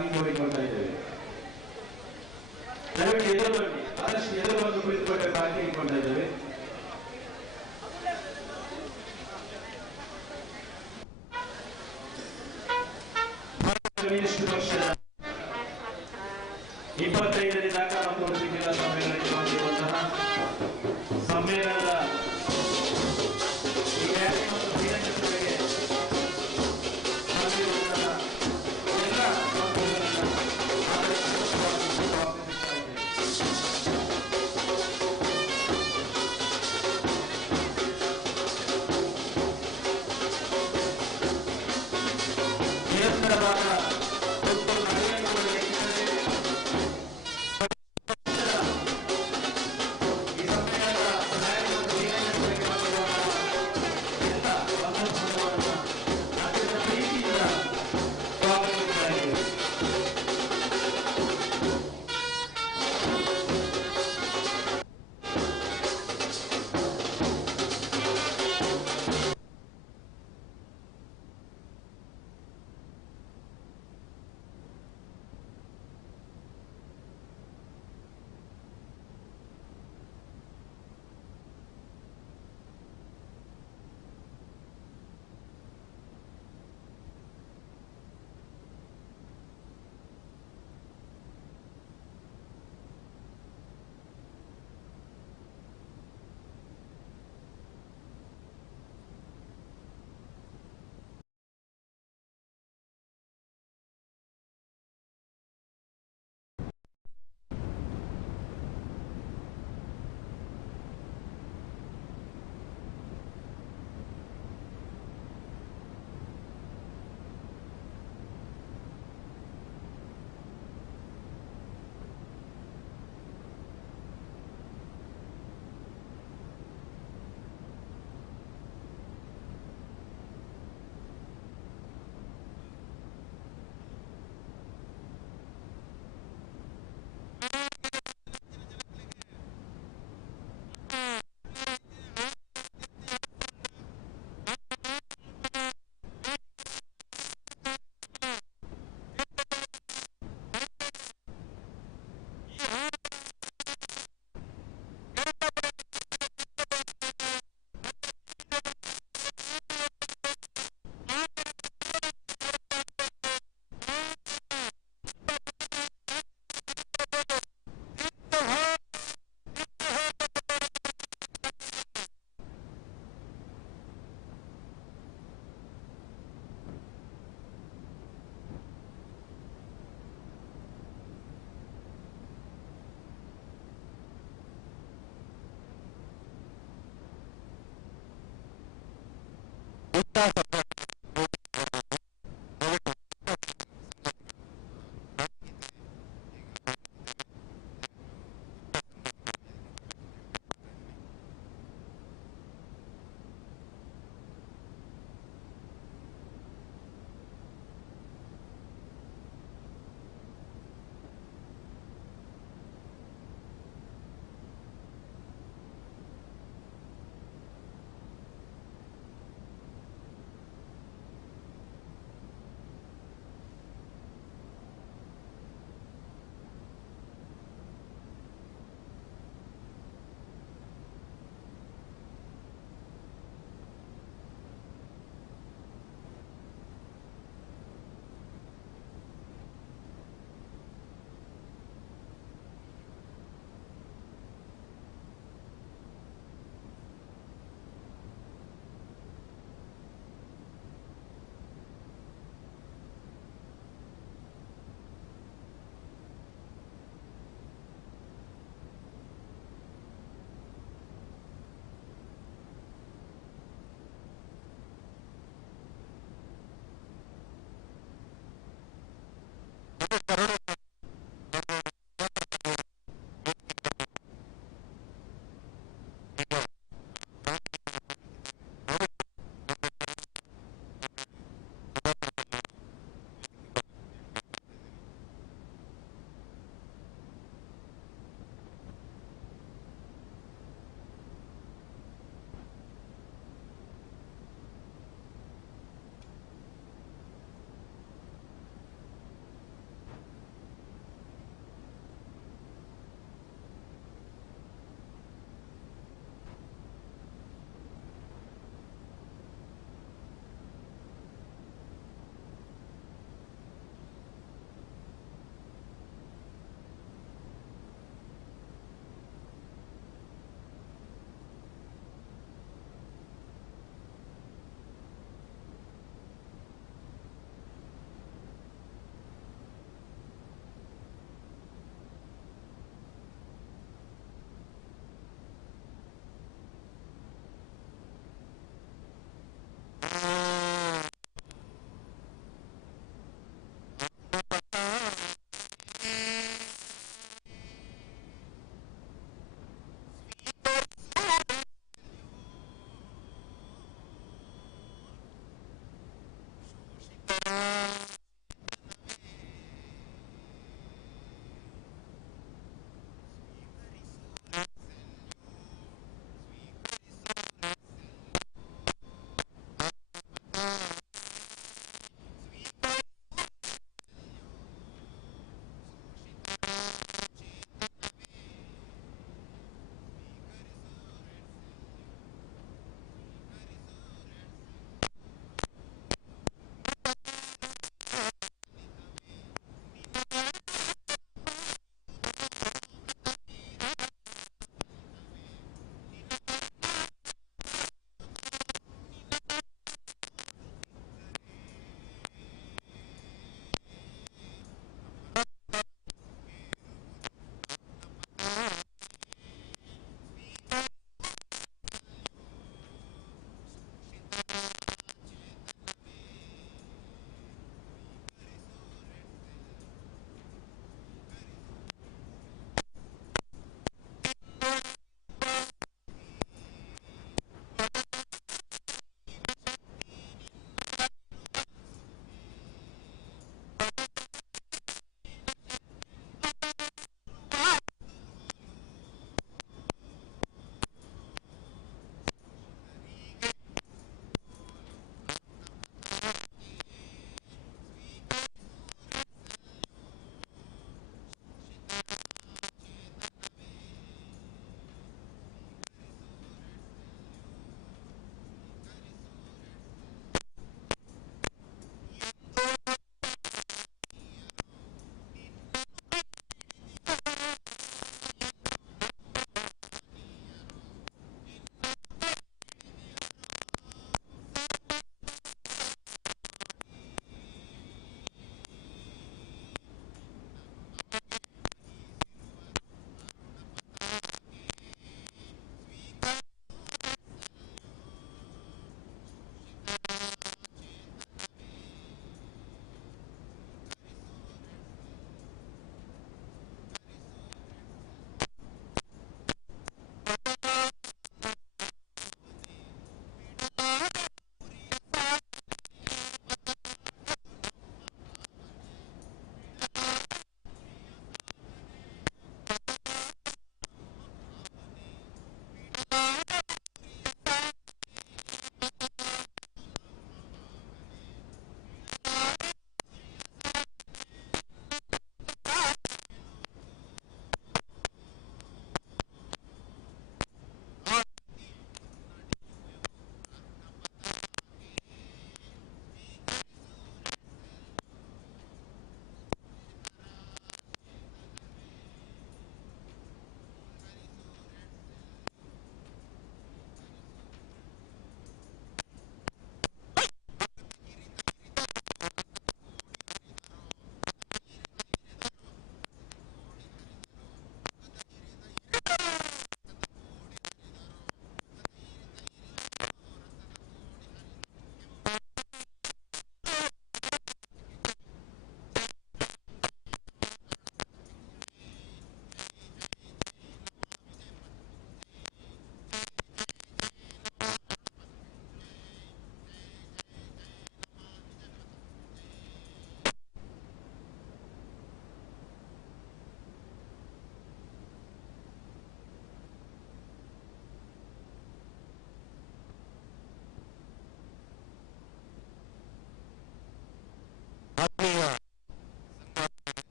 Parking ನೋಡಿಕೊಳ್ತಾ ಇದ್ದೇವೆ. ದಯವಿಟ್ಟು ಎದುರು ಬನ್ನಿ, ಆದಷ್ಟು ಎದುರು ಬಂದು ಕುಳಿತುಕೊಂಡೆ ಪಾರ್ಕಿಂಗ್ ಕೊಡ್ತಾ ಇದ್ದೇವೆ. ವರ್ಷದ 25ನೇ ದಾಖಲ ಮತ್ತು ಜಿಲ್ಲಾ ಸಮ್ಮೇಳನಕ್ಕೆ ಬಂದಿರುವಂತಹ ಸಮ್ಮೇಳನದ ಈ ರ್ಯಾಲಿ ಮತ್ತು ಬಹಿರಂಗ ಸಭೆಗೆ ಬಂದಿರುವಂತಹ ಎಲ್ಲ ಬಂಧುಗಳನ್ನು ಆದರ್ಶವಾಗಿ ಸ್ವಾಗತಿಸ್ತಾ ಇದ್ದೇವೆ. ನಿರಂತರವಾದ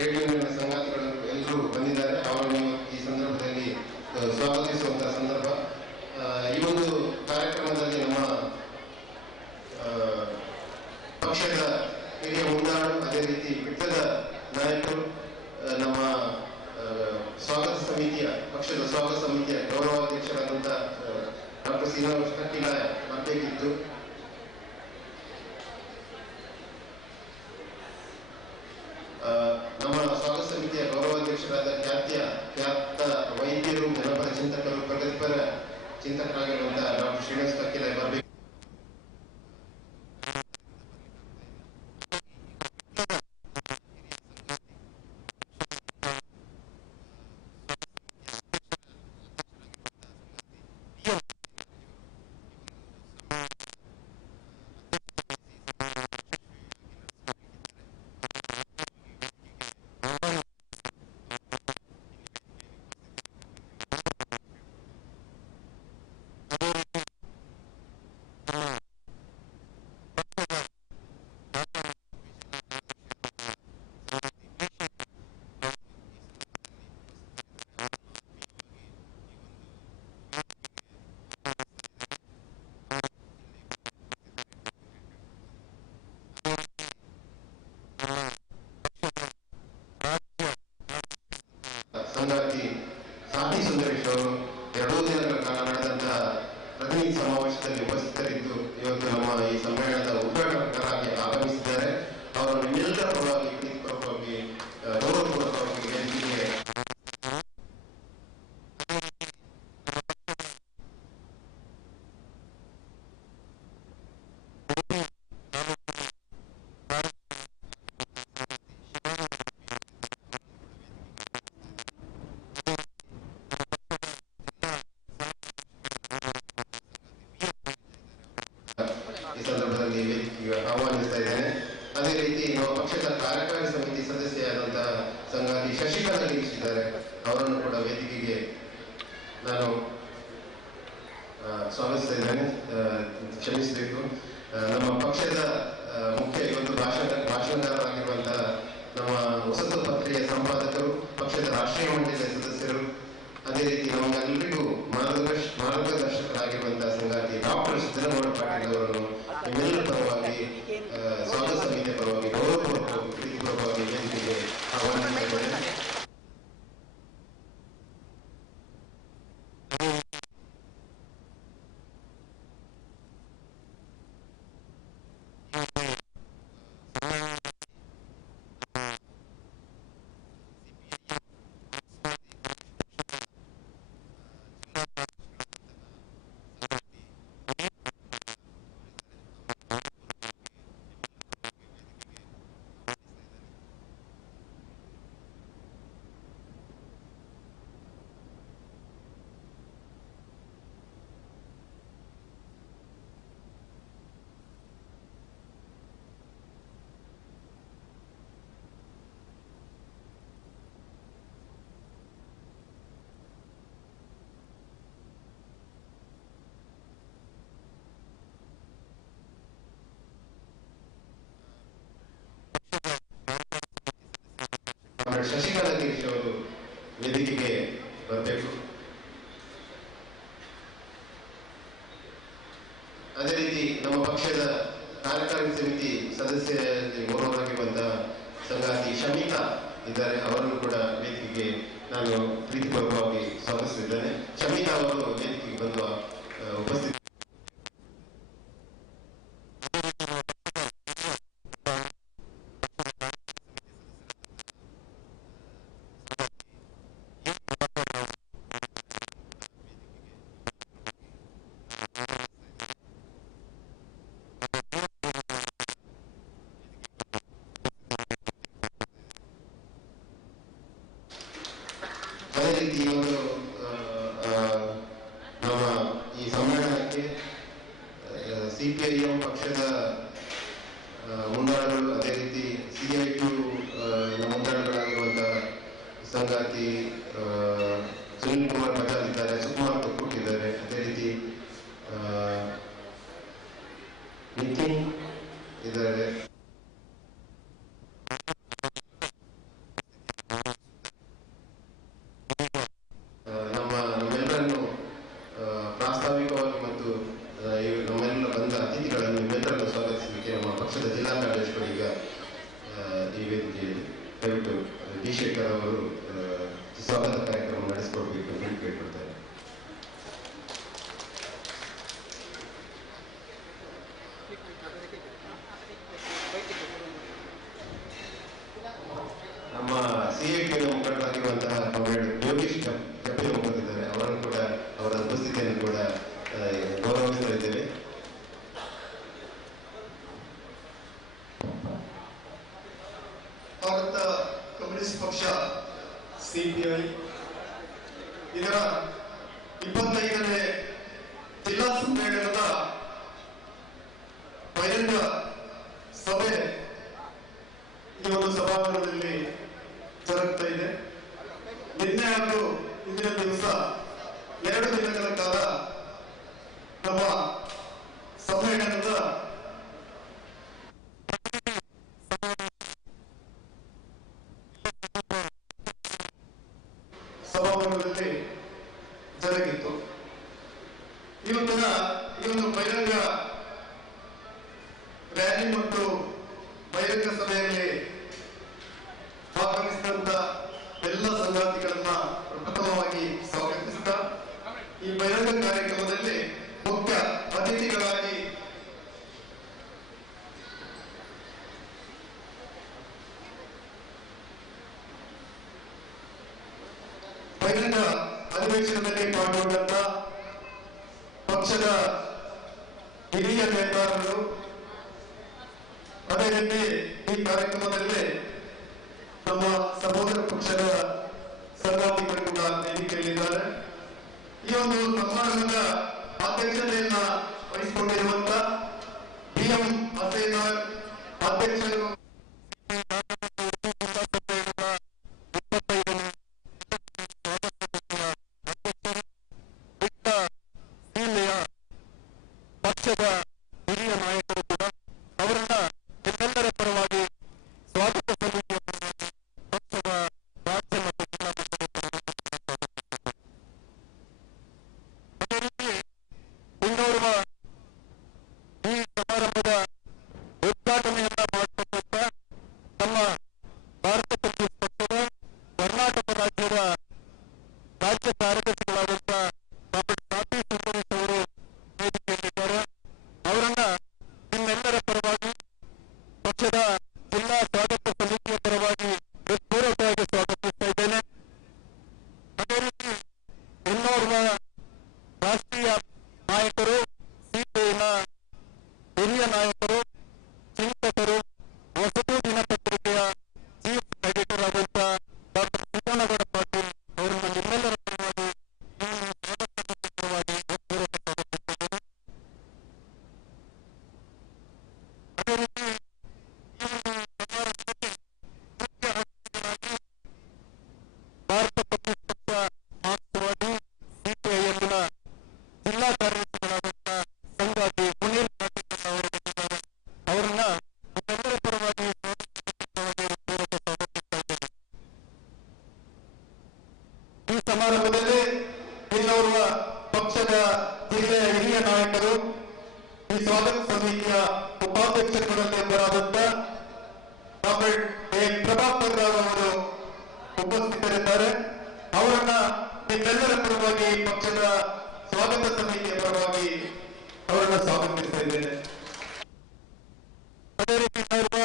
ಟ್ರೇಡ್ ಯೂನಿಯನ್ ಸಂಘಟನೆಗಳು ಎಲ್ಲರೂ ಬಂದಿದ್ದಾರೆ. ಅವರನ್ನು ಈ ಸಂದರ್ಭದಲ್ಲಿ ಸ್ವಾಗತಿಸುವಂತಹ ಸಂದರ್ಭ. ಈ ಒಂದು ಕಾರ್ಯಕ್ರಮದಲ್ಲಿ ನಮ್ಮ ಪಕ್ಷದ ಹಿರಿಯ ಮುಂದಾಳು, ಅದೇ ರೀತಿ ಪೀಠದ ನಾಯಕರು, ನಮ್ಮ ಸ್ವಾಗತ ಸಮಿತಿಯ ಪಕ್ಷದ ಸ್ವಾಗತ ಸಮಿತಿಯ ಗೌರವಾಧ್ಯಕ್ಷರಾದಂತಹ ಡಾಕ್ಟರ್ ಶ್ರೀನಿವಾಸ ಕಟೀಲ್ ಮಧ್ಯಗಿದ್ದು, ನಮ್ಮ ಸ್ವಾಗತ ಸಮಿತಿಯ ಗೌರವಾಧ್ಯಕ್ಷರಾದ ಖ್ಯಾತ ವೈದ್ಯರು, ಜನಪರ ಚಿಂತಕರು, ಪ್ರಗತಿಪರ ಚಿಂತಕರಾಗಿರುವಂತಹ ಡಾಕ್ಟರ್ ಶ್ರೀನಿವಾಸ ಕಟೀಲ್ ಬರಬೇಕು. ಸಂಗಾತಿ ಸಾಟಿ ಸುಂದರೇಶ್ ಅವರು 2 ದಿನಗಳ ಕಾಲ ನಡೆದಂತಹ ಪ್ರತಿನಿಧಿ ಸಮಾವೇಶದಲ್ಲಿ ಉಪಸ್ಥಿತರಿದ್ದು ಇವತ್ತು ನಮ್ಮ ಈ ಸಮ್ಮೇಳನದ ಉದ್ಘಾಟಕರಾಗಿ ಆಗಮಿಸಿದ್ದಾರೆ. ಅವರನ್ನು ನಿಮ್ಮೆಲ್ಲರ ಪರವಾಗಿ ಪ್ರೀತಿಪೂರ್ವಕವಾಗಿ ಗೌರವಪೂರ್ವಕವಾಗಿ ವೇದಿಕೆಗೆ ಈ ಸಂದರ್ಭದಲ್ಲಿ ವೇದಿಕೆಗೆ ಆಹ್ವಾನಿಸ್ತಾ ಇದ್ದೇನೆ. ಅದೇ ರೀತಿ ನಮ್ಮ ಪಕ್ಷದ ಕಾರ್ಯಕಾರಿ ಸಮಿತಿ ಸದಸ್ಯರಾದಂತಹ ಸಂಗಾತಿ ಶಶಿಕಲಾ ಗಿರೀಶಿದ್ದಾರೆ. ಅವರನ್ನು ಕೂಡ ವೇದಿಕೆಗೆ ನಾನು ಸ್ವಾಗತಿಸ್ತಾ ಇದ್ದೇನೆ. ಕ್ಷಮಿಸಬೇಕು. ನಮ್ಮ ಪಕ್ಷದ ಮುಖ್ಯ ಇವತ್ತು ಭಾಷಣಕಾರರಾಗಿರುವಂತಹ ನಮ್ಮ ಹೊಸತು ಪತ್ರಿಕೆಯ ಸಂಪಾದಕರು, ಪಕ್ಷದ ರಾಷ್ಟ್ರೀಯ ಮಂಡಳಿಯ ಸದಸ್ಯರು, ಅದೇ ರೀತಿ ನಮಗೆಲ್ಲರಿಗೂ ಮಾರ್ಗದರ್ಶಕರಾಗಿರುವಂತಹ ಸಂಗಾತಿ ಡಾಕ್ಟರ್ ಸಿದ್ದರಾಮಯ್ಯ ಪಾಟೀಲ್ ಅವರನ್ನು ನಿಮ್ಮೆಲ್ಲರ ಪರವಾಗಿ ಸ್ವಾಗತ ಸಮಿತಿಯ ಪರವಾಗಿ ಗೌರವಪೂರ್ವಕವಾಗಿ ಪ್ರೀತಿಪೂರ್ವಕವಾಗಿ ವೇದಿಕೆಗೆ ಆಹ್ವಾನಿಸ್ತಾ ಇದ್ದೇನೆ. ವೇದಿಕೆಗೆ ಬರಬೇಕು. ಅದೇ ರೀತಿ ನಮ್ಮ ಪಕ್ಷದ ಕಾರ್ಯಕಾರಿ ಸಮಿತಿ ಸದಸ್ಯರಲ್ಲಿ ಗೌರವರಾಗಿರುವಂತಹ ಸಂಗಾತಿ ಶಮಿತಾ ಇದ್ದಾರೆ. ಅವರನ್ನು ಕೂಡ ವೇದಿಕೆಗೆ ನಾನು ಪ್ರೀತಿಪೂರ್ವಕವಾಗಿ ಸ್ವಾಗತಿಸಿದ್ದೇನೆ. ಶಮಿತಾ ಅವರು ವೇದಿಕೆಗೆ ಬಂದು ಉಪಸ್ಥಿತಿ ಅದೇ ರೀತಿ ಒಂದು ನಮ್ಮ ಈ ಸಮ್ಮೇಳನಕ್ಕೆ CPIM ಪಕ್ಷದ ಮುಂದಾಳುಗಳು, ಅದೇ ರೀತಿ CITU ಮುಂದಾಳುಗಳಾಗಿರುವಂತಹ ಸಂಗಾತಿ ಸುನಿಲ್ ಕುಮಾರ್ ಬಜಾಜ್ ಇದ್ದಾರೆ, ಸುಕುಮಾರ್ ತುಕ್ಕುಟ್ ಇದ್ದಾರೆ, ಅದೇ ರೀತಿ ನಿತಿನ್ ಇದ್ದಾರೆ. ನಮ್ಮೆಲ್ಲರನ್ನು ಪ್ರಾಸ್ತಾವಿಕವಾಗಿ ಮತ್ತು ನಮ್ಮೆಲ್ಲ ಬಂದ ಅತಿಥಿಗಳನ್ನು ನಿಮ್ಮೆಲ್ಲರನ್ನು ಸ್ವಾಗತಿಸಲಿಕ್ಕೆ ನಮ್ಮ ಪಕ್ಷದ ಜಿಲ್ಲಾ ಕಾರ್ಯದರ್ಶಿಗಳು ಈಗ ಈ ವೇದಿಕೆಯಲ್ಲಿ ದಯವಿಟ್ಟು ಡಿ ಶೇಖರ್ ಅವರು ಸ್ವಾಗತ ಕಾರ್ಯಕ್ರಮ ನಡೆಸಿಕೊಡ್ಬೇಕು ಅಂತ ಕೇಳ್ಕೊಳ್ತಾರೆ. ನಮ್ಮ CITU ಮುಖಂಡರಾಗಿರುವಂತಹ ಕಾಮ್ರೇಡ್ ಯೋಗೇಶ್ ಜಪ್ಪಿ ಮುಖಂಡಿದ್ದಾರೆ. ಅವರನ್ನು ಕೂಡ ಅವರ ಉಪಸ್ಥಿತಿಯನ್ನು ಕೂಡ ಗೌರವಿಸ್ತಾ ಇದ್ದೇವೆ. ಭಾರತ ಕಮ್ಯುನಿಸ್ಟ್ ಪಕ್ಷ CPI ಇದರ 25ನೇ ಜಿಲ್ಲಾ ಸಮ್ಮೇಳನದ ಬಹಿರಂಗ ಸಭೆ ಈ ಒಂದು ಸಭಾಂಗಣದಲ್ಲಿ ಜರುಗ್ತಾ ಇದೆ. ನಿನ್ನೆ ಹಾಗೂ ಇಂದಿನ ದಿವಸ 2 ದಿನಗಳ ಕಾಲ ನಮ್ಮ ಸಮ್ಮೇಳನದ ಸಭಾಂಗಣದಲ್ಲಿ ಜರುಗಿತ್ತು. ಇವತ್ತಿನ ಈ ಒಂದು ಬಹಿರಂಗ ರ್ಯಾಲಿ ಮತ್ತು ಬಹಿರಂಗ ಸಭೆಯಲ್ಲಿ ಭಾಗವಹಿಸಿದಂತ ಎಲ್ಲ ಸಂಗಾತಿಗಳನ್ನ ಪ್ರಥಮವಾಗಿ ಸ್ವಾಗತಿಸುತ್ತಾ ಈ ಬಹಿರಂಗ ಕಾರ್ಯಕ್ರಮದಲ್ಲಿ ಮುಖ್ಯ ಅತಿಥಿಗಳಾಗಿ ಬಹಿರಂಗ ಅಧಿವೇಶನದಲ್ಲಿ ಪಾಲ್ಗೊಂಡಂತ ಪಕ್ಷದ ಹಿರಿಯ ನೇತಾರರು, ಅದೇ ರೀತಿ ಈ ಕಾರ್ಯಕ್ರಮದಲ್ಲಿ ನಮ್ಮ ಸಹೋದರ ಪಕ್ಷದ ಸಂಗಾತಿಗಳು ಕೂಡ ವೇದಿಕೆಯಲ್ಲಿದ್ದಾರೆ. ಈ ಒಂದು ಸಮ್ಮೇಳನದ ಅಧ್ಯಕ್ಷತೆಯನ್ನ ವಹಿಸಿಕೊಂಡಿರುವಂತ BM ಅಸೇನಾರ್ ಅಧ್ಯಕ್ಷರು, ಪಕ್ಷದ ಹಿರಿಯ ನಾಯಕರು ಕೂಡ ಅವರನ್ನ ನಿಮ್ಮೆಲ್ಲರ ಪರವಾಗಿ ಸ್ವಾಗತ ಸಲ್ಲಿಸುವ ಪಕ್ಷದ ರಾಜ್ಯ ಮತ್ತು ಜಿಲ್ಲಾ ಮಟ್ಟದ ಅದೇ ರೀತಿ ಮುಂಬರುವ ಈ ಸಮಾರಂಭದ ಉದ್ಘಾಟನೆಯನ್ನ ಮಾಡತಕ್ಕಂಥ ನಮ್ಮ ಭಾರತ ಕಮ್ಯುನಿಸ್ಟ್ ಪಕ್ಷದ ಕರ್ನಾಟಕ ರಾಜ್ಯದ ರಾಜ್ಯ ಕಾರ್ಯದರ್ಶಿಗಳಾದಂಥ ಡಾಕ್ಟರ್ ಸಾಟಿ ಸುಂದರೇಶ್ ಅವರು ವೇದಿಕೆಯಲ್ಲಿದ್ದಾರೆ. ಅವರನ್ನ ನಿಮ್ಮೆಲ್ಲರ ಪರವಾಗಿ ಪಕ್ಷದ ಜಿಲ್ಲಾ ಸ್ವಾಗತ ಸಮಿತಿಯ ಪರವಾಗಿ ಹೃತ್ಪೂರ್ವಕವಾಗಿ ಸ್ವಾಗತಿಸ್ತಾ ಇದ್ದೇನೆ. ಅದೇ ರೀತಿ ಇನ್ನೋರ್ವ ರಾಷ್ಟ್ರೀಯ ನಾಯಕರು, CPIನ ಹಿರಿಯ ನಾಯಕರು, ಚಿಂತಕರು, ಹೊಸತು ದಿನಪತ್ರಿಕೆಯ ಚೀಫ್ ಎಡಿಟರ್ ಆದಂತ ಡಾಕ್ಟರ್ ಸಿದ್ದನಗೌಡ ಪಾಟೀಲ್ ಅವರನ್ನ ನಿಮ್ಮೆಲ್ಲರ ಪರವಾಗಿ ಪರವಾಗಿ ಹೃತ್ಪೂರ್ವಕ ಸ್ವಾಗತಿಸಿದ್ದೇನೆ. ಅದೇ ರೀತಿ ಈ ಒಂದು ಸಮಾರಂಭಕ್ಕೆ ಮುಖ್ಯ ಅತಿಥಿಗಳಾಗಿ ಭಾರತ ಕಮ್ಯುನಿಸ್ಟ್ ಪಕ್ಷ ಮಾರ್ಕ್ಸ್ವಾದಿ CPI ಸಮಾರಂಭದಲ್ಲಿ ಇನ್ನೋರ್ವ ಪಕ್ಷದ ಜಿಲ್ಲೆಯ ಹಿರಿಯ ನಾಯಕರು, ಈ ಸ್ವಾಗತ ಸಮಿತಿಯ ಉಪಾಧ್ಯಕ್ಷರುಗಳಲ್ಲಿ ಒಬ್ಬರಾದಂತ ಕಾಮ್ರೇಡ್ ಎ ಪ್ರಭಾಕರ್ ರಾವ್ ಅವರು ಉಪಸ್ಥಿತರಿದ್ದಾರೆ. ಅವರನ್ನ ನಿಮ್ಮೆಲ್ಲರ ಪರವಾಗಿ ಪಕ್ಷದ ಸ್ವಾಗತ ಸಮಿತಿಯ ಪರವಾಗಿ ಅವರನ್ನ ಸ್ವಾಗತಿಸ್ತಾ ಇದ್ದೇನೆ. ಅದೇ ರೀತಿ ನಮ್ಮ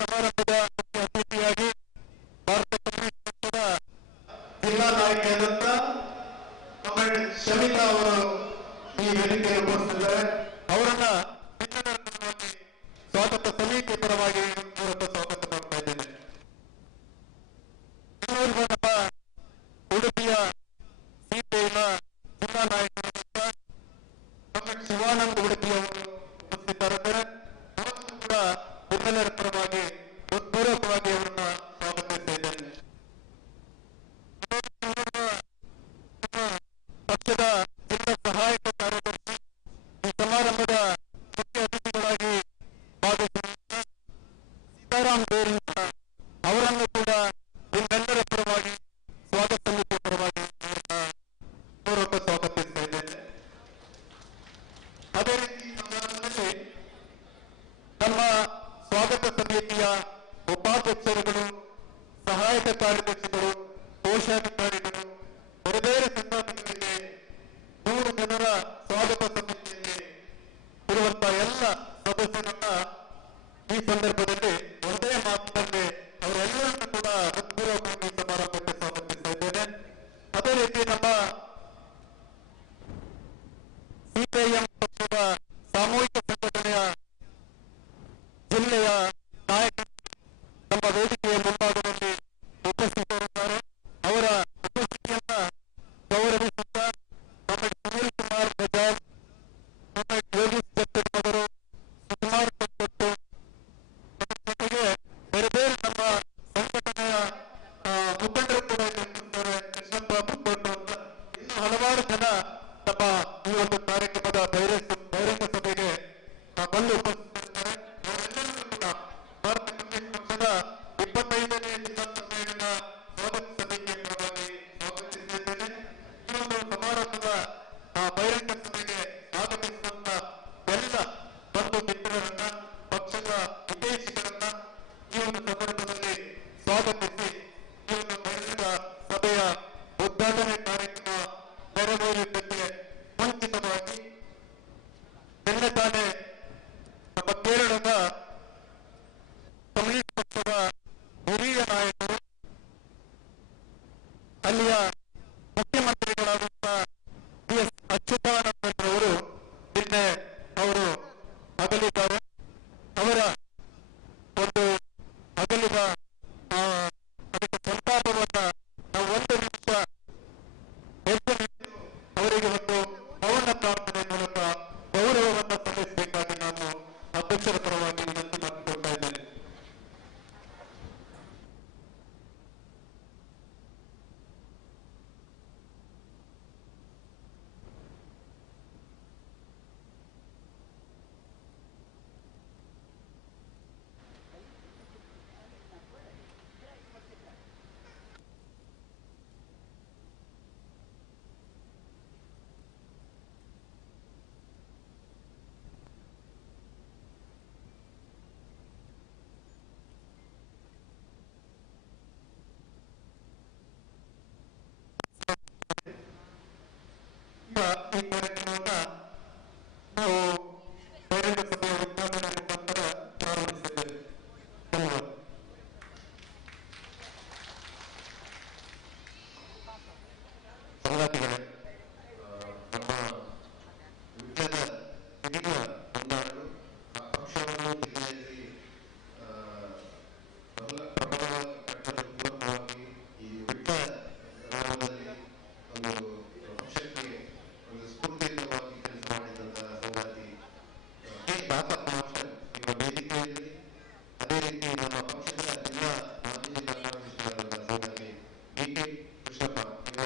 ಸಮಾರಂಭದ ಮುಖ್ಯ ಅತಿಥಿಯಾಗಿ ಭಾರತ ಕಮ್ಯುನಿಸ್ಟ್ ಪಕ್ಷದ ಜಿಲ್ಲಾ ನಾಯಕಿಯಾದಂತ ಕಾಮ್ರೇಡ್ ಶಮಿತಾ ಅವರು ಈ ವೇದಿಕೆಯಲ್ಲಿ ಉಪಸ್ಥಿತಿದ್ದಾರೆ. ಅವರನ್ನ ನಿಮ್ಮೆಲ್ಲರ ಪರವಾಗಿ ಸ್ವಾಗತ ಸಮಿತಿಯ ಪರವಾಗಿ ಸ್ವಾಗತ ಮಾಡ್ತಾ ಇದ್ದೇನೆ. ನಮ್ಮ ಉಡುಪಿಯ ಸಿಪಿಐನ ಜಿಲ್ಲಾ ನಾಯಕರಾದಂತ ಕಾಮ್ರೇಡ್ ಶಿವಾನಂದ ಉಡುಪಿ ಅವರು ಉಪಸ್ಥಿತರಿದ್ದಾರೆ. ಅವರನ್ನು ಕೂಡ ನಿಮ್ಮೆಲ್ಲರ ಪರವಾಗಿ ಹೃತ್ಪೂರ್ವಕವಾಗಿ ಅವರನ್ನ ಸ್ವಾಗತಿಸ್ತಾ ಇದ್ದೇನೆ. ಪಕ್ಷದ ಜಿಲ್ಲಾ ಸಹಾಯಕ ಕಾರ್ಯದರ್ಶಿ ಈ ಸಮಾರಂಭದ ಮುಖ್ಯ ಅತಿಥಿಗಳಾಗಿ ಭಾಗವಹಿಸಿದ ಸೀತಾರಾಮ್ ಬೇರಿಂದ ಅವರನ್ನು ಕೂಡ ನಿಮ್ಮೆಲ್ಲರ ಪರವಾಗಿ ಸ್ವಾಗತ ಸಮಿತಿಯ ಪರವಾಗಿ ಪೂರ್ವಕ ಸ್ವಾಗತಿಸ್ತಾ ಇದ್ದೇನೆ. ಅದೇ ರೀತಿ ಸಮಾರಂಭದಲ್ಲಿ ನಮ್ಮ ಸ್ವಾಗತ ಸಮಿತಿಯ ಉಪಾಧ್ಯಕ್ಷರುಗಳು, ಸಹಾಯಕ ಕಾರ್ಯದರ್ಶಿಗಳು, ಕೋಶಾಧಿಕಾರಿಗಳು, ಬೇರೆ ಬೇರೆ ಸಿಬ್ಬಂದಿಗಳಿಗೆ 100 ಜನರ ಸ್ವಾಗತ ಸಮಿತಿಯಲ್ಲಿ ಇರುವಂತಹ ಎಲ್ಲ ಸದಸ್ಯರನ್ನ ಈ ಸಂದರ್ಭದಲ್ಲಿ ಒಂದೇ ಮಾತಿನಲ್ಲಿ ಅವರೆಲ್ಲರನ್ನು ಕೂಡ ಹೃತ್ಪೂರ್ವಕವಾಗಿ ಸಮಾರಂಭಕ್ಕೆ ಸ್ವಾಗತಿಸ್ತಾ ಇದ್ದೇನೆ. ಅದೇ ರೀತಿ ನಮ್ಮ ಸಿಪಿಐಎಂ ಪಕ್ಷದ ಸಾಮೂಹಿಕ ಸಂಘಟನೆಯ ಜಿಲ್ಲೆಯ ನಾಯಕರು ನಮ್ಮ ವೇದಿಕೆಯ ಮುಂಭಾಗದಲ್ಲಿ ಉಪಸ್ಥಿತರಿದ್ದಾರೆ. ಅವರ ಉಪಸ್ಥಿತಿಯನ್ನ ಗೌರವಿಸುತ್ತಾ ಕಾಮ್ರೇಡ್ ಸುನೀಲ್ ಕುಮಾರ್ ಬಜಾಜ್, ಕಾಮ್ರೇಡ್ ಯೋಗೀಶ್ ಜಟ್ಟೆಡ್ ಅವರು, ಸುಕುಮಾರ್ ಕೊಟ್ಟು, ಜೊತೆಗೆ ಬೇರೆ ಬೇರೆ ನಮ್ಮ ಸಂಘಟನೆಯ ಮುಖಂಡರು ಕೂಡ ಇದ್ದಾರೆ. ಕೃಷ್ಣಪ್ಪ ಮುಕ್ಕೋಟು ಅಂತ ಇನ್ನು ಹಲವಾರು ಜನ ನಮ್ಮ ಈ ಒಂದು ಕಾರ್ಯಕ್ರಮದ ಬಹಿರಂಗ ಸಭೆಗೆ ಬಂದು ಉಪಸ್ಥಿತರಿದ್ದಾರೆ. ಅವರೆಲ್ಲರಿಗೂ ಕೂಡ ಭಾರತ ಕಮ್ಯುನಿಸ್ಟ್ ಪಕ್ಷದ 25ನೇ ಜಿಲ್ಲಾ ಸಮ್ಮೇಳನ ಸ್ವಾಗತ ಸಮಿತಿಯ ಪರವಾಗಿ ಸ್ವಾಗತಿಸಿದ್ದೇನೆ. ಈ ಒಂದು ಸಮಾರಂಭದ ಬಹಿರಂಗ ಸಭೆಗೆ ಆಗಮಿಸಿದಂತ ಎಲ್ಲ ಬಂಧು ಮಿತ್ರರನ್ನ, ಪಕ್ಷದ ಹಿತೈಷಿಗಳನ್ನ ಈ ಒಂದು ಸಂದರ್ಭದಲ್ಲಿ ಸ್ವಾಗತಿಸಿ ಈ ಒಂದು ಬಹಿರಂಗ ಸಭೆಯ ಉದ್ಘಾಟನೆ ಕಾರ್ಯಕ್ರಮ ನೆರವೇರಿದ್ದಕ್ಕೆ ಮುಂಚಿತವಾಗಿ ನಿನ್ನೆ ತಾನೇ ನಮ್ಮ ಕೇರಳದ ಕಮ್ಯುನಿಸ್ಟ್ ಪಕ್ಷದ ಹಿರಿಯ ನಾಯಕರು, ಅಲ್ಲಿಯ ಮುಖ್ಯಮಂತ್ರಿಗಳಾದಂತ PS ಅಚ್ಯುತಾನಂದರವರು ನಿನ್ನೆ ಅವರು ಅಗಲಿದ್ದಾರೆ. ಅವರ ಒಂದು ಅಗಲಿದ ಅದಕ್ಕೆ ಸಂತಾಪವನ್ನ ನಾವು ಒಂದು ನಿಮಿಷ ಎದ್ದು ನಿಂತು ಅವರಿಗೆ ಒಂದು ಮೌನ ಪ್ರಾರ್ಥನೆ ಮೂಲಕ ಗೌರವವನ್ನು ಸಲ್ಲಿಸಬೇಕಾಗಿ ನಾನು ಅಧ್ಯಕ್ಷರ ಪರವಾಗಿ ವಿನಂತಿ ಮಾಡಿಕೊಳ್ತಾ ಇದ್ದೇನೆ. ಈ ಕಾರ್ಯಕ್ರಮವನ್ನ ನಾವು ಬಹಿರಂಗ ಸಭೆಯ ಉದ್ಘಾಟನೆ ಮುಖಾಂತರ ಪ್ರಾರಂಭಿಸಿದ್ದೇವೆ. ಧನ್ಯವಾದ. ಸಂಗಾತಿಗಳೇ, ನಮ್ಮ ವಿದ್ಯದ ಹಿರಿಯ ಹೊಂದಾಡಲು ಆ ಪಕ್ಷವನ್ನು ಜಿಲ್ಲೆಯಲ್ಲಿ ಪ್ರಬಲ ಕಟ್ಟಲು ಪೂರಕವಾಗಿ ಈ ವಿಟ್ಟ ಗ್ರಾಮದಲ್ಲಿ ಒಂದು ಪಕ್ಷಕ್ಕೆ ಒಂದು ಸ್ಫೂರ್ತಿಯುತವಾಗಿ ಕೆಲಸ ಮಾಡಿದಂತಹ ಸಂಗಾತಿ ಕೆ ದಾಸಪ್ಪ ಮಾಸ್ಟರ್ ಈಗ ವೇದಿಕೆಯಲ್ಲಿ, ಅದೇ ರೀತಿ ನಮ್ಮ ಪಕ್ಷದ ಜಿಲ್ಲಾ ಮಾಜಿ ಜಿಲ್ಲಾ ಕಾರ್ಯದರ್ಶಿಯಾದಂತಹ ಸಂಗಾತಿ DK ಕೃಷ್ಣಪ್ಪ ಈಗ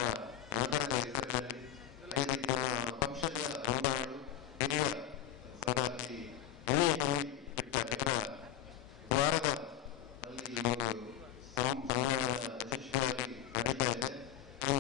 ನಗರದ ಹೆಸರಿನಲ್ಲಿ, ಅದೇ ರೀತಿ ನಮ್ಮ ಪಕ್ಷದ ಹೊಂದಾಡಲು ಹಿರಿಯ ಸಂಗಾತಿ ಬಿಟ್ಟ ಕೆಲ ದ್ವಾರದ ಅಲ್ಲಿ ಒಂದು ಸಮ್ಮೇಳನ ಯಶಸ್ವಿಯಾಗಿ ನಡೀತಾ ಇದೆ. ಈ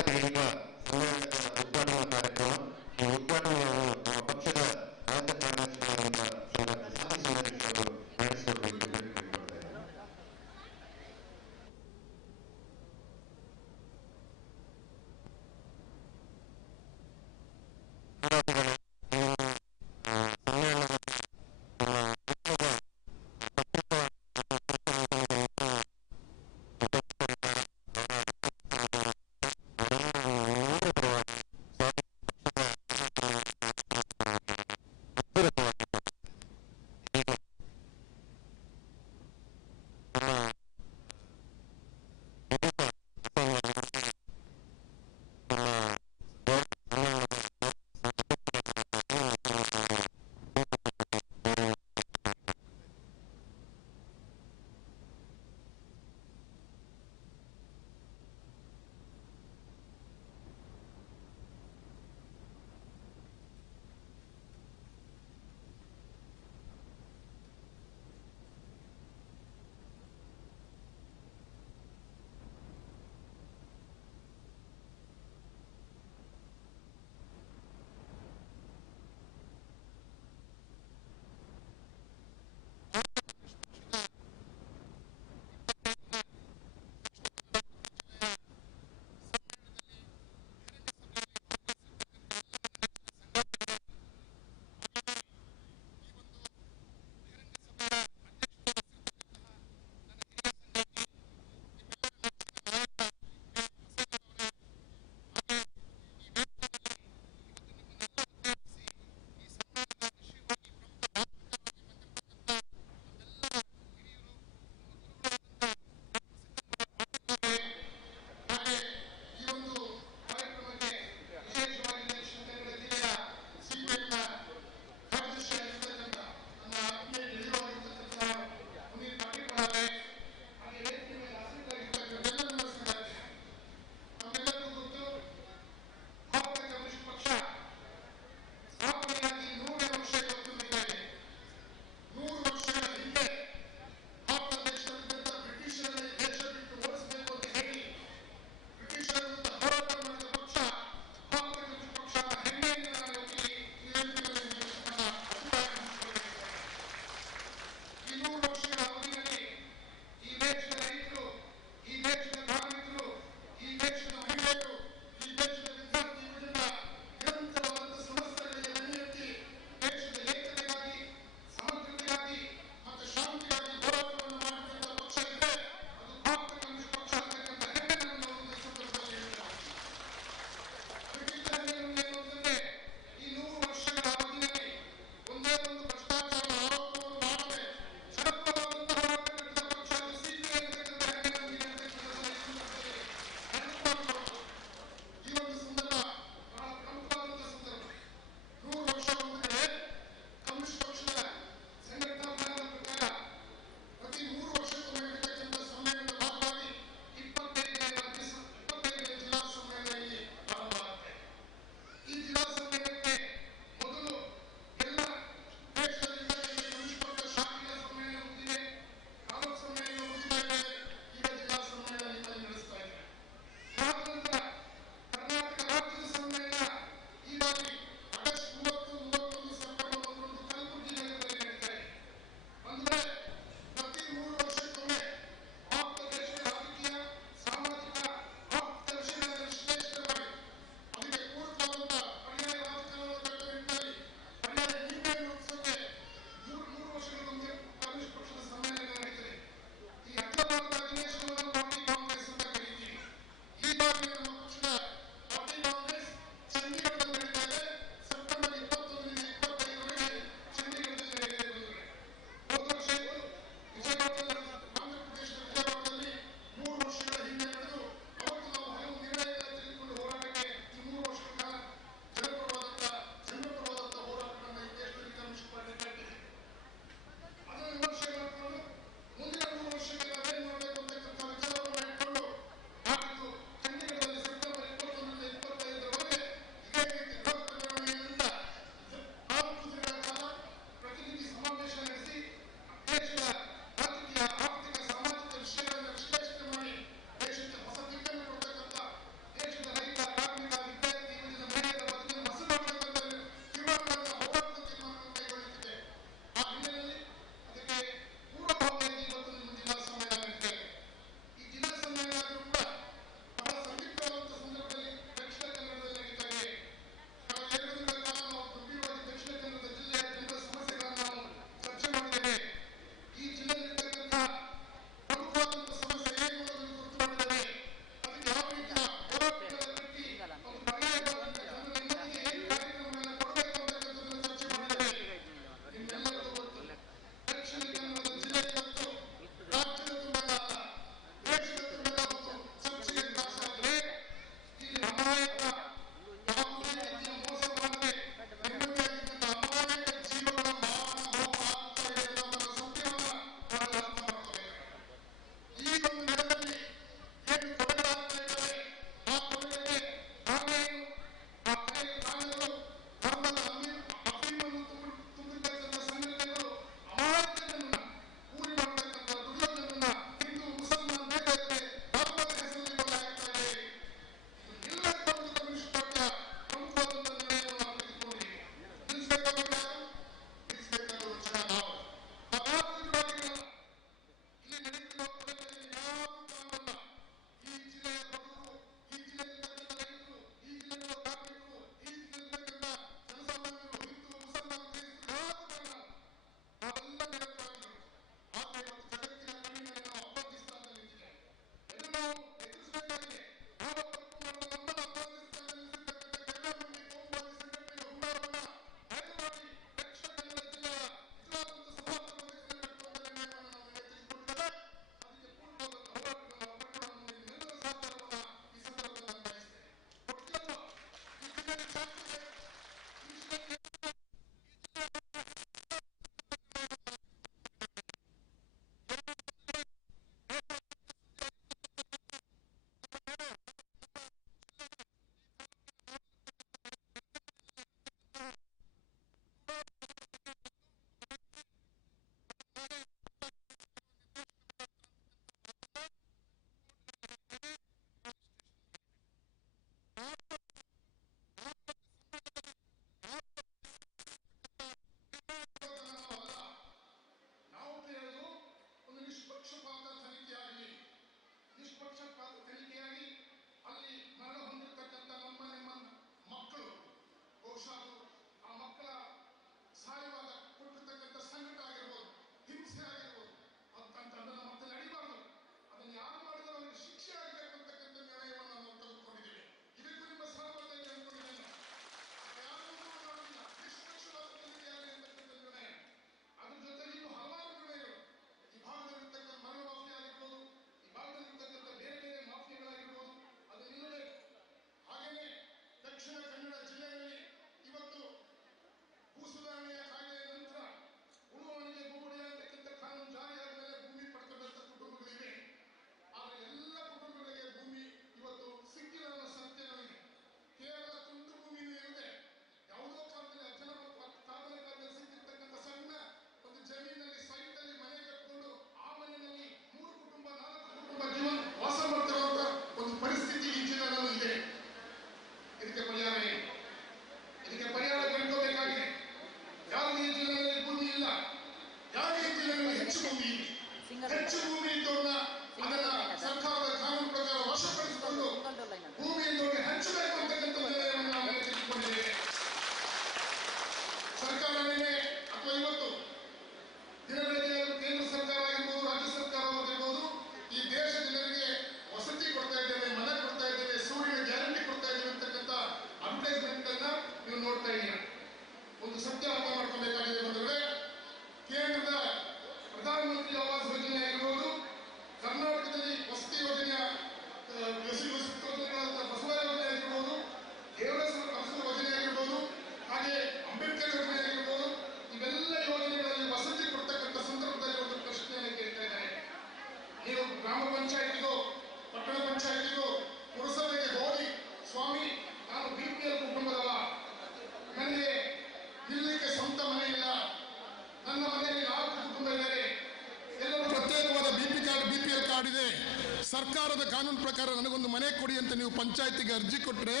ಕಾನೂನು ಪ್ರಕಾರ ನನಗೊಂದು ಮನೆ ಕೊಡಿ ಅಂತ ನೀವು ಪಂಚಾಯತಿಗೆ ಅರ್ಜಿ ಕೊಟ್ಟರೆ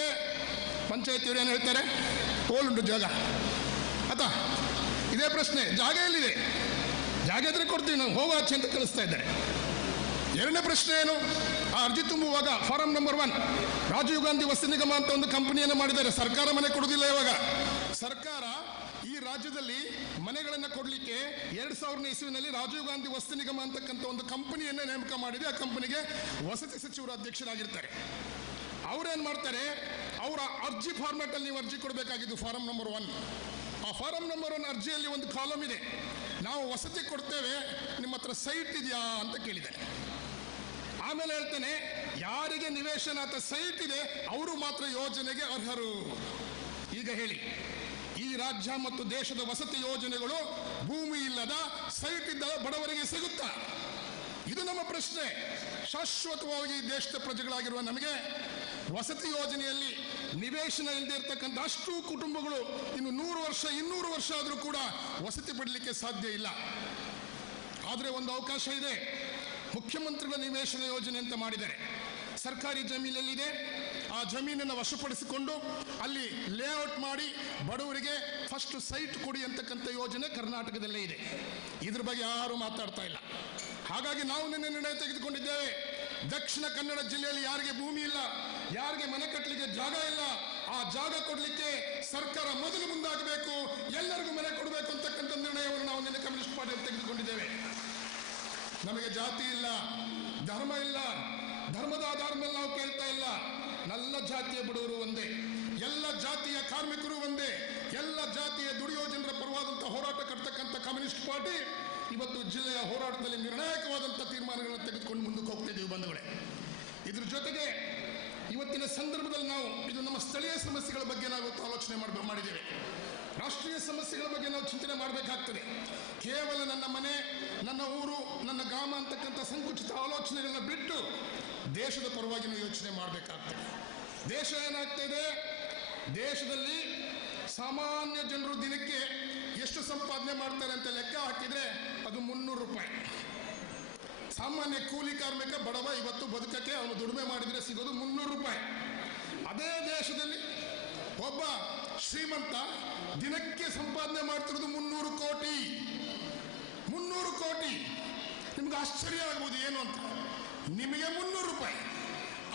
ಪಂಚಾಯತಿಯವರು ಏನು ಹೇಳ್ತಾರೆ? ಹೋಲುಂಟು ಜಾಗ ಆತ. ಇದೇ ಪ್ರಶ್ನೆ, ಜಾಗ ಎಲ್ಲಿದೆ? ಜಾಗ ಇದ್ರೆ ಕೊಡ್ತೀವಿ ನಾವು, ಹೋಗೋ ಆಚೆ ಅಂತ ಕಳಿಸ್ತಾ ಇದ್ದಾರೆ. ಎರಡನೇ ಪ್ರಶ್ನೆ ಏನು? ಆ ಅರ್ಜಿ ತುಂಬುವಾಗ ಫಾರಂ ನಂಬರ್ 1 ರಾಜೀವ್ ಗಾಂಧಿ ವಸತಿ ನಿಗಮ ಅಂತ ಒಂದು ಕಂಪನಿಯನ್ನು ಮಾಡಿದ್ದಾರೆ. ಸರ್ಕಾರ ಮನೆ ಕೊಡುವುದಿಲ್ಲ. ಇವಾಗ ಸರ್ಕಾರ ಈ ರಾಜ್ಯದಲ್ಲಿ ಮನೆಗಳನ್ನು ಕೊಡಲಿಕ್ಕೆ 2000ನೇ ಇಸ್ವಿನಲ್ಲಿ ರಾಜೀವ್ ಗಾಂಧಿ ವಸತಿ ನಿಗಮ ಅಂತಕ್ಕಂಥ ಒಂದು ಕಂಪನಿಯನ್ನೇ ನೇಮಕ ಮಾಡಿದೆ. ಆ ಕಂಪನಿಗೆ ವಸತಿ ಸಚಿವರು ಅಧ್ಯಕ್ಷರಾಗಿರ್ತಾರೆ. ಅವ್ರೇನು ಮಾಡ್ತಾರೆ, ಅವರ ಅರ್ಜಿ ಫಾರ್ಮ್ಯಾಟ್ ಅಲ್ಲಿ ನೀವು ಅರ್ಜಿ ಕೊಡಬೇಕಾಗಿದ್ದು ಫಾರಂ ನಂಬರ್ 1. ಆ ಫಾರಂ ನಂಬರ್ 1 ಅರ್ಜಿಯಲ್ಲಿ ಒಂದು ಕಾಲಮ್ ಇದೆ, ನಾವು ವಸತಿ ಕೊಡ್ತೇವೆ, ನಿಮ್ಮ ಹತ್ರ ಸೈಟ್ ಇದೆಯಾ ಅಂತ ಕೇಳಿದ್ದೇನೆ. ಆಮೇಲೆ ಹೇಳ್ತೇನೆ, ಯಾರಿಗೆ ನಿವೇಶನ ಅಥವಾ ಸೈಟ್ ಇದೆ ಅವರು ಮಾತ್ರ ಯೋಜನೆಗೆ ಅರ್ಹರು. ಈಗ ಹೇಳಿ, ಈ ರಾಜ್ಯ ಮತ್ತು ದೇಶದ ವಸತಿ ಯೋಜನೆಗಳು ಭೂಮಿ ಇಲ್ಲದ ಸೈಟ್ ಇದ್ದ ಬಡವರಿಗೆ ಸಿಗುತ್ತಾ? ಇದು ನಮ್ಮ ಪ್ರಶ್ನೆ. ಶಾಶ್ವತವಾಗಿ ದೇಶದ ಪ್ರಜೆಗಳಾಗಿರುವ ನಮಗೆ ವಸತಿ ಯೋಜನೆಯಲ್ಲಿ ನಿವೇಶನ ಇಲ್ಲದೆ ಇರತಕ್ಕಂಥ ಅಷ್ಟು ಕುಟುಂಬಗಳು ಇನ್ನು 100 ವರ್ಷ 200 ವರ್ಷ ಆದರೂ ಕೂಡ ವಸತಿ ಪಡಲಿಕ್ಕೆ ಸಾಧ್ಯ ಇಲ್ಲ. ಆದರೆ ಒಂದು ಅವಕಾಶ ಇದೆ. ಮುಖ್ಯಮಂತ್ರಿಗಳ ನಿವೇಶನ ಯೋಜನೆ ಅಂತ ಮಾಡಿದ್ದಾರೆ. ಸರ್ಕಾರಿ ಜಮೀನಲ್ಲಿದೆ, ಆ ಜಮೀನನ್ನು ವಶಪಡಿಸಿಕೊಂಡು ಅಲ್ಲಿ ಲೇಔಟ್ ಮಾಡಿ ಬಡವರಿಗೆ ಫಸ್ಟ್ ಸೈಟ್ ಕೊಡಿ ಅಂತಕ್ಕಂಥ ಯೋಜನೆ ಕರ್ನಾಟಕದಲ್ಲೇ ಇದೆ. ಇದ್ರ ಬಗ್ಗೆ ಯಾರು ಮಾತಾಡ್ತಾ ಇಲ್ಲ. ಹಾಗಾಗಿ ನಾವು ನಿನ್ನೆ ನಿರ್ಣಯ ತೆಗೆದುಕೊಂಡಿದ್ದೇವೆ, ದಕ್ಷಿಣ ಕನ್ನಡ ಜಿಲ್ಲೆಯಲ್ಲಿ ಯಾರಿಗೆ ಭೂಮಿ ಇಲ್ಲ, ಯಾರಿಗೆ ಮನೆ ಕಟ್ಟಲಿಕ್ಕೆ ಜಾಗ ಇಲ್ಲ, ಆ ಜಾಗ ಕೊಡಲಿಕ್ಕೆ ಸರ್ಕಾರ ಮೊದಲು ಮುಂದಾಗಬೇಕು, ಎಲ್ಲರಿಗೂ ಮನೆ ಕೊಡಬೇಕು ಅಂತಕ್ಕಂಥ ನಿರ್ಣಯವನ್ನು ನಾವು ನಿನ್ನೆ ಕಮ್ಯುನಿಸ್ಟ್ ಪಾರ್ಟಿಯಲ್ಲಿ ತೆಗೆದುಕೊಂಡಿದ್ದೇವೆ. ನಮಗೆ ಜಾತಿ ಇಲ್ಲ, ಧರ್ಮ ಇಲ್ಲ, ಧರ್ಮದ ಆಧಾರದ ಮೇಲೆ ನಾವು ಕೇಳ್ತಾ ಇಲ್ಲ. ಎಲ್ಲ ಜಾತಿಯ ಬಡವರು ಒಂದೇ, ಎಲ್ಲ ಜಾತಿಯ ಕಾರ್ಮಿಕರು ಒಂದೇ, ಎಲ್ಲ ಜಾತಿಯ ದುಡಿಯೋ ಜನರ ಪರವಾದಂತಹ ಹೋರಾಟ ಕಟ್ಟತಕ್ಕಂಥ ಕಮ್ಯುನಿಸ್ಟ್ ಪಾರ್ಟಿ ಇವತ್ತು ಜಿಲ್ಲೆಯ ಹೋರಾಟದಲ್ಲಿ ನಿರ್ಣಾಯಕವಾದಂಥ ತೀರ್ಮಾನಗಳನ್ನು ತೆಗೆದುಕೊಂಡು ಮುಂದಕ್ಕೆ ಹೋಗ್ತಿದ್ದೀವಿ ಬಂಧುಗಳೇ. ಇದ್ರ ಜೊತೆಗೆ ಇವತ್ತಿನ ಸಂದರ್ಭದಲ್ಲಿ ನಾವು ಇದು ನಮ್ಮ ಸ್ಥಳೀಯ ಸಮಸ್ಯೆಗಳ ಬಗ್ಗೆ ನಾವು ಇವತ್ತು ಆಲೋಚನೆ ಮಾಡಿದ್ದೇವೆ. ರಾಷ್ಟ್ರೀಯ ಸಮಸ್ಯೆಗಳ ಬಗ್ಗೆ ನಾವು ಚಿಂತನೆ ಮಾಡಬೇಕಾಗ್ತದೆ. ಕೇವಲ ನನ್ನ ಮನೆ, ನನ್ನ ಊರು, ನನ್ನ ಗ್ರಾಮ ಅಂತಕ್ಕಂಥ ಸಂಕುಚಿತ ಆಲೋಚನೆಗಳನ್ನ ಬಿಟ್ಟು ದೇಶದ ಪರವಾಗಿ ನಾವು ಯೋಚನೆ ಮಾಡಬೇಕಾಗ್ತದೆ. ದೇಶ ಏನಾಗ್ತಾ ಇದೆ, ದೇಶದಲ್ಲಿ ಸಾಮಾನ್ಯ ಜನರು ದಿನಕ್ಕೆ ಎಷ್ಟು ಸಂಪಾದನೆ ಮಾಡ್ತಾರೆ ಅಂತ ಲೆಕ್ಕ ಹಾಕಿದ್ರೆ ಅದು 300 ರೂಪಾಯಿ. ಸಾಮಾನ್ಯ ಕೂಲಿ ಕಾರ್ಮಿಕ ಬಡವ ಇವತ್ತು ಬದುಕಕ್ಕೆ ಅವನು ದುಡಿಮೆ ಮಾಡಿದರೆ ಸಿಗೋದು 300 ರೂಪಾಯಿ. ಅದೇ ದೇಶದಲ್ಲಿ ಒಬ್ಬ ಶ್ರೀಮಂತ ದಿನಕ್ಕೆ ಸಂಪಾದನೆ ಮಾಡ್ತಿರೋದು 300 ಕೋಟಿ. 300 ಕೋಟಿ. ನಿಮ್ಗೆ ಆಶ್ಚರ್ಯ ಆಗ್ಬೋದು ಏನು ಅಂತ. ನಿಮಗೆ 300 ರೂಪಾಯಿ,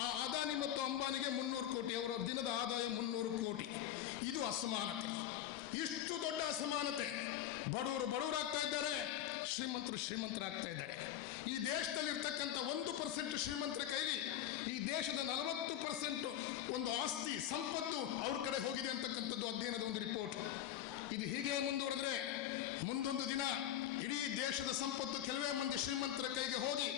ಆ ಅದಾನಿ ಮತ್ತು ಅಂಬಾನಿಗೆ 300 ಕೋಟಿ, ಅವರ ದಿನದ ಆದಾಯ 300 ಕೋಟಿ. ಇದು ಅಸಮಾನತೆ. ಇಷ್ಟು ದೊಡ್ಡ ಅಸಮಾನತೆ. ಬಡವರು ಬಡವರಾಗ್ತಾ ಇದ್ದಾರೆ, ಶ್ರೀಮಂತರು ಶ್ರೀಮಂತರಾಗ್ತಾ ಇದ್ದಾರೆ. ಈ ದೇಶದಲ್ಲಿರ್ತಕ್ಕಂಥ 1% ಶ್ರೀಮಂತರ ಕೈಲಿ ಈ ದೇಶದ 40% ಒಂದು ಆಸ್ತಿ ಸಂಪತ್ತು ಅವ್ರ ಕಡೆ ಹೋಗಿದೆ ಅಂತಕ್ಕಂಥದ್ದು ಅಧ್ಯಯನದ ಒಂದು ರಿಪೋರ್ಟ್. ಇದು ಹೀಗೆ ಮುಂದುವರೆದ್ರೆ ಮುಂದೊಂದು ದಿನ ಇಡೀ ದೇಶದ ಸಂಪತ್ತು ಕೆಲವೇ ಮಂದಿ ಶ್ರೀಮಂತರ ಕೈಗೆ ಹೋಗಿ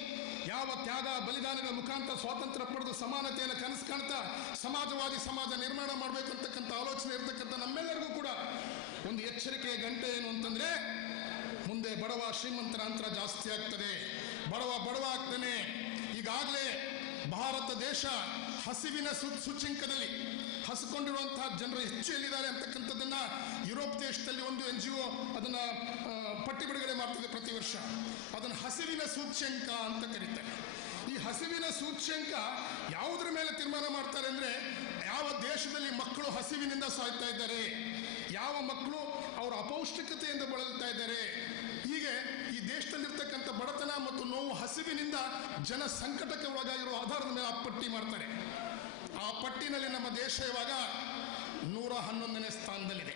ಯಾವ ತ್ಯಾಗ ಬಲಿದಾನಗಳ ಮುಖಾಂತರ ಸ್ವಾತಂತ್ರ್ಯ ಪಡೆದು ಸಮಾನತೆಯನ್ನು ಕನಸು ಕಾಣ್ತಾ ಸಮಾಜವಾದಿ ಸಮಾಜ ನಿರ್ಮಾಣ ಮಾಡಬೇಕು ಅಂತಕ್ಕಂಥ ಆಲೋಚನೆ ಇರತಕ್ಕಂಥ ನಮ್ಮೆಲ್ಲರಿಗೂ ಕೂಡ ಒಂದು ಎಚ್ಚರಿಕೆಯ ಗಂಟೆ ಏನು ಅಂತಂದ್ರೆ, ಮುಂದೆ ಬಡವ ಶ್ರೀಮಂತರ ಅಂತರ ಜಾಸ್ತಿ ಆಗ್ತದೆ, ಬಡವ ಆಗ್ತಾನೆ. ಈಗಾಗಲೇ ಭಾರತ ದೇಶ ಹಸಿವಿನ ಸೂಚ್ಯಂಕದಲ್ಲಿ ಹಸಿಕೊಂಡಿರುವಂತಹ ಜನರು ಹೆಚ್ಚು ಎಲ್ಲಿದ್ದಾರೆ ಅಂತಕ್ಕಂಥದ್ದನ್ನ ಯುರೋಪ್ ದೇಶದಲ್ಲಿ ಒಂದು NGO ಅದನ್ನ ಪಟ್ಟಿ ಬಿಡುಗಡೆ ಮಾಡ್ತದೆ ಪ್ರತಿ ವರ್ಷ. ಅದನ್ನು ಹಸಿವಿನ ಸೂಚ್ಯಂಕ ಅಂತ ಕರೀತಾರೆ. ಈ ಹಸಿವಿನ ಸೂಚ್ಯಂಕ ಯಾವುದರ ಮೇಲೆ ತೀರ್ಮಾನ ಮಾಡ್ತಾರೆ ಅಂದ್ರೆ, ಯಾವ ದೇಶದಲ್ಲಿ ಮಕ್ಕಳು ಹಸಿವಿನಿಂದ ಸಾಯ್ತಾ ಇದ್ದಾರೆ, ಯಾವ ಮಕ್ಕಳು ಅವರ ಅಪೌಷ್ಟಿಕತೆಯಿಂದ ಬಳಲ್ತಾ ಇದ್ದಾರೆ, ಹೀಗೆ ಈ ದೇಶದಲ್ಲಿರ್ತಕ್ಕಂಥ ಬಡತನ ಮತ್ತು ನೋವು ಹಸಿವಿನಿಂದ ಜನ ಸಂಕಟಕ್ಕೆ ಒಳಗಾಗಿರುವ ಆಧಾರದ ಮೇಲೆ ಆ ಪಟ್ಟಿ ಮಾಡ್ತಾರೆ. ಆ ಪಟ್ಟಿನಲ್ಲಿ ನಮ್ಮ ದೇಶ ಇವಾಗ 111ನೇ ಸ್ಥಾನದಲ್ಲಿದೆ.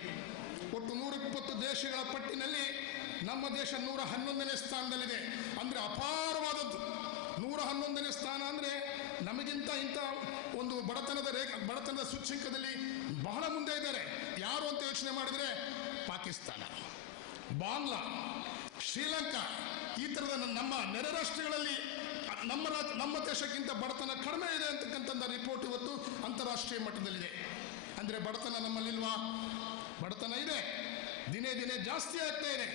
ಒಟ್ಟು 120 ದೇಶಗಳ ಪಟ್ಟಿನಲ್ಲಿ ನಮ್ಮ ದೇಶ 111ನೇ ಸ್ಥಾನದಲ್ಲಿದೆ. ಅಂದ್ರೆ ಅಪಾರವಾದದ್ದು. 111ನೇ ಸ್ಥಾನ ಅಂದ್ರೆ ನಮಗಿಂತ ಇಂಥ ಒಂದು ಬಡತನದ ಸೂಚ್ಯಂಕದಲ್ಲಿ ಬಹಳ ಮುಂದೆ ಇದ್ದಾರೆ. ಯಾರು ಅಂತ ಯೋಚನೆ ಮಾಡಿದ್ರೆ ಪಾಕಿಸ್ತಾನ, ಬಾಂಗ್ಲಾ, ಶ್ರೀಲಂಕಾ, ಈ ತರದ ನಮ್ಮ ನೆರೆ ರಾಷ್ಟ್ರಗಳಲ್ಲಿ ನಮ್ಮ ದೇಶಕ್ಕಿಂತ ಬಡತನ ಕಡಿಮೆ ಇದೆ ಅಂತಕ್ಕಂಥ ರಿಪೋರ್ಟ್ ಇವತ್ತು ಅಂತಾರಾಷ್ಟ್ರೀಯ ಮಟ್ಟದಲ್ಲಿದೆ. ಅಂದ್ರೆ ಬಡತನ ನಮ್ಮಲ್ಲಿಲ್ವಾ? ಬಡತನ ಇದೆ, ದಿನೇ ದಿನೇ ಜಾಸ್ತಿ ಆಗ್ತಾ ಇದೆ.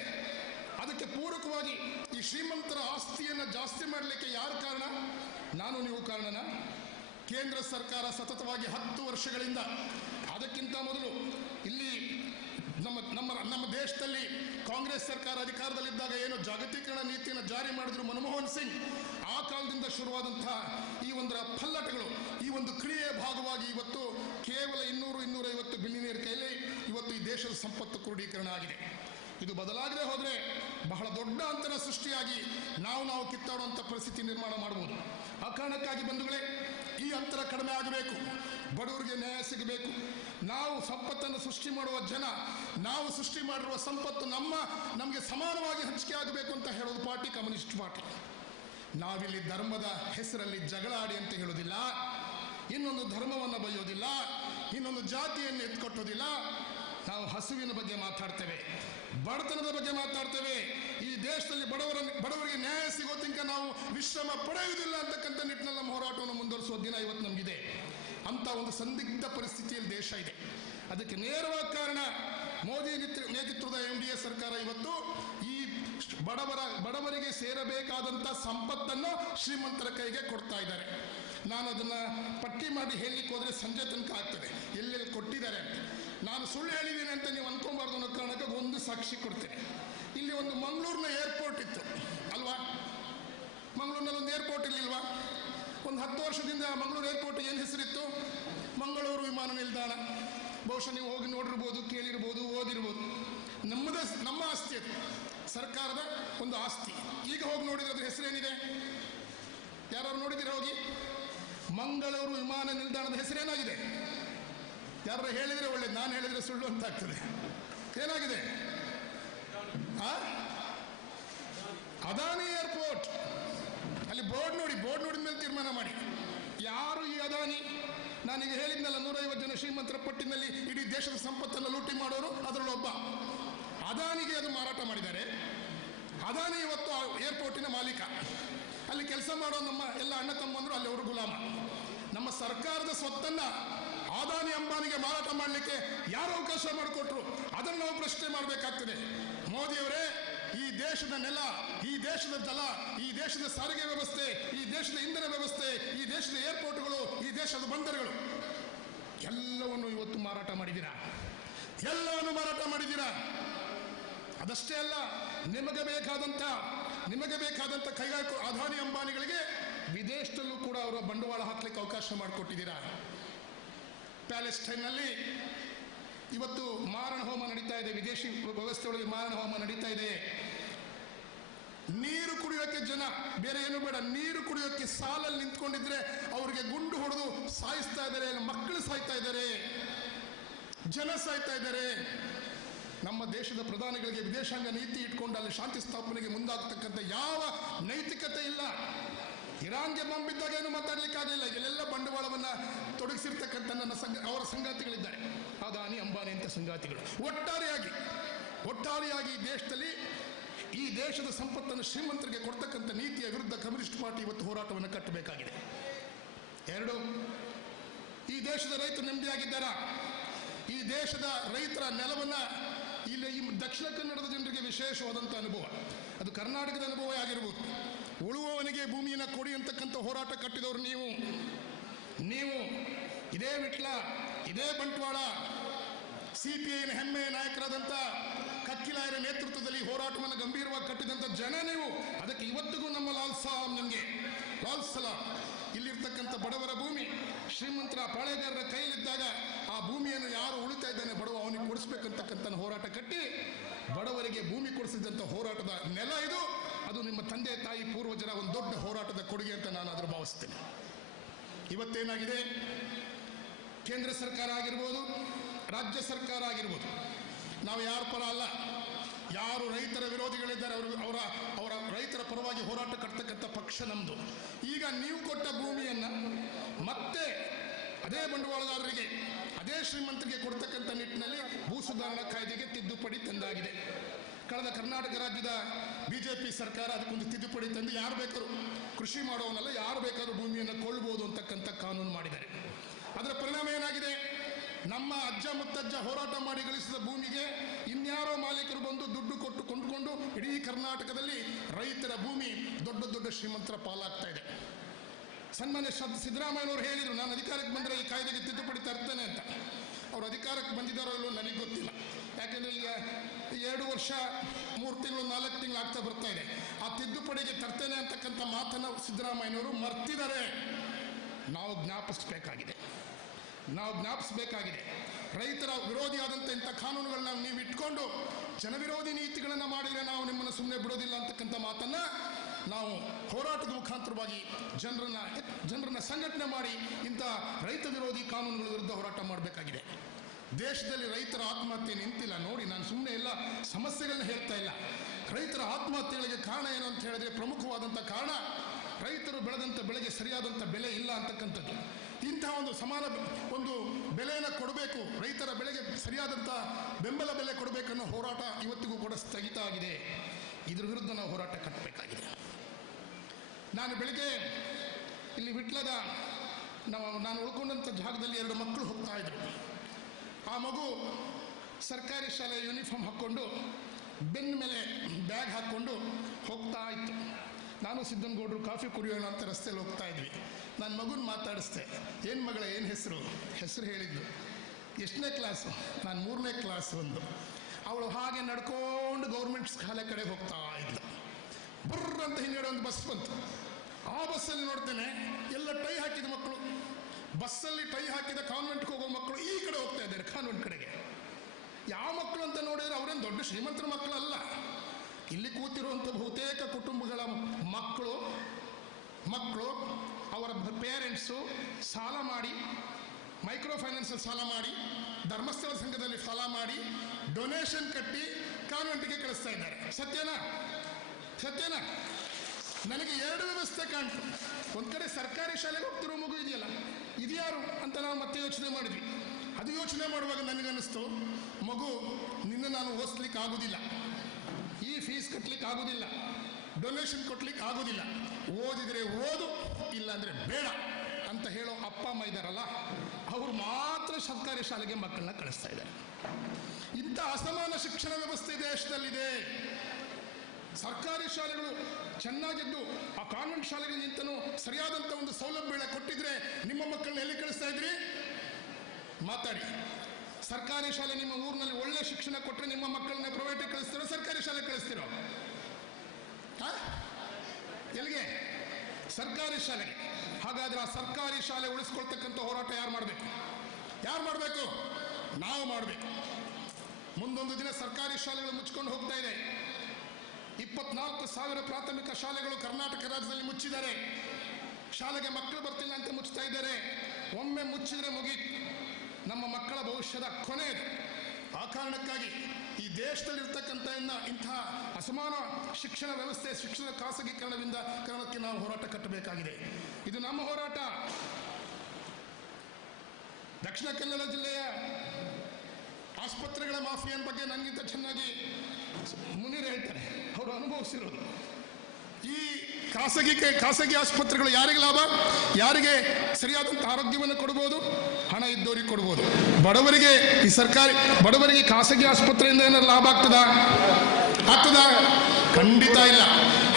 ಅದಕ್ಕೆ ಪೂರಕವಾಗಿ ಈ ಶ್ರೀಮಂತರ ಆಸ್ತಿಯನ್ನು ಜಾಸ್ತಿ ಮಾಡಲಿಕ್ಕೆ ಯಾರು ಕಾರಣ? ನಾನು ನೀವು ಕಾರಣನ? ಕೇಂದ್ರ ಸರ್ಕಾರ ಸತತವಾಗಿ 10 ವರ್ಷಗಳಿಂದ, ಅದಕ್ಕಿಂತ ಮೊದಲು ಇಲ್ಲಿ ನಮ್ಮ ದೇಶದಲ್ಲಿ ಕಾಂಗ್ರೆಸ್ ಸರ್ಕಾರ ಅಧಿಕಾರದಲ್ಲಿದ್ದಾಗ ಏನು ಜಾಗತೀಕರಣ ನೀತಿಯನ್ನು ಜಾರಿ ಮಾಡಿದ್ರು ಮನಮೋಹನ್ ಸಿಂಗ್, ಆ ಕಾಲದಲ್ಲಿ ಕಾಲದಿಂದ ಶುರುವಾದಂತಹ ಈ ಒಂದರ ಪಲ್ಲಟಗಳು, ಈ ಒಂದು ಕ್ರಿಯೆಯ ಭಾಗವಾಗಿ ಇವತ್ತು ಕೇವಲ 200-250 ಬಿಲಿಯನಿಯರ್ ಕೈಯಲ್ಲಿ ಇವತ್ತು ಈ ದೇಶದ ಸಂಪತ್ತು ಕ್ರೋಢೀಕರಣ ಆಗಿದೆ. ಇದು ಬದಲಾಗದೆ ಹೋದರೆ ಬಹಳ ದೊಡ್ಡ ಅಂತರ ಸೃಷ್ಟಿಯಾಗಿ ನಾವು ಕಿತ್ತಾಡುವಂಥ ಪರಿಸ್ಥಿತಿ ನಿರ್ಮಾಣ ಮಾಡಬಹುದು. ಆ ಕಾರಣಕ್ಕಾಗಿ ಬಂಧುಗಳೇ, ಈ ಅಂತರ ಕಡಿಮೆ ಆಗಬೇಕು, ಬಡವರಿಗೆ ನ್ಯಾಯ ಸಿಗಬೇಕು. ನಾವು ಸಂಪತ್ತನ್ನು ಸೃಷ್ಟಿ ಮಾಡುವ ಜನ, ನಾವು ಸೃಷ್ಟಿ ಮಾಡಿರುವ ಸಂಪತ್ತು ನಮಗೆ ಸಮಾನವಾಗಿ ಹಂಚಿಕೆ ಆಗಬೇಕು ಅಂತ ಹೇಳೋದು ಪಾರ್ಟಿ ಕಮ್ಯುನಿಸ್ಟ್ ಪಾರ್ಟಿ. ನಾವಿಲ್ಲಿ ಧರ್ಮದ ಹೆಸರಲ್ಲಿ ಜಗಳ ಆಡಿ ಅಂತ ಹೇಳೋದಿಲ್ಲ, ಇನ್ನೊಂದು ಧರ್ಮವನ್ನು ಬೈಯೋದಿಲ್ಲ, ಇನ್ನೊಂದು ಜಾತಿಯನ್ನು ಎತ್ಕೊಟ್ಟೋದಿಲ್ಲ. ನಾವು ಹಸುವಿನ ಬಗ್ಗೆ ಮಾತಾಡ್ತೇವೆ, ಬಡತನದ ಬಗ್ಗೆ ಮಾತಾಡ್ತೇವೆ. ಈ ದೇಶದಲ್ಲಿ ಬಡವರಿಗೆ ನ್ಯಾಯ ಸಿಗೋ ತನಕ ನಾವು ವಿಶ್ರಮ ಪಡೆಯುವುದಿಲ್ಲ ಅಂತಕ್ಕಂಥ ನಿಟ್ಟಿನಲ್ಲಿ ನಮ್ಮ ಹೋರಾಟವನ್ನು ಮುಂದುವರಿಸುವ ದಿನ ಇವತ್ತು ನಮಗಿದೆ. ಅಂತ ಒಂದು ಸಂದಿಗ್ಧ ಪರಿಸ್ಥಿತಿಯಲ್ಲಿ ದೇಶ ಇದೆ. ಅದಕ್ಕೆ ನೇರವಾದ ಕಾರಣ ಮೋದಿ ನೇತೃತ್ವದ NDA ಸರ್ಕಾರ ಇವತ್ತು ಈ ಬಡವರಿಗೆ ಸೇರಬೇಕಾದಂಥ ಸಂಪತ್ತನ್ನು ಶ್ರೀಮಂತರ ಕೈಗೆ ಕೊಡ್ತಾ ಇದ್ದಾರೆ. ನಾನು ಅದನ್ನು ಪಟ್ಟಿ ಮಾಡಿ ಹೇಳಲಿಕ್ಕೆ ಹೋದರೆ ಸಂಜೆ ತನಕ ಆಗ್ತದೆ, ಎಲ್ಲೆಲ್ಲಿ ಕೊಟ್ಟಿದ್ದಾರೆ ಅಂತ. ನಾನು ಸುಳ್ಳು ಹೇಳಿದ್ದೀನಿ ಅಂತ ನೀವು ಅನ್ಕೊಬಾರ್ದು ಅನ್ನೋ ಕಾರಣಕ್ಕೆ ಒಂದು ಸಾಕ್ಷಿ ಕೊಡ್ತೇನೆ. ಇಲ್ಲಿ ಒಂದು ಮಂಗಳೂರಿನ ಏರ್ಪೋರ್ಟ್ ಇತ್ತು ಅಲ್ವಾ? ಮಂಗಳೂರಿನಲ್ಲಿ ಒಂದು ಏರ್ಪೋರ್ಟ್ ಇರಲಿಲ್ವಾ? ಒಂದು 10 ವರ್ಷದಿಂದ ಮಂಗಳೂರು ಏರ್ಪೋರ್ಟ್ ಏನು ಹೆಸರಿತ್ತು? ಮಂಗಳೂರು ವಿಮಾನ ನಿಲ್ದಾಣ. ಬಹುಶಃ ನೀವು ಹೋಗಿ ನೋಡಿರ್ಬೋದು, ಕೇಳಿರ್ಬೋದು, ಓದಿರ್ಬೋದು. ನಮ್ಮ ಆಸ್ತಿ ಅದು, ಸರ್ಕಾರದ ಒಂದು ಆಸ್ತಿ. ಈಗ ಹೋಗಿ ನೋಡಿದ್ರೆ ಅದ್ರ ಹೆಸರೇನಿದೆ? ಯಾರು ನೋಡಿದಿರ ಹೋಗಿ? ಮಂಗಳೂರು ವಿಮಾನ ನಿಲ್ದಾಣದ ಹೆಸರೇನಾಗಿದೆ? ಯಾರು ಹೇಳಿದರೆ ಒಳ್ಳೇದು, ನಾನು ಹೇಳಿದರೆ ಸುಳ್ಳು ಅಂತ ಆಗ್ತದೆ. ಏನಾಗಿದೆ? ಅದಾನಿ ಏರ್ಪೋರ್ಟ್. ಅಲ್ಲಿ ಬೋರ್ಡ್ ನೋಡಿದ ಮೇಲೆ ತೀರ್ಮಾನ ಮಾಡಿ. ಯಾರು ಈ ಅದಾನಿ? ನಾನೀಗ ಹೇಳಿದ್ನಲ್ಲ, 150 ಜನ ಶ್ರೀಮಂತರ ಪಟ್ಟಿನಲ್ಲಿ ಇಡೀ ದೇಶದ ಸಂಪತ್ತನ್ನು ಲೂಟಿ ಮಾಡೋರು ಅದರಲ್ಲಿ ಒಬ್ಬ. ಅದಾನಿಗೆ ಅದು ಮಾರಾಟ ಮಾಡಿದ್ದಾರೆ. ಅದಾನಿ ಇವತ್ತು ಏರ್ಪೋರ್ಟಿನ ಮಾಲೀಕ. ಅಲ್ಲಿ ಕೆಲಸ ಮಾಡೋ ನಮ್ಮ ಎಲ್ಲ ಅಣ್ಣ ತಮ್ಮಂದರು ಅಲ್ಲಿ ಅವರು ಗುಲಾಮ. ನಮ್ಮ ಸರ್ಕಾರದ ಸ್ವತ್ತನ್ನು ಅದಾನಿ ಅಂಬಾನಿಗೆ ಮಾರಾಟ ಮಾಡಲಿಕ್ಕೆ ಯಾರು ಅವಕಾಶ ಮಾಡಿಕೊಟ್ರು? ಅದನ್ನು ನಾವು ಪ್ರಶ್ನೆ ಮಾಡಬೇಕಾಗ್ತದೆ. ಮೋದಿಯವರೇ, ಈ ದೇಶದ ನೆಲ, ಈ ದೇಶದ ಜಲ, ಈ ದೇಶದ ಸಾರಿಗೆ ವ್ಯವಸ್ಥೆ, ಈ ದೇಶದ ಇಂಧನ ವ್ಯವಸ್ಥೆ, ಈ ದೇಶದ ಏರ್ಪೋರ್ಟ್ಗಳು, ಈ ದೇಶದ ಬಂದರುಗಳು ಎಲ್ಲವನ್ನು ಇವತ್ತು ಮಾರಾಟ ಮಾಡಿದ್ದೀರಾ. ಎಲ್ಲವನ್ನು ಮಾರಾಟ ಮಾಡಿದ್ದೀರಾ. ಅದಷ್ಟೇ ಅಲ್ಲ, ನಿಮಗೆ ಬೇಕಾದಂಥ ಕೈಗಾರಿಕೆ ಅದಾನಿ ಅಂಬಾನಿಗಳಿಗೆ ವಿದೇಶದಲ್ಲೂ ಕೂಡ ಅವರ ಬಂಡವಾಳ ಹಾಕಲಿಕ್ಕೆ ಅವಕಾಶ ಮಾಡಿಕೊಟ್ಟಿದ್ದೀರಾ. ಪ್ಯಾಲೆಸ್ಟೈನ್ನಲ್ಲಿ ಇವತ್ತು ಮಾರಣ ಹೋಮ ನಡೀತಾ ಇದೆ. ವಿದೇಶಿ ವ್ಯವಸ್ಥೆಯೊಳಗೆ ಮಾರಣ ಹೋಮ ನಡೀತಾ ಇದೆ. ನೀರು ಕುಡಿಯೋಕ್ಕೆ ಜನ, ಬೇರೆ ಏನು ಬೇಡ, ನೀರು ಕುಡಿಯೋಕ್ಕೆ ಸಾಲಲ್ಲಿ ನಿಂತ್ಕೊಂಡಿದ್ರೆ ಅವರಿಗೆ ಗುಂಡು ಹೊಡೆದು ಸಾಯಿಸ್ತಾ ಇದ್ದಾರೆ. ಮಕ್ಕಳು ಸಾಯ್ತಾ ಇದ್ದಾರೆ, ಜನ ಸಾಯ್ತಾ ಇದ್ದಾರೆ. ನಮ್ಮ ದೇಶದ ಪ್ರಧಾನಿಗಳಿಗೆ ವಿದೇಶಾಂಗ ನೀತಿ ಇಟ್ಕೊಂಡು ಅಲ್ಲಿ ಶಾಂತಿ ಸ್ಥಾಪನೆಗೆ ಮುಂದಾಗತಕ್ಕಂಥ ಯಾವ ನೈತಿಕತೆ ಇಲ್ಲ. ಇರಾನ್ಗೆ ಬಾಂಬ್ ಬಿದ್ದಾಗ ಏನು ಮಾತಾಡಲಿಕ್ಕಾಗಲಿಲ್ಲ. ಇಲ್ಲೆಲ್ಲ ಬಂಡವಾಳವನ್ನು ತೊಡಗಿಸಿರ್ತಕ್ಕಂಥ ಅವರ ಸಂಗಾತಿಗಳಿದ್ದಾರೆ, ಅದಾನಿ ಅಂಬಾನಿ ಅಂತ ಸಂಗಾತಿಗಳು. ಒಟ್ಟಾರೆಯಾಗಿ ದೇಶದಲ್ಲಿ ಈ ದೇಶದ ಸಂಪತ್ತನ್ನು ಶ್ರೀಮಂತರಿಗೆ ಕೊಡ್ತಕ್ಕಂಥ ನೀತಿಯ ವಿರುದ್ಧ ಕಮ್ಯುನಿಸ್ಟ್ ಪಾರ್ಟಿ ಇವತ್ತು ಹೋರಾಟವನ್ನು ಕಟ್ಟಬೇಕಾಗಿದೆ. 2, ಈ ದೇಶದ ರೈತರು ನೆಮ್ಮದಿಯಾಗಿದ್ದಾರಾ? ಈ ದೇಶದ ರೈತರ ನೆಲವನ್ನು ಇಲ್ಲಿ ಈ ದಕ್ಷಿಣ ಕನ್ನಡದ ಜನರಿಗೆ ವಿಶೇಷವಾದಂಥ ಅನುಭವ, ಅದು ಕರ್ನಾಟಕದ ಅನುಭವ ಆಗಿರ್ಬೋದು. ಉಳುವವನಿಗೆ ಭೂಮಿಯನ್ನು ಕೊಡಿ ಅಂತಕ್ಕಂಥ ಹೋರಾಟ ಕಟ್ಟಿದವರು ನೀವು ಇದೇ ವಿಟ್ಲ, ಇದೇ ಬಂಟ್ವಾಳ, CPIನ ಹೆಮ್ಮೆಯ ನಾಯಕರಾದಂಥ ಕಕ್ಕಿಲಾಯರ ನೇತೃತ್ವದಲ್ಲಿ ಹೋರಾಟವನ್ನು ಗಂಭೀರವಾಗಿ ಕಟ್ಟಿದಂಥ ಜನ ನೀವು. ಅದಕ್ಕೆ ಇವತ್ತಿಗೂ ನಮ್ಮ ಲಾಲ್ ಸಲಾಂ ಇಲ್ಲಿರ್ತಕ್ಕಂಥ ಬಡವರ ಭೂಮಿ ಶ್ರೀಮಂತರ ಪಾಳೆಗಾರರ ಕೈಯಲ್ಲಿದ್ದಾಗ ಆ ಭೂಮಿಯನ್ನು ಯಾರು ಉಳಿತಾ ಇದ್ದಾನೆ ಬಡವ ಅವನಿಗೆ ಕೊಡಿಸ್ಬೇಕಂತಕ್ಕಂಥ ಹೋರಾಟ ಕಟ್ಟಿ ಬಡವರಿಗೆ ಭೂಮಿ ಕೊಡಿಸಿದಂಥ ಹೋರಾಟದ ನೆಲ ಇದು. ಅದು ನಿಮ್ಮ ತಂದೆ ತಾಯಿ ಪೂರ್ವಜರ ಒಂದು ದೊಡ್ಡ ಹೋರಾಟದ ಕೊಡುಗೆ ಅಂತ ನಾನು ಅದನ್ನು ಭಾವಿಸ್ತೇನೆ. ಇವತ್ತೇನಾಗಿದೆ, ಕೇಂದ್ರ ಸರ್ಕಾರ ಆಗಿರ್ಬೋದು, ರಾಜ್ಯ ಸರ್ಕಾರ ಆಗಿರ್ಬೋದು, ನಾವು ಯಾರ ಪರ ಅಲ್ಲ. ಯಾರು ರೈತರ ವಿರೋಧಿಗಳಿದ್ದಾರೆ ಅವರ ರೈತರ ಪರವಾಗಿ ಹೋರಾಟ ಕಟ್ತಕ್ಕಂಥ ಪಕ್ಷ ನಮ್ಮದು. ಈಗ ನೀವು ಕೊಟ್ಟ ಭೂಮಿಯನ್ನು ಮತ್ತೆ ಅದೇ ಬಂಡವಾಳದಾರರಿಗೆ, ಅದೇ ಶ್ರೀಮಂತರಿಗೆ ಕೊಡ್ತಕ್ಕಂಥ ನಿಟ್ಟಿನಲ್ಲಿ ಭೂ ಸುಧಾರಣಾ ಕಾಯ್ದೆಗೆ ತಿದ್ದುಪಡಿ ತಂದಾಗಿದೆ. ಕಳೆದ ಕರ್ನಾಟಕ ರಾಜ್ಯದ BJP ಸರ್ಕಾರ ಅದಕ್ಕೊಂದು ತಿದ್ದುಪಡಿ ತಂದು ಯಾರು ಬೇಕಾದ್ರೂ ಕೃಷಿ ಮಾಡೋವನ್ನಲ್ಲ, ಯಾರು ಬೇಕಾದ್ರೂ ಭೂಮಿಯನ್ನು ಕೊಳ್ಳಬಹುದು ಅಂತಕ್ಕಂಥ ಕಾನೂನು ಮಾಡಿದ್ದಾರೆ. ಅದರ ಪರಿಣಾಮ ಏನಾಗಿದೆ? ನಮ್ಮ ಅಜ್ಜ ಮುತ್ತಜ್ಜ ಹೋರಾಟ ಮಾಡಿ ಗಳಿಸಿದ ಭೂಮಿಗೆ ಇನ್ಯಾರೋ ಮಾಲೀಕರು ಬಂದು ದುಡ್ಡು ಕೊಟ್ಟು ಕೊಂಡುಕೊಂಡು ಇಡೀ ಕರ್ನಾಟಕದಲ್ಲಿ ರೈತರ ಭೂಮಿ ದೊಡ್ಡ ಶ್ರೀಮಂತರ ಪಾಲಾಗ್ತಾ ಇದೆ. ಸನ್ಮಾನ್ಯ ಸಿದ್ದರಾಮಯ್ಯನವರು ಹೇಳಿದರು, ನಾನು ಅಧಿಕಾರಕ್ಕೆ ಬಂದರೆ ಈ ಕಾಯ್ದೆಗೆ ತಿದ್ದುಪಡಿ ತರ್ತೇನೆ ಅಂತ. ಅವರು ಅಧಿಕಾರಕ್ಕೆ ಬಂದಿದ್ದಾರೋ ಇಲ್ಲೋ ನನಗೆ ಗೊತ್ತಿಲ್ಲ. ಯಾಕೆಂದರೆ ಈಗ 2 ವರ್ಷ 3 ತಿಂಗಳು 4 ತಿಂಗಳು ಆಗ್ತಾ ಬರ್ತಾ ಇದೆ. ಆ ತಿದ್ದುಪಡಿಗೆ ತರ್ತೇನೆ ಅಂತಕ್ಕಂಥ ಮಾತನ್ನು ಸಿದ್ದರಾಮಯ್ಯನವರು ಮರ್ತಿದ್ದಾರೆ. ನಾವು ಜ್ಞಾಪಿಸಬೇಕಾಗಿದೆ. ರೈತರ ವಿರೋಧಿಯಾದಂಥ ಇಂಥ ಕಾನೂನುಗಳನ್ನ ನೀವು ಇಟ್ಕೊಂಡು ಜನವಿರೋಧಿ ನೀತಿಗಳನ್ನು ಮಾಡಿದರೆ ನಾವು ನಿಮ್ಮನ್ನು ಸುಮ್ಮನೆ ಬಿಡೋದಿಲ್ಲ ಅಂತಕ್ಕಂಥ ಮಾತನ್ನು ನಾವು ಹೋರಾಟದ ಮುಖಾಂತರವಾಗಿ ಜನರನ್ನ ಸಂಘಟನೆ ಮಾಡಿ ಇಂಥ ರೈತ ವಿರೋಧಿ ಕಾನೂನುಗಳ ವಿರುದ್ಧ ಹೋರಾಟ ಮಾಡಬೇಕಾಗಿದೆ. ದೇಶದಲ್ಲಿ ರೈತರ ಆತ್ಮಹತ್ಯೆ ನಿಂತಿಲ್ಲ ನೋಡಿ. ನಾನು ಸುಮ್ಮನೆ ಎಲ್ಲ ಸಮಸ್ಯೆಗಳನ್ನ ಹೇಳ್ತಾ ಇಲ್ಲ. ರೈತರ ಆತ್ಮಹತ್ಯೆಗಳಿಗೆ ಕಾರಣ ಏನು ಅಂತ ಹೇಳಿದ್ರೆ ಪ್ರಮುಖವಾದಂಥ ಕಾರಣ ರೈತರು ಬೆಳೆದಂಥ ಬೆಳೆಗೆ ಸರಿಯಾದಂಥ ಬೆಲೆ ಇಲ್ಲ ಅಂತಕ್ಕಂಥದ್ದು. ಇಂತಹ ಒಂದು ಬೆಲೆಯನ್ನು ಕೊಡಬೇಕು, ರೈತರ ಬೆಳೆಗೆ ಸರಿಯಾದಂಥ ಬೆಂಬಲ ಬೆಲೆ ಕೊಡಬೇಕನ್ನೋ ಹೋರಾಟ ಇವತ್ತಿಗೂ ಕೂಡ ಸ್ಥಗಿತ ಆಗಿದೆ. ಇದ್ರ ವಿರುದ್ಧ ನಾವು ಹೋರಾಟ ಕಟ್ಟಬೇಕಾಗಿದೆ. ನಾನು ಬೆಳಿಗ್ಗೆ ಇಲ್ಲಿ ವಿಟ್ಲದ ನಾನು ಉಳ್ಕೊಂಡಂಥ ಜಾಗದಲ್ಲಿ 2 ಮಕ್ಕಳು ಹೋಗ್ತಾ ಇದ್ರು. ಆ ಮಗು ಸರ್ಕಾರಿ ಶಾಲೆ ಯೂನಿಫಾರ್ಮ್ ಹಾಕ್ಕೊಂಡು ಬೆನ್ನ ಮೇಲೆ ಬ್ಯಾಗ್ ಹಾಕ್ಕೊಂಡು ಹೋಗ್ತಾ ಇತ್ತು. ನಾನು ಸಿದ್ದನಗೌಡರು ಕಾಫಿ ಕುಡಿಯೋಣ ಅಂತ ರಸ್ತೆಯಲ್ಲಿ ಹೋಗ್ತಾ ಇದ್ವಿ. ನಾನು ಮಗುನ ಮಾತಾಡಿಸ್ದೆ, ಏನು ಮಗಳ, ಏನು ಹೆಸರು ಹೇಳಿದ್ಲು. ಎಷ್ಟನೇ ಕ್ಲಾಸು? ನಾನು 3ನೇ ಕ್ಲಾಸ್ ಒಂದು. ಅವಳು ಹಾಗೆ ನಡ್ಕೊಂಡು ಗೌರ್ಮೆಂಟ್ ಶಾಲೆ ಕಡೆ ಹೋಗ್ತಾ ಇದ್ಲು. ಬರ್ರ ಅಂತ ಹಿಂಗಡೆ ಒಂದು ಬಸ್ ಬಂತು. ಆ ಬಸ್ಸಲ್ಲಿ ನೋಡ್ತೇನೆ ಎಲ್ಲ ಟೈ ಹಾಕಿದ ಮಕ್ಕಳು. ಬಸ್ಸಲ್ಲಿ ಟೈ ಹಾಕಿದ ಕಾನ್ವೆಂಟ್ಗೆ ಹೋಗೋ ಮಕ್ಕಳು ಈ ಕಡೆ ಹೋಗ್ತಾ ಇದ್ದಾರೆ, ಕಾನ್ವೆಂಟ್ ಕಡೆಗೆ. ಯಾವ ಮಕ್ಕಳು ಅಂತ ನೋಡಿದ್ರೆ ಅವರೇನು ದೊಡ್ಡ ಶ್ರೀಮಂತರ ಮಕ್ಕಳಲ್ಲ. ಇಲ್ಲಿ ಕೂತಿರುವಂಥ ಬಹುತೇಕ ಕುಟುಂಬಗಳ ಮಕ್ಕಳು ಅವರ ಪೇರೆಂಟ್ಸು ಸಾಲ ಮಾಡಿ, ಮೈಕ್ರೋ ಫೈನಾನ್ಸಲ್ಲಿ ಸಾಲ ಮಾಡಿ, ಧರ್ಮಸ್ಥಳ ಸಂಘದಲ್ಲಿ ಸಾಲ ಮಾಡಿ, ಡೊನೇಷನ್ ಕಟ್ಟಿ ಕಾನ್ವೆಂಟ್ಗೆ ಕಳಿಸ್ತಾ ಇದ್ದಾರೆ. ಸತ್ಯನಾ? ನನಗೆ 2 ವ್ಯವಸ್ಥೆ ಕಾಣ್ತು. ಒಂದು ಕಡೆ ಸರ್ಕಾರಿ ಶಾಲೆಗೆ ಹೋಗ್ತಿರೋ ಮಗು ಇದೆಯಲ್ಲ, ಇದ್ಯಾರು ಅಂತ ನಾವು ಮತ್ತೆ ಯೋಚನೆ ಮಾಡಿದ್ವಿ. ಅದು ಯೋಚನೆ ಮಾಡುವಾಗ ನನಗನ್ನಿಸ್ತು, ಮಗು ನಿನ್ನ ನಾನು ಓದಿಸ್ಲಿಕ್ಕೆ ಆಗೋದಿಲ್ಲ, ಈ ಫೀಸ್ ಕಟ್ಟಲಿಕ್ಕೆ ಆಗೋದಿಲ್ಲ, ಡೊನೇಷನ್ ಕೊಡ್ಲಿಕ್ಕೆ ಆಗೋದಿಲ್ಲ, ಓದಿದರೆ ಓದು, ಇಲ್ಲ ಅಂದರೆ ಬೇಡ ಅಂತ ಹೇಳೋ ಅಪ್ಪ ಅಮ್ಮ ಇದ್ದಾರಲ್ಲ, ಅವರು ಮಾತ್ರ ಸರ್ಕಾರಿ ಶಾಲೆಗೆ ಮಕ್ಕಳನ್ನ ಕಳಿಸ್ತಾ ಇದ್ದಾರೆ. ಇಂಥ ಅಸಮಾನ ಶಿಕ್ಷಣ ವ್ಯವಸ್ಥೆ ದೇಶದಲ್ಲಿದೆ. ಸರ್ಕಾರಿ ಶಾಲೆಗಳು ಚೆನ್ನಾಗಿದ್ದು ಆ ಕಾನ್ವೆಂಟ್ ಶಾಲೆಗಳಿಗಿಂತನೂ ಸರಿಯಾದಂಥ ಒಂದು ಸೌಲಭ್ಯ ಕೊಟ್ಟಿದ್ರೆ ನಿಮ್ಮ ಮಕ್ಕಳನ್ನ ಎಲ್ಲಿ ಕಳಿಸ್ತಾ ಇದ್ರಿ? ಮಾತಾಡಿ. ಸರ್ಕಾರಿ ಶಾಲೆ ನಿಮ್ಮ ಊರಿನಲ್ಲಿ ಒಳ್ಳೆ ಶಿಕ್ಷಣ ಕೊಟ್ಟರೆ ನಿಮ್ಮ ಮಕ್ಕಳನ್ನ ಪ್ರೈವೇಟಿಗೆ ಕಳಿಸ್ತಿರೋ, ಸರ್ಕಾರಿ ಶಾಲೆ ಕಳಿಸ್ತಿರೋ? ಎಲ್ಲಿಗೆ? ಸರ್ಕಾರಿ ಶಾಲೆಗೆ. ಹಾಗಾದ್ರೆ ಆ ಸರ್ಕಾರಿ ಶಾಲೆ ಉಳಿಸ್ಕೊಳ್ತಕ್ಕಂಥ ಹೋರಾಟ ಯಾರು ಮಾಡಬೇಕು? ನಾವು ಮಾಡಬೇಕು. ಮುಂದೊಂದು ದಿನ ಸರ್ಕಾರಿ ಶಾಲೆಗಳು ಮುಚ್ಕೊಂಡು ಹೋಗ್ತಾ ಇದೆ. 24,000 ಪ್ರಾಥಮಿಕ ಶಾಲೆಗಳು ಕರ್ನಾಟಕ ರಾಜ್ಯದಲ್ಲಿ ಮುಚ್ಚಿದ್ದಾರೆ. ಶಾಲೆಗೆ ಮಕ್ಕಳು ಬರ್ತಿಲ್ಲ ಅಂತ ಮುಚ್ತಾ ಇದ್ದಾರೆ. ಒಮ್ಮೆ ಮುಚ್ಚಿದ್ರೆ ಮುಗೀತು, ನಮ್ಮ ಮಕ್ಕಳ ಭವಿಷ್ಯದ ಕೊನೆಯದು. ಆ ಕಾರಣಕ್ಕಾಗಿ ಈ ದೇಶದಲ್ಲಿರ್ತಕ್ಕಂಥ ಇಂತಹ ಅಸಮಾನ ಶಿಕ್ಷಣ ವ್ಯವಸ್ಥೆ, ಶಿಕ್ಷಣ ಖಾಸಗೀಕರಣಕ್ಕೆ ನಾವು ಹೋರಾಟ ಕಟ್ಟಬೇಕಾಗಿದೆ. ಇದು ನಮ್ಮ ಹೋರಾಟ. ದಕ್ಷಿಣ ಕನ್ನಡ ಜಿಲ್ಲೆಯ ಆಸ್ಪತ್ರೆಗಳ ಮಾಫಿಯನ್ ಬಗ್ಗೆ ನನಗಿಂತ ಚೆನ್ನಾಗಿ ಮುನೀರ್ ಹೇಳ್ತಾರೆ, ಅವರು ಅನುಭವಿಸಿರೋದು. ಈ ಖಾಸಗಿ ಆಸ್ಪತ್ರೆಗಳು ಯಾರಿಗೆ ಲಾಭ? ಯಾರಿಗೆ ಸರಿಯಾದಂಥ ಆರೋಗ್ಯವನ್ನು ಕೊಡ್ಬೋದು? ಹಣ ಇದ್ದವರಿಗೆ ಕೊಡ್ಬೋದು. ಬಡವರಿಗೆ ಬಡವರಿಗೆ ಖಾಸಗಿ ಆಸ್ಪತ್ರೆಯಿಂದ ಏನಾದ್ರು ಲಾಭ ಆಗ್ತದಾ? ಖಂಡಿತ ಇಲ್ಲ.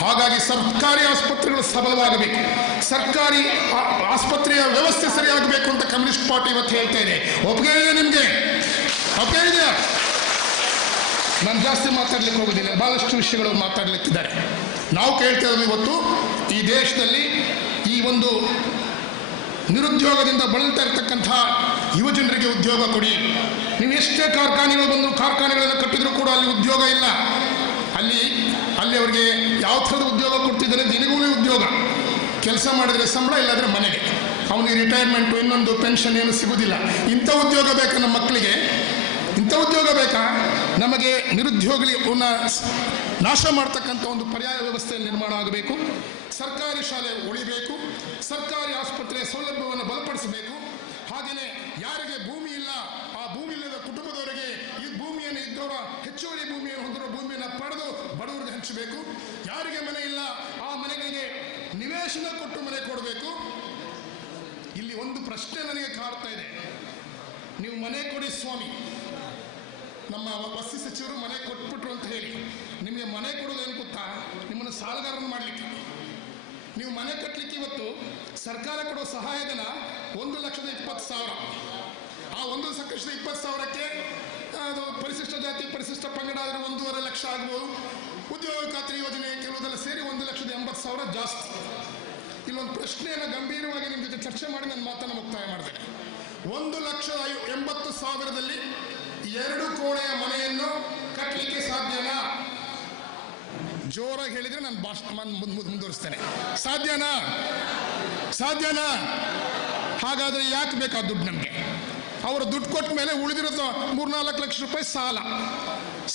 ಹಾಗಾಗಿ ಸರ್ಕಾರಿ ಆಸ್ಪತ್ರೆಗಳು ಸಬಲವಾಗಬೇಕು, ಸರ್ಕಾರಿ ಆಸ್ಪತ್ರೆಯ ವ್ಯವಸ್ಥೆ ಸರಿಯಾಗಬೇಕು ಅಂತ ಕಮ್ಯುನಿಸ್ಟ್ ಪಾರ್ಟಿ ಇವತ್ತು ಹೇಳ್ತಾ ಇದೆ. ಒಪ್ಪಿಗೆ ಇದೆ ನಿಮಗೆ? ಒಪ್ಪಿಗೆ ಇದೆಯಾ? ನಾನು ಜಾಸ್ತಿ ಮಾತಾಡ್ಲಿಕ್ಕೆ ಹೋಗೋದಿಲ್ಲ, ಬಹಳಷ್ಟು ವಿಷಯಗಳು ಮಾತಾಡ್ಲಿಕ್ಕಿದ್ದಾರೆ. ನಾವು ಕೇಳ್ತಾ ಇರೋದು ಇವತ್ತು ಈ ದೇಶದಲ್ಲಿ ಈ ಒಂದು ನಿರುದ್ಯೋಗದಿಂದ ಬಳಲ್ತಾ ಇರತಕ್ಕಂಥ ಯುವಜನರಿಗೆ ಉದ್ಯೋಗ ಕೊಡಿ. ನೀವು ಎಷ್ಟೇ ಕಾರ್ಖಾನೆಗಳು ಬಂದರೂ, ಕಾರ್ಖಾನೆಗಳನ್ನು ಕಟ್ಟಿದ್ರು ಕೂಡ ಅಲ್ಲಿ ಉದ್ಯೋಗ ಇಲ್ಲ. ಅಲ್ಲಿ ಅವರಿಗೆ ಯಾವ ಥರದ ಉದ್ಯೋಗ ಕೊಡ್ತಿದ್ದಾರೆ? ದಿನಗೂಲಿ ಉದ್ಯೋಗ. ಕೆಲಸ ಮಾಡಿದರೆ ಸಂಬಳ, ಇಲ್ಲಾಂದರೆ ಮನೆಗೆ. ಅವನಿಗೆ ರಿಟೈರ್ಮೆಂಟು, ಇನ್ನೊಂದು ಪೆನ್ಷನ್ ಏನು ಸಿಗೋದಿಲ್ಲ. ಇಂಥ ಉದ್ಯೋಗ ಬೇಕಾ ನಮ್ಮ ಮಕ್ಕಳಿಗೆ? ಇಂಥ ಉದ್ಯೋಗ ಬೇಕಾ ನಮಗೆ? ನಿರುದ್ಯೋಗಿಗಳನ್ನ ನಾಶ ಮಾಡ್ತಕ್ಕಂಥ ಒಂದು ಪರ್ಯಾಯ ವ್ಯವಸ್ಥೆ ನಿರ್ಮಾಣ ಆಗಬೇಕು. ಸರ್ಕಾರಿ ಶಾಲೆ ಉಳಿಬೇಕು, ಸರ್ಕಾರಿ ಆಸ್ಪತ್ರೆಯ ಸೌಲಭ್ಯವನ್ನು ಬಲಪಡಿಸಬೇಕು. ಹಾಗೆಯೇ ಯಾರಿಗೆ ಭೂಮಿ ಇಲ್ಲ, ಆ ಭೂಮಿ ಇಲ್ಲದ ಕುಟುಂಬದವರಿಗೆ ಈ ಭೂಮಿಯನ್ನು ಇದ್ದವರ ಹೆಚ್ಚುವರಿ ಭೂಮಿಯನ್ನು ಹೊಂದಿರುವ ಭೂಮಿಯನ್ನು ಪಡೆದು ಬಡವರಿಗೆ ಹಂಚಬೇಕು. ಯಾರಿಗೆ ಮನೆ ಇಲ್ಲ ಆ ಮನೆಗಳಿಗೆ ನಿವೇಶನ ಕೊಟ್ಟು ಮನೆ ಕೊಡಬೇಕು. ಇಲ್ಲಿ ಒಂದು ಪ್ರಶ್ನೆ ನನಗೆ ಕಾಡ್ತಾ ಇದೆ. ನೀವು ಮನೆ ಕೊಡಿ ಸ್ವಾಮಿ, ನಮ್ಮ ವಸತಿ ಸಚಿವರು ಮನೆ ಕೊಟ್ಬಿಟ್ರು ಅಂತ ಹೇಳಿ ನಿಮಗೆ ಮನೆ ಕೊಡೋದು ಏನು ಗೊತ್ತಾ? ನಿಮ್ಮನ್ನು ಸಾಲಗಾರನ ಮಾಡಲಿಕ್ಕೆ. ನೀವು ಮನೆ ಕಟ್ಟಲಿಕ್ಕೆ ಇವತ್ತು ಸರ್ಕಾರ ಕೊಡೋ ಸಹಾಯಧನ 1,20,000. ಆ 1,20,000ಕ್ಕೆ ಅದು ಪರಿಶಿಷ್ಟ ಜಾತಿ ಪರಿಶಿಷ್ಟ ಪಂಗಡ ಆದರೆ 1.5 ಲಕ್ಷ ಆಗ್ಬೋದು. ಉದ್ಯೋಗ ಖಾತ್ರಿ ಯೋಜನೆ ಕೆಲವುದೆಲ್ಲ ಸೇರಿ 1,80,000 ಜಾಸ್ತಿ. ಇಲ್ಲೊಂದು ಪ್ರಶ್ನೆಯನ್ನು ಗಂಭೀರವಾಗಿ ನಿಮ್ಮ ಜೊತೆ ಚರ್ಚೆ ಮಾಡಿ ನನ್ನ ಮಾತನ್ನು ಮುಕ್ತಾಯ ಮಾಡ್ತೇನೆ. 1,80,000ದಲ್ಲಿ 2 ಕೋಣೆಯ ಮನೆಯನ್ನು ಕಟ್ಟಲಿಕ್ಕೆ ಸಾಧ್ಯನಾ? ಜೋರಾಗಿ ಹೇಳಿದ್ರೆ ನಾನು ಮುಂದುವರಿಸ್ತೇನೆ. ಸಾಧ್ಯನಾ? ಹಾಗಾದ್ರೆ ಯಾಕೆ ಬೇಕಾ ದುಡ್ಡು ನಮಗೆ? ಅವರು ದುಡ್ಡು ಕೊಟ್ಟ ಮೇಲೆ ಉಳಿದಿರೋ 3-4 ಲಕ್ಷ ರೂಪಾಯಿ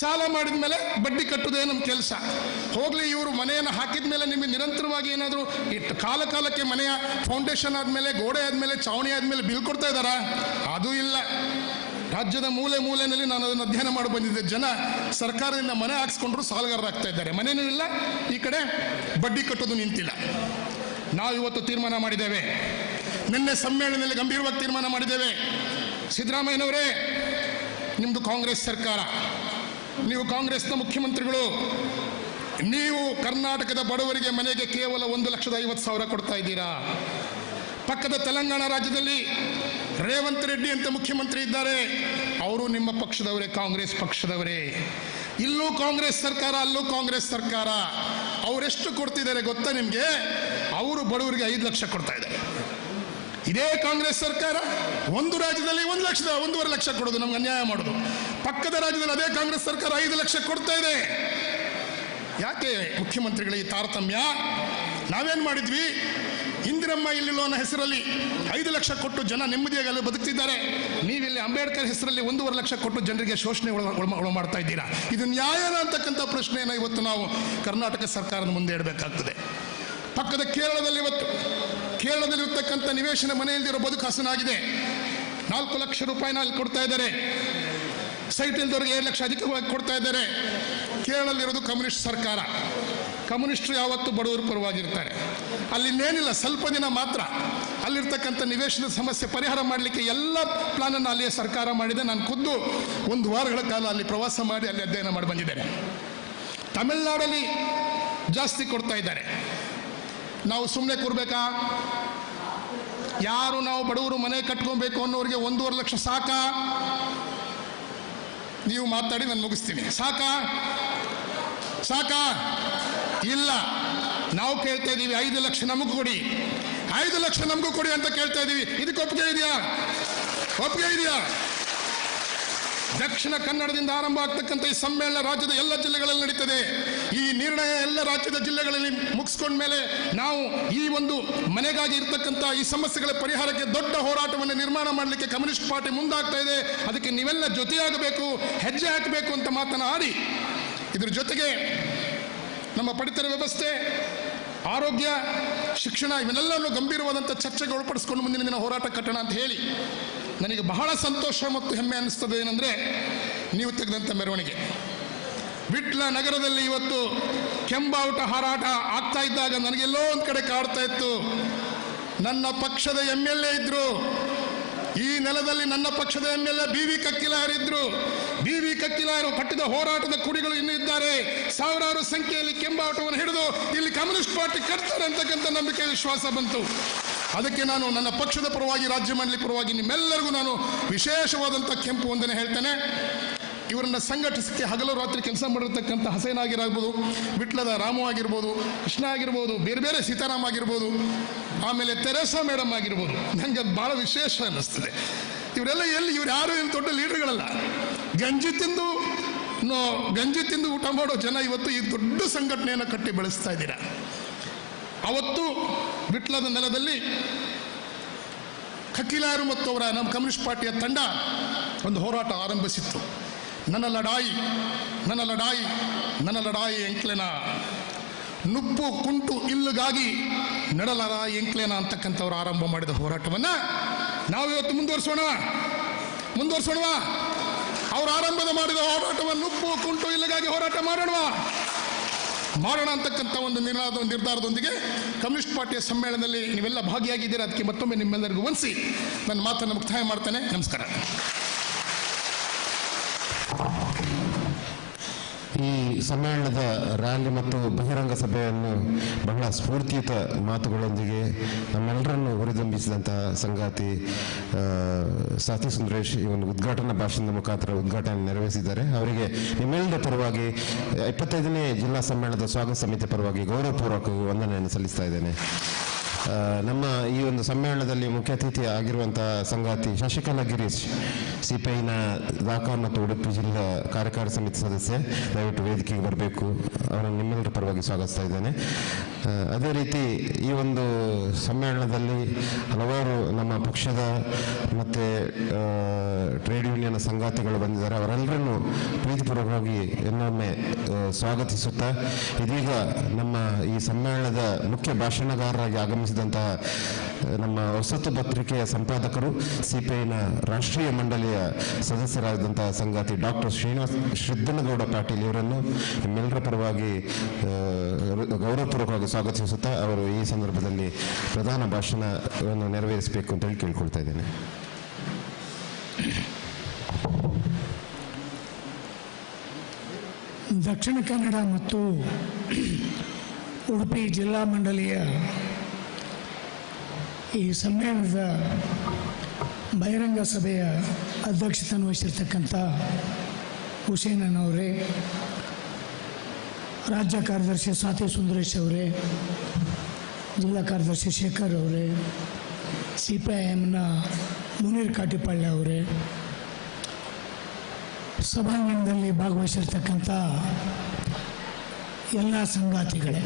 ಸಾಲ ಮಾಡಿದ ಮೇಲೆ ಬಡ್ಡಿ ಕಟ್ಟುವುದೇ ನಮ್ಮ ಕೆಲಸ. ಹೋಗ್ಲಿ, ಇವರು ಮನೆಯನ್ನು ಹಾಕಿದ ಮೇಲೆ ನಿಮಗೆ ನಿರಂತರವಾಗಿ ಏನಾದರೂ ಕಾಲಕ್ಕೆ ಮನೆಯ ಫೌಂಡೇಶನ್ ಆದಮೇಲೆ, ಗೋಡೆ ಆದಮೇಲೆ, ಚಾವಣಿ ಆದಮೇಲೆ ಬಿಲ್ ಕೊಡ್ತಾ ಇದ್ದಾರಾ? ಅದೂ ಇಲ್ಲ. ರಾಜ್ಯದ ಮೂಲೆಯಲ್ಲಿ ನಾನು ಅದನ್ನು ಅಧ್ಯಯನ ಮಾಡಿ ಬಂದಿದ್ದೆ. ಜನ ಸರ್ಕಾರದಿಂದ ಮನೆ ಹಾಕ್ಸ್ಕೊಂಡ್ರು ಸಾಲಗಾರರಾಗ್ತಾ ಇದ್ದಾರೆ. ಮನೆಯೂ ಇಲ್ಲ, ಈ ಕಡೆ ಬಡ್ಡಿ ಕಟ್ಟೋದು ನಿಂತಿಲ್ಲ. ನಾವು ಇವತ್ತು ತೀರ್ಮಾನ ಮಾಡಿದ್ದೇವೆ, ನಿನ್ನೆ ಸಮ್ಮೇಳನದಲ್ಲಿ ಗಂಭೀರವಾಗಿ ತೀರ್ಮಾನ ಮಾಡಿದ್ದೇವೆ. ಸಿದ್ದರಾಮಯ್ಯನವರೇ, ನಿಮ್ಮದು ಕಾಂಗ್ರೆಸ್ ಸರ್ಕಾರ, ನೀವು ಕಾಂಗ್ರೆಸ್ನ ಮುಖ್ಯಮಂತ್ರಿಗಳು, ನೀವು ಕರ್ನಾಟಕದ ಬಡವರಿಗೆ ಮನೆಗೆ ಕೇವಲ 1,50,000 ಕೊಡ್ತಾ ಇದ್ದೀರಾ. ಪಕ್ಕದ ತೆಲಂಗಾಣ ರಾಜ್ಯದಲ್ಲಿ ರೇವಂತ್ ರೆಡ್ಡಿ ಅಂತ ಮುಖ್ಯಮಂತ್ರಿ ಇದ್ದಾರೆ, ಅವರು ನಿಮ್ಮ ಪಕ್ಷದವರೇ, ಕಾಂಗ್ರೆಸ್ ಪಕ್ಷದವರೇ. ಇಲ್ಲೂ ಕಾಂಗ್ರೆಸ್ ಸರ್ಕಾರ, ಅಲ್ಲೂ ಕಾಂಗ್ರೆಸ್ ಸರ್ಕಾರ. ಅವರೆಷ್ಟು ಕೊಡ್ತಿದ್ದಾರೆ ಗೊತ್ತಾ ನಿಮಗೆ? ಅವರು ಬಡವರಿಗೆ 5 ಲಕ್ಷ ಕೊಡ್ತಾ ಇದ್ದಾರೆ. ಇದೇ ಕಾಂಗ್ರೆಸ್ ಸರ್ಕಾರ ಒಂದು ರಾಜ್ಯದಲ್ಲಿ 1,1.5 ಲಕ್ಷ ಕೊಡೋದು, ನಮ್ಗೆ ಅನ್ಯಾಯ ಮಾಡೋದು. ಪಕ್ಕದ ರಾಜ್ಯದಲ್ಲಿ ಅದೇ ಕಾಂಗ್ರೆಸ್ ಸರ್ಕಾರ 5 ಲಕ್ಷ ಕೊಡ್ತಾ ಇದೆ. ಯಾಕೆ ಮುಖ್ಯಮಂತ್ರಿಗಳ ಈ ತಾರತಮ್ಯ? ನಾವೇನು ಮಾಡಿದ್ವಿ? ಇಂದಿರಮ್ಮ ಇಲ್ಲಿಲ್ಲೋ ಅನ್ನೋ ಹೆಸರಲ್ಲಿ 5 ಲಕ್ಷ ಕೊಟ್ಟು ಜನ ನೆಮ್ಮದಿಯಾಗಿ ಅಲ್ಲಿ ಬದುಕ್ತಿದ್ದಾರೆ. ನೀವಿಲ್ಲಿ ಅಂಬೇಡ್ಕರ್ ಹೆಸರಲ್ಲಿ 1.5 ಲಕ್ಷ ಕೊಟ್ಟು ಜನರಿಗೆ ಶೋಷಣೆ ಒಳ ಮಾಡ್ತಾ ಇದ್ದೀರಾ. ಇದು ನ್ಯಾಯನ ಅಂತಕ್ಕಂಥ ಪ್ರಶ್ನೆಯನ್ನು ಇವತ್ತು ನಾವು ಕರ್ನಾಟಕ ಸರ್ಕಾರದ ಮುಂದೆ ಇಡಬೇಕಾಗ್ತದೆ. ಪಕ್ಕದ ಕೇರಳದಲ್ಲಿ ಇರ್ತಕ್ಕಂಥ ನಿವೇಶನ ಮನೆಯಲ್ಲಿರೋ ಬದುಕು ಹಸನಾಗಿದೆ. 4 ಲಕ್ಷ ರೂಪಾಯಿನ ಅಲ್ಲಿ ಕೊಡ್ತಾ ಇದ್ದಾರೆ. ಸೈಟ್ ಇಲ್ದವ್ರಿಗೆ 7 ಲಕ್ಷ ಅಧಿಕವಾಗಿ ಕೊಡ್ತಾ ಇದ್ದಾರೆ. ಕೇರಳದಲ್ಲಿರೋದು ಕಮ್ಯುನಿಸ್ಟ್ ಸರ್ಕಾರ. ಕಮ್ಯುನಿಸ್ಟರು ಯಾವತ್ತೂ ಬಡವರ ಪರವಾಗಿರ್ತಾರೆ. ಅಲ್ಲಿ ಇನ್ನೇನಿಲ್ಲ, ಸ್ವಲ್ಪ ದಿನ ಮಾತ್ರ ಅಲ್ಲಿರ್ತಕ್ಕಂಥ ನಿವೇಶನದ ಸಮಸ್ಯೆ ಪರಿಹಾರ ಮಾಡಲಿಕ್ಕೆ ಎಲ್ಲ ಪ್ಲಾನನ್ನು ಅಲ್ಲಿಯ ಸರ್ಕಾರ ಮಾಡಿದೆ. ನಾನು ಖುದ್ದು 1 ವಾರಗಳ ಕಾಲ ಅಲ್ಲಿ ಪ್ರವಾಸ ಮಾಡಿ ಅಲ್ಲಿ ಅಧ್ಯಯನ ಮಾಡಿ ಬಂದಿದ್ದೇನೆ. ತಮಿಳುನಾಡಲ್ಲಿ ಜಾಸ್ತಿ ಕೊಡ್ತಾ ಇದ್ದಾರೆ. ನಾವು ಸುಮ್ಮನೆ ಕೂರ್ಬೇಕಾ? ಯಾರು ನಾವು ಬಡವರು ಮನೆ ಕಟ್ಕೊಬೇಕು ಅನ್ನೋರಿಗೆ 1.5 ಲಕ್ಷ ಸಾಕಾ? ನೀವು ಮಾತಾಡಿ, ನಾನು ಮುಗಿಸ್ತೀನಿ. ಸಾಕಾ? ಇಲ್ಲ. ನಾವು ಕೇಳ್ತಾ ಇದ್ದೀವಿ 5 ಲಕ್ಷ ನಮಗೂ ಕೊಡಿ, 5 ಲಕ್ಷ ನಮಗೂ ಕೊಡಿ ಅಂತ ಕೇಳ್ತಾ ಇದ್ದೀವಿ. ಇದಕ್ಕೆ ಒಪ್ಪಿಗೆ ಇದೆಯಾ? ದಕ್ಷಿಣ ಕನ್ನಡದಿಂದ ಆರಂಭ ಆಗ್ತಕ್ಕಂಥ ಈ ಸಮ್ಮೇಳನ ರಾಜ್ಯದ ಎಲ್ಲ ಜಿಲ್ಲೆಗಳಲ್ಲಿ ನಡೀತದೆ. ಈ ನಿರ್ಣಯ ಎಲ್ಲ ರಾಜ್ಯದ ಜಿಲ್ಲೆಗಳಲ್ಲಿ ಮುಗಿಸ್ಕೊಂಡ ಮೇಲೆ ನಾವು ಈ ಒಂದು ಮನೆಗಾಗಿ ಇರ್ತಕ್ಕಂಥ ಈ ಸಮಸ್ಯೆಗಳ ಪರಿಹಾರಕ್ಕೆ ದೊಡ್ಡ ಹೋರಾಟವನ್ನು ನಿರ್ಮಾಣ ಮಾಡಲಿಕ್ಕೆ ಕಮ್ಯುನಿಸ್ಟ್ ಪಾರ್ಟಿ ಮುಂದಾಗ್ತಾ ಇದೆ. ಅದಕ್ಕೆ ನೀವೆಲ್ಲ ಜೊತೆಯಾಗಬೇಕು, ಹೆಜ್ಜೆ ಹಾಕಬೇಕು ಅಂತ ಮಾತನಾಡಿ, ಇದ್ರ ಜೊತೆಗೆ ನಮ್ಮ ಪಡಿತರ ವ್ಯವಸ್ಥೆ, ಆರೋಗ್ಯ, ಶಿಕ್ಷಣ ಇವನ್ನೆಲ್ಲವೂ ಗಂಭೀರವಾದಂಥ ಚರ್ಚೆಗೆ ಒಳಪಡಿಸ್ಕೊಂಡು ಮುಂದಿನ ದಿನ ಹೋರಾಟ ಕಟ್ಟೋಣ ಅಂತ ಹೇಳಿ, ನನಗೆ ಬಹಳ ಸಂತೋಷ ಮತ್ತು ಹೆಮ್ಮೆ ಅನ್ನಿಸ್ತದೆ. ಏನಂದರೆ, ನೀವು ತೆಗೆದಂಥ ಮೆರವಣಿಗೆ ವಿಟ್ಲ ನಗರದಲ್ಲಿ ಇವತ್ತು ಕೆಂಬಾವುಟ ಹಾರಾಟ ಆಗ್ತಾ ಇದ್ದಾಗ ನನಗೆಲ್ಲೋ ಒಂದು ಕಡೆ ಕಾಡ್ತಾ ಇತ್ತು. ನನ್ನ ಪಕ್ಷದ MLA ಇದ್ರು, ಈ ನೆಲದಲ್ಲಿ ನನ್ನ ಪಕ್ಷದ MLA BV ಕಕ್ಕಿಲಾಯರ್ ಇದ್ರು. BV ಕಕ್ಕಿಲಾಯರು ಕಟ್ಟಿದ ಹೋರಾಟದ ಕುಡಿಗಳು ಇನ್ನೂ ಇದ್ದಾರೆ. ಸಾವಿರಾರು ಸಂಖ್ಯೆಯಲ್ಲಿ ಕೆಂಬಾಟವನ್ನು ಹಿಡಿದು ಇಲ್ಲಿ ಕಮ್ಯುನಿಸ್ಟ್ ಪಾರ್ಟಿ ಕಟ್ತಾರೆ ಅಂತಕ್ಕಂಥ ನಂಬಿಕೆ, ವಿಶ್ವಾಸ ಬಂತು. ಅದಕ್ಕೆ ನಾನು ನನ್ನ ಪಕ್ಷದ ಪರವಾಗಿ, ರಾಜ್ಯ ಮಂಡಳಿ ಪರವಾಗಿ ನಿಮ್ಮೆಲ್ಲರಿಗೂ ನಾನು ವಿಶೇಷವಾದಂಥ ಕೆಂಪು ವಂದನೆ ಹೇಳ್ತೇನೆ. ಇವರನ್ನು ಸಂಘಟಿಸಕ್ಕೆ ಹಗಲು ರಾತ್ರಿ ಕೆಲಸ ಮಾಡಿರ್ತಕ್ಕಂಥ ಹಸೇನ್ ಆಗಿರ್ಬೋದು, ವಿಟ್ಲದ ರಾಮು ಆಗಿರ್ಬೋದು, ಕೃಷ್ಣ ಆಗಿರ್ಬೋದು, ಬೇರೆ ಬೇರೆ ಸೀತಾರಾಮ್ ಆಗಿರ್ಬೋದು, ಆಮೇಲೆ ತೆರೇಸಾ ಮೇಡಮ್ ಆಗಿರ್ಬೋದು, ನನಗೆ ಅದು ಭಾಳ ವಿಶೇಷ ಅನ್ನಿಸ್ತದೆ. ಇವರೆಲ್ಲ ಇವ್ರು ಯಾರು ಏನು ದೊಡ್ಡ ಲೀಡರ್ಗಳಲ್ಲ. ಗಂಜಿ ತಿಂದು ಊಟ ಮಾಡೋ ಜನ ಇವತ್ತು ಈ ದೊಡ್ಡ ಸಂಘಟನೆಯನ್ನು ಕಟ್ಟಿ ಬೆಳೆಸ್ತಾ ಇದ್ದೀರಾ. ಅವತ್ತು ವಿಟ್ಲದ ನೆಲದಲ್ಲಿ ಕಕ್ಕಿಲಾಯರು ಮತ್ತು ಅವರ ನಮ್ಮ ಕಮ್ಯುನಿಸ್ಟ್ ಪಾರ್ಟಿಯ ತಂಡ ಒಂದು ಹೋರಾಟ ಆರಂಭಿಸಿತ್ತು. ನನ್ನ ಲಡಾಯಿ ಎಂಕ್ಲೆನ, ನುಪ್ಪು ಕುಂಟು ಇಲ್ಲುಗಾಗಿ ನಡಲರ ಎಂಕ್ಲೆನ ಅಂತಕ್ಕಂಥವ್ರು ಆರಂಭ ಮಾಡಿದ ಹೋರಾಟವನ್ನು ನಾವು ಇವತ್ತು ಮುಂದುವರಿಸೋಣವಾ? ಅವರು ಆರಂಭದ ಮಾಡಿದ ಹೋರಾಟವನ್ನು ನುಪ್ಪು ಕುಂಟು ಇಲ್ಲಗಾಗಿ ಹೋರಾಟ ಮಾಡೋಣ ಅಂತಕ್ಕಂಥ ಒಂದು ನಿರ್ಧಾರದೊಂದಿಗೆ ಕಮ್ಯುನಿಸ್ಟ್ ಪಾರ್ಟಿಯ ಸಮ್ಮೇಳನದಲ್ಲಿ ನೀವೆಲ್ಲ ಭಾಗಿಯಾಗಿದ್ದೀರಾ. ಅದಕ್ಕೆ ಮತ್ತೊಮ್ಮೆ ನಿಮ್ಮೆಲ್ಲರಿಗೂ ವಂದಿಸಿ ನನ್ನ ಮಾತನ್ನು ಮುಕ್ತಾಯ ಮಾಡ್ತೇನೆ. ನಮಸ್ಕಾರ. ಈ ಸಮ್ಮೇಳನದ ರ್ಯಾಲಿ ಮತ್ತು ಬಹಿರಂಗ ಸಭೆಯನ್ನು ಬಹಳ ಸ್ಫೂರ್ತಿಯುತ ಮಾತುಗಳೊಂದಿಗೆ ನಮ್ಮೆಲ್ಲರನ್ನು ಹುರಿದುಂಬಿಸಿದಂತಹ ಸಂಗಾತಿ ಸಾಥಿ ಸುಂದರೇಶ್ ಈ ಒಂದು ಉದ್ಘಾಟನಾ ಭಾಷಣದ ಮುಖಾಂತರ ಉದ್ಘಾಟನೆ ನೆರವೇರಿಸಿದ್ದಾರೆ. ಅವರಿಗೆ ನಿಮ್ಮೆಲ್ಲರ ಪರವಾಗಿ 25ನೇ ಜಿಲ್ಲಾ ಸಮ್ಮೇಳನದ ಸ್ವಾಗತ ಸಮಿತಿ ಪರವಾಗಿ ಗೌರವಪೂರ್ವಕ ವಂದನೆಯನ್ನು ಸಲ್ಲಿಸ್ತಾ ಇದ್ದೇನೆ. ನಮ್ಮ ಈ ಒಂದು ಸಮ್ಮೇಳನದಲ್ಲಿ ಮುಖ್ಯ ಅತಿಥಿ ಆಗಿರುವಂತಹ ಸಂಗಾತಿ ಶಶಿಕಲಾ ಗಿರೀಶ್, ಸಿಪಿಐನ ದಾಖಾ ಮತ್ತು ಉಡುಪಿ ಜಿಲ್ಲಾ ಕಾರ್ಯಕಾರಿ ಸಮಿತಿ ಸದಸ್ಯೆ, ದಯವಿಟ್ಟು ವೇದಿಕೆಗೆ ಬರಬೇಕು. ಅವರನ್ನು ನಿಮ್ಮೆಲ್ಲರ ಪರವಾಗಿ ಸ್ವಾಗತಿಸ್ತಾ ಇದ್ದೇನೆ. ಅದೇ ರೀತಿ ಈ ಒಂದು ಸಮ್ಮೇಳನದಲ್ಲಿ ಹಲವಾರು ನಮ್ಮ ಪಕ್ಷದ ಮತ್ತು ಟ್ರೇಡ್ ಯೂನಿಯನ್ ಸಂಗಾತಿಗಳು ಬಂದಿದ್ದಾರೆ. ಅವರೆಲ್ಲರನ್ನು ಪ್ರೀತಿಪೂರ್ವಕವಾಗಿ ಇನ್ನೊಮ್ಮೆ ಸ್ವಾಗತಿಸುತ್ತಾ, ಇದೀಗ ನಮ್ಮ ಈ ಸಮ್ಮೇಳನದ ಮುಖ್ಯ ಭಾಷಣಗಾರರಾಗಿ ಆಗಮಿಸಿದಂತಹ ನಮ್ಮ ಹೊಸತು ಪತ್ರಿಕೆಯ ಸಂಪಾದಕರು, ಸಿಪಿಐನ ರಾಷ್ಟ್ರೀಯ ಮಂಡಳಿಯ ಸದಸ್ಯರಾದಂತಹ ಸಂಗಾತಿ ಡಾಕ್ಟರ್ ಶ್ರೀಧನಗೌಡ ಪಾಟೀಲ್ ಇವರನ್ನು ನಿಮ್ಮೆಲ್ಲರ ಪರವಾಗಿ ಗೌರವಪೂರ್ವಕವಾಗಿ ಸ್ವಾಗತಿಸುತ್ತಾ ಅವರು ಈ ಸಂದರ್ಭದಲ್ಲಿ ಪ್ರಧಾನ ಭಾಷಣವನ್ನು ನೆರವೇರಿಸಬೇಕು ಅಂತ ಹೇಳಿ ಕೇಳ್ಕೊಳ್ತಾ ಇದ್ದೇನೆ. ದಕ್ಷಿಣ ಕನ್ನಡ ಮತ್ತು ಉಡುಪಿ ಜಿಲ್ಲಾ ಮಂಡಳಿಯ ಈ ಸಮ್ಮೇಳನದ ಬಹಿರಂಗ ಸಭೆಯ ಅಧ್ಯಕ್ಷತೆಯನ್ನು ವಹಿಸಿರ್ತಕ್ಕಂಥ ಹುಸೇನವರೇ, ರಾಜ್ಯ ಕಾರ್ಯದರ್ಶಿ ಸಾಥಿ ಸುಂದರೇಶ್ ಅವರೇ, ಜಿಲ್ಲಾ ಕಾರ್ಯದರ್ಶಿ ಶೇಖರ್ ಅವರೇ, CPIMನ ಮುನೀರ್ ಕಾಟಿಪಾಳ್ಯ ಅವರೇ, ಸಭಾಂಗಣದಲ್ಲಿ ಭಾಗವಹಿಸಿರ್ತಕ್ಕಂಥ ಎಲ್ಲ ಸಂಗಾತಿಗಳೇ,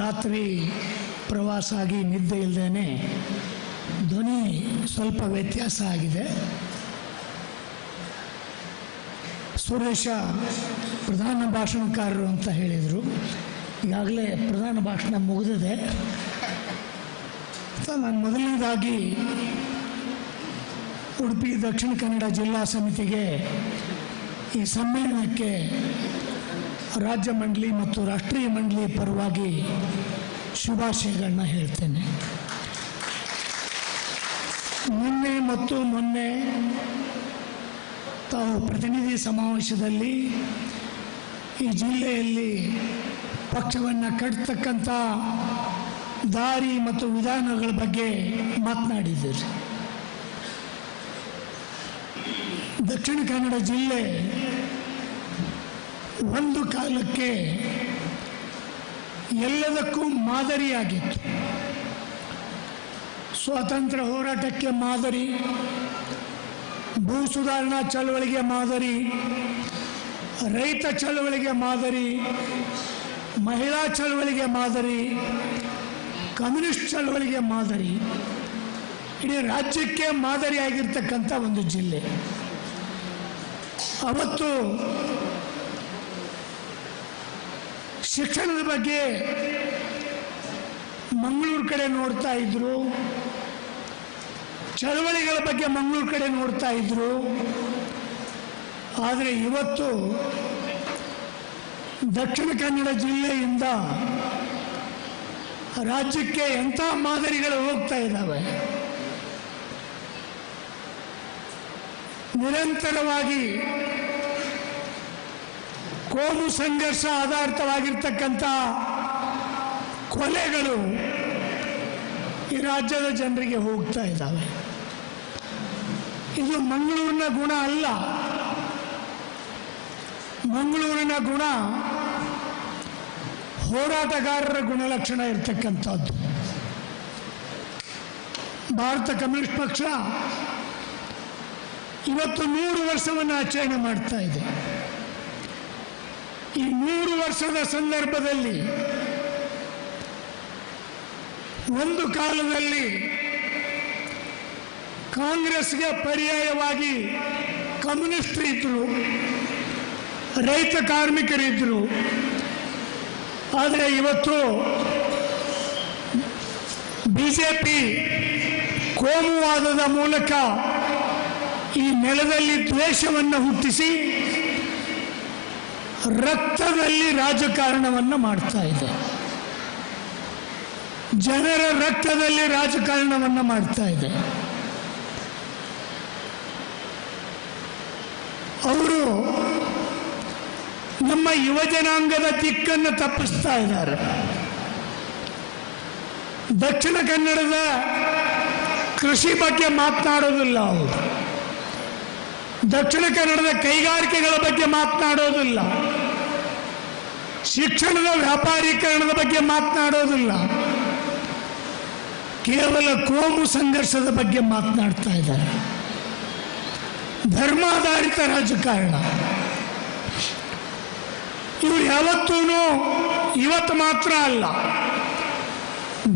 ರಾತ್ರಿ ಪ್ರವಾಸ ಆಗಿ ನಿದ್ದೆ ಇಲ್ಲದೇನೆ ಧ್ವನಿ ಸ್ವಲ್ಪ ವ್ಯತ್ಯಾಸ ಆಗಿದೆ. ಸುರೇಶ ಪ್ರಧಾನ ಭಾಷಣಕಾರರು ಅಂತ ಹೇಳಿದರು. ಈಗಾಗಲೇ ಪ್ರಧಾನ ಭಾಷಣ ಮುಗಿದಿದೆ. ನಾನು ಮೊದಲನೇದಾಗಿ ಉಡುಪಿ ದಕ್ಷಿಣ ಕನ್ನಡ ಜಿಲ್ಲಾ ಸಮಿತಿಗೆ ಈ ಸಮ್ಮೇಳನಕ್ಕೆ ರಾಜ್ಯ ಮಂಡಳಿ ಮತ್ತು ರಾಷ್ಟ್ರೀಯ ಮಂಡಳಿ ಪರವಾಗಿ ಶುಭಾಶಯಗಳನ್ನ ಹೇಳ್ತೇನೆ. ಮೊನ್ನೆ ತಾವು ಪ್ರತಿನಿಧಿ ಸಮಾವೇಶದಲ್ಲಿ ಈ ಜಿಲ್ಲೆಯಲ್ಲಿ ಪಕ್ಷವನ್ನು ಕಟ್ಟತಕ್ಕಂಥ ದಾರಿ ಮತ್ತು ವಿಧಾನಗಳ ಬಗ್ಗೆ ಮಾತನಾಡಿದ್ದೀರಿ. ದಕ್ಷಿಣ ಕನ್ನಡ ಜಿಲ್ಲೆ ಒಂದು ಕಾಲಕ್ಕೆ ಎಲ್ಲದಕ್ಕೂ ಮಾದರಿಯಾಗಿತ್ತು. ಸ್ವಾತಂತ್ರ್ಯ ಹೋರಾಟಕ್ಕೆ ಮಾದರಿ, ಭೂ ಸುಧಾರಣಾ ಚಳವಳಿಗೆ ಮಾದರಿ, ರೈತ ಚಳವಳಿಗೆ ಮಾದರಿ, ಮಹಿಳಾ ಚಳವಳಿಗೆ ಮಾದರಿ, ಕಮ್ಯುನಿಸ್ಟ್ ಚಳವಳಿಗೆ ಮಾದರಿ, ಇಡೀ ರಾಜ್ಯಕ್ಕೆ ಮಾದರಿಯಾಗಿರ್ತಕ್ಕಂಥ ಒಂದು ಜಿಲ್ಲೆ. ಅವತ್ತು ಶಿಕ್ಷಣದ ಬಗ್ಗೆ ಮಂಗಳೂರು ಕಡೆ ನೋಡ್ತಾ ಇದ್ರು, ಚಳವಳಿಗಳ ಬಗ್ಗೆ ಮಂಗಳೂರು ಕಡೆ ನೋಡ್ತಾ ಇದ್ರು. ಆದರೆ ಇವತ್ತು ದಕ್ಷಿಣ ಕನ್ನಡ ಜಿಲ್ಲೆಯಿಂದ ರಾಜ್ಯಕ್ಕೆ ಎಂಥ ಮಾದರಿಗಳು ಹೋಗ್ತಾ ಇದ್ದಾವೆ. ನಿರಂತರವಾಗಿ ಕೋಮು ಸಂಘರ್ಷ ಆಧಾರಿತವಾಗಿರ್ತಕ್ಕಂಥ ಕೊಲೆಗಳು ಈ ರಾಜ್ಯದ ಜನರಿಗೆ ಹೋಗ್ತಾ ಇದ್ದಾವೆ. ಇದು ಮಂಗಳೂರಿನ ಗುಣ ಅಲ್ಲ. ಮಂಗಳೂರಿನ ಗುಣ ಹೋರಾಟಗಾರರ ಗುಣಲಕ್ಷಣ ಇರ್ತಕ್ಕಂಥದ್ದು. ಭಾರತ ಕಮ್ಯುನಿಸ್ಟ್ ಪಕ್ಷ ಇವತ್ತು 100 ವರ್ಷವನ್ನು ಆಚರಣೆ ಮಾಡ್ತಾ ಇದೆ. ಈ 100 ವರ್ಷದ ಸಂದರ್ಭದಲ್ಲಿ ಒಂದು ಕಾಲದಲ್ಲಿ ಕಾಂಗ್ರೆಸ್ಗೆ ಪರ್ಯಾಯವಾಗಿ ಕಮ್ಯುನಿಸ್ಟ್ ಇದ್ರು, ರೈತ ಕಾರ್ಮಿಕರಿದ್ರು. ಆದರೆ ಇವತ್ತು ಬಿಜೆಪಿ ಕೋಮುವಾದದ ಮೂಲಕ ಈ ನೆಲದಲ್ಲಿ ದ್ವೇಷವನ್ನು ಹುಟ್ಟಿಸಿ ರಕ್ತದಲ್ಲಿ ರಾಜಕಾರಣವನ್ನು ಮಾಡ್ತಾ ಇದೆ. ಜನರ ರಕ್ತದಲ್ಲಿ ರಾಜಕಾರಣವನ್ನು ಮಾಡ್ತಾ ಇದೆ. ಅವರು ನಮ್ಮ ಯುವಜನಾಂಗದ ದಿಕ್ಕನ್ನು ತಪ್ಪಿಸ್ತಾ ಇದ್ದಾರೆ. ದಕ್ಷಿಣ ಕನ್ನಡದ ಕೃಷಿ ಬಗ್ಗೆ ಮಾತನಾಡೋದಿಲ್ಲ ಅವರು, ದಕ್ಷಿಣ ಕನ್ನಡದ ಕೈಗಾರಿಕೆಗಳ ಬಗ್ಗೆ ಮಾತನಾಡೋದಿಲ್ಲ, ಶಿಕ್ಷಣದ ವ್ಯಾಪಾರೀಕರಣದ ಬಗ್ಗೆ ಮಾತನಾಡೋದಿಲ್ಲ, ಕೇವಲ ಕೋಮು ಸಂಘರ್ಷದ ಬಗ್ಗೆ ಮಾತನಾಡ್ತಾ ಇದ್ದಾರೆ. ಧರ್ಮಾಧಾರಿತ ರಾಜಕಾರಣ. ಇವರು ಯಾವತ್ತೂ ಇವತ್ತು ಮಾತ್ರ ಅಲ್ಲ,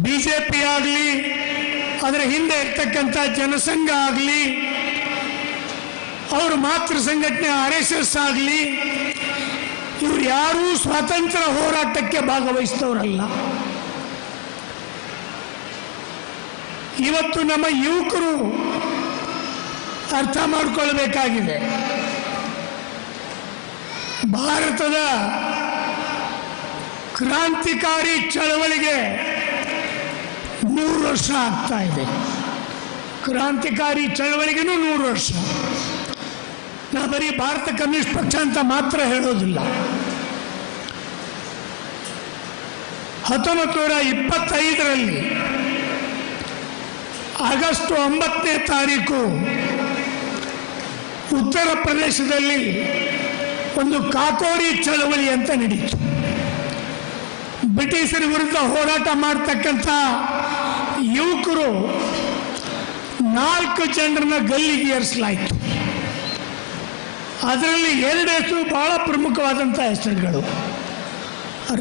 ಬಿಜೆಪಿ ಆಗಲಿ, ಅದರ ಹಿಂದೆ ಇರ್ತಕ್ಕಂಥ ಜನಸಂಘ ಆಗಲಿ, ಅವರು ಮಾತೃ ಸಂಘಟನೆ RSS ಆಗಲಿ, ಇವರು ಯಾರೂ ಸ್ವಾತಂತ್ರ್ಯ ಹೋರಾಟಕ್ಕೆ ಭಾಗವಹಿಸಿದವರಲ್ಲ. ಇವತ್ತು ನಮ್ಮ ಯುವಕರು ಅರ್ಥ ಮಾಡಿಕೊಳ್ಬೇಕಾಗಿದೆ, ಭಾರತದ ಕ್ರಾಂತಿಕಾರಿ ಚಳವಳಿಗೆ 100 ವರ್ಷ ಆಗ್ತಾ ಇದೆ. ಕ್ರಾಂತಿಕಾರಿ ಚಳವಳಿಗೆನೂ 100 ವರ್ಷ. ನಾ ಬರೀ ಭಾರತ ಕಮ್ಯುನಿಸ್ಟ್ ಪಕ್ಷ ಅಂತ ಮಾತ್ರ ಹೇಳೋದಿಲ್ಲ. 1925ರಲ್ಲಿ ಆಗಸ್ಟ್ 9ನೇ ತಾರೀಕು ಉತ್ತರ ಪ್ರದೇಶದಲ್ಲಿ ಒಂದು ಕಾಕೋರಿ ಚಳವಳಿ ಅಂತ ನಡೀತು. ಬ್ರಿಟಿಷರ ವಿರುದ್ಧ ಹೋರಾಟ ಮಾಡ್ತಕ್ಕಂಥ ಯುವಕರು 4 ಜನರನ್ನ ಗಲ್ಲಿಗೆ ಏರಿಸಲಾಯಿತು. ಅದರಲ್ಲಿ 2 ಹೆಸರು ಬಹಳ ಪ್ರಮುಖವಾದಂಥ ಹೆಸರುಗಳು: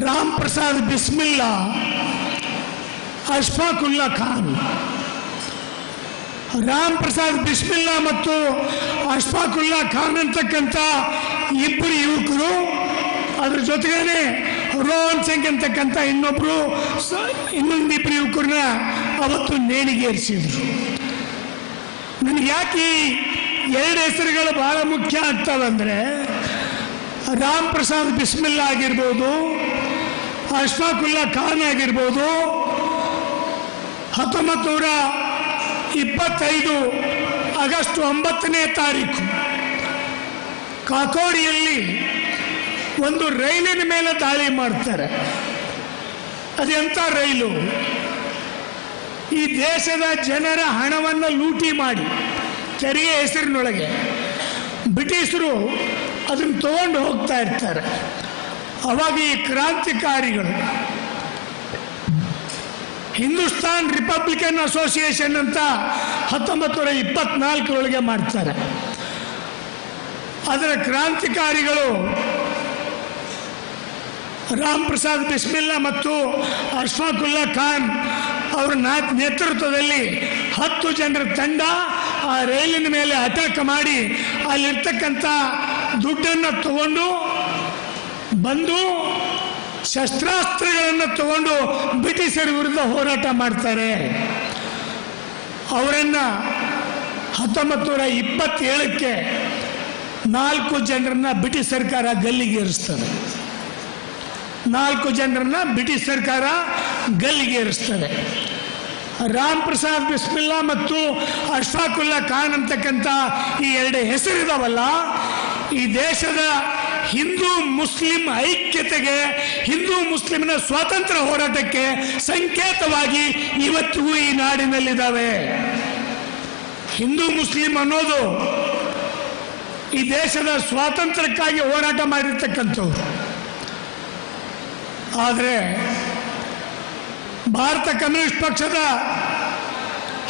ರಾಮ್ ಪ್ರಸಾದ್ ಬಿಸ್ಮಿಲ್ಲಾ, ಅಶ್ಫಾಕುಲ್ಲಾ ಖಾನ್. ರಾಮ್ ಪ್ರಸಾದ್ ಬಿಸ್ಮಿಲ್ಲಾ ಮತ್ತು ಅಶ್ಫಾಕುಲ್ಲಾ ಖಾನ್ ಅಂತಕ್ಕಂಥ ಇಬ್ಬರು ಯುವಕರು, ಅದ್ರ ಜೊತೆಗೇನೆ ರೋಹನ್ ಸಿಂಗ್ ಅಂತಕ್ಕಂಥ ಇನ್ನೊಂದಿಬ್ಬರು ಯುವಕರನ್ನ ಅವತ್ತು ನೇಣಿಗೇರಿಸಿದ್ರು. ನನಗೆ ಯಾಕೆ ಈ 2 ಹೆಸರುಗಳು ಬಹಳ ಮುಖ್ಯ ಆಗ್ತವಂದ್ರೆ, ರಾಮ್ ಪ್ರಸಾದ್ ಬಿಸ್ಮಿಲ್ಲಾ ಆಗಿರ್ಬೋದು, ಅಶ್ಫಾಕುಲ್ಲಾ ಖಾನ್ ಆಗಿರ್ಬೋದು, 1925 ಆಗಸ್ಟ್ 9ನೇ ತಾರೀಕು ಕಾಕೋಡಿಯಲ್ಲಿ ಒಂದು ರೈಲಿನ ಮೇಲೆ ದಾಳಿ ಮಾಡ್ತಾರೆ. ಅದೆಂಥ ರೈಲು? ಈ ದೇಶದ ಜನರ ಹಣವನ್ನು ಲೂಟಿ ಮಾಡಿ ತೆರಿಗೆ ಹೆಸರಿನೊಳಗೆ ಬ್ರಿಟಿಷರು ಅದನ್ನು ತಗೊಂಡು ಹೋಗ್ತಾ ಇರ್ತಾರೆ. ಅವಾಗ ಈ ಕ್ರಾಂತಿಕಾರಿಗಳು ಹಿಂದೂಸ್ತಾನ್ ರಿಪಬ್ಲಿಕನ್ ಅಸೋಸಿಯೇಷನ್ ಅಂತ 1924 ಮಾಡ್ತಾರೆ. ಅದರ ಕ್ರಾಂತಿಕಾರಿಗಳು ರಾಮ್ ಪ್ರಸಾದ್ ಬಿಸ್ಮಿಲ್ಲಾ ಮತ್ತು ಅಶ್ಫಾಕುಲ್ಲಾ ಖಾನ್ ಅವರ ನೇತೃತ್ವದಲ್ಲಿ 10 ಜನರ ತಂಡ ಆ ರೈಲಿನ ಮೇಲೆ ಅಟ್ಯಾಕ್ ಮಾಡಿ ಅಲ್ಲಿರ್ತಕ್ಕಂಥ ದುಡ್ಡನ್ನು ತಗೊಂಡು ಬಂದು ಶಸ್ತ್ರಾಸ್ತ್ರಗಳನ್ನು ತಗೊಂಡು ಬ್ರಿಟಿಷರ ವಿರುದ್ಧ ಹೋರಾಟ ಮಾಡ್ತಾರೆ. ಅವರನ್ನು 1927ಕ್ಕೆ 4 ಜನರನ್ನ ಬ್ರಿಟಿಷ್ ಸರ್ಕಾರ ಗಲ್ಲಿಗೇರಿಸ್ತದೆ. 4 ಜನರನ್ನ ಬ್ರಿಟಿಷ್ ಸರ್ಕಾರ ಗಲ್ಲಿಗೇರಿಸ್ತದೆ. ರಾಮ್ ಪ್ರಸಾದ್ ಬಿಸ್ಮಿಲ್ಲಾ ಮತ್ತು ಅಶ್ಫಾಕುಲ್ಲಾ ಖಾನ್ ಅಂತಕ್ಕಂಥ ಈ 2 ಹೆಸರಿದಾವಲ್ಲ, ಈ ದೇಶದ ಹಿಂದೂ ಮುಸ್ಲಿಂ ಐಕ್ಯತೆಗೆ, ಹಿಂದೂ ಮುಸ್ಲಿಮಿನ ಸ್ವಾತಂತ್ರ್ಯ ಹೋರಾಟಕ್ಕೆ ಸಂಕೇತವಾಗಿ ಇವತ್ತಿಗೂ ಈ ನಾಡಿನಲ್ಲಿದ್ದಾವೆ. ಹಿಂದೂ ಮುಸ್ಲಿಂ ಅನ್ನೋದು ಈ ದೇಶದ ಸ್ವಾತಂತ್ರ್ಯಕ್ಕಾಗಿ ಹೋರಾಟ ಮಾಡಿರ್ತಕ್ಕಂಥವ್ರು. ಆದರೆ ಭಾರತ ಕಮ್ಯುನಿಸ್ಟ್ ಪಕ್ಷದ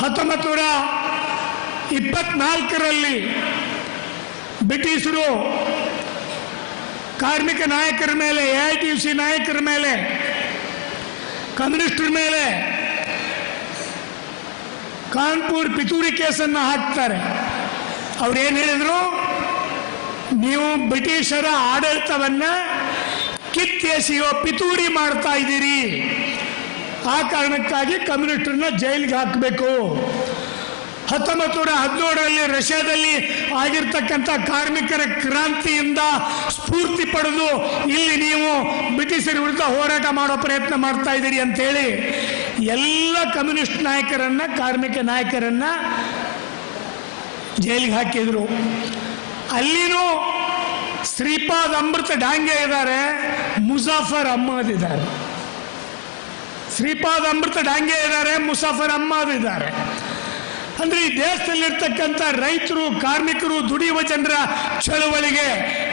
1924ರಲ್ಲಿ ಬ್ರಿಟಿಷರು ಕಾರ್ಮಿಕ ನಾಯಕರ ಮೇಲೆ, AITUC ನಾಯಕರ ಮೇಲೆ, ಕಮ್ಯುನಿಸ್ಟರ ಮೇಲೆ ಕಾನ್ಪುರ್ ಪಿತೂರಿ ಕೇಸನ್ನು ಹಾಕ್ತಾರೆ. ಅವ್ರೇನು ಹೇಳಿದ್ರು? ನೀವು ಬ್ರಿಟಿಷರ ಆಡಳಿತವನ್ನ ಕಿತ್ತೆಸೆಯೋ ಪಿತೂರಿ ಮಾಡ್ತಾ ಇದ್ದೀರಿ, ಆ ಕಾರಣಕ್ಕಾಗಿ ಕಮ್ಯುನಿಸ್ಟರನ್ನ ಜೈಲಿಗೆ ಹಾಕಬೇಕು. 1917ರಲ್ಲಿ ರಷ್ಯಾದಲ್ಲಿ ಆಗಿರ್ತಕ್ಕಂಥ ಕಾರ್ಮಿಕರ ಕ್ರಾಂತಿಯಿಂದ ಸ್ಫೂರ್ತಿ ಪಡೆದು ಇಲ್ಲಿ ನೀವು ಬ್ರಿಟಿಷರ ವಿರುದ್ಧ ಹೋರಾಟ ಮಾಡೋ ಪ್ರಯತ್ನ ಮಾಡ್ತಾ ಇದ್ದೀರಿ ಅಂತೇಳಿ ಎಲ್ಲ ಕಮ್ಯುನಿಸ್ಟ್ ನಾಯಕರನ್ನ, ಕಾರ್ಮಿಕ ನಾಯಕರನ್ನ ಜೈಲಿಗೆ ಹಾಕಿದ್ರು. ಅಲ್ಲಿನೂ ಶ್ರೀಪಾದ್ ಅಮೃತ ಡಾಂಗೆ ಇದ್ದಾರೆ, ಮುಜಾಫರ್ ಅಹ್ಮದ್ ಇದ್ದಾರೆ. ಶ್ರೀಪಾದ್ ಅಮೃತ ಡಾಂಗೆ ಇದ್ದಾರೆ, ಮುಜಾಫರ್ ಅಹ್ಮದ್ ಇದ್ದಾರೆ. ಅಂದ್ರೆ ಈ ದೇಶದಲ್ಲಿರ್ತಕ್ಕಂಥ ರೈತರು, ಕಾರ್ಮಿಕರು, ದುಡಿಯುವ ಜನರ ಚಳವಳಿಗೆ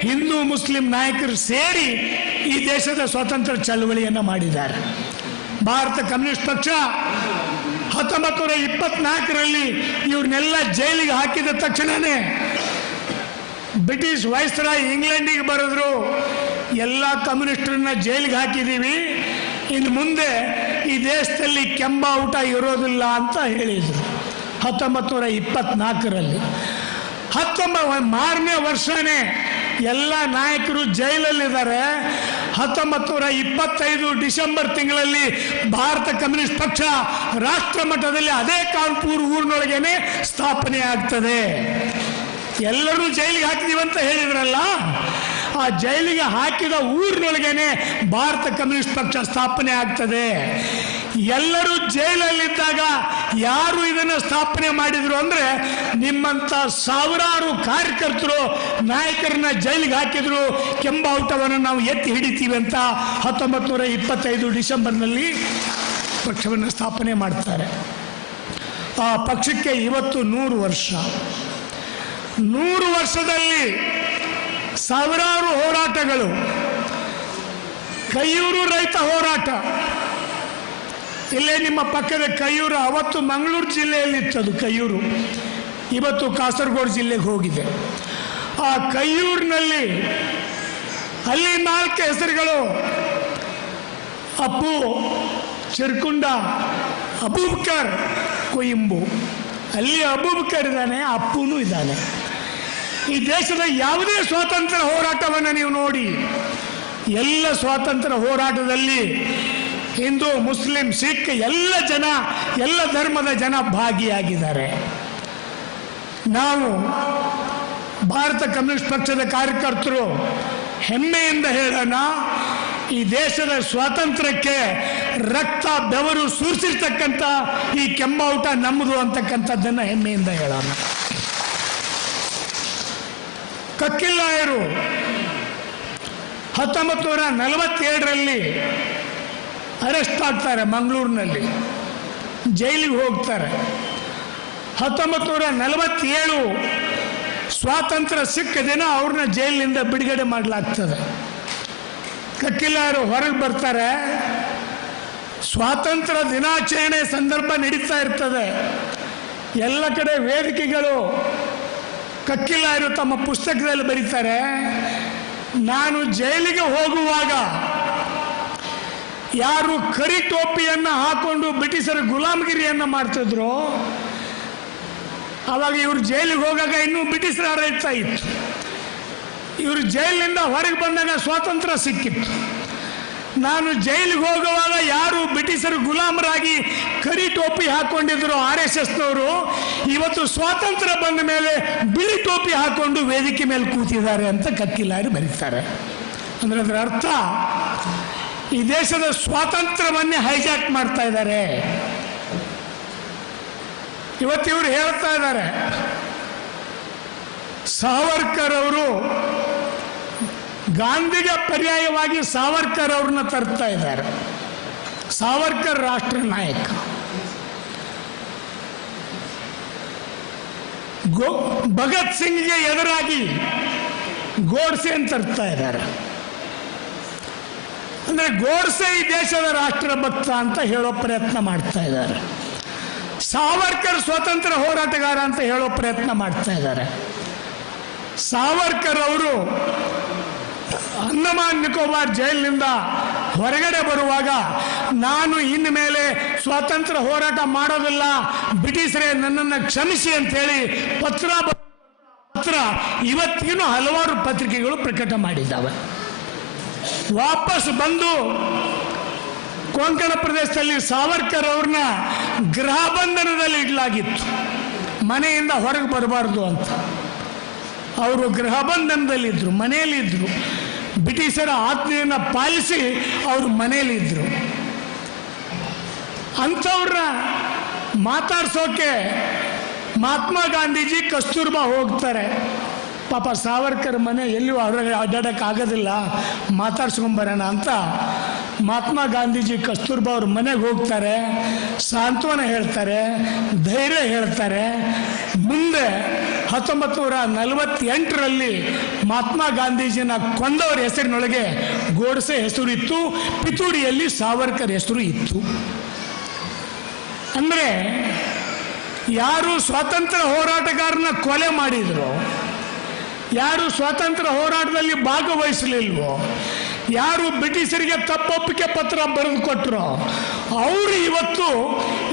ಹಿಂದೂ ಮುಸ್ಲಿಂ ನಾಯಕರು ಸೇರಿ ಈ ದೇಶದ ಸ್ವಾತಂತ್ರ್ಯ ಚಳವಳಿಯನ್ನು ಮಾಡಿದ್ದಾರೆ. ಭಾರತ ಕಮ್ಯುನಿಸ್ಟ್ ಪಕ್ಷ 1924ರಲ್ಲಿ ಇವ್ರನ್ನೆಲ್ಲ ಜೈಲಿಗೆ ಹಾಕಿದ ತಕ್ಷಣನೇ ಬ್ರಿಟಿಷ್ ವೈಸ್ರಾಯ್ ಇಂಗ್ಲೆಂಡಿಗೆ ಬರೆದ್ರು, ಎಲ್ಲ ಕಮ್ಯುನಿಸ್ಟರನ್ನ ಜೈಲಿಗೆ ಹಾಕಿದ್ದೀವಿ, ಇನ್ನು ಮುಂದೆ ಈ ದೇಶದಲ್ಲಿ ಕೆಂಬಾವುಟ ಇರೋದಿಲ್ಲ ಅಂತ ಹೇಳಿದರು 1924ರಲ್ಲಿ. 16ನೇ ವರ್ಷನೇ ಎಲ್ಲ ನಾಯಕರು ಜೈಲಲ್ಲಿದ್ದಾರೆ. 1925 ಡಿಸೆಂಬರ್ ತಿಂಗಳಲ್ಲಿ ಭಾರತ ಕಮ್ಯುನಿಸ್ಟ್ ಪಕ್ಷ ರಾಷ್ಟ್ರ ಮಟ್ಟದಲ್ಲಿ ಅದೇ ಕಾನ್ಪುರ್ ಊರಿನೊಳಗೇನೆ ಸ್ಥಾಪನೆ ಆಗ್ತದೆ. ಎಲ್ಲರೂ ಜೈಲಿಗೆ ಹಾಕಿದೀವಂತ ಹೇಳಿದ್ರಲ್ಲ, ಆ ಜೈಲಿಗೆ ಹಾಕಿದ ಊರಿನೊಳಗೇನೆ ಭಾರತ ಕಮ್ಯುನಿಸ್ಟ್ ಪಕ್ಷ ಸ್ಥಾಪನೆ ಆಗ್ತದೆ. ಎಲ್ಲರೂ ಜೈಲಲ್ಲಿದ್ದಾಗ ಯಾರು ಇದನ್ನು ಸ್ಥಾಪನೆ ಮಾಡಿದ್ರು ಅಂದ್ರೆ ನಿಮ್ಮಂತ ಸಾವಿರಾರು ಕಾರ್ಯಕರ್ತರು ನಾಯಕರನ್ನ ಜೈಲಿಗೆ ಹಾಕಿದ್ರು, ಕೆಂಬಾವುಟವನ್ನು ನಾವು ಎತ್ತಿ ಹಿಡಿತೀವಿ ಅಂತ 1925 ಡಿಸೆಂಬರ್ನಲ್ಲಿ ಪಕ್ಷವನ್ನು ಸ್ಥಾಪನೆ ಮಾಡ್ತಾರೆ. ಆ ಪಕ್ಷಕ್ಕೆ ಇವತ್ತು 100 ವರ್ಷ. 100 ವರ್ಷದಲ್ಲಿ ಸಾವಿರಾರು ಹೋರಾಟಗಳು. ಕೈಯೂರು ರೈತ ಹೋರಾಟ, ಇಲ್ಲೇ ನಿಮ್ಮ ಪಕ್ಕದ ಕೈಯೂರು, ಅವತ್ತು ಮಂಗಳೂರು ಜಿಲ್ಲೆಯಲ್ಲಿತ್ತದು ಕೈಯೂರು, ಇವತ್ತು ಕಾಸರಗೋಡು ಜಿಲ್ಲೆಗೆ ಹೋಗಿದೆ. ಆ ಕೈಯೂರಿನಲ್ಲಿ ಅಲ್ಲಿ 4 ಹೆಸರುಗಳು, ಅಪ್ಪು, ಚಿರ್ಕುಂಡ, ಅಬೂಬಕರ್, ಕೊಯಿಂಬು. ಅಲ್ಲಿ ಅಬೂಬಕರ್ ಇದ್ದಾನೆ, ಅಪ್ಪುನೂ ಇದ್ದಾನೆ. ಈ ದೇಶದ ಯಾವುದೇ ಸ್ವಾತಂತ್ರ್ಯ ಹೋರಾಟವನ್ನು ನೀವು ನೋಡಿ, ಎಲ್ಲ ಸ್ವಾತಂತ್ರ್ಯ ಹೋರಾಟದಲ್ಲಿ ಹಿಂದೂ, ಮುಸ್ಲಿಂ, ಸಿಖ್ ಎಲ್ಲ ಜನ, ಎಲ್ಲ ಧರ್ಮದ ಜನ ಭಾಗಿಯಾಗಿದ್ದಾರೆ. ನಾವು ಭಾರತ ಕಮ್ಯುನಿಸ್ಟ್ ಪಕ್ಷದ ಕಾರ್ಯಕರ್ತರು ಹೆಮ್ಮೆಯಿಂದ ಹೇಳೋಣ, ಈ ದೇಶದ ಸ್ವಾತಂತ್ರ್ಯಕ್ಕೆ ರಕ್ತ ಬೆವರು ಸುರಿಸಿರ್ತಕ್ಕಂಥ ಈ ಕೆಂಬಾವುಟ ನಮ್ಮದು ಅಂತಕ್ಕಂಥದ್ದನ್ನು ಹೆಮ್ಮೆಯಿಂದ ಹೇಳೋಣ. ಕಕ್ಕಿಲ್ಲಾಯರು 1947ರಲ್ಲಿ ಅರೆಸ್ಟ್ ಆಗ್ತಾರೆ, ಮಂಗಳೂರಿನಲ್ಲಿ ಜೈಲಿಗೆ ಹೋಗ್ತಾರೆ. 1947 ಸ್ವಾತಂತ್ರ್ಯ ಸಿಕ್ಕ ದಿನ ಅವ್ರನ್ನ ಜೈಲಿನಿಂದ ಬಿಡುಗಡೆ ಮಾಡಲಾಗ್ತದೆ. ಕಕ್ಕಿಲ್ಲಾಯರು ಹೊರಗೆ ಬರ್ತಾರೆ. ಸ್ವಾತಂತ್ರ್ಯ ದಿನಾಚರಣೆ ಸಂದರ್ಭ ನಡೀತಾ ಇರ್ತದೆ. ಎಲ್ಲ ಕಡೆ ವೇದಿಕೆಗಳು. ಕಕ್ಕಿಲ್ಲಾಯರು ತಮ್ಮ ಪುಸ್ತಕದಲ್ಲಿ ಬರೀತಾರೆ, ನಾನು ಜೈಲಿಗೆ ಹೋಗುವಾಗ ಯಾರು ಕರಿ ಟೋಪಿಯನ್ನು ಹಾಕೊಂಡು ಬ್ರಿಟಿಷರ ಗುಲಾಮಗಿರಿಯನ್ನು ಮಾಡ್ತಿದ್ರು, ಆವಾಗ ಇವರು ಜೈಲಿಗೆ ಹೋಗಾಗ ಇನ್ನೂ ಬ್ರಿಟಿಷರ ಆಡಳಿತ ಇತ್ತು. ಇವರು ಜೈಲಿನಿಂದ ಹೊರಗೆ ಬಂದಾಗ ಸ್ವಾತಂತ್ರ್ಯ ಸಿಕ್ಕಿತ್ತು. ನಾನು ಜೈಲಿಗೆ ಹೋಗುವಾಗ ಯಾರು ಬ್ರಿಟಿಷರು ಗುಲಾಮರಾಗಿ ಕರಿ ಟೋಪಿ ಹಾಕೊಂಡಿದ್ರು RSSನವರು, ಇವತ್ತು ಸ್ವಾತಂತ್ರ್ಯ ಬಂದ ಮೇಲೆ ಬಿಳಿ ಟೋಪಿ ಹಾಕೊಂಡು ವೇದಿಕೆ ಮೇಲೆ ಕೂತಿದ್ದಾರೆ ಅಂತ ಕಕ್ಕಿಲ್ಲಾಯರು ಬರೀತಾರೆ. ಅಂದ್ರೆ ಅದರ ಅರ್ಥ ಈ ದೇಶದ ಸ್ವಾತಂತ್ರ್ಯವನ್ನೇ ಹೈಜಾಕ್ ಮಾಡ್ತಾ ಇದ್ದಾರೆ. ಇವತ್ತು ಇವರು ಹೇಳ್ತಾ ಇದ್ದಾರೆ, ಸಾವರ್ಕರ್ ಅವರು ಗಾಂಧಿಗೆ ಪರ್ಯಾಯವಾಗಿ ಸಾವರ್ಕರ್ ಅವ್ರನ್ನ ತರ್ತಾ ಇದ್ದಾರೆ. ಸಾವರ್ಕರ್ ರಾಷ್ಟ್ರ ನಾಯಕ, ಭಗತ್ ಸಿಂಗ್ಗೆ ಎದುರಾಗಿ ಗೋಡ್ಸೆ ಅಂತ ತರ್ತಾ ಇದ್ದಾರೆ. ಅಂದ್ರೆ ಗೋಡ್ಸೆ ಈ ದೇಶದ ರಾಷ್ಟ್ರಭಕ್ತ ಅಂತ ಹೇಳೋ ಪ್ರಯತ್ನ ಮಾಡ್ತಾ ಇದ್ದಾರೆ. ಸಾವರ್ಕರ್ ಸ್ವತಂತ್ರ ಹೋರಾಟಗಾರ ಅಂತ ಹೇಳೋ ಪ್ರಯತ್ನ ಮಾಡ್ತಾ ಇದ್ದಾರೆ. ಸಾವರ್ಕರ್ ಅವರು ಅಂಡಮಾನ್ ನಿಕೋಬಾರ್ ಜೈಲಿನಿಂದ ಹೊರಗಡೆ ಬರುವಾಗ, ನಾನು ಇನ್ನು ಮೇಲೆ ಸ್ವಾತಂತ್ರ್ಯ ಹೋರಾಟ ಮಾಡೋದಿಲ್ಲ, ಬ್ರಿಟಿಷರೇ ನನ್ನನ್ನು ಕ್ಷಮಿಸಿ ಅಂತ ಹೇಳಿ ಪತ್ರ ಇವತ್ತಿಗೂ ಹಲವಾರು ಪತ್ರಿಕೆಗಳು ಪ್ರಕಟ ಮಾಡಿದ್ದಾವೆ. ವಾಪಸ್ ಬಂದು ಕೊಂಕಣ ಪ್ರದೇಶದಲ್ಲಿ ಸಾವರ್ಕರ್ ಅವ್ರನ್ನ ಗೃಹ ಬಂಧನದಲ್ಲಿ ಇಡಲಾಗಿತ್ತು, ಮನೆಯಿಂದ ಹೊರಗೆ ಬರಬಾರ್ದು ಅಂತ. ಅವರು ಗೃಹ ಬಂಧನದಲ್ಲಿದ್ದರು, ಮನೆಯಲ್ಲಿದ್ದರು. ಬ್ರಿಟಿಷರ ಆಜ್ಞೆಯನ್ನು ಪಾಲಿಸಿ ಅವರು ಮನೆಯಲ್ಲಿದ್ದರು. ಅಂಥವ್ರನ್ನ ಮಾತಾಡ್ಸೋಕೆ ಮಹಾತ್ಮ ಗಾಂಧೀಜಿ, ಕಸ್ತೂರ್ಬಾ ಹೋಗ್ತಾರೆ. ಪಾಪ ಸಾವರ್ಕರ್ ಮನೆ ಎಲ್ಲಿಯೂ ಹೊರಗೆ ಅಡ್ಡಾಡೋಕ್ಕಾಗೋದಿಲ್ಲ, ಮಾತಾಡ್ಸ್ಕೊಂಬರೋಣ ಅಂತ ಮಹಾತ್ಮ ಗಾಂಧೀಜಿ ಕಸ್ತೂರ್ಬಾ ಅವ್ರ ಮನೆಗೆ ಹೋಗ್ತಾರೆ, ಸಾಂತ್ವನ ಹೇಳ್ತಾರೆ, ಧೈರ್ಯ ಹೇಳ್ತಾರೆ. ಮುಂದೆ 1948ರಲ್ಲಿ ಮಹಾತ್ಮ ಗಾಂಧೀಜಿನ ಕೊಂದವರ ಹೆಸರಿನೊಳಗೆ ಗೋಡ್ಸೆ ಹೆಸರು ಇತ್ತು, ಪಿತೂರಿಯಲ್ಲಿ ಸಾವರ್ಕರ್ ಹೆಸರು ಇತ್ತು. ಅಂದರೆ ಯಾರು ಸ್ವಾತಂತ್ರ್ಯ ಹೋರಾಟಗಾರನ ಕೊಲೆ ಮಾಡಿದ್ರು, ಯಾರು ಸ್ವಾತಂತ್ರ್ಯ ಹೋರಾಟದಲ್ಲಿ ಭಾಗವಹಿಸಲಿಲ್ವೋ, ಯಾರು ಬ್ರಿಟಿಷರಿಗೆ ತಪ್ಪೊಪ್ಪಿಗೆ ಪತ್ರ ಬರೆದು ಕೊಟ್ಟರು, ಅವರು ಇವತ್ತು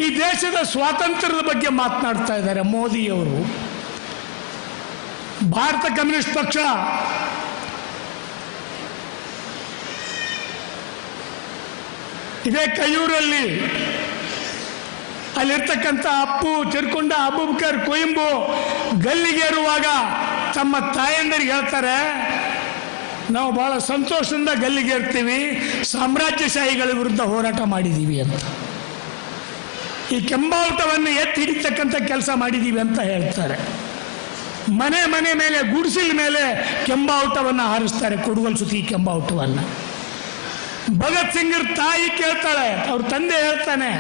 ಈ ದೇಶದ ಸ್ವಾತಂತ್ರ್ಯದ ಬಗ್ಗೆ ಮಾತನಾಡ್ತಾ ಇದ್ದಾರೆ. ಮೋದಿಯವರು, ಭಾರತ ಕಮ್ಯುನಿಸ್ಟ್ ಪಕ್ಷ ಇದೇ ಕೈಯೂರಲ್ಲಿ ಅಲ್ಲಿರ್ತಕ್ಕಂಥ ಅಪ್ಪು ತಿರ್ಕೊಂಡ ಅಬೂಬಕರ್ ಕೊಯಂಬು ಗಲ್ಲಿಗೇರುವಾಗ ತಮ್ಮ ತಾಯಂದರಿಗೆ ಹೇಳ್ತಾರೆ, ನಾವು ಬಹಳ ಸಂತೋಷದಿಂದ ಗಲ್ಲಿಗೇರ್ತೀವಿ, ಸಾಮ್ರಾಜ್ಯಶಾಹಿಗಳ ವಿರುದ್ಧ ಹೋರಾಟ ಮಾಡಿದ್ದೀವಿ ಅಂತ. ಈ ಕೆಂಬಾವುಟವನ್ನು ಎತ್ತಿ ಹಿಡಿತಕ್ಕಂಥ ಕೆಲಸ ಮಾಡಿದ್ದೀವಿ ಅಂತ ಹೇಳ್ತಾರೆ. ಮನೆ ಮನೆ ಮೇಲೆ, ಗುಡಿಸಿಲ ಮೇಲೆ ಕೆಂಬಾವುಟವನ್ನು ಹಾರಿಸ್ತಾರೆ, ಕುಡುಗಲ್ ಸುತ್ತಿ ಕೆಂಬಾವುಟವನ್ನು. ಭಗತ್ ಸಿಂಗ್ರ ತಾಯಿ ಕೇಳ್ತಾಳೆ, ಅವ್ರ ತಂದೆ ಹೇಳ್ತಾನೆ,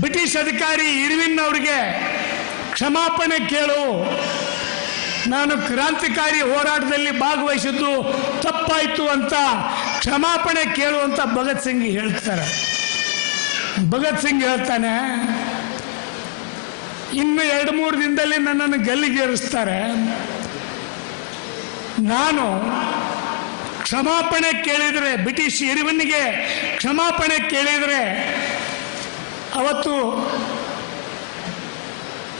ಬ್ರಿಟಿಷ್ ಅಧಿಕಾರಿ ಇರ್ವಿನ್ ಅವ್ರಿಗೆ ಕ್ಷಮಾಪಣೆ ಕೇಳು, ನಾನು ಕ್ರಾಂತಿಕಾರಿ ಹೋರಾಟದಲ್ಲಿ ಭಾಗವಹಿಸಿದ್ದು ತಪ್ಪಾಯಿತು ಅಂತ ಕ್ಷಮಾಪಣೆ ಕೇಳು ಅಂತ ಭಗತ್ ಸಿಂಗ್ ಹೇಳ್ತಾರೆ. ಭಗತ್ ಸಿಂಗ್ ಹೇಳ್ತಾನೆ, ಇನ್ನು 2-3 ದಿನದಲ್ಲಿ ನನ್ನನ್ನು ಗಲ್ಲಿಗೇರಿಸ್ತಾರೆ, ನಾನು ಕ್ಷಮಾಪಣೆ ಕೇಳಿದರೆ, ಬ್ರಿಟಿಷ್ ಇರುವನಿಗೆ ಕ್ಷಮಾಪಣೆ ಕೇಳಿದರೆ ಅವತ್ತು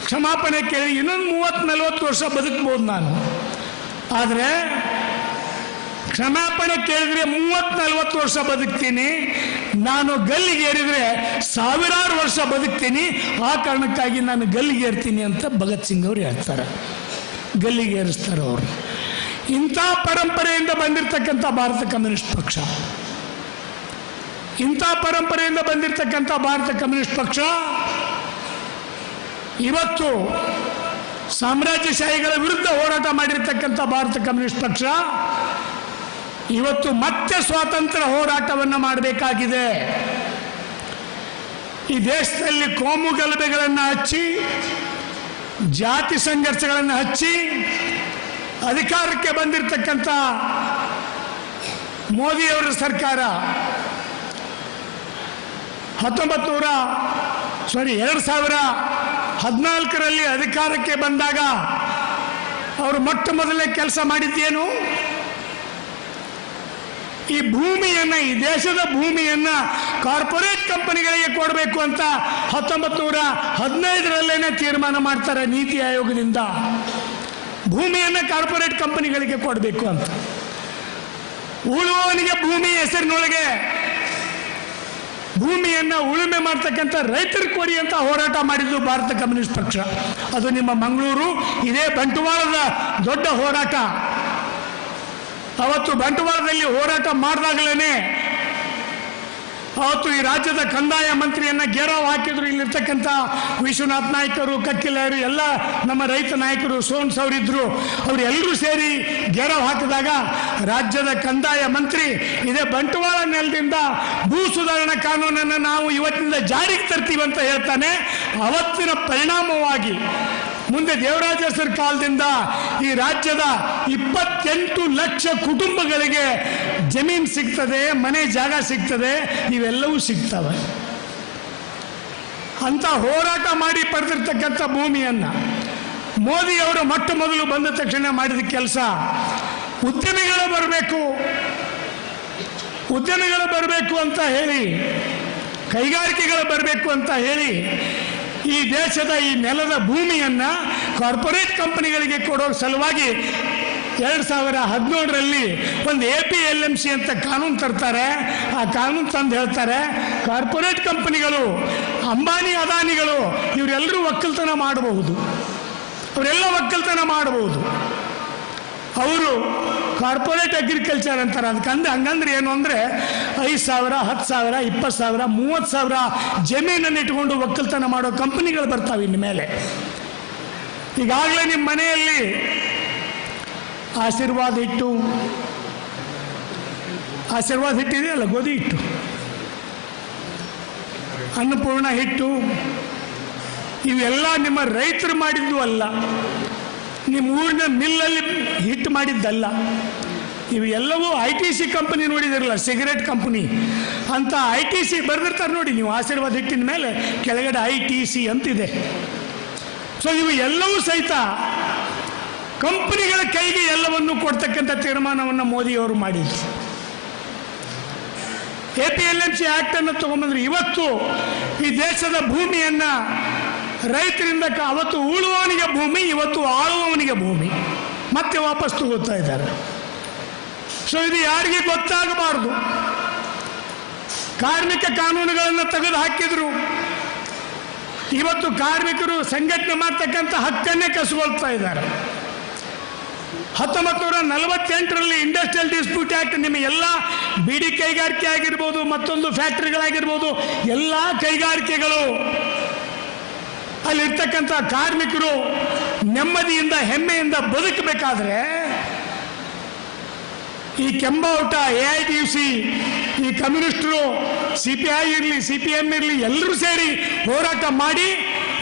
ಕ್ಷಮಾಪಣೆ ಕೇಳಿ ಇನ್ನೊಂದು 30-40 ವರ್ಷ ಬದುಕ್ಬೋದು ನಾನು. ಆದರೆ ಕ್ಷಮಾಪಣೆ ಕೇಳಿದ್ರೆ 30-40 ವರ್ಷ ಬದುಕ್ತೀನಿ, ನಾನು ಗಲ್ಲಿಗೇರಿದ್ರೆ 1000 ವರ್ಷ ಬದುಕ್ತೀನಿ, ಆ ಕಾರಣಕ್ಕಾಗಿ ನಾನು ಗಲ್ಲಿಗೇರ್ತೀನಿ ಅಂತ ಭಗತ್ ಸಿಂಗ್ ಅವರು ಹೇಳ್ತಾರೆ. ಗಲ್ಲಿಗೇರಿಸ್ತಾರೆ ಅವರು. ಇಂಥ ಪರಂಪರೆಯಿಂದ ಬಂದಿರತಕ್ಕಂಥ ಭಾರತ ಕಮ್ಯುನಿಸ್ಟ್ ಪಕ್ಷ, ಇಂಥ ಪರಂಪರೆಯಿಂದ ಬಂದಿರತಕ್ಕಂಥ ಭಾರತ ಕಮ್ಯುನಿಸ್ಟ್ ಪಕ್ಷ ಇವತ್ತು ಸಾಮ್ರಾಜ್ಯಶಾಹಿಗಳ ವಿರುದ್ಧ ಹೋರಾಟ ಮಾಡಿರ್ತಕ್ಕಂಥ ಭಾರತ ಕಮ್ಯುನಿಸ್ಟ್ ಪಕ್ಷ ಇವತ್ತು ಮತ್ತೆ ಸ್ವಾತಂತ್ರ್ಯ ಹೋರಾಟವನ್ನು ಮಾಡಬೇಕಾಗಿದೆ. ಈ ದೇಶದಲ್ಲಿ ಕೋಮು ಗಲಭೆಗಳನ್ನು ಹಚ್ಚಿ, ಜಾತಿ ಸಂಘರ್ಷಗಳನ್ನು ಹಚ್ಚಿ ಅಧಿಕಾರಕ್ಕೆ ಬಂದಿರತಕ್ಕಂಥ ಮೋದಿಯವರ ಸರ್ಕಾರ 2014ರಲ್ಲಿ ಅಧಿಕಾರಕ್ಕೆ ಬಂದಾಗ ಅವರು ಮೊಟ್ಟ ಮೊದಲನೇ ಕೆಲಸ ಮಾಡಿದ್ದೇನು? ಈ ಭೂಮಿಯನ್ನು, ಈ ದೇಶದ ಭೂಮಿಯನ್ನು ಕಾರ್ಪೊರೇಟ್ ಕಂಪನಿಗಳಿಗೆ ಕೊಡಬೇಕು ಅಂತ 1915ರಲ್ಲೇನೆ ತೀರ್ಮಾನ ಮಾಡ್ತಾರೆ ನೀತಿ ಆಯೋಗದಿಂದ. ಭೂಮಿಯನ್ನು ಕಾರ್ಪೊರೇಟ್ ಕಂಪನಿಗಳಿಗೆ ಕೊಡಬೇಕು ಅಂತ. ಉಳುವವನಿಗೆ ಭೂಮಿ ಹೆಸರಿನೊಳಗೆ ಭೂಮಿಯನ್ನು ಉಳುಮೆ ಮಾಡ್ತಕ್ಕಂಥ ರೈತರು ಕೊಡಿ ಅಂತ ಹೋರಾಟ ಮಾಡಿದ್ದು ಭಾರತ ಕಮ್ಯುನಿಸ್ಟ್ ಪಕ್ಷ. ಅದು ನಿಮ್ಮ ಮಂಗಳೂರು, ಇದೇ ಬಂಟ್ವಾಳದ ದೊಡ್ಡ ಹೋರಾಟ. ಅವತ್ತು ಬಂಟ್ವಾಳದಲ್ಲಿ ಹೋರಾಟ ಮಾಡಿದಾಗಲೇ ಅವತ್ತು ಈ ರಾಜ್ಯದ ಕಂದಾಯ ಮಂತ್ರಿಯನ್ನ ಗೆರವು ಹಾಕಿದ್ರು. ಇಲ್ಲಿರ್ತಕ್ಕಂಥ ವಿಶ್ವನಾಥ್ ನಾಯ್ಕರು, ಕಕ್ಕಿಲಾಯರು, ಎಲ್ಲ ನಮ್ಮ ರೈತ ನಾಯಕರು, ಸೋನ್ಸ್ ಅವರಿದ್ರು. ಅವರೆಲ್ಲರೂ ಸೇರಿ ಗೆರವು ಹಾಕಿದಾಗ ರಾಜ್ಯದ ಕಂದಾಯ ಮಂತ್ರಿ ಇದೇ ಬಂಟ್ವಾಳ ನೆಲದಿಂದ ಭೂ ಸುಧಾರಣಾ ಕಾನೂನನ್ನು ನಾವು ಇವತ್ತಿನಿಂದ ಜಾರಿಗೆ ತರ್ತೀವಿ ಅಂತ ಹೇಳ್ತಾನೆ. ಅವತ್ತಿನ ಪರಿಣಾಮವಾಗಿ ಮುಂದೆ ದೇವರಾಜ ಅರಸರ ಕಾಲದಿಂದ ಈ ರಾಜ್ಯದ 28 ಲಕ್ಷ ಕುಟುಂಬಗಳಿಗೆ ಜಮೀನು ಸಿಗ್ತದೆ, ಮನೆ ಜಾಗ ಸಿಗ್ತದೆ, ಇವೆಲ್ಲವೂ ಸಿಗ್ತವೆ. ಅಂತ ಹೋರಾಟ ಮಾಡಿ ಪಡೆದಿರ್ತಕ್ಕಂಥ ಭೂಮಿಯನ್ನ ಮೋದಿಯವರು ಮೊಟ್ಟ ಮೊದಲು ಬಂದ ತಕ್ಷಣ ಮಾಡಿದ ಕೆಲಸ, ಉದ್ಯಮಿಗಳು ಬರಬೇಕು ಅಂತ ಹೇಳಿ, ಕೈಗಾರಿಕೆಗಳು ಬರಬೇಕು ಅಂತ ಹೇಳಿ ಈ ದೇಶದ ಈ ನೆಲದ ಭೂಮಿಯನ್ನ ಕಾರ್ಪೊರೇಟ್ ಕಂಪನಿಗಳಿಗೆ ಕೊಡೋ ಸಲುವಾಗಿ 2017ರಲ್ಲಿ ಒಂದು APLMC ಅಂತ ಕಾನೂನು ತರ್ತಾರೆ. ಆ ಕಾನೂನು ತಂದು ಹೇಳ್ತಾರೆ, ಕಾರ್ಪೊರೇಟ್ ಕಂಪನಿಗಳು, ಅಂಬಾನಿ ಅದಾನಿಗಳು ಇವರೆಲ್ಲರೂ ಒಕ್ಕಲ್ತನ ಮಾಡಬಹುದು, ಅವರೆಲ್ಲ ಒಕ್ಕಲ್ತನ ಮಾಡಬಹುದು. ಅವರು ಕಾರ್ಪೊರೇಟ್ ಅಗ್ರಿಕಲ್ಚರ್ ಅಂತಾರೆ. ಅದಕ್ಕೆ ಹಂಗಂದ್ರೆ ಏನು ಅಂದರೆ 5,000, 10,000, 20,000, 30,000 ಜಮೀನನ್ನು ಇಟ್ಕೊಂಡು ಒಕ್ಕಲ್ತನ ಮಾಡೋ ಕಂಪನಿಗಳು ಬರ್ತಾವೆ ಇನ್ನು ಮೇಲೆ. ಈಗಾಗಲೇ ನಿಮ್ಮ ಮನೆಯಲ್ಲಿ ಆಶೀರ್ವಾದ ಹಿಟ್ಟು, ಆಶೀರ್ವಾದ ಹಿಟ್ಟಿದೆಯಲ್ಲ ಗೋಧಿ ಹಿಟ್ಟು, ಅನ್ನಪೂರ್ಣ ಹಿಟ್ಟು, ಇವೆಲ್ಲ ನಿಮ್ಮ ರೈತರು ಮಾಡಿದ್ದು ಅಲ್ಲ, ನಿಮ್ಮ ಊರಿನ ಮಿಲ್ಲಲ್ಲಿ ಹಿಟ್ಟು ಮಾಡಿದ್ದಲ್ಲ. ಇವು ಎಲ್ಲವೂ ITC ಕಂಪನಿ ನೋಡಿದಿರಲ್ಲ, ಸಿಗರೇಟ್ ಕಂಪನಿ ಅಂತ ITC ಬರೆದಿರ್ತಾರೆ ನೋಡಿ ನೀವು. ಆಶೀರ್ವಾದ ಹಿಟ್ಟಿನ ಮೇಲೆ ಕೆಳಗಡೆ ITC ಅಂತಿದೆ. ಸೊ ಇವು ಎಲ್ಲವೂ ಸಹಿತ ಕಂಪನಿಗಳ ಕೈಗೆ ಎಲ್ಲವನ್ನು ಕೊಡ್ತಕ್ಕಂಥ ತೀರ್ಮಾನವನ್ನು ಮೋದಿಯವರು ಮಾಡಿದ್ರು. APLMC ಆಕ್ಟ್ ಅನ್ನು ತಗೊಂಡ್ಬಂದ್ರೆ ಇವತ್ತು ಈ ದೇಶದ ಭೂಮಿಯನ್ನ ರೈತರಿಂದ ಅವತ್ತು ಉಳುವವನಿಗೆ ಭೂಮಿ, ಇವತ್ತು ಆಳುವವನಿಗೆ ಭೂಮಿ ಮತ್ತೆ ವಾಪಸ್ ತಗೋತಾ ಇದ್ದಾರೆ. ಸೊ ಇದು ಯಾರಿಗೆ ಗೊತ್ತಾಗಬಾರದು. ಕಾರ್ಮಿಕ ಕಾನೂನುಗಳನ್ನು ತೆಗೆದು ಹಾಕಿದ್ರು. ಇವತ್ತು ಕಾರ್ಮಿಕರು ಸಂಘಟನೆ ಮಾಡ್ತಕ್ಕಂಥ ಹಕ್ಕನ್ನೇ ಕಸಿಗೊಳ್ತಾ ಇದ್ದಾರೆ. 1948ರಲ್ಲಿ ಇಂಡಸ್ಟ್ರಿಯಲ್ ಡಿಸ್ಪ್ಯೂಟ್ ಆಕ್ಟ್ ನಿಮ್ಮ ಎಲ್ಲ ಬಿಡಿ ಕೈಗಾರಿಕೆ ಆಗಿರ್ಬೋದು, ಮತ್ತೊಂದು ಫ್ಯಾಕ್ಟರಿಗಳಾಗಿರ್ಬೋದು, ಎಲ್ಲ ಕೈಗಾರಿಕೆಗಳು ಅಲ್ಲಿರ್ತಕ್ಕಂಥ ಕಾರ್ಮಿಕರು ನೆಮ್ಮದಿಯಿಂದ ಹೆಮ್ಮೆಯಿಂದ ಬದುಕಬೇಕಾದ್ರೆ ಈ ಕೆಂಬಾವುಟ, AITUC, ಈ ಕಮ್ಯುನಿಸ್ಟರು, CPI ಇರಲಿ, CPM ಇರಲಿ, ಎಲ್ಲರೂ ಸೇರಿ ಹೋರಾಟ ಮಾಡಿ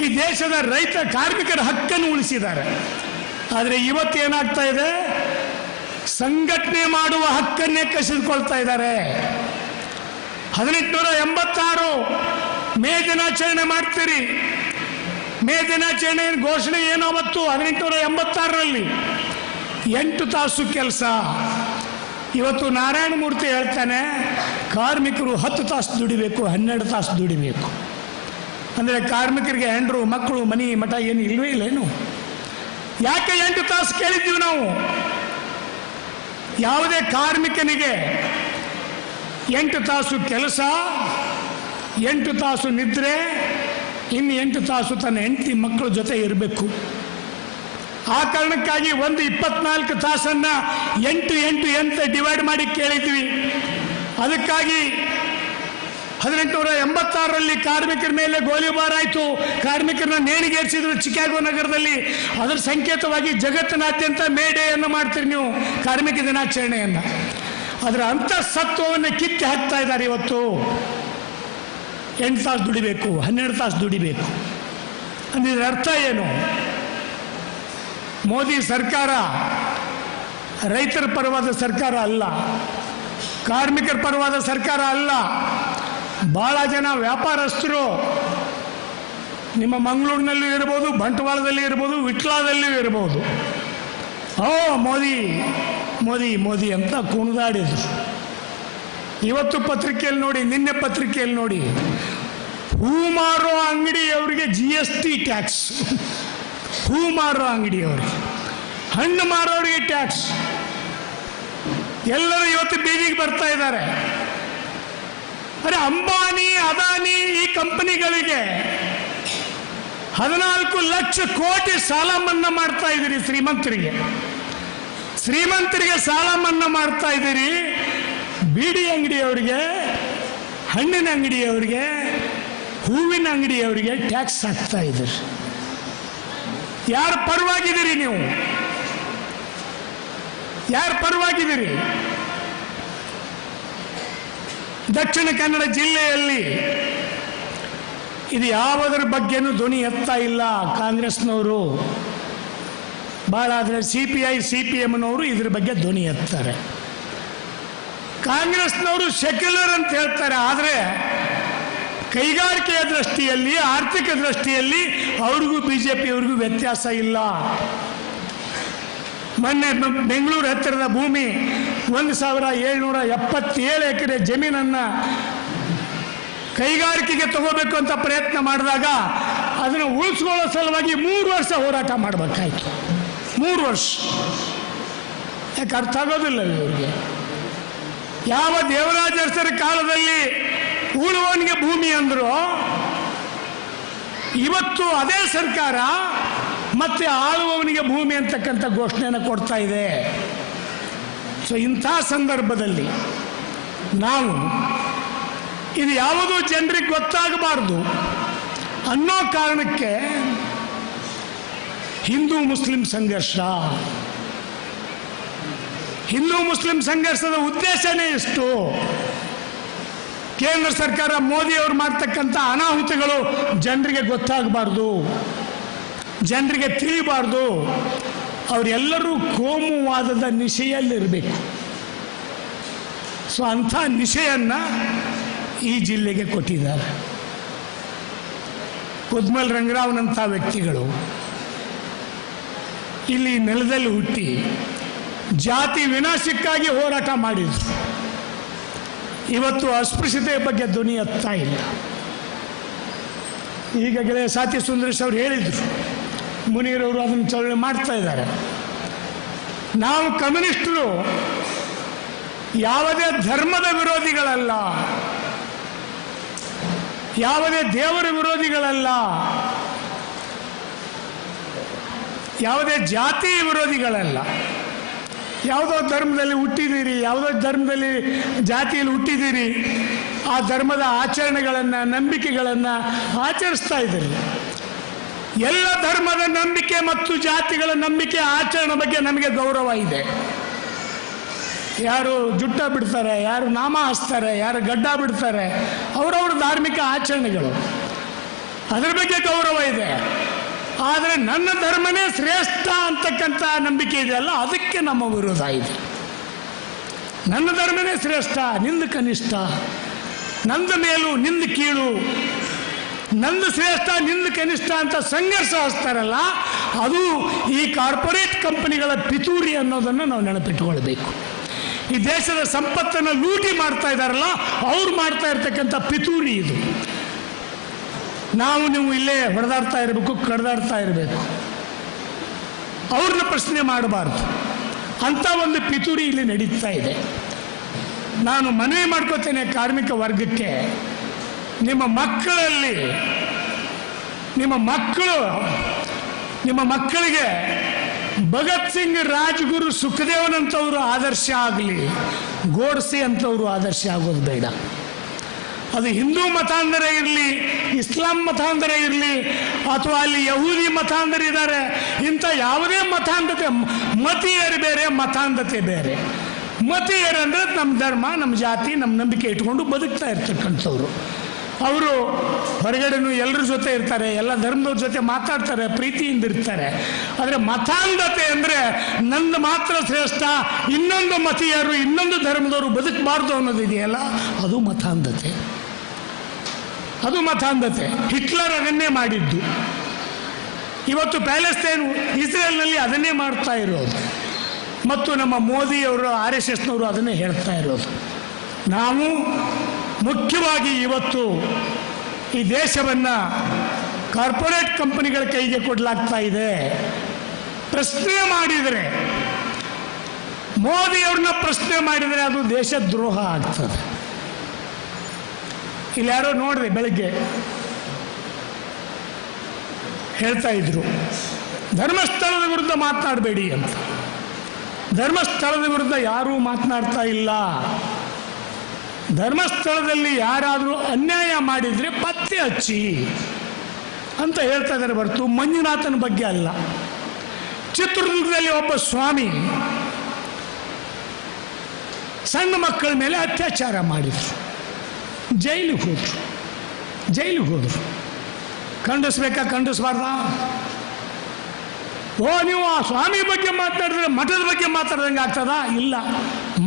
ಈ ದೇಶದ ರೈತ ಕಾರ್ಮಿಕರ ಹಕ್ಕನ್ನು ಉಳಿಸಿದ್ದಾರೆ. ಆದರೆ ಇವತ್ತೇನಾಗ್ತಾ ಇದೆ, ಸಂಘಟನೆ ಮಾಡುವ ಹಕ್ಕನ್ನೇ ಕಸಿದುಕೊಳ್ತಾ ಇದ್ದಾರೆ. 1886 ಮೇ ದಿನಾಚರಣೆ ಮಾಡ್ತೀರಿ. ಮೇ ದಿನಾಚರಣೆ ಘೋಷಣೆ ಏನೋ ಅವತ್ತು 1886ರಲ್ಲಿ 8 ತಾಸು ಕೆಲಸ. ಇವತ್ತು ನಾರಾಯಣ ಮೂರ್ತಿ ಹೇಳ್ತಾನೆ ಕಾರ್ಮಿಕರು 10 ತಾಸು ದುಡಿಬೇಕು, 12 ತಾಸು ದುಡಿಬೇಕು. ಅಂದರೆ ಕಾರ್ಮಿಕರಿಗೆ ಹೆಂಡರು ಮಕ್ಕಳು ಮನಿ ಮಠ ಏನು ಇಲ್ವೇ ಇಲ್ಲೇನು? ಯಾಕೆ 8 ತಾಸು ಕೇಳಿದ್ದೀವಿ ನಾವು? ಯಾವುದೇ ಕಾರ್ಮಿಕನಿಗೆ 8 ತಾಸು ಕೆಲಸ, 8 ತಾಸು ನಿದ್ರೆ, ಇನ್ನು 8 ತಾಸು ತನ್ನ ಹೆಂಡತಿ ಮಕ್ಕಳ ಜೊತೆ ಇರಬೇಕು. ಆ ಕಾರಣಕ್ಕಾಗಿ ಒಂದು 24 ತಾಸನ್ನ 8 ಅಂತ ಡಿವೈಡ್ ಮಾಡಿ ಕೇಳಿದ್ವಿ. ಅದಕ್ಕಾಗಿ 1886ರಲ್ಲಿ ಕಾರ್ಮಿಕರ ಮೇಲೆ ಗೋಲಿಬಾರ್ ಆಯಿತು, ಕಾರ್ಮಿಕರನ್ನ ನೇಣಿಗೇರಿಸಿದ್ರು ಚಿಕಾಗೋ ನಗರದಲ್ಲಿ. ಅದರ ಸಂಕೇತವಾಗಿ ಜಗತ್ತಿನಾದ್ಯಂತ ಮೇ ಡೇ ಅನ್ನು ಮಾಡ್ತೀರಿ ನೀವು, ಕಾರ್ಮಿಕ ದಿನಾಚರಣೆಯನ್ನು. ಅದರ ಅಂತಃಸತ್ವವನ್ನು ಕಿತ್ತಿ ಹಾಕ್ತಾ ಇದ್ದಾರೆ. ಇವತ್ತು 8 ತಾಸು ದುಡಿಬೇಕು, 12 ತಾಸು ದುಡಿಬೇಕು ಅಂದಿದ್ರ ಅರ್ಥ ಏನು? ಮೋದಿ ಸರ್ಕಾರ ರೈತರ ಪರವಾದ ಸರ್ಕಾರ ಅಲ್ಲ, ಕಾರ್ಮಿಕರ ಪರವಾದ ಸರ್ಕಾರ ಅಲ್ಲ. ಬಹಳ ಜನ ವ್ಯಾಪಾರಸ್ಥರು ನಿಮ್ಮ ಮಂಗಳೂರಿನಲ್ಲೂ ಇರ್ಬೋದು, ಬಂಟ್ವಾಳದಲ್ಲಿ ಇರ್ಬೋದು, ವಿಟ್ಲಾದಲ್ಲಿಯೂ ಇರ್ಬೋದು, ಮೋದಿ ಮೋದಿ ಮೋದಿ ಅಂತ ಕುಣಿದಾಡಿದ್ರು. ಇವತ್ತು ಪತ್ರಿಕೆಯಲ್ಲಿ ನೋಡಿ, ನಿನ್ನೆ ಪತ್ರಿಕೆಯಲ್ಲಿ ನೋಡಿ, ಹೂ ಮಾರೋ ಅಂಗಡಿಯವರಿಗೆ GST ಟ್ಯಾಕ್ಸ್, ಹೂ ಮಾರೋ ಅಂಗಡಿಯವರಿಗೆ, ಹಣ್ಣು ಮಾರೋರಿಗೆ ಟ್ಯಾಕ್ಸ್. ಎಲ್ಲರೂ ಇವತ್ತು ಬೀದಿಗೆ ಬರ್ತಾ ಇದ್ದಾರೆ. ಅರೆ, ಅಂಬಾನಿ ಅದಾನಿ ಈ ಕಂಪನಿಗಳಿಗೆ 14 ಲಕ್ಷ ಕೋಟಿ ಸಾಲ ಮನ್ನಾ ಮಾಡ್ತಾ ಇದ್ದೀರಿ. ಶ್ರೀಮಂತರಿಗೆ ಸಾಲ ಮನ್ನಾ ಮಾಡ್ತಾ ಇದ್ದೀರಿ. ಬೀಡಿ ಅಂಗಡಿಯವರಿಗೆ, ಹಣ್ಣಿನ ಅಂಗಡಿಯವರಿಗೆ, ಹೂವಿನ ಅಂಗಡಿಯವರಿಗೆ ಟ್ಯಾಕ್ಸ್ ಹಾಕ್ತಾ ಇದ್ದೀರಿ. ಯಾರ ಪರವಾಗಿದ್ದೀರಿ ನೀವು? ಯಾರ ಪರವಾಗಿದ್ದೀರಿ? ದಕ್ಷಿಣ ಕನ್ನಡ ಜಿಲ್ಲೆಯಲ್ಲಿ ಇದು ಯಾವುದರ ಬಗ್ಗೆನೂ ಧ್ವನಿ ಎತ್ತಾ ಇಲ್ಲ ಕಾಂಗ್ರೆಸ್ನವರು. ಭಾಳ ಆದರೆ CPI CPMನವರು ಇದ್ರ ಬಗ್ಗೆ ಧ್ವನಿ ಎತ್ತಾರೆ. ಕಾಂಗ್ರೆಸ್ನವರು ಸೆಕ್ಯುಲರ್ ಅಂತ ಹೇಳ್ತಾರೆ, ಆದರೆ ಕೈಗಾರಿಕೆಯ ದೃಷ್ಟಿಯಲ್ಲಿ, ಆರ್ಥಿಕ ದೃಷ್ಟಿಯಲ್ಲಿ ಅವ್ರಿಗೂ BJPಯವ್ರಿಗೂ ವ್ಯತ್ಯಾಸ ಇಲ್ಲ. ಮೊನ್ನೆ ಬೆಂಗಳೂರು ಹತ್ತಿರದ ಭೂಮಿ 1777 ಎಕರೆ ಜಮೀನನ್ನು ಕೈಗಾರಿಕೆಗೆ ತಗೋಬೇಕು ಅಂತ ಪ್ರಯತ್ನ ಮಾಡಿದಾಗ ಅದನ್ನು ಉಳಿಸ್ಕೊಳ್ಳೋ ಸಲುವಾಗಿ 3 ವರ್ಷ ಹೋರಾಟ ಮಾಡಬೇಕಾಯ್ತು. 3 ವರ್ಷ. ಯಾಕೆ ಅರ್ಥ ಆಗೋದಿಲ್ಲ ಇವರಿಗೆ. ಯಾವ ದೇವರಾಜ ಅರಸರ ಕಾಲದಲ್ಲಿ ಉಳುವವನಿಗೆ ಭೂಮಿ ಅಂದ್ರು, ಇವತ್ತು ಅದೇ ಸರ್ಕಾರ ಮತ್ತೆ ಆಳುವವನಿಗೆ ಭೂಮಿ ಅಂತಕ್ಕಂಥ ಘೋಷಣೆಯನ್ನು ಕೊಡ್ತಾ ಇದೆ. ಸೊ ಇಂಥ ಸಂದರ್ಭದಲ್ಲಿ ನಾವು ಇದು ಯಾವುದೂ ಜನರಿಗೆ ಗೊತ್ತಾಗಬಾರ್ದು ಅನ್ನೋ ಕಾರಣಕ್ಕೆ ಹಿಂದೂ ಮುಸ್ಲಿಂ ಸಂಘರ್ಷ, ಹಿಂದೂ ಮುಸ್ಲಿಂ ಸಂಘರ್ಷದ ಉದ್ದೇಶನೇ ಇಷ್ಟು. ಕೇಂದ್ರ ಸರ್ಕಾರ ಮೋದಿಯವರು ಮಾಡ್ತಕ್ಕಂಥ ಅನಾಹುತಗಳು ಜನರಿಗೆ ಗೊತ್ತಾಗಬಾರ್ದು, ಜನರಿಗೆ ತಿಳಿಬಾರ್ದು. ಅವರೆಲ್ಲರೂ ಕೋಮುವಾದದ ನಿಶೆಯಲ್ಲಿರಬೇಕು. ಸೊ ಅಂಥ ನಿಶೆಯನ್ನ ಈ ಜಿಲ್ಲೆಗೆ ಕೊಟ್ಟಿದ್ದಾರೆ. ಕುದ್ಮಲ್ ರಂಗರಾವ್ನಂಥ ವ್ಯಕ್ತಿಗಳು ಇಲ್ಲಿ ನೆಲದಲ್ಲಿ ಹುಟ್ಟಿ ಜಾತಿ ವಿನಾಶಕ್ಕಾಗಿ ಹೋರಾಟ ಮಾಡಿದ್ರು. ಇವತ್ತು ಅಸ್ಪೃಶ್ಯತೆಯ ಬಗ್ಗೆ ಧ್ವನಿ ಎತ್ತಾ ಇಲ್ಲ. ಈಗಾಗಲೇ ಸಾತಿ ಸುಂದರೇಶ್ ಅವರು ಹೇಳಿದರು, ಮುನೀರವರು ಅದನ್ನು ಚಳವಳಿ ಮಾಡ್ತಾ ಇದ್ದಾರೆ. ನಾವು ಕಮ್ಯುನಿಸ್ಟರು ಯಾವುದೇ ಧರ್ಮದ ವಿರೋಧಿಗಳಲ್ಲ, ಯಾವುದೇ ದೇವರ ವಿರೋಧಿಗಳಲ್ಲ, ಯಾವುದೇ ಜಾತಿ ವಿರೋಧಿಗಳಲ್ಲ. ಯಾವುದೋ ಧರ್ಮದಲ್ಲಿ ಹುಟ್ಟಿದ್ದೀರಿ, ಯಾವುದೋ ಧರ್ಮದಲ್ಲಿ ಜಾತಿಯಲ್ಲಿ ಹುಟ್ಟಿದ್ದೀರಿ, ಆ ಧರ್ಮದ ಆಚರಣೆಗಳನ್ನು ನಂಬಿಕೆಗಳನ್ನು ಆಚರಿಸ್ತಾ ಇದ್ದೀರಿ. ಎಲ್ಲ ಧರ್ಮದ ನಂಬಿಕೆ ಮತ್ತು ಜಾತಿಗಳ ನಂಬಿಕೆ ಆಚರಣೆ ಬಗ್ಗೆ ನಮಗೆ ಗೌರವ ಇದೆ. ಯಾರು ಜುಟ್ಟ ಬಿಡ್ತಾರೆ, ಯಾರು ನಾಮ ಹಚ್ತಾರೆ, ಯಾರು ಗಡ್ಡ ಬಿಡ್ತಾರೆ, ಅವರವ್ರ ಧಾರ್ಮಿಕ ಆಚರಣೆಗಳು, ಅದರ ಬಗ್ಗೆ ಗೌರವ ಇದೆ. ಆದರೆ ನನ್ನ ಧರ್ಮನೇ ಶ್ರೇಷ್ಠ ಅಂತಕ್ಕಂಥ ನಂಬಿಕೆ ಇದೆಯಲ್ಲ, ಅದಕ್ಕೆ ನಮ್ಮ ವಿರೋಧ ಇದೆ. ನನ್ನ ಧರ್ಮನೇ ಶ್ರೇಷ್ಠ, ನಿಂದು ಕನಿಷ್ಠ, ನಂದು ಮೇಲು ನಿಂದು ಕೀಳು, ನಂದು ಶ್ರೇಷ್ಠ ನಿಂದು ಕನಿಷ್ಠ ಅಂತ ಸಂಘರ್ಷ ಹಚ್ತಾರಲ್ಲ, ಅದು ಈ ಕಾರ್ಪೊರೇಟ್ ಕಂಪನಿಗಳ ಪಿತೂರಿ ಅನ್ನೋದನ್ನು ನಾವು ನೆನಪಿಟ್ಟುಕೊಳ್ಬೇಕು. ಈ ದೇಶದ ಸಂಪತ್ತನ್ನು ಲೂಟಿ ಮಾಡ್ತಾ ಇದ್ದಾರಲ್ಲ, ಅವ್ರು ಮಾಡ್ತಾ ಇರ್ತಕ್ಕಂಥ ಪಿತೂರಿ ಇದು. ನಾವು ನೀವು ಇಲ್ಲೇ ಹೊಡೆದಾಡ್ತಾ ಇರಬೇಕು, ಕಡ್ದಾಡ್ತಾ ಇರಬೇಕು, ಅವ್ರನ್ನ ಪ್ರಶ್ನೆ ಮಾಡಬಾರ್ದು. ಅಂಥ ಒಂದು ಪಿತೂರಿ ಇಲ್ಲಿ ನಡೀತಾ ಇದೆ. ನಾನು ಮನವಿ ಮಾಡ್ಕೋತೇನೆ ಕಾರ್ಮಿಕ ವರ್ಗಕ್ಕೆ, ನಿಮ್ಮ ಮಕ್ಕಳಿಗೆ ಭಗತ್ ಸಿಂಗ್, ರಾಜ್ಗುರು, ಸುಖದೇವನಂತವರು ಆದರ್ಶ ಆಗಲಿ, ಗೋಡ್ಸೆ ಅಂತವರು ಆದರ್ಶ ಆಗೋದು ಬೇಡ. ಅದು ಹಿಂದೂ ಮತಾಂತರ ಇರಲಿ, ಇಸ್ಲಾಂ ಮತಾಂತರ ಇರಲಿ, ಅಥವಾ ಅಲ್ಲಿ ಯಹೂದಿ ಮತಾಂತರ ಇದ್ದಾರೆ, ಇಂಥ ಯಾವುದೇ ಮತಾಂಧತೆ, ಮತೀಯರು ಬೇರೆ, ಮತಾಂಧತೆ ಬೇರೆ. ಮತೀಯರಂದ್ರೆ ನಮ್ಮ ಧರ್ಮ, ನಮ್ಮ ಜಾತಿ, ನಮ್ಮ ನಂಬಿಕೆ ಇಟ್ಕೊಂಡು ಬದುಕ್ತಾ ಇರ್ತಕ್ಕಂಥವ್ರು. ಅವರು ಹೊರಗಡೆನೂ ಎಲ್ಲರ ಜೊತೆ ಇರ್ತಾರೆ, ಎಲ್ಲ ಧರ್ಮದವ್ರ ಜೊತೆ ಮಾತಾಡ್ತಾರೆ, ಪ್ರೀತಿಯಿಂದ ಇರ್ತಾರೆ. ಆದರೆ ಮತಾಂಧತೆ ಅಂದರೆ ನಂದು ಮಾತ್ರ ಶ್ರೇಷ್ಠ, ಇನ್ನೊಂದು ಮತೀಯರು, ಇನ್ನೊಂದು ಧರ್ಮದವರು ಬದುಕಬಾರ್ದು ಅನ್ನೋದು ಇದೆಯಲ್ಲ, ಅದು ಮತಾಂಧತೆ. ಅದು ಮತಾಂಧತೆ. ಹಿಟ್ಲರ್ ಅದನ್ನೇ ಮಾಡಿದ್ದು. ಇವತ್ತು ಪ್ಯಾಲೆಸ್ತೈನ್, ಇಸ್ರೇಲ್ನಲ್ಲಿ ಅದನ್ನೇ ಮಾಡ್ತಾ ಇರೋದು. ಮತ್ತು ನಮ್ಮ ಮೋದಿಯವರು, RSSನವರು ಅದನ್ನೇ ಹೇಳ್ತಾ ಇರೋದು. ನಾವು ಮುಖ್ಯವಾಗಿ ಇವತ್ತು ಈ ದೇಶವನ್ನು ಕಾರ್ಪೊರೇಟ್ ಕಂಪನಿಗಳ ಕೈಗೆ ಕೊಡಲಾಗ್ತಾ ಇದೆ. ಪ್ರಶ್ನೆ ಮಾಡಿದರೆ, ಮೋದಿಯವ್ರನ್ನ ಪ್ರಶ್ನೆ ಮಾಡಿದರೆ ಅದು ದೇಶದ್ರೋಹ ಆಗ್ತದೆ. ಇಲ್ಲಿ ಯಾರೋ ನೋಡಿದೆ, ಬೆಳಗ್ಗೆ ಹೇಳ್ತಾ ಇದ್ರು ಧರ್ಮಸ್ಥಳದ ವಿರುದ್ಧ ಮಾತನಾಡಬೇಡಿ ಅಂತ. ಧರ್ಮಸ್ಥಳದ ವಿರುದ್ಧ ಯಾರೂ ಮಾತನಾಡ್ತಾ ಇಲ್ಲ. ಧರ್ಮಸ್ಥಳದಲ್ಲಿ ಯಾರಾದರೂ ಅನ್ಯಾಯ ಮಾಡಿದರೆ ಪತ್ತೆ ಹಚ್ಚಿ ಅಂತ ಹೇಳ್ತಾ ಇದ್ದಾರೆ ಹೊರತು ಮಂಜುನಾಥನ ಬಗ್ಗೆ ಅಲ್ಲ. ಚಿತ್ರದುರ್ಗದಲ್ಲಿ ಒಬ್ಬ ಸ್ವಾಮಿ ಸಣ್ಣ ಮಕ್ಕಳ ಮೇಲೆ ಅತ್ಯಾಚಾರ ಮಾಡಿದ್ರು, ಜೈಲಿಗೆ ಹೋದ್ರು. ಖಂಡಿಸ್ಬೇಕಾ, ಖಂಡಿಸ್ಬಾರ್ದ? ನೀವು ಆ ಸ್ವಾಮಿ ಬಗ್ಗೆ ಮಾತಾಡಿದ್ರೆ ಮಠದ ಬಗ್ಗೆ ಮಾತಾಡ್ದಂಗೆ ಆಗ್ತದ? ಇಲ್ಲ,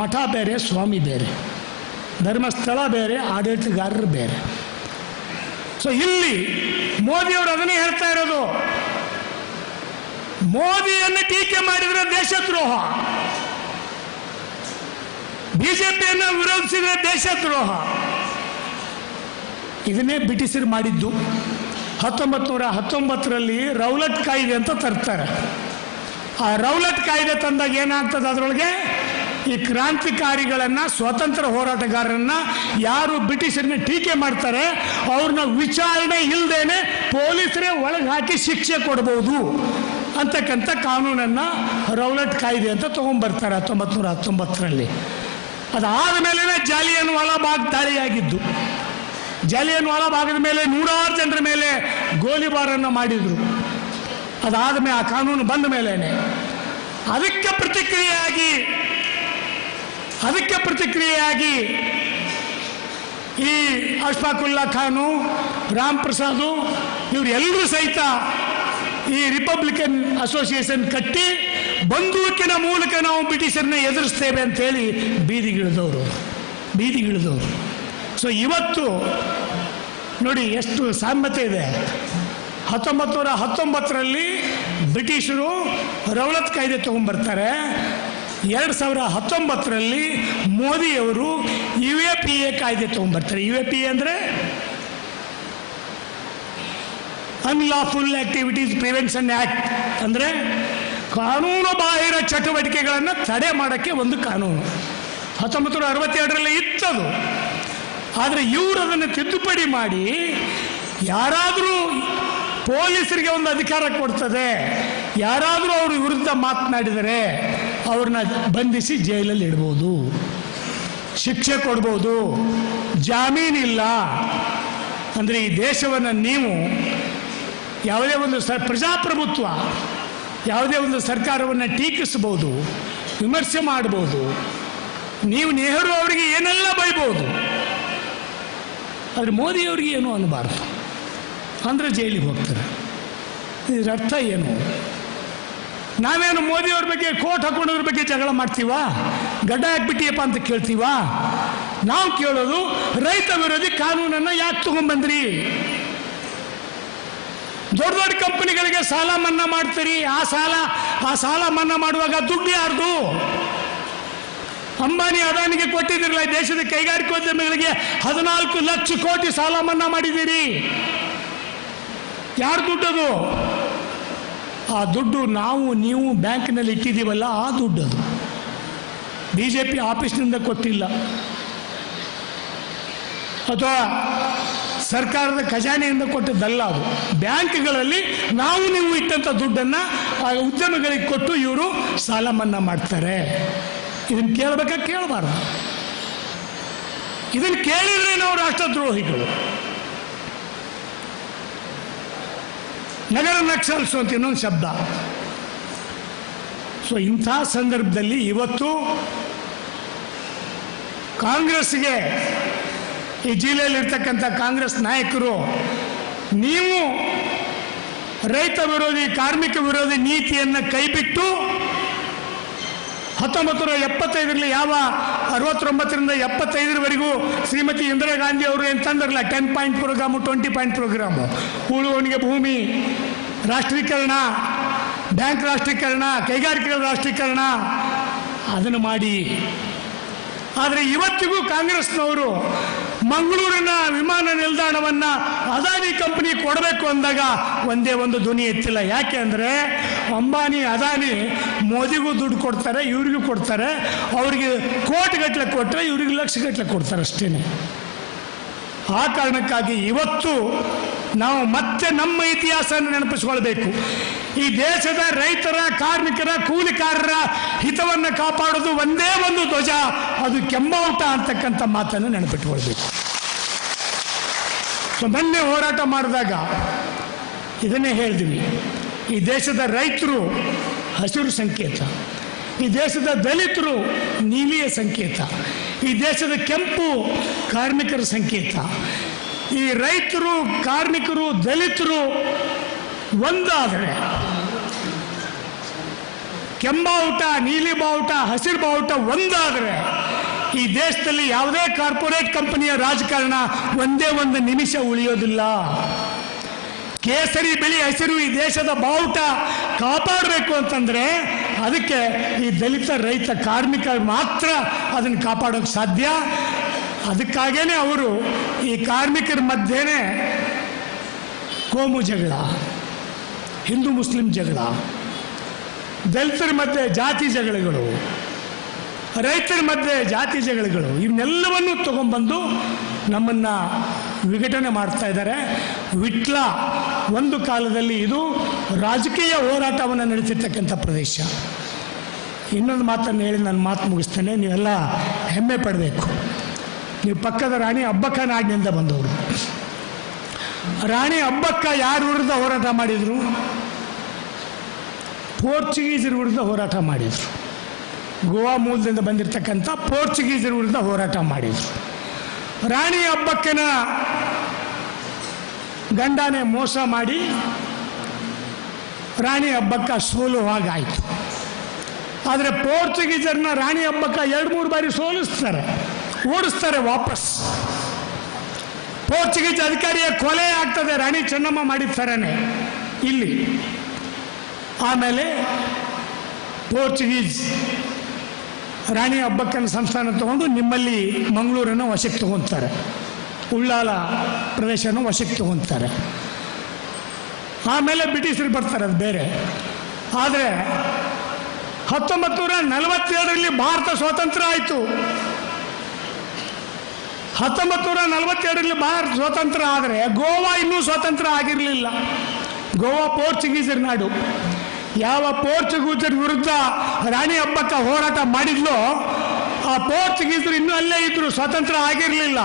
ಮಠ ಬೇರೆ, ಸ್ವಾಮಿ ಬೇರೆ, ಧರ್ಮಸ್ಥಳ ಬೇರೆ, ಆಡಳಿತಗಾರರು ಬೇರೆ. ಸೊ ಇಲ್ಲಿ ಮೋದಿಯವರು ಅದನ್ನೇ ಹೇಳ್ತಾ ಇರೋದು. ಮೋದಿಯನ್ನು ಟೀಕೆ ಮಾಡಿದ್ರೆ ದೇಶದ್ರೋಹ, ಬಿಜೆಪಿಯನ್ನು ವಿರೋಧಿಸಿದ್ರೆ ದೇಶದ್ರೋಹ. ಇದನ್ನೇ ಬ್ರಿಟಿಷರು ಮಾಡಿದ್ದು. 1919ರಲ್ಲಿ ರೌಲಟ್ ಕಾಯ್ದೆ ಅಂತ ತರ್ತಾರೆ. ಆ ರೌಲಟ್ ಕಾಯ್ದೆ ತಂದಾಗ ಏನಾಗ್ತದೆ, ಅದರೊಳಗೆ ಈ ಕ್ರಾಂತಿಕಾರಿಗಳನ್ನು, ಸ್ವತಂತ್ರ ಹೋರಾಟಗಾರರನ್ನ ಯಾರು ಬ್ರಿಟಿಷರನ್ನ ಟೀಕೆ ಮಾಡ್ತಾರೆ ಅವ್ರನ್ನ ವಿಚಾರಣೆ ಇಲ್ಲದೇನೆ ಪೊಲೀಸರೇ ಒಳಗೆ ಹಾಕಿ ಶಿಕ್ಷೆ ಕೊಡ್ಬೋದು ಅಂತಕ್ಕಂಥ ಕಾನೂನನ್ನು ರೌಲಟ್ ಕಾಯ್ದೆ ಅಂತ ತಗೊಂಡ್ಬರ್ತಾರೆ 1919ರಲ್ಲಿ. ಅದಾದ ಮೇಲೆ ಜಾಲಿಯನ್ ವಾಲಾಬಾಗ್ ದಾಳಿಯಾಗಿದ್ದು. ಜಾಲಿಯನ್ ವಾಲಾಬಾಗದ ಮೇಲೆ 100 ಜನರ ಮೇಲೆ ಗೋಲಿಬಾರನ್ನು ಮಾಡಿದರು. ಅದಾದ ಮೇಲೆ ಆ ಕಾನೂನು ಬಂದ ಮೇಲೇನೆ ಅದಕ್ಕೆ ಪ್ರತಿಕ್ರಿಯೆಯಾಗಿ ಅದಕ್ಕೆ ಪ್ರತಿಕ್ರಿಯೆಯಾಗಿ ಈ ಅಶ್ಫಾಕುಲ್ಲಾ ಖಾನು, ರಾಮ್ ಪ್ರಸಾದ್ ಇವರೆಲ್ಲರೂ ಸಹಿತ ಈ ರಿಪಬ್ಲಿಕನ್ ಅಸೋಸಿಯೇಷನ್ ಕಟ್ಟಿ ಬಂದೂಕಿನ ಮೂಲಕ ನಾವು ಬ್ರಿಟಿಷರನ್ನ ಎದುರಿಸ್ತೇವೆ ಅಂತೇಳಿ ಬೀದಿಗಿಳಿದವರು. ಸೊ ಇವತ್ತು ನೋಡಿ ಎಷ್ಟು ಸಾಮ್ಯತೆ ಇದೆ. 1919ರಲ್ಲಿ ಬ್ರಿಟಿಷರು ರೌಲತ್ ಕಾಯ್ದೆ ತಗೊಂಡ್ಬರ್ತಾರೆ. 2019ರಲ್ಲಿ ಮೋದಿಯವರು UAPA ಕಾಯ್ದೆ ತಗೊಂಡ್ಬರ್ತಾರೆ. UAPA ಅಂದರೆ ಅನ್ಲಾಫುಲ್ ಆಕ್ಟಿವಿಟೀಸ್ ಪ್ರಿವೆನ್ಷನ್ ಆಕ್ಟ್, ಅಂದರೆ ಕಾನೂನು ಬಾಹಿರ ಚಟುವಟಿಕೆಗಳನ್ನು ತಡೆ ಮಾಡೋಕ್ಕೆ ಒಂದು ಕಾನೂನು. 1962ರಲ್ಲಿ ಇತ್ತದು. ಆದರೆ ಇವರು ಅದನ್ನು ತಿದ್ದುಪಡಿ ಮಾಡಿ ಯಾರಾದರೂ ಪೊಲೀಸರಿಗೆ ಒಂದು ಅಧಿಕಾರ ಕೊಡ್ತದೆ, ಯಾರಾದರೂ ಅವ್ರ ವಿರುದ್ಧ ಮಾತನಾಡಿದರೆ ಅವ್ರನ್ನ ಬಂಧಿಸಿ ಜೈಲಲ್ಲಿ ಇಡ್ಬೋದು, ಶಿಕ್ಷೆ ಕೊಡ್ಬೋದು, ಜಾಮೀನಿಲ್ಲ. ಅಂದರೆ ಈ ದೇಶವನ್ನು ನೀವು ಯಾವುದೇ ಒಂದು ಪ್ರಜಾಪ್ರಭುತ್ವ, ಯಾವುದೇ ಒಂದು ಸರ್ಕಾರವನ್ನು ಟೀಕಿಸ್ಬೋದು, ವಿಮರ್ಶೆ ಮಾಡ್ಬೋದು. ನೀವು ನೆಹರು ಅವರಿಗೆ ಏನೆಲ್ಲ ಬೈಬೋದು, ಆದರೆ ಮೋದಿಯವರಿಗೆ ಏನೂ ಅನ್ನಬಾರ್ದು, ಅಂದರೆ ಜೈಲಿಗೆ ಹೋಗ್ತಾರೆ. ಇದರ ಅರ್ಥ ಏನು? ನಾವೇನು ಮೋದಿಯವ್ರ ಬಗ್ಗೆ ಕೋಟ್ ಹಾಕೊಂಡವ್ರ ಬಗ್ಗೆ ಜಗಳ ಮಾಡ್ತೀವಾ? ಗಡ್ಡ ಹಾಕ್ಬಿಟ್ಟಿಯಪ್ಪ ಅಂತ ಕೇಳ್ತೀವಾ? ನಾವು ಕೇಳೋದು ರೈತ ವಿರೋಧಿ ಕಾನೂನನ್ನು ಯಾಕೆ ತಗೊಂಡ್ಬಂದ್ರಿ? ದೊಡ್ಡ ದೊಡ್ಡ ಕಂಪನಿಗಳಿಗೆ ಸಾಲ ಮನ್ನಾ ಮಾಡ್ತೀರಿ. ಆ ಸಾಲ ಮನ್ನಾ ಮಾಡುವಾಗ ದುಡ್ಡು ಯಾರ್ದು? ಅಂಬಾನಿ ಅದಾನಿಗೆ ಕೊಟ್ಟಿದ್ದಿರಲ್ಲ. ದೇಶದ ಕೈಗಾರಿಕೋದ್ಯಮಿಗಳಿಗೆ 14 ಲಕ್ಷ ಕೋಟಿ ಸಾಲ ಮನ್ನಾ ಮಾಡಿದ್ದೀರಿ. ಯಾರು ದುಡ್ಡದು? ಆ ದುಡ್ಡು ನಾವು ನೀವು ಬ್ಯಾಂಕ್ನಲ್ಲಿ ಇಟ್ಟಿದ್ದೀವಲ್ಲ, ಆ ದುಡ್ಡದು. BJP ಆಫೀಸ್ನಿಂದ ಕೊಟ್ಟಿಲ್ಲ, ಅಥವಾ ಸರ್ಕಾರದ ಖಜಾನೆಯಿಂದ ಕೊಟ್ಟದ್ದಲ್ಲ. ಅದು ಬ್ಯಾಂಕ್ಗಳಲ್ಲಿ ನಾವು ನೀವು ಇಟ್ಟಂಥ ದುಡ್ಡನ್ನು ಆ ಉದ್ಯಮಿಗಳಿಗೆ ಕೊಟ್ಟು ಇವರು ಸಾಲ ಮನ್ನಾ ಮಾಡ್ತಾರೆ. ಇದನ್ನು ಕೇಳಬೇಕಾ? ಕೇಳಬಾರ್ದು. ಇದನ್ನು ಕೇಳಿದ್ರೆ ನಾವು ರಾಷ್ಟ್ರದ್ರೋಹಿಗಳು. ನಗರ ನಕ್ಸಲ್ಸು ಅಂತ ಇನ್ನೊಂದು ಶಬ್ದ. ಸೊ ಇಂಥ ಸಂದರ್ಭದಲ್ಲಿ ಇವತ್ತು ಕಾಂಗ್ರೆಸ್ಗೆ, ಈ ಜಿಲ್ಲೆಯಲ್ಲಿರ್ತಕ್ಕಂಥ ಕಾಂಗ್ರೆಸ್ ನಾಯಕರು, ನೀವು ರೈತ ವಿರೋಧಿ, ಕಾರ್ಮಿಕ ವಿರೋಧಿ ನೀತಿಯನ್ನು ಕೈಬಿಟ್ಟು 1975ರಲ್ಲಿ ಯಾವ 69ರಿಂದ 75ರವರೆಗೂ ಶ್ರೀಮತಿ ಇಂದಿರಾ ಗಾಂಧಿ ಅವರು ಏನು ತಂದ್ರಲ್ಲ, 10 ಪಾಯಿಂಟ್ ಪ್ರೋಗ್ರಾಮು, 20 ಪಾಯಿಂಟ್ ಪ್ರೋಗ್ರಾಮು, ಉಳುವವನಿಗೆ ಭೂಮಿ ರಾಷ್ಟ್ರೀಕರಣ, ಬ್ಯಾಂಕ್ ರಾಷ್ಟ್ರೀಕರಣ, ಕೈಗಾರಿಕೆಗಳ ರಾಷ್ಟ್ರೀಕರಣ, ಅದನ್ನು ಮಾಡಿ. ಆದರೆ ಇವತ್ತಿಗೂ ಕಾಂಗ್ರೆಸ್ನವರು ಮಂಗಳೂರಿನ ವಿಮಾನ ನಿಲ್ದಾಣವನ್ನು ಅದಾನಿ ಕಂಪನಿ ಕೊಡಬೇಕು ಅಂದಾಗ ಒಂದೇ ಒಂದು ಧ್ವನಿ ಎತ್ತಿಲ್ಲ. ಯಾಕೆ ಅಂದರೆ ಅಂಬಾನಿ ಅದಾನಿ ಮೋದಿಗೂ ದುಡ್ಡು ಕೊಡ್ತಾರೆ, ಇವರಿಗೂ ಕೊಡ್ತಾರೆ. ಅವರಿಗೆ ಕೋಟಿಗಟ್ಟಲೆ ಕೊಟ್ಟರೆ ಇವ್ರಿಗೆ ಲಕ್ಷಗಟ್ಟಲೆ ಕೊಡ್ತಾರೆ ಅಷ್ಟೇ. ಆ ಕಾರಣಕ್ಕಾಗಿ ಇವತ್ತು ನಾವು ಮತ್ತೆ ನಮ್ಮ ಇತಿಹಾಸವನ್ನು ನೆನಪಿಸ್ಕೊಳ್ಬೇಕು. ಈ ದೇಶದ ರೈತರ, ಕಾರ್ಮಿಕರ, ಕೂಲಿಕಾರರ ಹಿತವನ್ನು ಕಾಪಾಡೋದು ಒಂದೇ ಒಂದು ಧ್ವಜ, ಅದು ಕೆಂಬಾವುಟ ಅಂತಕ್ಕಂಥ ಮಾತನ್ನು ನೆನಪಿಟ್ಕೊಳ್ಬೇಕು. ಸೊ ಮೊನ್ನೆ ಹೋರಾಟ ಮಾಡಿದಾಗ ಇದನ್ನೇ ಹೇಳಿದ್ವಿ. ಈ ದೇಶದ ರೈತರು ಹಸಿರು ಸಂಕೇತ, ಈ ದೇಶದ ದಲಿತರು ನೀಲಿಯ ಸಂಕೇತ, ಈ ದೇಶದ ಕೆಂಪು ಕಾರ್ಮಿಕರ ಸಂಕೇತ. ಈ ರೈತರು, ಕಾರ್ಮಿಕರು, ದಲಿತರು ಒಂದಾದರೆ, ಕೆಂಬಾವುಟ, ನೀಲಿ ಬಾವುಟ, ಹಸಿರು ಬಾವುಟ ಒಂದಾದರೆ ಈ ದೇಶದಲ್ಲಿ ಯಾವುದೇ ಕಾರ್ಪೊರೇಟ್ ಕಂಪನಿಯ ರಾಜಕಾರಣ ಒಂದೇ ಒಂದು ನಿಮಿಷ ಉಳಿಯೋದಿಲ್ಲ. ಕೇಸರಿ, ಬಿಳಿ, ಹಸಿರು ಈ ದೇಶದ ಬಾವುಟ ಕಾಪಾಡಬೇಕು ಅಂತಂದರೆ ಅದಕ್ಕೆ ಈ ದಲಿತ, ರೈತ, ಕಾರ್ಮಿಕ ಮಾತ್ರ ಅದನ್ನು ಕಾಪಾಡೋಕ್ಕೆ ಸಾಧ್ಯ. ಅದಕ್ಕಾಗೇನೆ ಅವರು ಈ ಕಾರ್ಮಿಕರ ಮಧ್ಯೆನೇ ಕೋಮು ಜಗಳ, ಹಿಂದೂ ಮುಸ್ಲಿಂ ಜಗಳ, ದಲಿತರ ಮಧ್ಯೆ ಜಾತಿ ಜಗಳಗಳು, ರೈತರ ಮಧ್ಯೆ ಜಾತಿ ಜಗಳಗಳು, ಇವನ್ನೆಲ್ಲವನ್ನೂ ತಗೊಂಡ್ಬಂದು ನಮ್ಮನ್ನು ವಿಘಟನೆ ಮಾಡ್ತಾ ಇದ್ದಾರೆ. ವಿಟ್ಲ ಒಂದು ಕಾಲದಲ್ಲಿ ಇದು ರಾಜಕೀಯ ಹೋರಾಟವನ್ನು ನಡೆಸಿರ್ತಕ್ಕಂಥ ಪ್ರದೇಶ. ಇನ್ನೊಂದು ಮಾತನ್ನು ಹೇಳಿ ನಾನು ಮಾತು ಮುಗಿಸ್ತೇನೆ. ನೀವೆಲ್ಲ ಹೆಮ್ಮೆ ಪಡಬೇಕು. ನೀವು ಪಕ್ಕದ ರಾಣಿ ಅಬ್ಬಕ್ಕ ನಾಡಿನಿಂದ ಬಂದವರು. ರಾಣಿ ಅಬ್ಬಕ್ಕ ಯಾರ ವಿರುದ್ಧ ಹೋರಾಟ ಮಾಡಿದರು? ಪೋರ್ಚುಗೀಸರ ವಿರುದ್ಧ ಹೋರಾಟ ಮಾಡಿದರು. ಗೋವಾ ಮೂಲದಿಂದ ಬಂದಿರತಕ್ಕಂಥ ಪೋರ್ಚುಗೀಸರ ವಿರುದ್ಧ ಹೋರಾಟ ಮಾಡಿದರು. ರಾಣಿ ಅಬ್ಬಕ್ಕನ ಗಂಡನೇ ಮೋಸ ಮಾಡಿ ರಾಣಿ ಅಬ್ಬಕ್ಕ ಸೋಲು ಹಾಗಾಯಿತು. ಆದರೆ ಪೋರ್ಚುಗೀಸರನ್ನ ರಾಣಿ ಅಬ್ಬಕ್ಕ 2-3 ಬಾರಿ ಸೋಲಿಸ್ತಾರೆ, ಓಡಿಸ್ತಾರೆ ವಾಪಸ್. ಪೋರ್ಚುಗೀಸ್ ಅಧಿಕಾರಿಯ ಕೊಲೆ ಆಗ್ತದೆ ರಾಣಿ ಚೆನ್ನಮ್ಮ ಮಾಡಿದ ಥರನೇ ಇಲ್ಲಿ. ಆಮೇಲೆ ಪೋರ್ಚುಗೀಸ್ ರಾಣಿ ಅಬ್ಬಕ್ಕನ ಸಂಸ್ಥಾನ ತಗೊಂಡು ನಿಮ್ಮಲ್ಲಿ ಮಂಗಳೂರನ್ನು ವಶಕ್ಕೆ ತಗೊತಾರೆ, ಉಳ್ಳಾಲ ಪ್ರದೇಶನ ವಶಕ್ಕೆ ತಗೊತಾರೆ. ಆಮೇಲೆ ಬ್ರಿಟಿಷರು ಬರ್ತಾರೆ, ಅದು ಬೇರೆ. ಆದರೆ 1947ರಲ್ಲಿ ಭಾರತ ಸ್ವಾತಂತ್ರ್ಯ ಆಯಿತು. 1947ರಲ್ಲಿ ಭಾರತ ಸ್ವಾತಂತ್ರ್ಯ ಆದರೆ ಗೋವಾ ಇನ್ನೂ ಸ್ವಾತಂತ್ರ್ಯ ಆಗಿರಲಿಲ್ಲ. ಗೋವಾ ಪೋರ್ಚುಗೀಸರ ನಾಡು. ಯಾವ ಪೋರ್ಚುಗೀಸರ ವಿರುದ್ಧ ರಾಣಿ ಅಬ್ಬಕ್ಕ ಹೋರಾಟ ಮಾಡಿದ್ಲೋ ಆ ಪೋರ್ಚುಗೀಸರು ಇನ್ನೂ ಅಲ್ಲೇ ಇದ್ರು, ಸ್ವಾತಂತ್ರ್ಯ ಆಗಿರಲಿಲ್ಲ.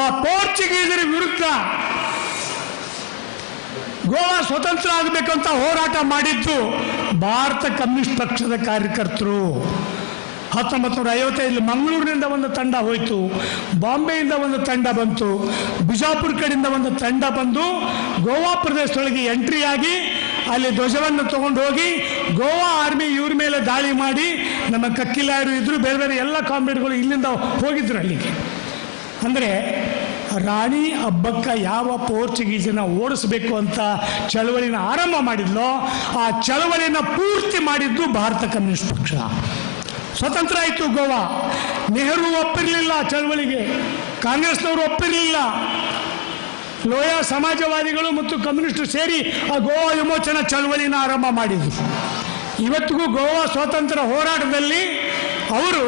ಆ ಪೋರ್ಚುಗೀಸರ ವಿರುದ್ಧ ಗೋವಾ ಸ್ವತಂತ್ರ ಆಗಬೇಕಂತ ಹೋರಾಟ ಮಾಡಿದ್ದು ಭಾರತ ಕಮ್ಯುನಿಸ್ಟ್ ಪಕ್ಷದ ಕಾರ್ಯಕರ್ತರು. 1955 ಮಂಗಳೂರಿನಿಂದ ಒಂದು ತಂಡ ಹೋಯಿತು, ಬಾಂಬೆಯಿಂದ ಒಂದು ತಂಡ ಬಂತು, ಬಿಜಾಪುರ ಕಡೆಯಿಂದ ಒಂದು ತಂಡ ಬಂದು ಗೋವಾ ಪ್ರದೇಶದೊಳಗೆ ಎಂಟ್ರಿ ಆಗಿ ಅಲ್ಲಿ ಧ್ವಜವನ್ನು ತಗೊಂಡು ಹೋಗಿ ಗೋವಾ ಆರ್ಮಿ ಇವ್ರ ಮೇಲೆ ದಾಳಿ ಮಾಡಿ, ನಮ್ಮ ಕಕ್ಕಿಲಾಯರು ಇದ್ರು, ಬೇರೆ ಬೇರೆ ಎಲ್ಲ ಕಾಮ್ರೇಡ್ಗಳು ಇಲ್ಲಿಂದ ಹೋಗಿದ್ರು ಅಲ್ಲಿಗೆ. ಅಂದರೆ ರಾಣಿ ಅಬ್ಬಕ್ಕ ಯಾವ ಪೋರ್ಚುಗೀಸನ ಓಡಿಸಬೇಕು ಅಂತ ಚಳವಳಿನ ಆರಂಭ ಮಾಡಿದ್ಲೋ ಆ ಚಳವಳಿನ ಪೂರ್ತಿ ಮಾಡಿದ್ದು ಭಾರತ ಕಮ್ಯುನಿಸ್ಟ್ ಪಕ್ಷ. ಸ್ವತಂತ್ರ ಆಯಿತು ಗೋವಾ. ನೆಹರು ಒಪ್ಪಿರಲಿಲ್ಲ ಚಳವಳಿಗೆ, ಕಾಂಗ್ರೆಸ್ನವರು ಒಪ್ಪಿರಲಿಲ್ಲ. ಲೋಯಾ ಸಮಾಜವಾದಿಗಳು ಮತ್ತು ಕಮ್ಯುನಿಸ್ಟರು ಸೇರಿ ಆ ಗೋವಾ ವಿಮೋಚನಾ ಚಳವಳಿನ ಆರಂಭ ಮಾಡಿದರು. ಇವತ್ತಿಗೂ ಗೋವಾ ಸ್ವಾತಂತ್ರ್ಯ ಹೋರಾಟದಲ್ಲಿ ಅವರು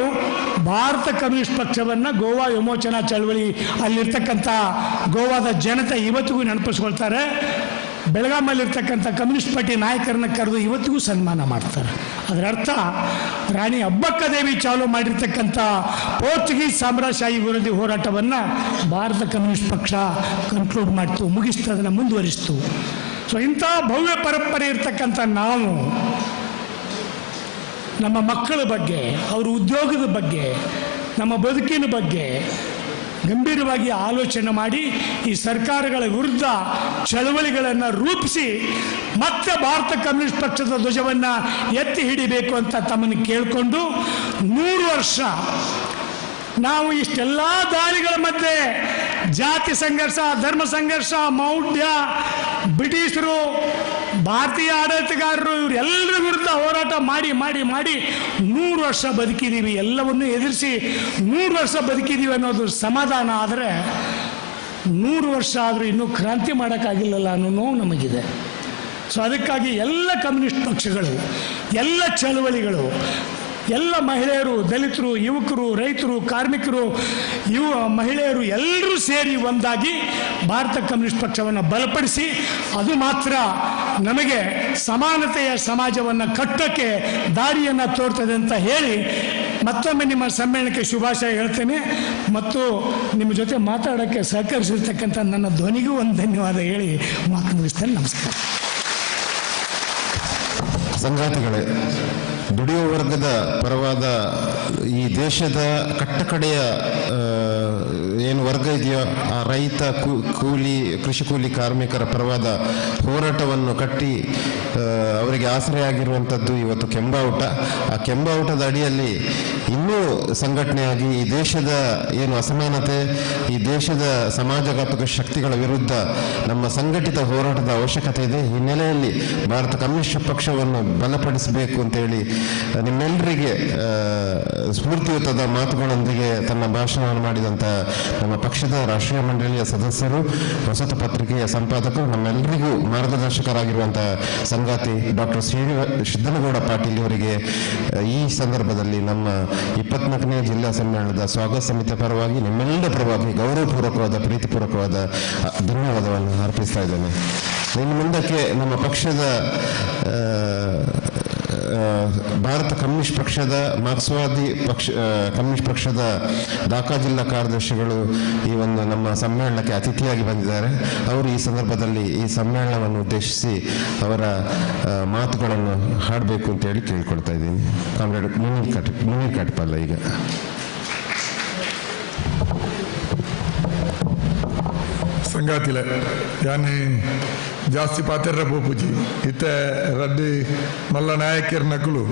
ಭಾರತ ಕಮ್ಯುನಿಸ್ಟ್ ಪಕ್ಷವನ್ನು ಗೋವಾ ವಿಮೋಚನಾ ಚಳವಳಿ ಅಲ್ಲಿರ್ತಕ್ಕಂಥ ಗೋವಾದ ಜನತೆ ಇವತ್ತಿಗೂ ನೆನಪಿಸ್ಕೊಳ್ತಾರೆ. ಬೆಳಗಾಮಲ್ಲಿರ್ತಕ್ಕಂಥ ಕಮ್ಯುನಿಸ್ಟ್ ಪಾರ್ಟಿ ನಾಯಕರನ್ನ ಕರೆದು ಇವತ್ತಿಗೂ ಸನ್ಮಾನ ಮಾಡ್ತಾರೆ. ಅದರ ಅರ್ಥ ರಾಣಿ ಅಬ್ಬಕ್ಕ ದೇವಿ ಚಾಲು ಮಾಡಿರ್ತಕ್ಕಂಥ ಪೋರ್ಚುಗೀಸ್ ಸಾಮ್ರಾಜ್ಯಶಾಹಿ ವಿರೋಧಿ ಹೋರಾಟವನ್ನು ಭಾರತ ಕಮ್ಯುನಿಸ್ಟ್ ಪಕ್ಷ ಕನ್ಕ್ಲೂಡ್ ಮಾಡ್ತು, ಮುಗಿಸ್ತು, ಅದನ್ನು ಮುಂದುವರಿಸ್ತು. ಸೊ ಇಂಥ ಭವ್ಯ ಪರಂಪರೆ ಇರ್ತಕ್ಕಂಥ ನಾವು ನಮ್ಮ ಮಕ್ಕಳ ಬಗ್ಗೆ, ಅವರ ಉದ್ಯೋಗದ ಬಗ್ಗೆ, ನಮ್ಮ ಬದುಕಿನ ಬಗ್ಗೆ ಗಂಭೀರವಾಗಿ ಆಲೋಚನೆ ಮಾಡಿ ಈ ಸರ್ಕಾರಗಳ ವಿರುದ್ಧ ಚಳವಳಿಗಳನ್ನು ರೂಪಿಸಿ ಮತ್ತೆ ಭಾರತ ಕಮ್ಯುನಿಸ್ಟ್ ಪಕ್ಷದ ಧ್ವಜವನ್ನು ಎತ್ತಿ ಹಿಡಿಬೇಕು ಅಂತ ತಮ್ಮನ್ನು ಕೇಳಿಕೊಂಡು 100 ವರ್ಷ ನಾವು ಇಷ್ಟೆಲ್ಲ ದಾಳಿಗಳ ಮಧ್ಯೆ ಜಾತಿ ಸಂಘರ್ಷ, ಧರ್ಮ ಸಂಘರ್ಷ, ಮೌಢ್ಯ, ಬ್ರಿಟಿಷರು, ಭಾರತೀಯ ಆಡಳಿತಗಾರರು ಇವರೆಲ್ಲರ ವಿರುದ್ಧ ಹೋರಾಟ ಮಾಡಿ ಮಾಡಿ ಮಾಡಿ 100 ವರ್ಷ ಬದುಕಿದ್ದೀವಿ. ಎಲ್ಲವನ್ನೂ ಎದುರಿಸಿ 100 ವರ್ಷ ಬದುಕಿದ್ದೀವಿ ಅನ್ನೋದು ಸಮಾಧಾನ. ಆದರೆ 100 ವರ್ಷ ಆದರೂ ಇನ್ನೂ ಕ್ರಾಂತಿ ಮಾಡೋಕ್ಕಾಗಿಲ್ಲಲ್ಲ ಅನ್ನೋ ನೋವು ನಮಗಿದೆ. ಸೊ ಅದಕ್ಕಾಗಿ ಎಲ್ಲ ಕಮ್ಯುನಿಸ್ಟ್ ಪಕ್ಷಗಳು, ಎಲ್ಲ ಚಳವಳಿಗಳು, ಎಲ್ಲ ಮಹಿಳೆಯರು, ದಲಿತರು, ಯುವಕರು, ರೈತರು, ಕಾರ್ಮಿಕರು, ಮಹಿಳೆಯರು ಎಲ್ಲರೂ ಸೇರಿ ಒಂದಾಗಿ ಭಾರತ ಕಮ್ಯುನಿಸ್ಟ್ ಪಕ್ಷವನ್ನು ಬಲಪಡಿಸಿ ಅದು ಮಾತ್ರ ನಮಗೆ ಸಮಾನತೆಯ ಸಮಾಜವನ್ನು ಕಟ್ಟೋಕ್ಕೆ ದಾರಿಯನ್ನು ತೋರ್ತದೆ ಅಂತ ಹೇಳಿ ಮತ್ತೊಮ್ಮೆ ನಿಮ್ಮ ಸಮ್ಮೇಳನಕ್ಕೆ ಶುಭಾಶಯ ಹೇಳ್ತೇನೆ. ಮತ್ತು ನಿಮ್ಮ ಜೊತೆ ಮಾತಾಡೋಕ್ಕೆ ಸಹಕರಿಸಿರ್ತಕ್ಕಂಥ ನನ್ನ ಧ್ವನಿಗೂ ಒಂದು ಧನ್ಯವಾದ ಹೇಳಿ ಮಾತು ಮುಗಿಸ್ತೇನೆ. ನಮಸ್ಕಾರ. ಸಂಗಾತಿಗಳೇ, ದುಡಿಯುವ ವರ್ಗದ ಪರವಾದ ಈ ದೇಶದ ಕಟ್ಟಕಡೆಯ ಏನು ವರ್ಗ ಇದೆಯೋ ಆ ರೈತ, ಕೂಲಿ, ಕೃಷಿ ಕೂಲಿ ಕಾರ್ಮಿಕರ ಪರವಾದ ಹೋರಾಟವನ್ನು ಕಟ್ಟಿ ಅವರಿಗೆ ಆಸರೆಯಾಗಿರುವಂಥದ್ದು ಇವತ್ತು ಕೆಂಬಾವುಟ. ಆ ಕೆಂಬಾವುಟದ ಅಡಿಯಲ್ಲಿ ಇನ್ನೂ ಸಂಘಟನೆಯಾಗಿ ಈ ದೇಶದ ಏನು ಅಸಮಾನತೆ, ಈ ದೇಶದ ಸಮಾಜಘಾತಕ ಶಕ್ತಿಗಳ ವಿರುದ್ಧ ನಮ್ಮ ಸಂಘಟಿತ ಹೋರಾಟದ ಅವಶ್ಯಕತೆ ಇದೆ. ಈ ನೆಲೆಯಲ್ಲಿ ಭಾರತ ಕಮ್ಯುನಿಸ್ಟ್ ಪಕ್ಷವನ್ನು ಬಲಪಡಿಸಬೇಕು ಅಂತೇಳಿ ನಿಮ್ಮೆಲ್ಲರಿಗೆ ಸ್ಫೂರ್ತಿಯುತದ ಮಾತುಗಳೊಂದಿಗೆ ತನ್ನ ಭಾಷಣವನ್ನು ಮಾಡಿದಂಥ ನಮ್ಮ ಪಕ್ಷದ ರಾಷ್ಟ್ರೀಯ ಮಂಡಳಿಯ ಸದಸ್ಯರು, ಹೊಸತು ಪತ್ರಿಕೆಯ ಸಂಪಾದಕರು, ನಮ್ಮೆಲ್ಲರಿಗೂ ಮಾರ್ಗದರ್ಶಕರಾಗಿರುವಂಥ ಸಂಗಾತಿ ಡಾಕ್ಟರ್ ಸಿದ್ದನಗೌಡ ಪಾಟೀಲ್ ಅವರಿಗೆ ಈ ಸಂದರ್ಭದಲ್ಲಿ ನಮ್ಮ 24ನೇ ಜಿಲ್ಲಾ ಸಮ್ಮೇಳನದ ಸ್ವಾಗತ ಸಮಿತಿಯ ಪರವಾಗಿ ನಿಮ್ಮೆಲ್ಲರ ಪರವಾಗಿ ಗೌರವಪೂರ್ವಕವಾದ, ಪ್ರೀತಿಪೂರ್ವಕವಾದ ಧನ್ಯವಾದವನ್ನು ಅರ್ಪಿಸ್ತಾ ಇದ್ದೇನೆ. ಇನ್ನು ಮುಂದಕ್ಕೆ ನಮ್ಮ ಪಕ್ಷದ ಭಾರತ ಕಮ್ಯುನಿಸ್ಟ್ ಪಕ್ಷದ ಮಾರ್ಕ್ಸ್ವಾದಿ ಕಮ್ಯುನಿಸ್ಟ್ ಪಕ್ಷದ ಢಾಕಾ ಜಿಲ್ಲಾ ಕಾರ್ಯದರ್ಶಿಗಳು ಈ ಒಂದು ನಮ್ಮ ಸಮ್ಮೇಳನಕ್ಕೆ ಅತಿಥಿಯಾಗಿ ಬಂದಿದ್ದಾರೆ. ಅವರು ಈ ಸಂದರ್ಭದಲ್ಲಿ ಈ ಸಮ್ಮೇಳನವನ್ನು ಉದ್ದೇಶಿಸಿ ಅವರ ಮಾತುಗಳನ್ನು ಹಾಡಬೇಕು ಅಂತೇಳಿ ಕೇಳ್ಕೊಳ್ತಾ ಇದ್ದೀನಿ. ಕಾಮ್ರೇಡ್ ಮುನೀರ್ ಕಾಟ್ಪಾಲ ಈಗ. ಸಂಗಾತಿಲೆ ಯಾನಿ ಜಾಸ್ತಿ ಪಾತೆರ್ರ ಬೋಪುಜಿ ಇತ್ತೆ ರಡ್ಡಿ ಮಲ್ಲ ನಾಯಕರ ನಕಲು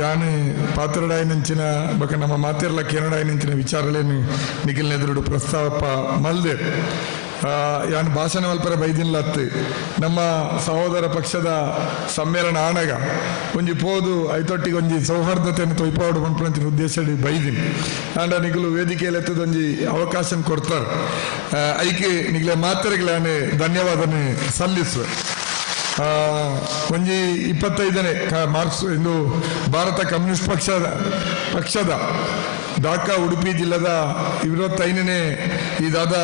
ಯಾನು ಪಾತ್ರಡಾಯಿನಂಚಿನ ಬಕ ನಮ್ಮ ಮಾತೆರ್ಲ ಕೆನಡಾಯಿನಂಚಿನ ವಿಚಾರಲೇನು ನಿಖಿಲ್ನೆದುರುಡು ಪ್ರಸ್ತಾಪ ಮಲ್ದೆ ಯಾನು ಭಾಷಣ ಮಲ್ಪರ ಬೈದಿನ್ಲತ್ತು ನಮ್ಮ ಸಹೋದರ ಪಕ್ಷದ ಸಮ್ಮೇಳನ ಆನಗ ಒಂಜಿ ಪೋದು ಐತೊಟ್ಟಿಗೆ ಒಂಜಿ ಸೌಹಾರ್ದತೆಯನ್ನು ತೊಯ್ಪಾಡು ಪಂಪಂಚಿನ ಉದ್ದೇಶ ಬೈದಿನಿ ಆಂಡ ನಿಗಲು ವೇದಿಕೆಯಲ್ಲಿ ಎತ್ತದೊಂಜಿ ಅವಕಾಶ ಕೊಡ್ತಾರೆ ಐಕೆ ನಿಗಲೆ ಮಾತೆರೆಗಳೇ ಧನ್ಯವಾದನೆ ಸಲ್ಲಿಸುವೆ. ಒಂಜಿ 25ನೇ ಮಾರ್ಚ್ ಇಂದು ಭಾರತ ಕಮ್ಯುನಿಸ್ಟ್ ಪಕ್ಷದ ಢಾಕಾ ಉಡುಪಿ ಜಿಲ್ಲೆದ 25ನೇ ಇದಾದ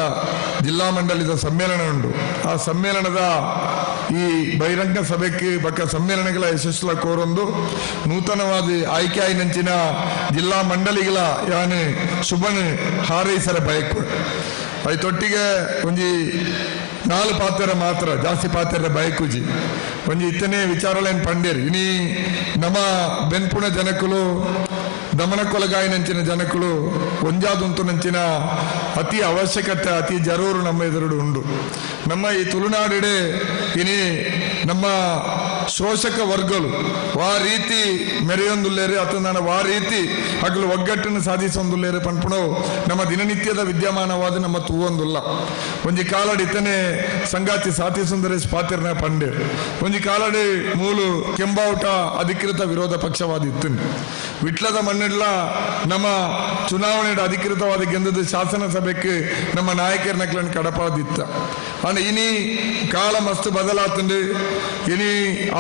ಜಿಲ್ಲಾ ಮಂಡಲದ ಸಮ್ಮೇಳನ ಉಂಟು. ಆ ಸಮ್ಮೇಳನದ ಈ ಬಹಿರಂಗ ಸಭೆಗೆ ಬಕ್ಕ ಸಮ್ಮೇಳನಗಳ ಯಶಸ್ಸುಲ ಕೋರೊಂದು ನೂತನವಾದ ಆಯ್ಕೆ ಆಯ್ನಂಚಿನ ಜಿಲ್ಲಾ ಮಂಡಳಿಗಳ ಯಾನು ಶುಭನ್ ಹಾರೈಸರ ಬಯಕು ಐತೊಟ್ಟಿಗೆ ಒಂಜಿ 4 ಪಾತ್ರ ಮಾತ್ರ ಜಾಸ್ತಿ ಪಾತ್ರ ಬಯಕುಜಿ ಒಂಜಿ ಇತ್ತನೇ ವಿಚಾರಲೇನು ಪಂಡೇರು ಇನಿ ನಮ್ಮ ಬೆನ್ಪುಣ ಜನಕುಲು ದಮನಕ್ಕೊಳಗಾಯಿನಂಚಿನ ಜನಕುಲು ಒಂಜಾದುಂತುನಂಚಿನ ಅತಿ ಅವಶ್ಯಕತೆ ಅತಿ ಜರೂರು ನಮ್ಮ ಎದುರುಡು ಉಂಡು. ನಮ್ಮ ಈ ತುಳುನಾಡಿಡೆ ಇನಿ ನಮ್ಮ ಶೋಷಕ ವರ್ಗಗಳು ವಾ ರೀತಿ ಮೆರೆಯೊಂದುಲ್ಲೇರೆ ಅಥವಾ ನಾನು ವಾ ರೀತಿ ಹಗಲು ಒಗ್ಗಟ್ಟನ್ನು ಸಾಧಿಸೊಂದುಲ್ಲೇರೆ ಪನ್ಪುಣು ನಮ್ಮ ದಿನನಿತ್ಯದ ವಿದ್ಯಮಾನವಾದ ನಮ್ಮ ತೂವೊಂದುಲ್ಲ. ಒಂಜಿ ಕಾಲಡಿ ಇತ್ತನೆ ಸಂಗಾತಿ ಸಾತಿ ಸುಂದರೇಶ್ ಪಾತಿರ್ನ ಪಂಡೆ ಒಂಜಿ ಕಾಲಡಿ ಮೂಲು ಕೆಂಬಾವುಟ ಅಧಿಕೃತ ವಿರೋಧ ಪಕ್ಷವಾದ ಇತ್ತು. ವಿಟ್ಲದ ಮಣ್ಣಿಡ್ಲ ನಮ್ಮ ಚುನಾವಣೆ ಅಧಿಕೃತವಾದ ಗೆಂದದ ಶಾಸನ ಸಭೆಗೆ ನಮ್ಮ ನಾಯಕರ ನಕ್ಲನ್ನು ಕಡಪಾದಿತ್ತ ಅಂಡ್ ಇನಿ ಕಾಲ ಮಸ್ತ್ ಬದಲಾತಂಡು ಇನಿ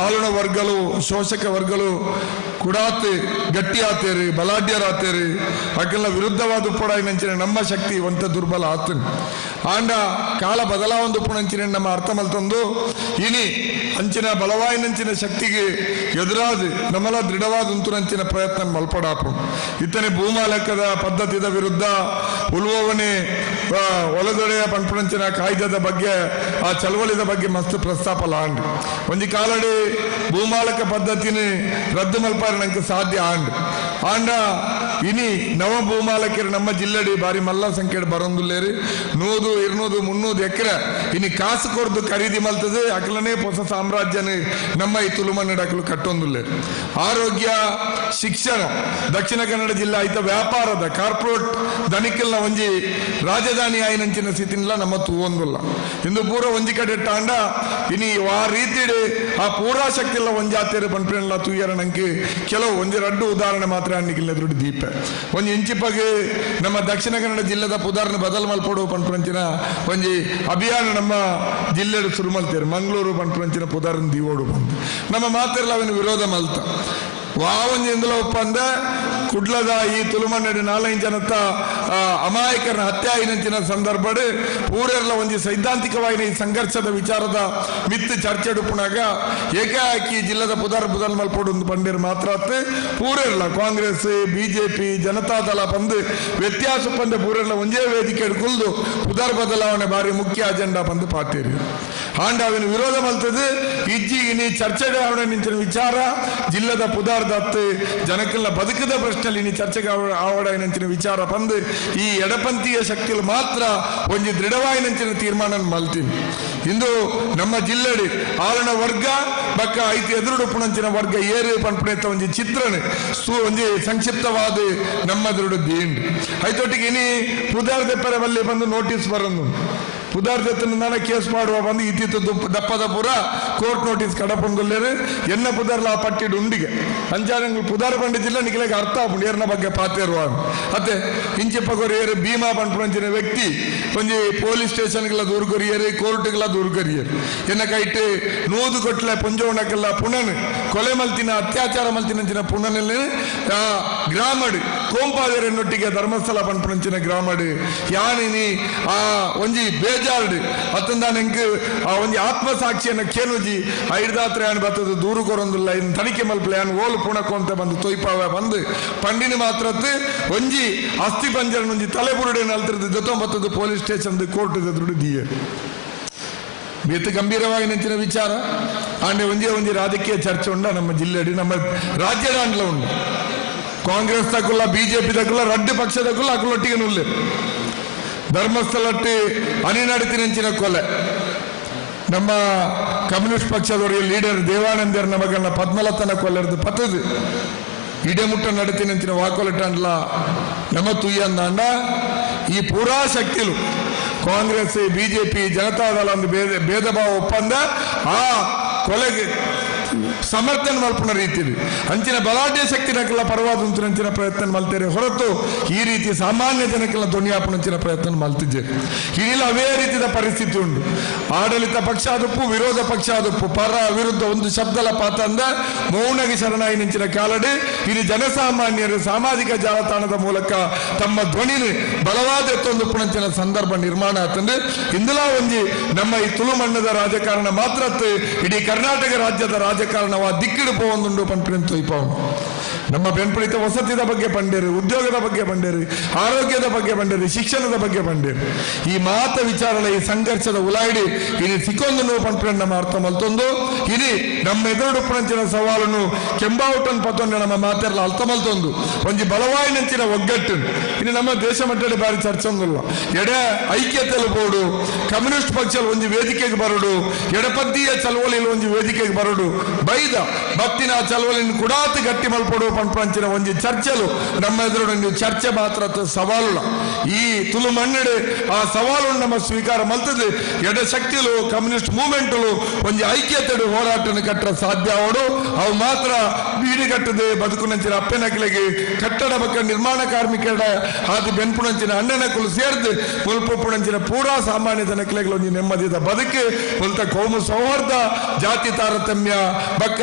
ಆಳುಣ ವರ್ಗಲು ಶೋಷಕ ವರ್ಗಲು ಕುಡಾತೆ ಗಟ್ಟಿ ಆತೇರಿ ಬಲಾಢ್ಯರಾತೇರಿ ಹಾಗೆಲ್ಲ ವಿರುದ್ಧವಾದ ಉಪ್ಪಡಾಯಿನಂಚಿನ ನಮ್ಮ ಶಕ್ತಿ ಒಂತ ದುರ್ಬಲ ಆತನ್ ಆಂಡ ಕಾಲ ಬದಲಾವೊಂದು ಪುಣಂಚಿನ ನಮ್ಮ ಅರ್ಥ ಮಲ್ತಂದು ಇನಿ ಅಂಚಿನ ಬಲವಾಯಿನಂಚಿನ ಶಕ್ತಿಗೆ ಎದುರಾದು ನಮ್ಮಲ ದೃಢವಾದ ಉಂತುನಂಚಿನ ಪ್ರಯತ್ನ ಮಲ್ಪಡಾಪು ಇತ್ತನೆ ಭೂಮಾ ಲೆಕ್ಕದ ಪದ್ಧತಿದ ವಿರುದ್ಧ ಉಲ್ವವನೆ ಒಳದೊಡೆಯ ಪಂಪುಣಂಚಿನ ಕಾಯ್ದೆದ ಬಗ್ಗೆ ಆ ಚಳವಳಿದ ಬಗ್ಗೆ ಮಸ್ತ್ ಪ್ರಸ್ತಾಪ ಲಾಂಡ್ ಒಂಜಿ ಕಾಲಡಿ ಭೂಮಾಲಕ ಪದ್ಧತಿನಿ ರದ್ದು ಮಲ್ಪಾರ ನಂಗೆ ಸಾಧ್ಯ ಆಂಡ ಇನಿ ನವ ಭೂಮಾಲಕರು ನಮ್ಮ ಜಿಲ್ಲೆಡಿ ಬಾರಿ ಮಲ್ಲ ಸಂಖ್ಯೆ ಬರೊಂದುಲ್ಲೇರಿ 100, 200, 300 ಎಕರೆ ಇನಿ ಕಾಸು ಕೊರ್ದು ಖರೀದಿ ಮಲ್ತದೆ ಅಕಲನೇ ಹೊಸ ಸಾಮ್ರಾಜ್ಯನ ನಮ್ಮ ಈ ತುಳುಮನ್ನಡ ಅಕಲು ಕಟ್ಟೊಂದುಲ್ಲೇರಿ. ಆರೋಗ್ಯ ಶಿಕ್ಷಣ ದಕ್ಷಿಣ ಕನ್ನಡ ಜಿಲ್ಲಾ ಐತ ವ್ಯಾಪಾರದ ಕಾರ್ಪೊರೇಟ್ ಧನಿಕಲ್ನ ಒಂಜಿ ರಾಜಧಾನಿ ಆಯ್ನಂಚಿನ ಸ್ಥಿತಿನಿಲ್ಲ ನಮ್ಮ ತೂವೊಂದುಲ್ಲ ಇಂದು ಪೂರ ಒಂಜಿ ಕಡೆ ಟಾಂಡ ಇನಿ ಆ ರೀತಿ ಆ ಪೂರಾ ಶಕ್ತಿ ಎಲ್ಲ ಒಂಜಾತೇರು ಪಂಪಿನಲ್ಲ ತೂಯರ ನಂಗೆ ಕೆಲವು ಒಂಜಿ ರಡ್ಡು ಉದಾಹರಣೆ ಮಾತ್ರ ಅನ್ನಿಕ್ಕಿಲ್ಲ ದುಡ್ಡು ದೀಪ ಒಂಜಿ ಇಂಚಿಪಗೆ ನಮ್ಮ ದಕ್ಷಿಣ ಕನ್ನಡ ಜಿಲ್ಲೆದ ಪುದಾರ್ನ ಬದಲ್ ಮಲ್ಪಡು ಪಂಪಂಚಿನ ಒಂಜಿ ಅಭಿಯಾನ ನಮ್ಮ ಜಿಲ್ಲೆಡು ಶುರು ಮಲ್ತೇರು ಮಂಗಳೂರು ಪಂಪಂಚಿನ ಪುದಾರ್ನ ದೀವೋಡು ಬಂದು ನಮ್ಮ ಮಾತೆಲ್ಲ ಅವನು ವಿರೋಧ ಮಲ್ತ ವಾವಂಜಿ ಎಂದಲ ಒಪ್ಪಂದ ಕುಡ್ಲದ ಈ ತುಳುಮನ್ನಡಿ 4 ಜನತ ಅಮಾಯಕರನ ಹತ್ಯೆ ಆಯ್ನಂಚಿನ ಸಂದರ್ಭ ಪೂರೆಲ್ಲ ಒಂಜಿ ಸೈದ್ಧಾಂತಿಕವಾಗಿ ಈ ಸಂಘರ್ಷದ ವಿಚಾರದ ಮಿತ್ತು ಚರ್ಚೆ ಡುಪುನಾಗ ಏಕಾಏಕಿ ಜಿಲ್ಲದ ಪುದಾರ್ ಬದಲ್ ಮಲ್ಪಡು ಪಂಡೇರು ಮಾತ್ರ ಪೂರೆಲ್ಲ ಕಾಂಗ್ರೆಸ್ ಬಿಜೆಪಿ ಜನತಾದಳ ಬಂದು ವ್ಯತ್ಯಾಸ ಪಂದೆ ಪೂರೆಲ್ಲ ಒಂದೇ ವೇದಿಕೆ ಕುಲ್ದು ಪುದಾರ್ ಬದಲಾವಣೆ ಬಾರಿ ಮುಖ್ಯ ಅಜೆಂಡಾ ಬಂದು ಪಾತೇರಿ ಆಂಡ ಅವನು ವಿರೋಧ ಮಲ್ತದೆ ಇಜ್ಜಿಗಿನಿ ಚರ್ಚೆ ನಿಂಚಿನ ವಿಚಾರ ಜಿಲ್ಲದ ಪುದಾರ್ದತ್ತು ಜನಕ್ಕೆಲ್ಲ ಬದುಕದ ಪ್ರಶ್ನೆಯಲ್ಲಿ ಇನಿ ಚರ್ಚೆಗೆ ಆವಡಾಯಿನಂಚಿನ ವಿಚಾರ ಬಂದು ಈ ಎಡಪಂಥೀಯ ಶಕ್ತಿಗಳು ಮಾತ್ರ ಒಂಜಿ ದೃಢವಾಯಿನಂಚಿನ ತೀರ್ಮಾನ ಮಲ್ತೀನಿ. ಇಂದು ನಮ್ಮ ಜಿಲ್ಲೆಡಿ ಆಳನ ವರ್ಗ ಬಕ್ಕ ಐತಿ ಎದುರುಡು ಪುಣಂಚಿನ ವರ್ಗ ಏರು ಪಂಪಣೆತ್ತ ಒಂಜಿ ಚಿತ್ರಣ ಒಂಜಿ ಸಂಕ್ಷಿಪ್ತವಾದ ನಮ್ಮ ಎದುರುಡು ದೀಂಡು ಐತೊಟ್ಟಿಗೆ ಇನಿ ಪುದಾರ್ದೆಪ್ಪರ ಬಲ್ಲಿ ಬಂದು ನೋಟಿಸ್ ಬರೋದು ಪುದಾರ್ದೆತ್ತನ್ನು ನಾನು ಕೇಸ್ ಮಾಡುವ ಬಂದು ಇತ್ತಿತ್ತು ದಪ್ಪದ ಪುರ ಕೋರ್ಟ್ ನೋಟಿಸ್ ಕಡಪೊಂದುಲ್ಲೇರು ಎನ್ನ ಪುದಾರ್ಲ ಆ ಪಟ್ಟಿಡು ಉಂಡಿಗೆ ಅಂಚಾರಂಗ್ ಪುದಾರ್ ಪಂಡಿತಿಲ್ಲ ನಿಖಿಲೆಗೆ ಅರ್ಥ ಆಪುಂಡು ಏರ್ನ ಬಗ್ಗೆ ಪಾತೇರುವ ಅತ್ತೆ ಇಂಚಿಪ್ಪಗೊರು ಏರು ಭೀಮಾ ಪಂಪಂಚಿನ ವ್ಯಕ್ತಿ ಒಂಜಿ ಪೊಲೀಸ್ ಸ್ಟೇಷನ್ಗಳ ದೂರ ಕೊರಿಯರು ಕೋರ್ಟ್ಗಳ ದೂರ ಕೊರಿಯರು ಎನ್ನ ಕೈಟ್ 100 ಕೊಟ್ಲೆ ಪುಂಜೋಣಕ್ಕೆಲ್ಲ ಪುನನ್ ಕೊಲೆ ಮಲ್ತಿನ ಅತ್ಯಾಚಾರ ಮಲ್ತಿನಂಚಿನ ಪುನನಲ್ಲಿ ಗ್ರಾಮಡ್ ಕೋಂಪಾದೇರನ್ನೊಟ್ಟಿಗೆ ಧರ್ಮಸ್ಥಳ ಪಂಪಂಚಿನ ಗ್ರಾಮಡ್ ಯಾನಿನಿ ಆ ಒಂಜಿ ಬೇಜಾರ್ಡು ಅತ್ತಂದ ನಂಗೆ ಆ ಒಂದು ಆತ್ಮಸಾಕ್ಷಿಯನ್ನು ಕೇಳುಜಿ ಐದಾತ್ರ ಅನ್ ಬರ್ತದೆ ದೂರು ಕೊರೊಂದಿಲ್ಲ ಇನ್ನು ತನಿಖೆ ಮಲ್ಪಲೆ ಅನ್ ಓಲು ಪುಣಕು ಅಂತ ಬಂದು ತೊಯ್ಪಾವ ಬಂದು ಪಂಡಿನ ಮಾತ್ರತ್ತು ಒಂಜಿ ಅಸ್ಥಿ ಪಂಜರ ಒಂಜಿ ತಲೆ ಬುರುಡೆ ನಲ್ತಿರ್ದು ಜೊತೆ ಪೊಲೀಸ್ ಸ್ಟೇಷನ್ ಕೋರ್ಟ್ ದುಡಿದೀಯ ಬೇತು ಗಂಭೀರವಾಗಿ ನಿಂತಿನ ವಿಚಾರ ಆಂಡೆ ಒಂದೇ ರಾಜಕೀಯ ಚರ್ಚೆ ಉಂಡ ನಮ್ಮ ಜಿಲ್ಲೆಡಿ ನಮ್ಮ ರಾಜ್ಯದ ಅಂಡ್ಲ ಉಂಡು ಕಾಂಗ್ರೆಸ್ ತಗುಲ್ಲ ಬಿಜೆಪಿ ತಗುಲ್ಲ ರಡ್ಡು ಪಕ್ಷ ತಗುಲ್ಲ ಅಕುಲೊಟ್ಟಿಗೆ ನುಲ್ಲೆ ಧರ್ಮಸ್ಥಳಟ್ಟಿ ಅನಿನಡತಿನಂಚಿನ ಕೊಲೆ ನಮ್ಮ ಕಮ್ಯುನಿಸ್ಟ್ ಪಕ್ಷದವರಿಗೆ ಲೀಡರ್ ದೇವಾನಂದರ ಮಗನ ಪದ್ಮಲತನ ಕೊಲ್ಲೆರ್ದು ಪತ್ತದು ಇಡೆಮುಟ್ಟ ನಡತಿನಂಚಿನ ವಾಕೊಲೆಟಂಡ್ಲ ನಮ್ಮ ತುಯ್ಯಂದಾಂಡ ಈ ಪೂರಾ ಶಕ್ತಿಲು ಕಾಂಗ್ರೆಸ್ ಬಿಜೆಪಿ ಜನತಾದಳ ಒಂದು ಭೇದ ಭಾವ ಒಪ್ಪಂದ ಆ ಕೊಲೆಗೆ ಸಮರ್ಥನೆ ಮಲ್ಪನ ರೀತಿಯಲ್ಲಿ ಅಂಚಿನ ಬಲಾಢ್ಯ ಶಕ್ತಿನಕ್ಕೆಲ್ಲ ಪರವಾದ ಅಂಚಿನ ಪ್ರಯತ್ನ ಮಲ್ತೇವೆ ಹೊರತು ಈ ರೀತಿ ಸಾಮಾನ್ಯ ಜನಕ್ಕೆಲ್ಲ ಧ್ವನಿಯಾಪನಂಚಿನ ಪ್ರಯತ್ನ ಮಲ್ತಿದ್ದೇವೆ ಇಲ್ಲಿ ಅವೇ ರೀತಿಯ ಪರಿಸ್ಥಿತಿ ಉಂಟು ಆಡಳಿತ ಪಕ್ಷ ಆದಪ್ಪು ವಿರೋಧ ಪಕ್ಷ ಆದಪ್ಪು ಪರ ವಿರುದ್ಧ ಒಂದು ಶಬ್ದಲ ಪಾತ ಅಂದ ಮೌನಗೆ ಶರಣಾಗಿ ನಿಂಚಿನ ಕಾಲಡಿ ಇಲ್ಲಿ ಜನಸಾಮಾನ್ಯರು ಸಾಮಾಜಿಕ ಜಾಲತಾಣದ ಮೂಲಕ ತಮ್ಮ ಧ್ವನಿನ ಬಲವಾದ ಎತ್ತೊಂದು ಪುಣಂಚಿನ ಸಂದರ್ಭ ನಿರ್ಮಾಣ ಆತಂದ್ರೆ ಇಂದಲ ಒಂಜಿ ನಮ್ಮ ಈ ತುಳುಮಣ್ಣದ ರಾಜಕಾರಣ ಮಾತ್ರ ಇಡೀ ಕರ್ನಾಟಕ ರಾಜ್ಯದ ರಾಜಕಾರಣವ ದಿಕ್ಕಿಡು ಪೋವೊಂದುಂಡು ಪಂಪಿನ ತೊಯ್ಪವನು ನಮ್ಮ ಬೆಂಪಳಿತ ವಸತಿದ ಬಗ್ಗೆ ಬಂಡೇರಿ ಉದ್ಯೋಗದ ಬಗ್ಗೆ ಬಂಡೇರಿ ಆರೋಗ್ಯದ ಬಗ್ಗೆ ಬಂಡೇರಿ ಶಿಕ್ಷಣದ ಬಗ್ಗೆ ಬಂಡೇರಿ ಈ ಮಾತ ವಿಚಾರಗಳ ಈ ಸಂಘರ್ಷದ ಉಲಾಯಿಡಿ ಇಲ್ಲಿ ಸಿಕ್ಕೊಂದು ನೋವು ಪಂಪಿನ ನಮ್ಮ ಅರ್ಥ ಮಲ್ತೊಂದು ಇಲ್ಲಿ ನಮ್ಮ ಎದುರು ಪುಣಂಚಿನ ಸವಾಲನ್ನು ಕೆಂಬಾವುಟನ್ ಪತ್ತೊಂದು ನಮ್ಮ ಮಾತೆಲ್ಲ ಅರ್ಥ ಮಲ್ತೊಂದು ಒಂಜಿ ಬಲವಾಯಿನಂಚಿನ ಒಗ್ಗಟ್ಟು ಇನ್ನು ನಮ್ಮ ದೇಶ ಮಟ್ಟದ ಬಾರಿ ಚರ್ಚೆ ಒಂದಿಲ್ಲ ಎಡೆ ಐಕ್ಯತೆಯಲ್ಲಿ ಬೋಡು ಕಮ್ಯುನಿಸ್ಟ್ ಪಕ್ಷ ಒಂಜಿ ವೇದಿಕೆಗೆ ಬರೋಡು ಎಡಪದ್ದಿಯ ಚಳವಳಿಯಲ್ಲಿ ಒಂಜಿ ವೇದಿಕೆಗೆ ಬರೋಡು ಬೈದ ಭಕ್ತಿನ ಚಳವಳಿಯನ್ನು ಕುಡಾತಿ ಗಟ್ಟಿ ಮಲ್ಪಡು ಪಂಪಂಚಿನ ಒಂಜಿ ಚರ್ಚೆಲು ನಮ್ಮ ಎದುರು ನೀವು ಚರ್ಚೆ ಮಾತ್ರ ಸವಾಲು ಈ ತುಳು ಮಣ್ಣಡೆ ಆ ಸವಾಲು ನಮ್ಮ ಸ್ವೀಕಾರ ಮಲ್ತದೆ ಎಡ ಶಕ್ತಿಲು ಕಮ್ಯುನಿಸ್ಟ್ ಮೂವ್ಮೆಂಟ್ಲು ಒಂಜಿ ಐಕ್ಯತೆ ಹೋರಾಟನ ಕಟ್ಟರ ಸಾಧ್ಯ ಅವಡು ಅವು ಮಾತ್ರ ಬೀಡಿಗಟ್ಟದೆ ಬದುಕುನಂಚಿನ ಅಪ್ಪೆನಕಲಿಗೆ ಕಟ್ಟಡ ಬಗ್ಗೆ ನಿರ್ಮಾಣ ಕಾರ್ಮಿಕರ ಆದಿ ಬೆನ್ಪುಣಂಚಿನ ಅಣ್ಣನಕಲು ಸೇರ್ದು ಮುಲ್ಪುಣಂಚಿನ ಪೂರಾ ಸಾಮಾನ್ಯ ಜನಕಲಿಗೆ ಒಂಜಿ ನೆಮ್ಮದಿದ ಬದುಕು ಹೊಲ್ತ ಕೋಮು ಸೌಹಾರ್ದ ಜಾತಿ ತಾರತಮ್ಯ ಬಕ್ಕ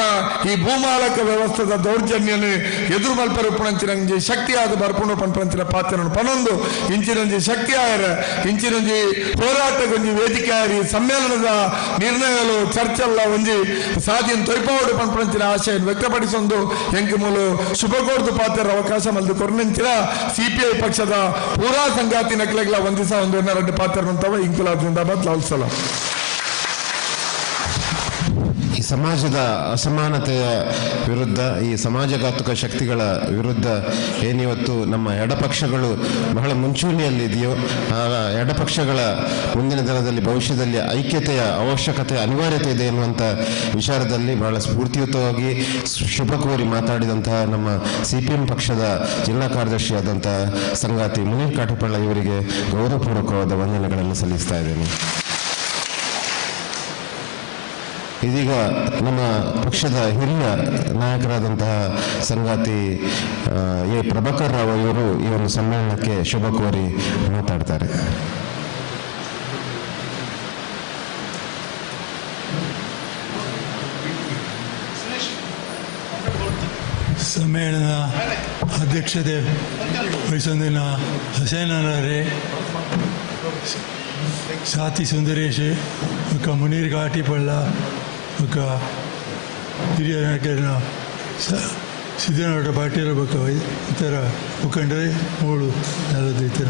ಈ ಭೂಮಾಲಕ ವ್ಯವಸ್ಥೆದ ದೌರ್ಜನ್ಯನು ಎದುರು ಮಲ್ಪರು ಪುಣಂಚಿನ ಶಕ್ತಿಯಾದ ಬರ್ಪುಣ ಪಂಪಂಚಿನ ಪಾತ್ರವನ್ನು ಪನೊಂದು ಇಂಚಿನೊಂಜಿ ಶಕ್ತಿ ಆಯರ ಇಂಚಿನೊಂಜಿ ಹೋರಾಟಗೊಂಜಿ ವೇದಿಕೆ ಆರಿ ಸಮ್ಮೇಳನದ ನಿರ್ಣಯಗಳು ಚರ್ಚೆಲ್ಲ ಒಂಜಿ ಸಾಧಿಯನ್ನು ತೊಯ್ಪಾವಡು ಪಂಪಂಚಿನ ಆಶೆಯನ್ನು ವ್ಯಕ್ತಪಡಿಸೊಂದು ಎಂಕೆ ಮೂಲ ಶುಭ ಕೋರ್ದು ಪಾತ್ರ ಅವಕಾಶ ಮಲ್ದು ಕೊರ್ನಂಚಿನ ಸಿಪಿಐ ಪಕ್ಷದ ಪೂರಾ ಸಂಗಾತಿ ನಕಲೆಗಳ ಒಂದಿಸ ಒಂದು ಎರಡು ಪಾತ್ರ ಅಂತವ ಇಂಕುಲಾಬ್ ಜಿಂದಾಬಾದ್ ಲಾಲ್ ಸಲಾಂ. ಈ ಸಮಾಜದ ಅಸಮಾನತೆಯ ವಿರುದ್ಧ ಈ ಸಮಾಜಘಾತುಕ ಶಕ್ತಿಗಳ ವಿರುದ್ಧ ಏನಿವತ್ತು ನಮ್ಮ ಎಡಪಕ್ಷಗಳು ಬಹಳ ಮುಂಚೂಣಿಯಲ್ಲಿದೆಯೋ ಆ ಎಡಪಕ್ಷಗಳ ಮುಂದಿನ ದಿನದಲ್ಲಿ ಭವಿಷ್ಯದಲ್ಲಿ ಐಕ್ಯತೆಯ ಅವಶ್ಯಕತೆ ಅನಿವಾರ್ಯತೆ ಇದೆ ಎನ್ನುವಂಥ ವಿಚಾರದಲ್ಲಿ ಬಹಳ ಸ್ಫೂರ್ತಿಯುತವಾಗಿ ಶುಭ ಕೋರಿ ಮಾತಾಡಿದಂತಹ ನಮ್ಮ CPM ಪಕ್ಷದ ಜಿಲ್ಲಾ ಕಾರ್ಯದರ್ಶಿಯಾದಂತಹ ಸಂಗಾತಿ ಮುನೀರ್ ಕಾಟಿಪಳ್ಳ ಇವರಿಗೆ ಗೌರವಪೂರ್ವಕವಾದ ವಂದನೆಗಳನ್ನು ಸಲ್ಲಿಸ್ತಾ ಇದ್ದೇನೆ. ಇದೀಗ ನಮ್ಮ ಪಕ್ಷದ ಹಿರಿಯ ನಾಯಕರಾದಂತಹ ಸಂಗಾತಿ ಎ ಪ್ರಭಾಕರ್ ರಾವ್ ಇವರು ಈ ಒಂದು ಸಮ್ಮೇಳನಕ್ಕೆ ಶುಭ ಕೋರಿ ಮಾತಾಡ್ತಾರೆ. ಸಮ್ಮೇಳನ ಅಧ್ಯಕ್ಷತೆ ವಹಿಸೊಂದಿನ ಹಸೇನರೇ ಸಾತಿ ಸುಂದರೇಶ್ ఒక మునీర్ కాటిపళ్ళ ఒక ಹಿರಿಯ ನಾಯಕರನ್ನ ಸಿದ್ದನಗೌಡ ಪಾಟೀಲ್ ಬಕ್ಕ ಇತರ ಮುಖಂಡರೇ ಮೂರು ನಲವತ್ತು ಇತರ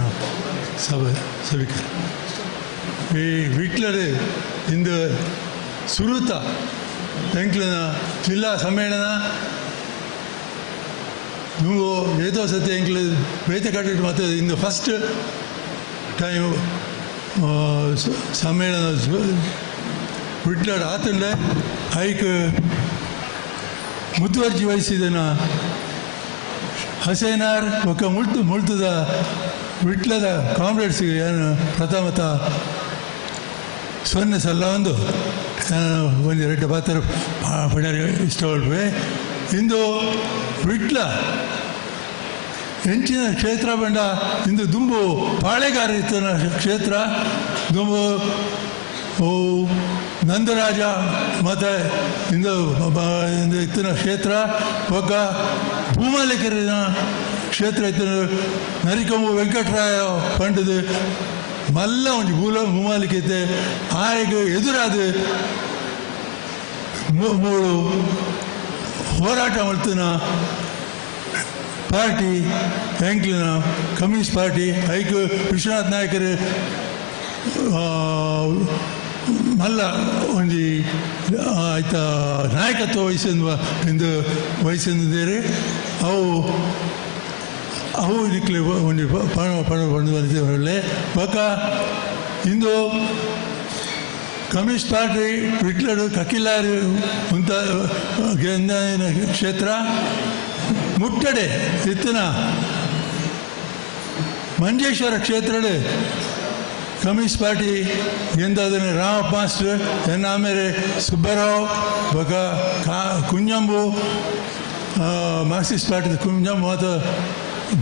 ಸಭಿಕರು ಈ ವಿಟ್ಲರು ಇಂದು ಸುರುತ ಎಂಕ್ಲನ ಜಿಲ್ಲಾ ಸಮ್ಮೇಳನ ನೀವು ಏತೋ ಸತಿ ಎಂಕ್ಲು ಬೇತೆ ಕಟ್ಟಿಟ್ಟು ಮತ್ತೆ ಇಂದು ಫಸ್ಟ್ ಟೈಮ್ ಸಮ್ಮೇಳನ ವಿಟ್ಲಡ್ ಆತಂಡ ಐಕ್ ಮುತುವರ್ಜಿ ವಹಿಸಿದನ ಹಸೇನಾರ್ ಒಕ್ಕ ಮುಳ್ತದ ವಿಟ್ಲದ ಕಾಮ್ರೇಡ್ಸ್ಗೆ ಏನು ಪ್ರಥಮತ ಸೊನ್ನೆ ಸಲ ಒಂದು ಎರಡು ಪಾತ್ರ ಪಡ್ಯಾರ ಇಷ್ಟಪಡ್ಬೇ ಇಂದು ವಿಟ್ಲ ಹೆಂಚಿನ ಕ್ಷೇತ್ರ ಬಂಡ ಇಂದು ದುಂಬು ಪಾಳೆಗಾರಿತನ ಕ್ಷೇತ್ರ ದುಂಬು ನಂದರಾಜ ಮತ್ತು ಇಂದು ಇತ್ತಿನ ಕ್ಷೇತ್ರ ಒಕ್ಕ ಭೂಮಾಲಿಕರಿನ ಕ್ಷೇತ್ರ ಇತ್ತಿನ ನರಿಕೊಂಬು ವೆಂಕಟರಾಯ ಪಂಡದು ಮಲ್ಲ ಒಂದು ಮೂಮಾಲಿಕೆ ಆಗ ಎದುರಾದ ಮೂಳು ಹೋರಾಟ ಮಾಡ್ತಾನ ಪಾರ್ಟಿ ಎಂಕ್ಲಿನ ಕಮ್ಯುನಿಸ್ಟ್ ಪಾರ್ಟಿ ಐಕ್ ವಿಶ್ವನಾಥ್ ನಾಯಕರು ಮಲ್ಲ ಒಂದು ಆಯ್ತ ನಾಯಕತ್ವ ವಹಿಸಿದ್ದಾರೆ ಅವು ನಿಕ್ಲೆ ಒಂದು ಪಣ ಬಂದಿದ್ದೆ ಪಕ್ಕ ಇಂದು ಕಮ್ಯುನಿಸ್ಟ್ ಪಾರ್ಟಿ ವಿಟ್ಲಡು ಕಕಿಲಾರಿ ಮುಂತ ಕ್ಷೇತ್ರ ಮುಟ್ಟಡೆ ಇತ್ತಿನ ಮಂಜೇಶ್ವರ ಕ್ಷೇತ್ರಡು ಕಮ್ಯುನಿಸ್ಟ್ ಪಾರ್ಟಿ ಗೆಂದಾದನೆ ರಾಮಪ್ಪ ಮಾಸ್ಟರ್ ಆಮೇಲೆ ಸುಬ್ಬರಾವ್ ಬಕ ಕುಂಜಂಬು ಮಾರ್ಕ್ಸಿಸ್ಟ್ ಪಾರ್ಟಿ ಕುಂಜಂಬು ಮತ್ತು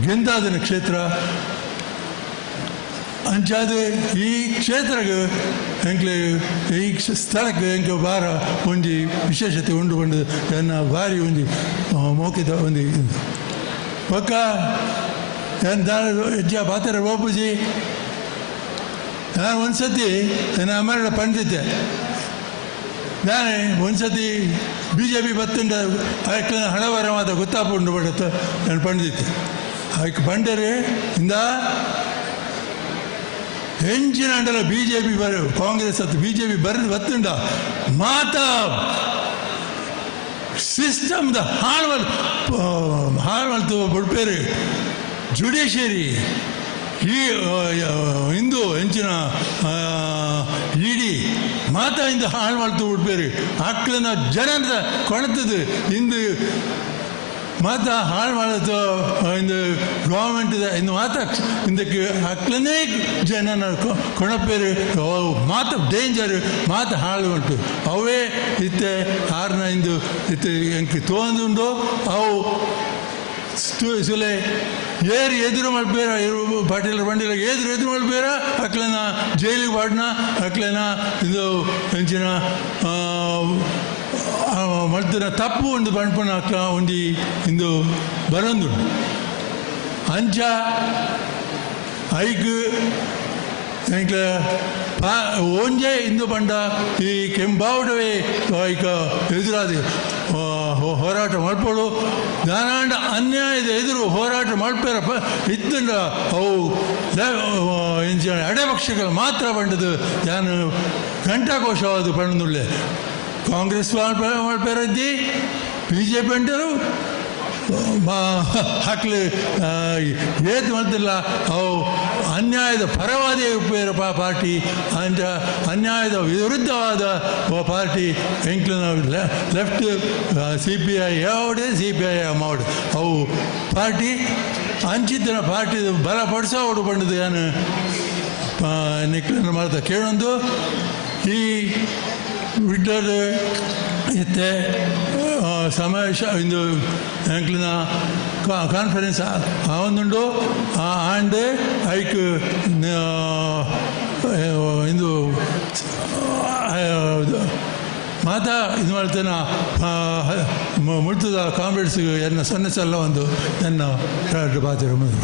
ಗೆಂದಾದನೆ ಕ್ಷೇತ್ರ ಅಂಚಾದ ಈ ಕ್ಷೇತ್ರಕ್ಕೆ ಎಂಕ್ಲೆ ಈ ಸ್ಥಳಕ್ಕೆ ಎಂಕ ಬಾರ ಒಂಜಿ ವಿಶೇಷತೆ ಉಂಡು ಬಂದು ನನ್ನ ಭಾರಿ ಒಂಜಿ ಮೌಖಿಕ ಒಂದು ಪಕ್ಕ ಹೆಜ್ಜ ಬಾತರ ಬಾಪೂಜಿ ನಾನು ಒಂದ್ಸತಿ ನನ್ನ ಅಮ್ಮನ ಪಂಡಿದ್ದೆ ನಾನು ಒಂದ್ಸತಿ BJP ಬತ್ತುಂಡ ಅದಕ್ಕೆ ಹಣವರ ಮಾತ್ರ ಗೊತ್ತಾಪುಂಡು ಬಡತ್ತ ನಾನು ಪಂಡಿದ್ದೆ ಅದಕ್ಕೆ ಪಂಡರೆ ಇಂದ ಹೆಂಚಿನ ಅಂಡಲ BJP ಕಾಂಗ್ರೆಸ್ ಹತ್ತು BJP ಬರೆದು ಬತ್ತುಂಡ ಮಾತಾ ಸಿಸ್ಟಮ್ದ ಹಾಳ್ಮಲ್ತು ಬುಡ್ಪೇರು ಜುಡಿಷಿಯರಿ ಈ ಇಂದು ಹೆಂಚಿನ ಇಡಿ ಮಾತಾ ಇಂದ ಹಾಳು ಮಾಡ್ತು ಬಿಡ್ಬೇರಿ ಅಕ್ಳನ್ನ ಜನದ ಕೊಣತದು ಇಂದು ಮಾತಾ ಹಾಳು ಮಾಡೋದು ಇಂದು ಗೌರ್ಮೆಂಟ್ ಇಂದು ಮಾತಾ ಇಂದಕ್ಕೆ ಅಕ್ಳನ್ನೇ ಜನನ ಕೊಣಪೇರು ಮಾತ ಡೇಂಜರ್ ಮಾತು ಹಾಳು ಉಂಟು ಅವೇ ಇತ್ತೆ ಆರ್ನ ಇಂದು ಇತ್ತೆ ಎಂಕ್ ತೋಂದುಂಡು ಅವು ಸುಲೆ ಏರು ಎದುರು ಮಾಡ್ಬೇರ ಪಾಟೀಲ್ ಬಂಡಿಲ ಎದುರು ಮಾಡ್ಬೇರ ಅಕ್ಲನ ಜೈಲಿಗೆ ಪಾಡ್ನ ಅಕ್ಲನ ಇದು ಹೆಂಚಿನ ಮಲ್ತಿನ ತಪ್ಪು ಒಂದು ಬಣ್ಪನ ಅಕ್ಕ ಒಂದಿ ಇಂದು ಬರಂದು ಅಂಚ ಐಕ್ ಎಂಕ ಒಂಜೆ ಇಂದು ಬಂಡ ಈ ಕೆಂಬಾವುಡವೇ ಈಗ ಎದುರಾದ ಹೋರಾಟ ಮಾಡ್ಬೋದು ದಾನಾಂಡ ಅನ್ಯಾಯದ ಎದುರು ಹೋರಾಟ ಮಾಡ್ಪೇರ ಇತ್ತಂಡ ಅವು ಎಡೆಪಕ್ಷಗಳು ಮಾತ್ರ ಬಂಡದು ನಾನು ಘಂಟಾಘೋಷವಾದ ಪಣ್ಣುಳ್ಳೆ ಕಾಂಗ್ರೆಸ್ ಮಾಡ್ಪೇರ ಇದ್ದಿ BJP ಅಂಟರು ಹಾಕ್ಲಿ ಏದು ಮಾಡ್ತಿಲ್ಲ ಅವು ಅನ್ಯಾಯದ ಪರವಾದಿ ಉಪೇರ ಪಾರ್ಟಿ ಅಂಚ ಅನ್ಯಾಯದ ವಿರುದ್ಧವಾದ ಪಾರ್ಟಿ ಎಂಕ್ಲಿನ ಲೆಫ್ಟ್ CPI ಯಾವಡೆ CPI ಮಾಡು ಅವು ಪಾರ್ಟಿ ಅಂಚಿತ್ತಿನ ಪಾರ್ಟಿ ಬಲಪಡಿಸೋಡು ಬಂಡದು ಏನು ನಿಕ್ಲಿನ ಮಾಡ್ತಾ ಕೇಳೊಂದು ಈ ವಿಡ್ಡರ್ ಇತ್ತೆ ಸಮಾವೇಶ ಇಂದು ಎಂಕ್ಲಿನ ಕಾನ್ಫರೆನ್ಸ್ ಆವೊಂದುಂಡು ಆಂಡ್ ಐಕ್ ಇಂದು ಮಾತಾ ಇದು ಮಾಡ್ತೇನೆ ಮುಳ್ತದ ಕಾಮ್ರೇಡ್ಸ್ಗೆ ಎನ್ನ ಸಣ್ಣ ಒಂದು ನನ್ನ ಬಾತಿರ ಮುಂದೆ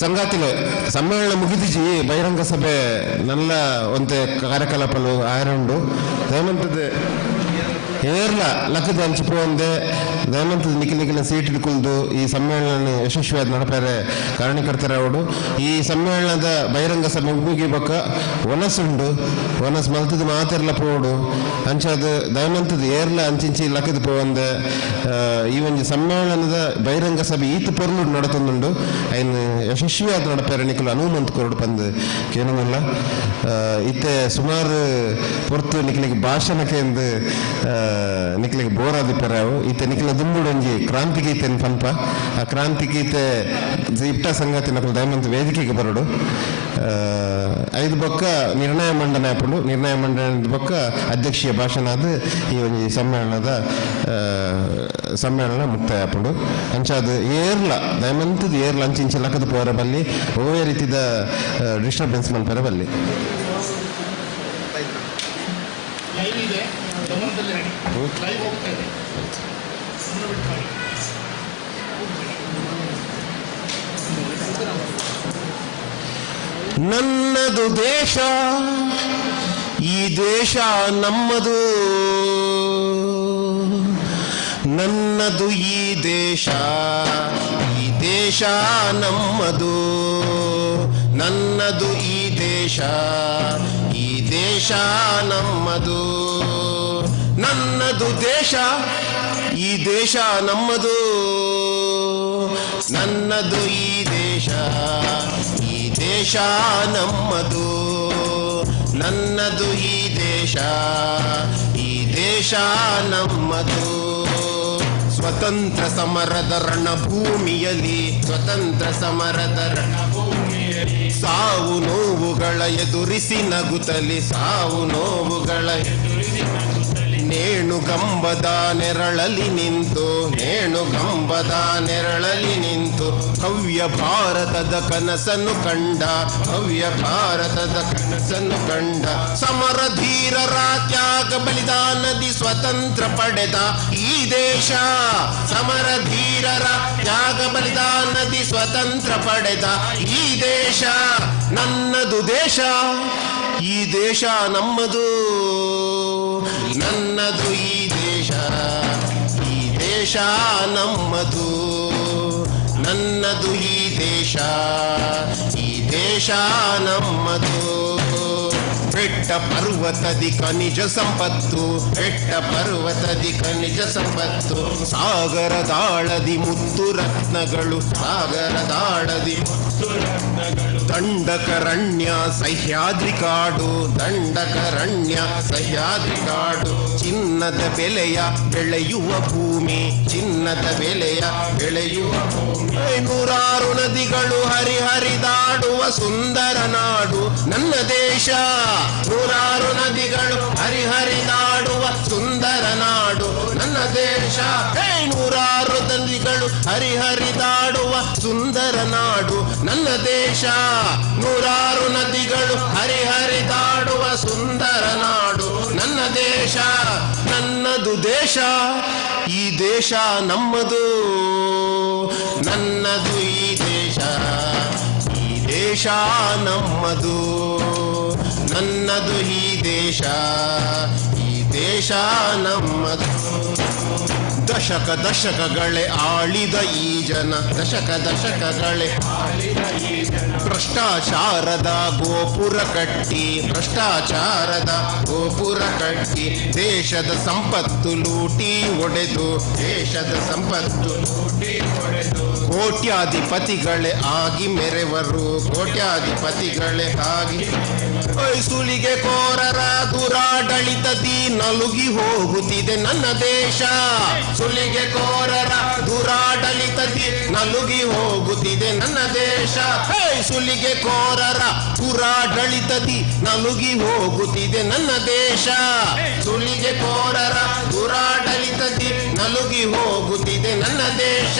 ಸಂಗಾತಿಲು ಸಮ್ಮೇಳನ ಮುಗಿದಿಜಿ ಬಹಿರಂಗ ಸಭೆ ನಲ್ಲ ಒಂತೆ ಕಾರ್ಯಕಲಾಪಲು ಆಯರುಂಡು ದಯಮಂತದ ಏರ್ಲ ಲಕ್ಕದ ಹಂಚಿಪೋಂದೆ ದಯಮಂತದ ನಿಖಿಲ ಸೀಟ್ ಹಿಡ್ಕೊಂಡು ಈ ಸಮ್ಮೇಳನ ಯಶಸ್ವಿಯಾದ ನಡಪೇರೆ ಕಾರಣಕರ್ತರವಡು ಈ ಸಮ್ಮೇಳನದ ಬಹಿರಂಗ ಸಭೆ ಮುಗಿಬೇಕ ಒನಸುಂಡು ಒನಸ್ ಮಲ್ತದ ಮಾತೆರ್ಲ ಪೋಡು ಅಂಚಾದ ದಯಮಂತದ ಏರ್ಲ ಅಂಚಿಂಚಿ ಲಕ್ಕದ ಪೋವಂದೆ ಈ ಒಂದು ಸಮ್ಮೇಳನದ ಬಹಿರಂಗ ಸಭೆ ಈತ ಪೊರ್ಲು ನಡತೊಂದುಂಡು ಐನು ಯಶಸ್ವಿಯಾದ ನಡಪೇರೆ ನಿಖಿಲ ಅನುಮಂತ ಕೊರಡು ಬಂದು ಕೇಳೋದಿಲ್ಲ ಇತ್ತೆ ಸುಮಾರು ಪೊರ್ತು ನಿಖಿಲಿಗೆ ಭಾಷಣಕ್ಕೆ ಎಂದು ನಿಖಿಲಿಗೆ ಬೋರಾದಿಪ್ಪರಾವು ಇತ್ತೆ ನಿಖಿಲ ದುಂಬುಡೊಂಜಿ ಕ್ರಾಂತಿ ಗೀತೆ ಪನ್ಪ ಆ ಕ್ರಾಂತಿ ಗೀತೆ ಇಟ್ಟ ಸಂಗತಿ ನಕಲು ದಯಮಂತ ವೇದಿಕೆಗೆ ಬರೋಡು ಐದು ಬೊಕ್ಕ ನಿರ್ಣಯ ಮಂಡನೆ ಹಾಕೊಂಡು ನಿರ್ಣಯ ಮಂಡನೆ ಬೊಕ್ಕ ಅಧ್ಯಕ್ಷೀಯ ಭಾಷಣ ಅದು ಈ ಒಂದು ಸಮ್ಮೇಳನ ಮುಕ್ತಾಯ ಹಾಕೊಂಡು ಅಂಚಾದ ಏರ್ಲ ದಯಮಂತದ ಏರ್ಲ ಅಂಚಿಂಚಿ ಲಕ್ಕದ ಪೋರ ಬಲ್ಲಿ ಓವೇ ರೀತಿದ ಡಿಸ್ಟರ್ಬೆನ್ಸ್ ಮನ್ಪರ ಬಲ್ಲಿ ನನ್ನದು ದೇಶ ಈ ದೇಶ ನಮ್ಮದು ನನ್ನದು ಈ ದೇಶ ನಮ್ಮದು ನನ್ನದು ಈ ದೇಶ ನಮ್ಮದು ನನ್ನದು ದೇಶ ಈ ದೇಶ ನಮ್ಮದು ನನ್ನದು ಈ ದೇಶ ನಮ್ಮದು ನನ್ನದು ಈ ದೇಶ ನಮ್ಮದು ಸ್ವತಂತ್ರ ಸಮರದ ರಣಭೂಮಿಯಲ್ಲಿ ಸಾವು ನೋವುಗಳ ಎದುರಿಸಿ ನಗುತ್ತಲಿ ನೇಣುಗಂಬದ ನೆರಳಲ್ಲಿ ನಿಂತು ಭವ್ಯ ಭಾರತದ ಕನಸನ್ನು ಕಂಡ ಸಮರ ಧೀರರ ತ್ಯಾಗ ಬಲಿದಾನದಿ ಸ್ವತಂತ್ರ ಪಡೆದ ಈ ದೇಶ ಈ ದೇಶ ನನ್ನದು ದೇಶ ಈ ದೇಶ ನಮ್ಮದು ನನ್ನದು ಈ ದೇಶ ನಮ್ಮದು ನನ್ನದು ಈ ದೇಶ ನಮ್ಮದು ಬೆಟ್ಟ ಪರ್ವತದಿ ಖನಿಜ ಸಂಪತ್ತು ಸಾಗರದಾಳದಿ ಮುತ್ತು ರತ್ನಗಳು ದಂಡಕರಣ್ಯ ಸಹ್ಯಾದ್ರಿ ಕಾಡು ಚಿನ್ನದ ಬೆಲೆಯ ಬೆಳೆಯುವ ಭೂಮಿ ನೂರಾರು ನದಿಗಳು ಹರಿದಾಡುವ ಸುಂದರ ನಾಡು ನನ್ನ ದೇಶ ನೂರಾರು ನದಿಗಳು ಹರಿದಾಡುವ ಸುಂದರ ನಾಡು ನನ್ನ ದೇಶ ನೂರಾರು ನದಿಗಳು ಹರಿದಾಡುವ ಸುಂದರ ನಾಡು ನನ್ನ ದೇಶ ನೂರಾರು ನದಿಗಳು ಹರಿದಾಡುವ ಸುಂದರ ನಾಡು ನನ್ನ ದೇಶ ನನ್ನದು ದೇಶ ಈ ದೇಶ ನಮ್ಮದು ನನ್ನದು ಈ ದೇಶ ನಮ್ಮದು ನನ್ನದು ಈ ದೇಶ ನಮ್ಮದು ದಶಕಗಳೇ ಆಳಿದ ಈ ಜನ ಭ್ರಷ್ಟಾಚಾರದ ಗೋಪುರ ಕಟ್ಟಿ ದೇಶದ ಸಂಪತ್ತು ಲೂಟಿ ಒಡೆದು ಕೋಟ್ಯಾಧಿಪತಿಗಳೇ ಆಗಿ ಮೆರೆವರು ಸುಲಿಗೆ ಕೋರರ ದುರಾಡಳಿತದಿ ನಲುಗಿ ಹೋಗುತ್ತಿದೆ ನನ್ನ ದೇಶ ನಲುಗಿ ಹೋಗುತ್ತಿದೆ ನನ್ನ ದೇಶ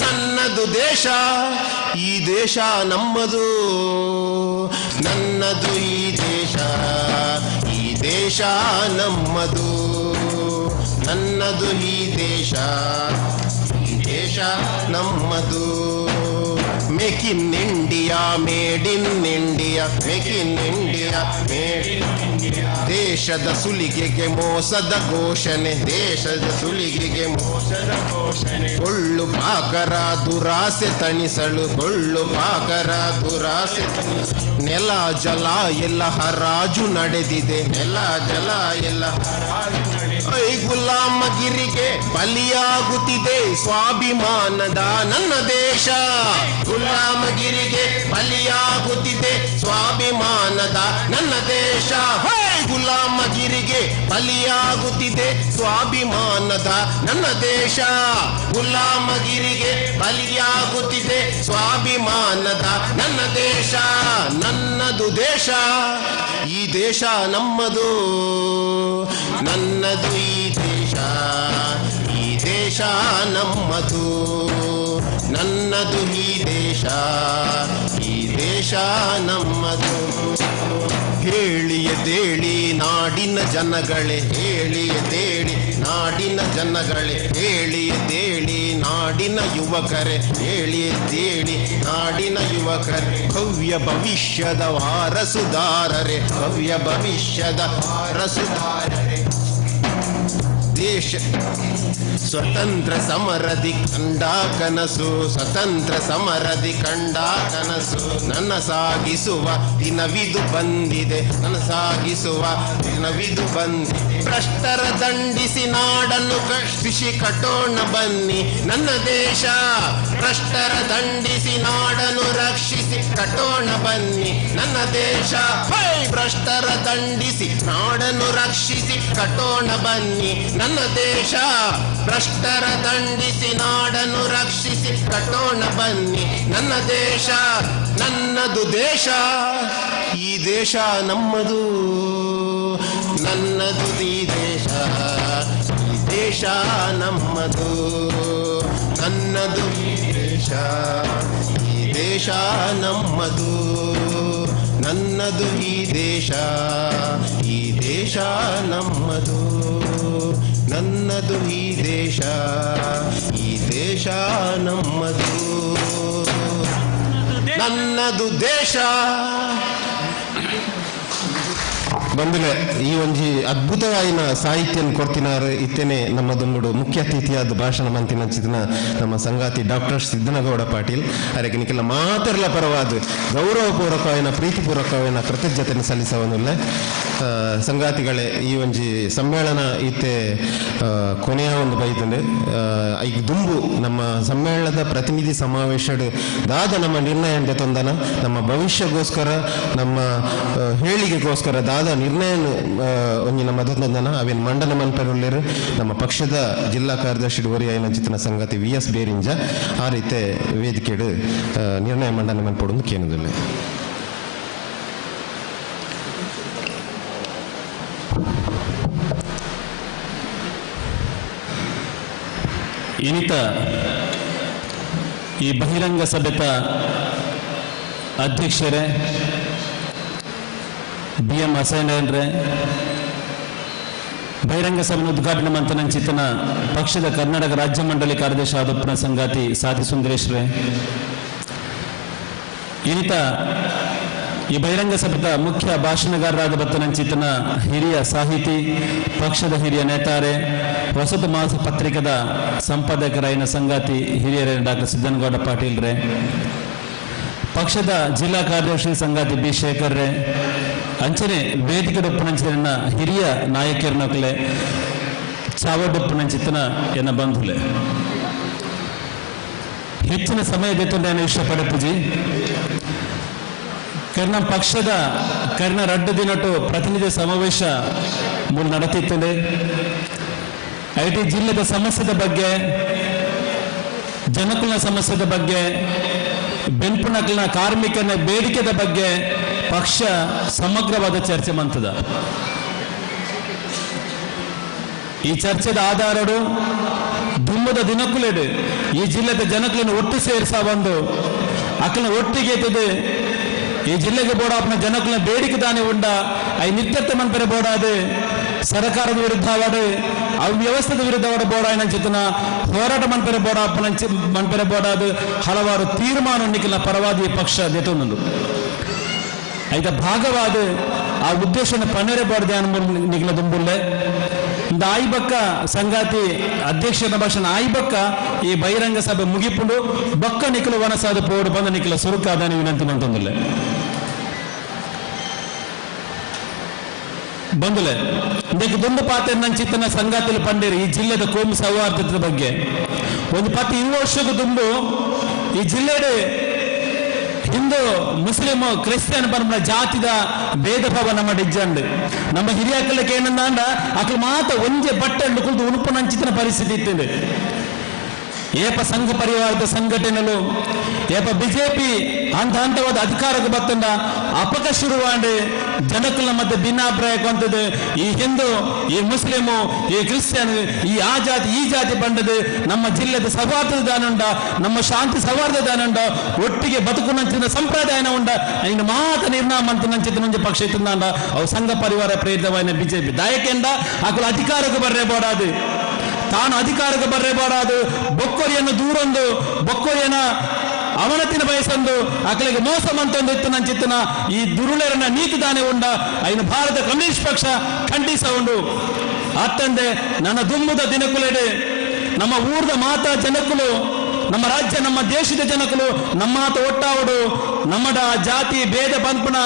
ನನ್ನದು ದೇಶ ಈ ದೇಶ ನಮ್ಮದು ನನ್ನದು ಈ ದೇಶ ನಮ್ಮದು ನನ್ನದು ಈ ದೇಶ ನಮ್ಮದು make in India made in India ದೇಶದ ಸುಲಿಗೆಗೆ ಮೋಸದ ಘೋಷಣೆ ಕೊಳ್ಳು ಪಾಕರ ದುರಾಸೆ ತಣಿಸಲು ನೆಲ ಜಲ ಎಲ್ಲ ಹರಾಜು ನಡೆದಿದೆ ಗುಲಾಮಗಿರಿಗೆ ಬಲಿಯಾಗುತ್ತಿದೆ ಸ್ವಾಭಿಮಾನದ ನನ್ನ ದೇಶ. ಗುಲಾಮಗಿರಿಗೆ ಬಲಿಯಾಗುತ್ತಿದೆ ಸ್ವಾಭಿಮಾನದ ನನ್ನ ದೇಶ. ಗುಲಾಮಗಿರಿಗೆ ಬಲಿಯಾಗುತ್ತಿದೆ ಸ್ವಾಭಿಮಾನದ ನನ್ನ ದೇಶ. ಗುಲಾಮಗಿರಿಗೆ ಬಲಿಯಾಗುತ್ತಿದೆ ಸ್ವಾಭಿಮಾನದ ನನ್ನ ದೇಶ. ನನ್ನದು ದೇಶ, ಈ ದೇಶ ನಮ್ಮದು. ನನ್ನದು ಈ ದೇಶ, ಈ ದೇಶ ನಮ್ಮದು. ನನ್ನದು ಈ ದೇಶ, ಈ ದೇಶ ನಮ್ಮದು. ಹೇಳಿಯದೇಳಿ ನಾಡಿನ ಜನಗಳೇ, ಹೇಳಿಯದೇಳಿ ನಾಡಿನ ಜನಗಳೇ, ಹೇಳಿಯದೇಳಿ ನಾಡಿನ ಯುವಕರೇ, ಹೇಳಿಯದೇಳಿ ನಾಡಿನ ಯುವಕರೇ. ಭವ್ಯ ಭವಿಷ್ಯದ ವಾರಸುದಾರರೇ, ಭವ್ಯ ಭವಿಷ್ಯದ ವಾರಸುದಾರರೇ. ದೇಶ ಸ್ವತಂತ್ರ ಸಮರದಿ ಕಂಡ ಕನಸು, ಸ್ವತಂತ್ರ ಸಮರದಿ ಕಂಡ ಕನಸು ನನ್ನ ಸಾಗಿಸುವ ದಿನವಿದು ಬಂದಿದೆ, ನನ್ನ ಸಾಗಿಸುವ ದಿನವಿದು ಬಂದಿದೆ. ಭ್ರಷ್ಟರ ದಂಡಿಸಿ ನಾಡನ್ನು ಕೃಷಿ ಕಟ್ಟೋಣ ಬನ್ನಿ ನನ್ನ ದೇಶ. ಭ್ರಷ್ಟರ ದಂಡಿಸಿ ನಾಡನ್ನು ರಕ್ಷಿಸಿ ಕಟ್ಟೋಣ ಬನ್ನಿ ನನ್ನ ದೇಶ. ಭ್ರಷ್ಟರ ದಂಡಿಸಿ ನಾಡನ್ನು ರಕ್ಷಿಸಿ ಕಟ್ಟೋಣ ಬನ್ನಿ ನನ್ನ ದೇಶ. ಭ್ರಷ್ಟರ ದಂಡಿಸಿ ನಾಡನ್ನು ರಕ್ಷಿಸಿ ಕಟ್ಟೋಣ ಬನ್ನಿ ನನ್ನ ದೇಶ. ನನ್ನದು ದೇಶ, ಈ ದೇಶ ನಮ್ಮದು. ನನ್ನದು ಈ ದೇಶ, ಈ ದೇಶ ನಮ್ಮದು. ನನ್ನದು ಈ ದೇಶ, ಈ ದೇಶ ನಮ್ಮದು. ನನ್ನದು ಈ ದೇಶ, ಈ ದೇಶ ನಮ್ಮದು. ನನ್ನದು ಈ ದೇಶ, ಈ ದೇಶ ನಮ್ಮದು. ನನ್ನದು ದೇಶ. ಬಂಧುಗಳೇ, ಈ ಒಂಜಿ ಅದ್ಭುತವಾಯಿನ ಸಾಹಿತ್ಯನ ಕೊಡ್ತಿನಾರು ಇತ್ತೇನೆ ನಮ್ಮ ದುಂಗುಡು ಮುಖ್ಯ ಅತಿಥಿಯಾದ ಭಾಷಣ ಮಂತಿನಂಚಿನ ನಮ್ಮ ಸಂಗಾತಿ ಡಾಕ್ಟರ್ ಸಿದ್ದನಗೌಡ ಪಾಟೀಲ್ ಅವರಿಗೆ ನಿಖಿಲ ಮಾತರ್ಲ ಪರವಾದ ಗೌರವಪೂರ್ವಕವಾದ ಪ್ರೀತಿಪೂರ್ವಕವಾದ ಕೃತಜ್ಞತೆಯನ್ನು ಸಲ್ಲಿಸವನಿಲ್ಲ. ಸಂಗಾತಿಗಳೇ, ಈ ಒಂಜಿ ಸಮ್ಮೇಳನ ಇತ್ತೆ ಕೊನೆಯ ಒಂದು ಬೈತಂಡು ಈಗ ದುಂಬು ನಮ್ಮ ಸಮ್ಮೇಳನದ ಪ್ರತಿನಿಧಿ ಸಮಾವೇಶಡ್ ದಾದ ನಮ್ಮ ನಿರ್ಣಯ ತೊಂದನ ನಮ್ಮ ಭವಿಷ್ಯಗೋಸ್ಕರ ನಮ್ಮ ಹೇಳಿಕೆಗೋಸ್ಕರ ದಾದ ನಿರ್ಣಯ ಒಂಜಿ ನಮ್ಮ ತಂದನ ಅವೇನು ಮಂಡನ ಮನ್ಪೆರುಳ್ಳೇರು ನಮ್ಮ ಪಕ್ಷದ ಜಿಲ್ಲಾ ಕಾರ್ಯದರ್ಶಿ ಒರಿಯಾಯಿನ ಚಿತ್ರನ ಸಂಗತಿ VS ಬೇರಿಂಜ ಆ ರೀತಿ ವೇದಿಕೆಡು ನಿರ್ಣಯ ಮಂಡನೆ ಮನ್ಪೊಡು ಕೇನುದಿಲ್ಲ. ಇನಿತ ಈ ಬಹಿರಂಗ ಸಭೆತ ಅಧ್ಯಕ್ಷರೇ BM ಅಸೈನರೇ, ಬಹಿರಂಗ ಸಭೆ ಉದ್ಘಾಟನೆ ಮಂತನಂಚಿತನ ಪಕ್ಷದ ಕರ್ನಾಟಕ ರಾಜ್ಯ ಮಂಡಳಿ ಕಾರ್ಯದರ್ಶಿ ಆದಪ್ಪನ ಸಂಗಾತಿ ಸಾತಿ ಸುಂದರೇಶ್ರೇ, ಇನಿತ ಈ ಬಹಿರಂಗ ಸಭೆದ ಮುಖ್ಯ ಭಾಷಣಗಾರರಾದ ಬತ್ತನಂಚಿತನ ಹಿರಿಯ ಸಾಹಿತಿ, ಪಕ್ಷದ ಹಿರಿಯ ನೇತಾರೆ, ಹೊಸತು ಮಾಸ ಪತ್ರಿಕದ ಸಂಪಾದಕರಾಯಿನ ಸಂಗಾತಿ ಹಿರಿಯರೇ ಡಾಕ್ಟರ್ ಸಿದ್ದನಗೌಡ ಪಾಟೀಲ್ರೇ, ಪಕ್ಷದ ಜಿಲ್ಲಾ ಕಾರ್ಯದರ್ಶಿ ಸಂಗಾತಿ B ಶೇಖರ್ರೇ, ಅಂಚನೆ ವೇದಿಕೆ ಡೊಪ್ಪನಂಚಿತನ ಹಿರಿಯ ನಾಯಕರನೊಕ್ಲೆ ಚಾವಡೊಪ್ಪನಂಚಿತನ ಎನ್ನ ಬಂಧುಲೆ ಹೆಚ್ಚಿನ ಸಮಯ ಬೇತೊಂದು ನಾನು ಇಷ್ಟಪಡಪುಜಿ ಕರ್ನ ಪಕ್ಷದ ಕರ್ನ ರಡ್ಡು ದಿನಟ್ಟು ಪ್ರತಿನಿಧಿ ಸಮಾವೇಶ ಮೂಲ ನಡೆತಿತ್ತದೆ. IT ಜಿಲ್ಲೆದ ಸಮಸ್ಯೆದ ಬಗ್ಗೆ, ಜನಕುಲ ಸಮಸ್ಯೆದ ಬಗ್ಗೆ, ಬೆನ್ಪುನಕಲ್ನ ಕಾರ್ಮಿಕನ ಬೇಡಿಕೆದ ಬಗ್ಗೆ ಪಕ್ಷ ಸಮಗ್ರವಾದ ಚರ್ಚೆ ಮಂತದ. ಈ ಚರ್ಚೆದ ಆಧಾರಡು ದುಮ್ಮದ ದಿನಕುಲೆಡು ಈ ಜಿಲ್ಲೆದ ಜನಕುಲನ್ನು ಒಟ್ಟು ಸೇರಿಸ ಬಂದು ಅಕ್ಕನ ಒಟ್ಟಿಗೆ ಎತ್ತದೆ ಈ ಜಿಲ್ಲೆಗೆ ಬೋಡಾಪನ ಜನಕುಲ ಬೇಡಿಕೆ ದಾನೆ ಉಂಡ ಐ ನಿತ್ಯತ್ವ ಮನ್ಪರೆ ಬೋಡಾದು ಸರ್ಕಾರದ ವಿರುದ್ಧವಾಡು ಅವ್ಯವಸ್ಥೆದ ವಿರುದ್ಧವಾದ ಬೋಡಾಯಿನ ಚಿತನ ಹೋರಾಟ ಮನ್ಪರೆ ಬೋಡಾಪನ ಮನ್ಪರೆ ಬೋಡಾದು ಹಲವಾರು ತೀರ್ಮಾನ ನಿಖಿಲ ಪರವಾದಿ ಪಕ್ಷ ದೆತೊಂದು ಐದ ಭಾಗವಾದ ಆ ಉದ್ದೇಶನ ಪನ್ನರೆ ಬಾರ್ದೆ ಅನ್ಬೋದು ನಿಖಿಲ ದುಂಬುಲ್ಲೆ ಇಂದ ಆಯ್ಬಕ್ಕ ಸಂಗಾತಿ ಅಧ್ಯಕ್ಷರ ಭಾಷಣ ಆಯ್ಬಕ್ಕ ಈ ಬಹಿರಂಗ ಸಭೆ ಮುಗಿಪುಂಡು ಬಕ್ಕ ನಿಖಿಲ ವನಸಾದ ಪೋಡು ಬಂದ ನಿಖಿಲ ಸುರುಕಾದ ವಿನಂತಿ ಮಂತೊಂದಿಲ್ಲ. ಬಂಧುಲೆ ಇದಕ್ಕೆ ದುಂಡು ಪಾತ್ರ ನಂಚಿತ್ತನ ಸಂಗಾತಿಲು ಪಂಡೇರು ಈ ಜಿಲ್ಲೆದ ಕೋಮು ಸೌಹಾರ್ದತೆ ಬಗ್ಗೆ ಒಂದು 10-20 ವರ್ಷಕ್ಕೂ ದುಂಡು ಈ ಜಿಲ್ಲೆಡೆ ಹಿಂದೂ ಮುಸ್ಲಿಂ ಕ್ರಿಶ್ಚಿಯನ್ ಪರಮ ಜಾತಿದ ಭೇದ ಭಾವ ನಮ್ಮ ಡಿಜ್ಜಂಡು ನಮ್ಮ ಹಿರಿಯಕ್ಕಳಕ್ಕೆ ಏನಂದ ಅಕ್ಲು ಮಾತ್ರ ಒಂಜೆ ಬಟ್ಟೆ ಕುಳಿತು ಉಣುಪು ನಂಚಿನ ಪರಿಸ್ಥಿತಿ ಇತ್ತು ಏಪ ಸಂಘ ಪರಿವಾರದ ಸಂಘಟನೆಗಳು ಏಪ ಬಿಜೆಪಿ ಹಂತವಾದ ಅಧಿಕಾರಕ್ಕೆ ಬತ್ತಂಡ ಅಪಕ ಶುರುವಾಂಡು ಜನಕುಲ ಮಧ್ಯೆ ಭಿನ್ನಾಭಿಪ್ರಾಯ ಕೊಂತದ್ದು ಈ ಹಿಂದೂ ಈ ಮುಸ್ಲಿಮು ಈ ಕ್ರಿಶ್ಚಿಯನ್ ಆ ಜಾತಿ ಈ ಜಾತಿ ಬಂಡದು ನಮ್ಮ ಜಿಲ್ಲೆದ ಸೌಹಾರ್ದದ ದಾನುಂಡ ನಮ್ಮ ಶಾಂತಿ ಸೌಹಾರ್ದ ದಾನುಂಡ ಒಟ್ಟಿಗೆ ಬದುಕು ನಂಚಿನ ಸಂಪ್ರದಾಯನ ಉಂಡ ಇನ್ನು ಮಾತ ನಿರ್ಣಯ ಮಂತ್ರ ನಂಚಿತ ಮುಂಚೆ ಪಕ್ಷ ಇತ್ತಂದ ಅವು ಸಂಘ ಪರಿವಾರ ಪ್ರೇರಿತವಾದ ಬಿಜೆಪಿ ದಾಯಕೆಂದ ಆಕಳು ಅಧಿಕಾರಕ್ಕೆ ಬರ್ರೇ ಬೋಡಾದು ತಾನು ಅಧಿಕಾರಕ್ಕೆ ಬರಲೇಬಾರದು ಬೊಕ್ಕೊರಿಯನ್ನು ದೂರೊಂದು ಬೊಕ್ಕೊರಿಯನ ಅವನತಿನ ಬಯಸೊಂದು ಅಕಲಿಗೆ ಮೋಸ ಮಂತೊಂದು ಇತ್ತು ನಂಚಿತ್ತನ ಈ ದುರುಳೆರನ ನೀತಿ ದಾನೆ ಉಂಡ ಐನು ಭಾರತ ಕಮ್ಯುನಿಸ್ಟ್ ಪಕ್ಷ ಖಂಡಿಸ ಉಂಡು ಅತ್ತಂದೆ ನನ್ನ ದುಮ್ಮುದ ದಿನಕುಲೆಡೆ ನಮ್ಮ ಊರ್ದ ಮಾತಾ ಜನಕುಲು ನಮ್ಮ ರಾಜ್ಯ ನಮ್ಮ ದೇಶದ ಜನಕುಲು ನಮ್ಮ ಮಾತ ಒಟ್ಟಾವಡು ನಮ್ಮಡ ಜಾತಿ ಭೇದ ಪಂಪನ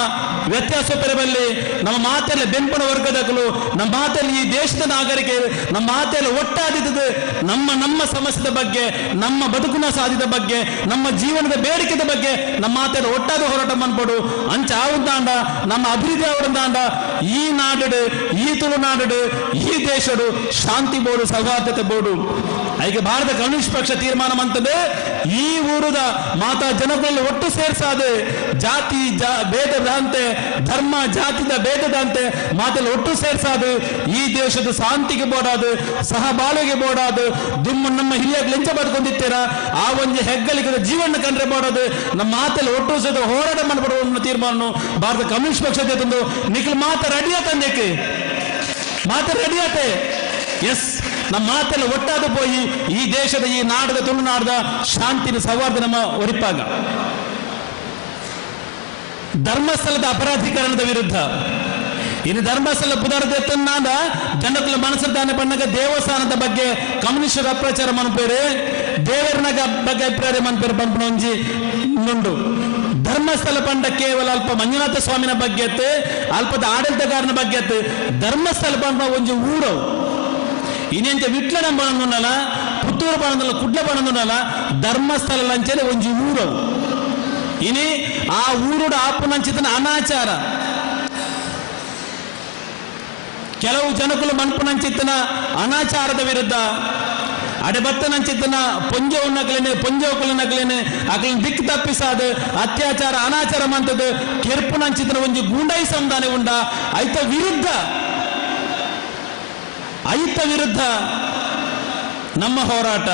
ವ್ಯತ್ಯಾಸ ಪೆರಬಲ್ಲಿ ನಮ್ಮ ಮಾತೆಲ್ಲ ಬೆಂಪನ ವರ್ಗದಕಲು ನಮ್ಮ ಮಾತೆಲ್ಲ ಈ ದೇಶದ ನಾಗರಿಕೆ ನಮ್ಮ ಮಾತೆಲ್ಲ ಒಟ್ಟಾದಿದ್ದು ನಮ್ಮ ಸಮಸ್ಯೆದ ಬಗ್ಗೆ ನಮ್ಮ ಬದುಕುನ ಸಾಧ್ಯದ ಬಗ್ಗೆ ನಮ್ಮ ಜೀವನದ ಬೇಡಿಕೆದ ಬಗ್ಗೆ ನಮ್ಮ ಮಾತೆಲ್ಲ ಒಟ್ಟಾದ ಹೋರಾಟ ಮನ್ಪಡು ಅಂಚ ಆವುದಾಂಡ ನಮ್ಮ ಅಭಿವೃದ್ಧಿ ಅವರಂದಾಂಡ ಈ ನಾಡು ಈ ತುಳುನಾಡು ಈ ದೇಶಡು ಶಾಂತಿ ಬೋರ್ಡು ಸೌಹಾರ್ದತೆ ಬೋರ್ಡು ಐಕೆ ಭಾರತ ಕಮ್ಯುನಿಸ್ಟ್ ಪಕ್ಷ ತೀರ್ಮಾನ ಮಂತದೆ ಈ ಊರುದ ಮಾತಾ ಜನಗಳಲ್ಲಿ ಒಟ್ಟು ಸೇರ್ಸಾದೆ ಜಾತಿ ಭೇದದಂತೆ ಧರ್ಮ ಜಾತಿದ ಭೇದದಂತೆ ಮಾತೆಲ್ಲ ಒಟ್ಟು ಸೇರ್ಸಾದು ಈ ದೇಶದ ಶಾಂತಿಗೆ ಬೋಡಾದು ಸಹಬಾಳ್ವೆಗೆ ಬೋಡಾದು ನಮ್ಮ ಹಿರಿಯಾಗಿ ಲೆಂಚ ಬದುಕೊಂಡಿರ್ತೀರ ಆ ಒಂದು ಹೆಗ್ಗಳಿಕೆ ಜೀವನ ಕಂಡ್ರೆ ಬೋಡೋದು ನಮ್ಮ ಮಾತೆಲ್ಲ ಒಟ್ಟು ಸೇರಿ ಹೋರಾಟ ಮಾಡಬಹುದು ತೀರ್ಮಾನ ಭಾರತ ಕಮ್ಯುನಿಸ್ಟ್ ಪಕ್ಷ ತಂದು ನಿಖಿಲ್ ಮಾತ ರೆಡಿಯಾ ತಂದಕ್ಕೆ ಮಾತ ರೆಡಿಯಾತೆ ಎಸ್ ನಮ್ಮ ಮಾತೆಲ್ಲ ಒಟ್ಟಾದ ಪೋಯಿ ಈ ದೇಶದ ಈ ನಾಡದ ತುಳುನಾಡದ ಶಾಂತಿನ ಸೌಹಾರ್ದ ನಮ್ಮ ಒರಿಪಾಗ ಧರ್ಮಸ್ಥಳದ ಅಪರಾಧೀಕರಣದ ವಿರುದ್ಧ ಇನ್ನು ಧರ್ಮಸ್ಥಳ ಪುನರುದ್ಧತನಾದ ಜನಕುಲ ಮನಸ್ಸದಾನೆ ಪಣ್ಣಗ ದೇವಸ್ಥಾನದ ಬಗ್ಗೆ ಕಮ್ಯುನಿಸ್ಟರ ಅಪ್ರಚಾರ ಮನ್ಪೇರೆ ದೇವರನ ಬಗ್ಗೆ ಅಭಿಪ್ರಾಯ ಮನ್ಪೇರೆ ಪಂಪನೊಂಜಿ ನುಂಡು ಧರ್ಮಸ್ಥಳ ಪಂಡ ಕೇವಲ ಅಲ್ಪ ಮಂಜುನಾಥ ಸ್ವಾಮಿನ ಬಗ್ಗೆ ಅಲ್ಪದ ಆಡಳಿತಗಾರನ ಬಗ್ಗೆ ಧರ್ಮಸ್ಥಳ ಪಂಡ ಒಂಜಿ ಊರವು ಇನ್ನೆಂತ ವಿಟ್ಲನ ಬಣಂದುಂಡಲ ಪುತ್ತೂರು ಬಣಂದಲ್ಲ ಕುಡ್ಲ ಬಣಂದುಂಡಲ ಧರ್ಮಸ್ಥಳ ಲಂಚನೆ ಒಂಜಿ ಊರವು ಇನಿ ಆ ಊರುಡ ಆಪು ನಂಚಿತನ ಅನಾಚಾರ ಕೆಲವು ಜನಕುಲು ಮನ್ಪು ನಂಚಿತ್ತನ ಅನಾಚಾರದ ವಿರುದ್ಧ ಅಡೆಬತ್ತ ನಂಚಿತ್ತನ ಪೊಂಜೋಕುಲನಕಲೇನೆ ಅಕಲಿನ ದಿಕ್ಕು ತಪ್ಪಿಸಾದ ಅತ್ಯಾಚಾರ ಅನಾಚಾರ ಮಂತದ್ದು ಕೆರ್ಪು ನಂಚಿತ್ತನ ಒಂಜಿ ಗೂಂಡೈ ಸಂಧಾನ ಉಂಡ ಐತ ವಿರುದ್ಧ ನಮ್ಮ ಹೋರಾಟ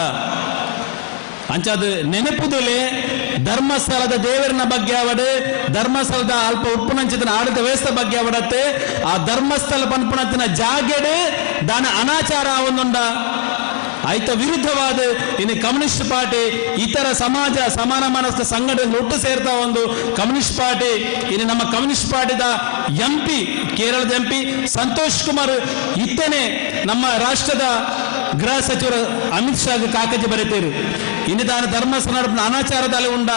ಅಂಚಾದ ನೆನಪುದಲೆ ಧರ್ಮಸ್ಥಳದ ದೇವರನ ಬಗ್ಗೆ ಅವಡೆ ಧರ್ಮಸ್ಥಳದ ಅಲ್ಪ ಉಪ್ಪುನಂಚಿನ ಆಡಳಿತ ವ್ಯವಸ್ಥೆ ಬಗ್ಗೆ ಅವಡತ್ತೆ ಆ ಧರ್ಮಸ್ಥಳ ಪನ್ಪುನತ್ತಿನ ಜಾಗೆಡೆ ದಾನ ಅನಾಚಾರ ಅವನುಂಡ ಐತ ವಿರುದ್ಧವಾದ ಇನ್ನು ಕಮ್ಯುನಿಸ್ಟ್ ಪಾರ್ಟಿ ಇತರ ಸಮಾಜ ಸಮಾನ ಮನಸ್ಕ ಸಂಘಟನೆ ಒಟ್ಟು ಸೇರ್ತಾ ಒಂದು ಕಮ್ಯುನಿಸ್ಟ್ ಪಾರ್ಟಿ ಇನ್ನು ನಮ್ಮ ಕಮ್ಯುನಿಸ್ಟ್ ಪಾರ್ಟಿದ ಎಂಪಿ ಕೇರಳದ ಎಂಪಿ ಸಂತೋಷ್ ಕುಮಾರ್ ಇತ್ತೇನೆ ನಮ್ಮ ರಾಷ್ಟ್ರದ ಗೃಹ ಸಚಿವರು ಅಮಿತ್ ಶಾಗೆ ಕಾಕಜಿ ಬರೀತೀರು ಇನ್ನು ದಾನ ಧರ್ಮಸ್ಥಳ ನಡಪಿನ ಅನಾಚಾರದಲ್ಲಿ ಉಂಡ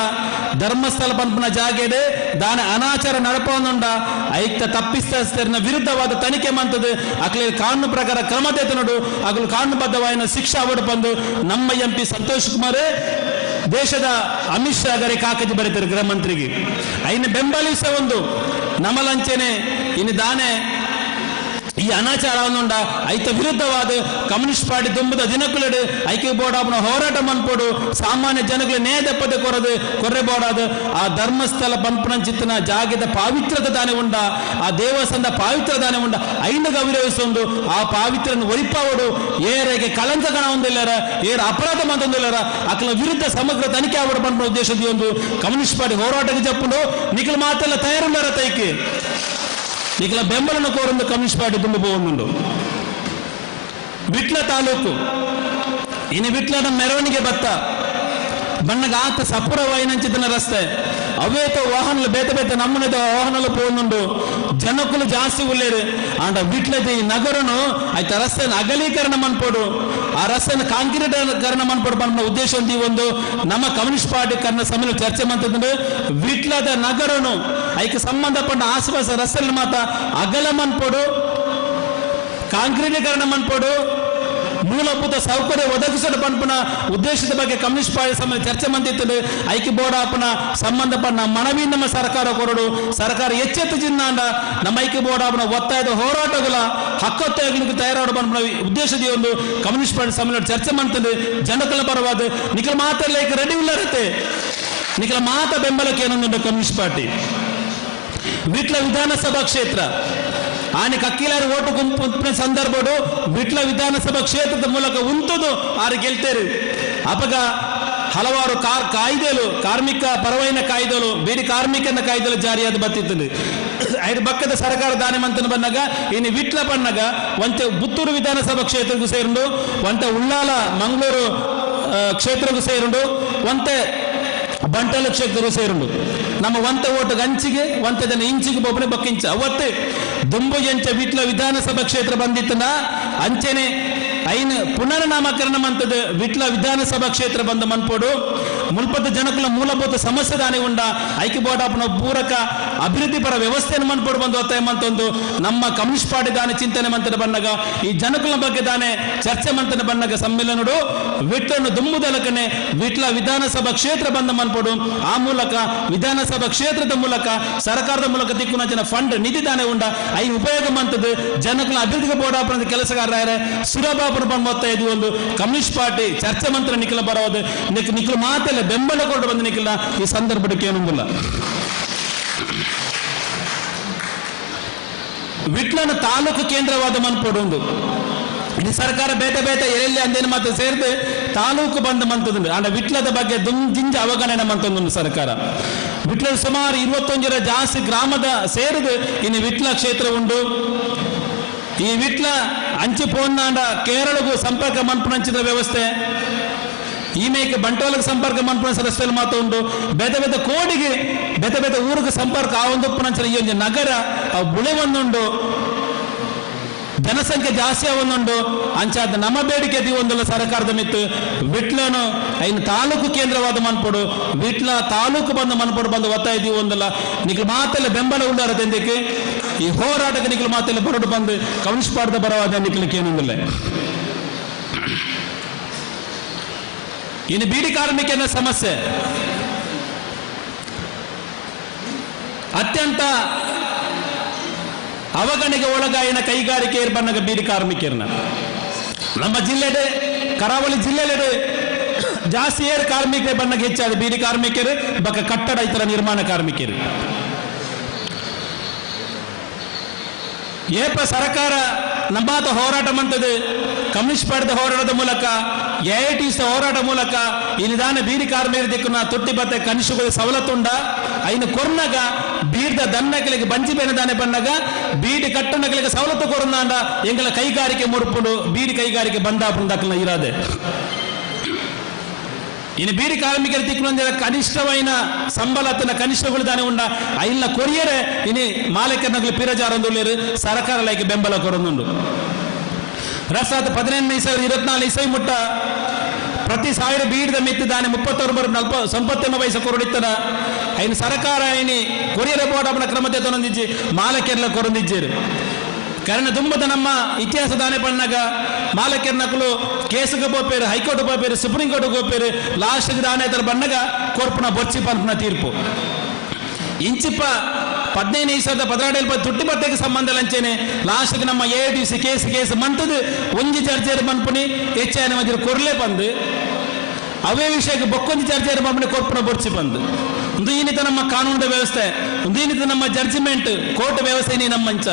ಧರ್ಮಸ್ಥಳ ಪಂಪನ ಜಾಗೆಡೆ ದಾನ ಅನಾಚಾರ ನಡಪವನ್ನುಂಡ ಐಕ್ತ ತಪ್ಪಿಸ್ತರ ವಿರುದ್ಧವಾದ ತನಿಖೆ ಮಂತದ್ದು ಅಕ್ಲೆ ಕಾನೂನು ಪ್ರಕಾರ ಕ್ರಮ ತೆಗೆದು ಅಗಲು ಕಾನೂನುಬದ್ಧವಾದ ಶಿಕ್ಷಾ ಅವಡು ಬಂದು ನಮ್ಮ ಎಂಪಿ ಸಂತೋಷ್ ಕುಮಾರ್ ದೇಶದ ಅಮಿತ್ ಶಾ ಗರೆ ಕಾಕಜಿ ಬರೀತಾರೆ ಗೃಹ ಮಂತ್ರಿಗೆ ಐನ ಬೆಂಬಲಿಸ ಒಂದು ನಮಲಂಚನೆ ಇನ್ನು ದಾನೆ ಈ ಅನಾಚಾರವನ್ನುಂಡ ಐತ ವಿರುದ್ಧವಾದ ಕಮ್ಯುನಿಸ್ಟ್ ಪಾರ್ಟಿ ತುಂಬದ ದಿನಕುಲೆಡು ಐಕ್ಯ ಬೋರ್ಡ್ ಹೋರಾಟ ಮನ್ಪೋಡು ಸಾಮಾನ್ಯ ಜನಗಳು ನೇದಪ್ಪದೆ ಕೊರ್ರೆ ಬೋಡಾದು ಆ ಧರ್ಮಸ್ಥಳ ಪಂಪನಂಚಿತ್ತಿನ ಜಾಗದ ಪಾವಿತ್ರದ ದಾನೆ ಉಂಡ ಆ ದೇವಸ್ಥಾನದ ಪಾವಿತ್ರ ದಾನೆ ಉಂಡ ಐನ ಗೌರವಿಸೊಂದು ಆ ಪಾವಿತ್ರನ ಒರಿಪಾವಡು ಏರೆಗೆ ಕಳಂಕಗಣ ಹೊಂದಿಲ್ಲರ ಏರ ಅಪರಾಧ ಮಂದೊಂದಿಲ್ಲರ ಅಕಲ ವಿರುದ್ಧ ಸಮಗ್ರ ತನಿಖೆ ಆವಡು ಪಂಪನ ಉದ್ದೇಶದ ಒಂದು ಕಮ್ಯುನಿಸ್ಟ್ ಪಾರ್ಟಿ ಹೋರಾಟಕ್ಕೆ ಜಪ್ಪುಂಡು ನಿಖಿಲ್ ಮಾತೆಲ್ಲ ತಯಾರುಂಡರ ತೈಕೆ ನಿಖಿಲ ಬೆಂಬಲನ ಕೋರೊಂದು ಕಮ್ಯುನಿಸ್ಟ್ ಪಾರ್ಟಿ ತುಂಬ ಹೋಗುಂಡು ವಿಟ್ಲ ತಾಲೂಕು ಇನ್ನು ವಿಟ್ಲದ ಮೆರವಣಿಗೆ ಬತ್ತ ಬಣ್ಣಗ ಆತ ಸಪುರ ವೈನಂಚಿತನ ರಸ್ತೆ ಅವೇತ ವಾಹನలు ಬೇತ ನಮ್ಮನೆದ ವಾಹನలు పోనుండు ಜನಕುಲು ಜಾಸ್ತಿ ಉಳ್ಳೇರು ಆಂಡ ವಿಟ್ಲದ ಈ ನಗರನು ಆಯ್ತ ರಸ್ತೆನ ಅಗಲೀಕರಣ ಮನ್ಪೋಡು ಆ ರಸ್ತೆನ ಕಾಂಕ್ರೀಟೀಕರಣ ಮನ್ಪೋಡು ಬಣ್ಣ ಉದ್ದೇಶ ಒಂದು ನಮ್ಮ ಕಮ್ಯುನಿಸ್ಟ್ ಪಾರ್ಟಿ ಕರ್ನ ಸಭೆಯಲ್ಲಿ ಚರ್ಚೆ ಮಾಡ್ತಂದ್ರೆ ವಿಟ್ಲದ ನಗರನು ಐಕೆ ಸಂಬಂಧಪಟ್ಟ ಆಸುಪಾಸ ರಸ್ತೆಯಲ್ಲಿ ಮಾತ ಅಗಲ ಮನ್ಪೋಡು ಕಾಂಕ್ರೀಟೀಕರಣ ಮನ್ಪೋಡು ಮೂಲಭೂತ ಸೌಕರ್ಯ ಒದಗಿಸಲು ಪಂಪನ ಉದ್ದೇಶದ ಬಗ್ಗೆ ಕಮ್ಯುನಿಸ್ಟ್ ಪಾರ್ಟಿ ಸಂಬಂಧ ಚರ್ಚೆ ಮಂದಿತ್ತು ಐಕ್ಯ ಬೋರ್ಡ್ ಆಪನ ಸಂಬಂಧಪಟ್ಟ ಮನವಿ ನಮ್ಮ ಸರ್ಕಾರ ಕೊರಡು ಸರ್ಕಾರ ಎಚ್ಚೆತ್ತು ಜಿನ್ನಾಂಡ ನಮ್ಮ ಐಕ್ಯ ಬೋರ್ಡ್ ಆಪನ ಒತ್ತಾಯದ ಹೋರಾಟಗಳ ಹಕ್ಕೊತ್ತಾಯಗಳಿಗೆ ತಯಾರಾಡು ಪಂಪನ ಉದ್ದೇಶದ ಒಂದು ಕಮ್ಯುನಿಸ್ಟ್ ಪಾರ್ಟಿ ಸಂಬಂಧ ಚರ್ಚೆ ಮಾಡ್ತದೆ ಜನಕಲ ಪರವಾದ ನಿಖಿಲ ಮಾತೆಲ್ಲ ಈಗ ರೆಡಿ ಇಲ್ಲರುತ್ತೆ ನಿಖಿಲ ಮಾತ ಬೆಂಬಲಕ್ಕೆ ಏನೊಂದು ಕಮ್ಯುನಿಸ್ಟ್ ಪಾರ್ಟಿ ವಿಟ್ಲ ವಿಧಾನಸಭಾ ಕ್ಷೇತ್ರ ಆನೆ ಕಕ್ಕಿಲಾರಿ ಓಟು ಗುಂಪು ಸಂದರ್ಭಡು ವಿಟ್ಲ ವಿಧಾನಸಭಾ ಕ್ಷೇತ್ರದ ಮೂಲಕ ಉಂಟುದು ಆರು ಗೆಲ್ತೇರು ಅಪಗ ಹಲವಾರು ಕಾಯ್ದೆಗಳು ಕಾರ್ಮಿಕ ಪರವೈನ ಕಾಯ್ದೆಗಳು ಬೇರೆ ಕಾರ್ಮಿಕನ ಕಾಯ್ದೆಗಳು ಜಾರಿಯಾದ ಬತ್ತಿತ್ತದೆ ಐದು ಪಕ್ಕದ ಸರ್ಕಾರ ದಾನಿ ಮಂತನ ಬಂದಾಗ ಇನ್ನು ವಿಟ್ಲ ಬಣ್ಣಗ ಒಂತೆ ಪುತ್ತೂರು ವಿಧಾನಸಭಾ ಕ್ಷೇತ್ರಕ್ಕೂ ಸೇರುಂಡು ಒಂತೆ ಉಳ್ಳಾಲ ಮಂಗಳೂರು ಕ್ಷೇತ್ರಕ್ಕೂ ಸೇರುಂಡು ಒಂತೆ ಬಂಟಲ ಕ್ಷೇತ್ರಕ್ಕೂ ಸೇರುಂಡು ನಮ್ಮ ಒಂತೆ ಓಟು ಅಂಚಿಗೆ ಒಂತೆ ಜನ ಇಂಚಿಗೆ ಒಬ್ಬನೇ ಬಕ್ಕಿಂಚ ಅವತ್ತೇ ದುಂಬು ಎಂಚ ವಿಟ್ಲ ವಿಧಾನಸಭಾ ಕ್ಷೇತ್ರ ಬಂದಿತ್ತನ ಅಂಚೆನೆ ಐನ್ ಪುನರ್ನಾಮಕರಣ ಮಂತದ ವಿಟ್ಲ ವಿಧಾನಸಭಾ ಕ್ಷೇತ್ರ ಬಂದ ಮನ್ಪೋಡು ಮುಲ್ಪದ ಜನಕುಲ ಮೂಲಭೂತ ಸಮಸ್ಯೆ ದಾನಿ ಉಂಡ ಐಕ್ಯ ಬೋರ್ಡ್ ಆಪನ ಪೂರಕ ಅಭಿವೃದ್ಧಿ ಪರ ವ್ಯವಸ್ಥೆಯನ್ನು ಮನ್ಪೋಡು ಬಂದು ಒತ್ತಾಯ ಮಂತೊಂದು ನಮ್ಮ ಕಮ್ಯುನಿಸ್ಟ್ ಪಾರ್ಟಿ ದಾನೆ ಚಿಂತನೆ ಮಂತನ ಬನ್ನಗ ಈ ಜನಕುಲ ಬಗ್ಗೆ ದಾನೆ ಚರ್ಚೆ ಮಂತನ ಬನ್ನಗ ಸಮ್ಮೇಳನಡು ವಿಟ್ಲನ್ನು ದುಂಬುದಲಕನೆ ವಿಟ್ಲ ವಿಧಾನಸಭಾ ಕ್ಷೇತ್ರ ಬಂದ ಮನ್ಪೋಡು ಆ ಮೂಲಕ ವಿಧಾನಸಭಾ ಕ್ಷೇತ್ರದ ಮೂಲಕ ಸರ್ಕಾರದ ಮೂಲಕ ತಿಕ್ಕುನ ಜನ ಫಂಡ್ ನಿಧಿ ದಾನೆ ಉಂಡ ಐ ಉಪಯೋಗ ಮಂತದ್ದು ಜನಕುಲ ಅಭಿವೃದ್ಧಿ ಬೋರ್ಡ್ ಆಪನ ಕೆಲಸಗಾರರ ಸುರಭಾಪನ ಬಂದ ಇದು ಒಂದು ಕಮ್ಯುನಿಸ್ಟ್ ಪಾರ್ಟಿ ಚರ್ಚೆ ಮಂತ್ರ ನಿಖಿಲ ಬರೋದು ನಿಖಿಲ ಮಾತೆಲ್ಲ ಬೆಂಬಲ ಕೊಟ್ಟು ಬಂದ ನಿಖಿಲ ಈ ಸಂದರ್ಭಕ್ಕೆ ಏನೊಂದಿಲ್ಲ ವಿಟ್ಲನ ತಾಲೂಕು ಕೇಂದ್ರವಾದ ಮನ್ಪೋಡು ಇದು ಸರ್ಕಾರ ಬೇತೆ ಬೇತೆ ಎಲ್ಲಿ ಅಂದೇನು ಮಾತು ಸೇರಿದೆ ತಾಲೂಕು ಬಂದ ಮಂತದ್ದು ಆಂಡ ವಿಟ್ಲದ ಬಗ್ಗೆ ಜಿಂಜ ಅವಗಣನೆ ಮಂತೊಂದು ಸರ್ಕಾರ ವಿಟ್ಲ ಸುಮಾರು 21 ಜಾಸ್ತಿ ಗ್ರಾಮದ ಸೇರಿದು ಇನ್ನು ವಿಟ್ಲ ಕ್ಷೇತ್ರ ಉಂಟು ಈ ವಿಟ್ಲ ಅಂಚಿ ಪೋನ್ನಾಂಡ ಕೇರಳಗೂ ಸಂಪರ್ಕ ಮನ್ಪುನಂಚಿದ ವ್ಯವಸ್ಥೆ ಈ ಮೇಕೆ ಬಂಟ್ವಾಳಕ್ಕೆ ಸಂಪರ್ಕ ಮನ್ಪುನ ಸದಸ್ಯರು ಮಾತು ಉಂಟು ಬೇತೆ ಬೇತೆ ಕೋಡಿಗೆ ಬೇತೆ ಬೇತೆ ಊರಿಗೆ ಸಂಪರ್ಕ ಆ ಒಂದು ಪುನಂಚಿನ ಈ ಒಂದು ನಗರ ಅವು ಬುಳೆ ಒಂದುಂಡು ಜನಸಂಖ್ಯೆ ಜಾಸ್ತಿ ಅವೊಂದುಂಡು ಅಂಚಾದ ನಮ್ಮ ಬೇಡಿಕೆ ಒಂದಲ್ಲ ಸರ್ಕಾರದ ಮಿತ್ತು ವಿಟ್ಲನು ಐನು ತಾಲೂಕು ಕೇಂದ್ರವಾದ ಮನ್ಪೋಡು ವಿಟ್ಲ ತಾಲೂಕು ಬಂದು ಮನ್ಪೋಡು ಬಂದು ಒತ್ತಾಯ ಒಂದಲ್ಲ ನಿಖಿಲ್ ಮಾತೆಲ್ಲ ಬೆಂಬಲ ಉಳ್ಳಾರದೆಂದಕ್ಕೆ ಈ ಹೋರಾಟಕ್ಕೆ ನಿಖಿಲ್ ಮಾತೆಲ್ಲ ಬರೋಡು ಬಂದು ಕಮ್ಯುನಿಸ್ಟ್ ಪಾರ್ಟಿದ ಬರವಾದ ನಿಖಿಲಕ್ಕೆ ಏನೊಂದಿಲ್ಲ ಇನ್ನು ಬೀಡಿ ಕಾರ್ಮಿಕನ ಸಮಸ್ಯೆ ಅತ್ಯಂತ ಅವಗಣೆಗೆ ಒಳಗಾಯಿನ ಕೈಗಾರಿಕೆ ಬನ್ನಗ ಬೀಡಿ ಕಾರ್ಮಿಕರನ್ನ ನಮ್ಮ ಜಿಲ್ಲೆಡೆ ಕರಾವಳಿ ಜಿಲ್ಲೆಡೆ ಜಾಸ್ತಿ ಏರ್ ಕಾರ್ಮಿಕರೇ ಬನ್ನಗ ಹೆಚ್ಚಾದ ಬೀಡಿ ಕಾರ್ಮಿಕರು ಬಕ್ಕ ಕಟ್ಟಡ ಇತರ ನಿರ್ಮಾಣ ಕಾರ್ಮಿಕರು ಏಪ ಸರ್ಕಾರ ನಮ್ಮಾತ ಹೋರಾಟ ಮಂತದ್ದು ಕಮ್ಯುನಿಸ್ಟ್ ಪಾರ್ಟಿದ ಹೋರಾಟದ ಮೂಲಕ AITs ಹೋರಾಟ ಮೂಲಕ ಈ ನಿಧಾನ ಬೀಡಿ ಕಾರ್ಮಿಕರ ದಿಕ್ಕುನ ತೊಟ್ಟಿ ಬತ್ತೆ ಕನಿಷ್ಠಗಳ ಸವಲತ್ತುಂಡ ಐನು ಕೊರ್ನಗ ಬೀರ್ದ ದನ್ನಗಳಿಗೆ ಬಂಜಿ ಬೆನದಾನೆ ಬನ್ನಗ ಬೀಡಿ ಕಟ್ಟಣಗಳಿಗೆ ಸವಲತ್ತು ಕೊರನಾಂಡ ಎಂಗಳ ಕೈಗಾರಿಕೆ ಮುರುಪುಡು ಬೀಡಿ ಕೈಗಾರಿಕೆ ಬಂದಾಪುಂದಕ್ಕನ ಇರಾದೆ ಇನ್ನು ಬೀಡಿ ಕಾರ್ಮಿಕರ ತಿಕ್ಕುನ ಕನಿಷ್ಠವೈನ ಸಂಬಳತನ ಕನಿಷ್ಠಗಳು ದಾನೆ ಉಂಡ ಐಲ್ನ ಕೊರಿಯರೆ ಇನಿ ಮಾಲೀಕರ್ನಗಳು ಪಿರಜಾರಂದುಳ್ಳೇರು ಸರ್ಕಾರ ಲೈಕ್ ಬೆಂಬಲ ಕೊರೊಂದುಂಡು ರಸಾದ 15,024 ಇಸವಿ ಮುಟ್ಟ ಪ್ರತಿ 1000 ಬೀಡದ ಮಿತ್ತು ದಾನೆ 39 ಪೈಸೆ ಕೊರಡಿತ್ತನ ಐನು ಸರ್ಕಾರ ಐನಿ ಕೊರಿಯರ್ ಬೋರ್ಡ್ ಅವನ ಕ್ರಮತೆ ತೊಂದಿಜ್ಜಿ ಮಾಲೀಕರ್ಲ ಕೊರೊಂದಿಜ್ಜೇರು ಕಾರಣ ದುಂಬದ ನಮ್ಮ ಇತಿಹಾಸ ದಾನೆ ಪಣ್ಣಗ ಮಾಲೀಕರ್ನಕಲು ಕೇಸುಗೆ ಹೋಗ್ಪೇರು ಹೈಕೋರ್ಟ್ ಹೋಗ್ಪೇರು ಸುಪ್ರೀಂ ಕೋರ್ಟ್ ಹೋಗ್ಪೇರು ಲಾಸ್ಟ್ ದಾನೆ ತರ ಬಣ್ಣಗ ಕೊರ್ಪುನ ಬೊಚ್ಚಿ ಪಂಪನ ತೀರ್ಪು ಇಂಚಿಪ್ಪ 15,017 ತುಟ್ಟಿ ಬಟ್ಟೆಗೆ ಸಂಬಂಧ ಲಂಚನೆ ಲಾಸ್ಟ್ಗೆ ನಮ್ಮ AITs ಕೇಸ್ ಮಂತದ್ದು ಒಂಜಿ ಚರ್ಚೆರು ಮನ್ಪುನಿ ಹೆಚ್ಚಾನ ಮಧ್ಯೆ ಕೊರ್ಲೆ ಬಂದು ಅವೇ ವಿಷಯಕ್ಕೆ ಬೊಕ್ಕೊಂದು ಚರ್ಚೆರು ಮನ್ಪುನಿ ಕೊರ್ಪುನ ಬೊರ್ಚಿ ಬಂದು ಒಂದು ಈನಿತ ನಮ್ಮ ಕಾನೂನು ವ್ಯವಸ್ಥೆ ಒಂದು ಈನಿತ ನಮ್ಮ ಜಡ್ಜ್ಮೆಂಟ್ ಕೋರ್ಟ್ ವ್ಯವಸ್ಥೆ ನೀ ನಮ್ಮ ಮಂಚ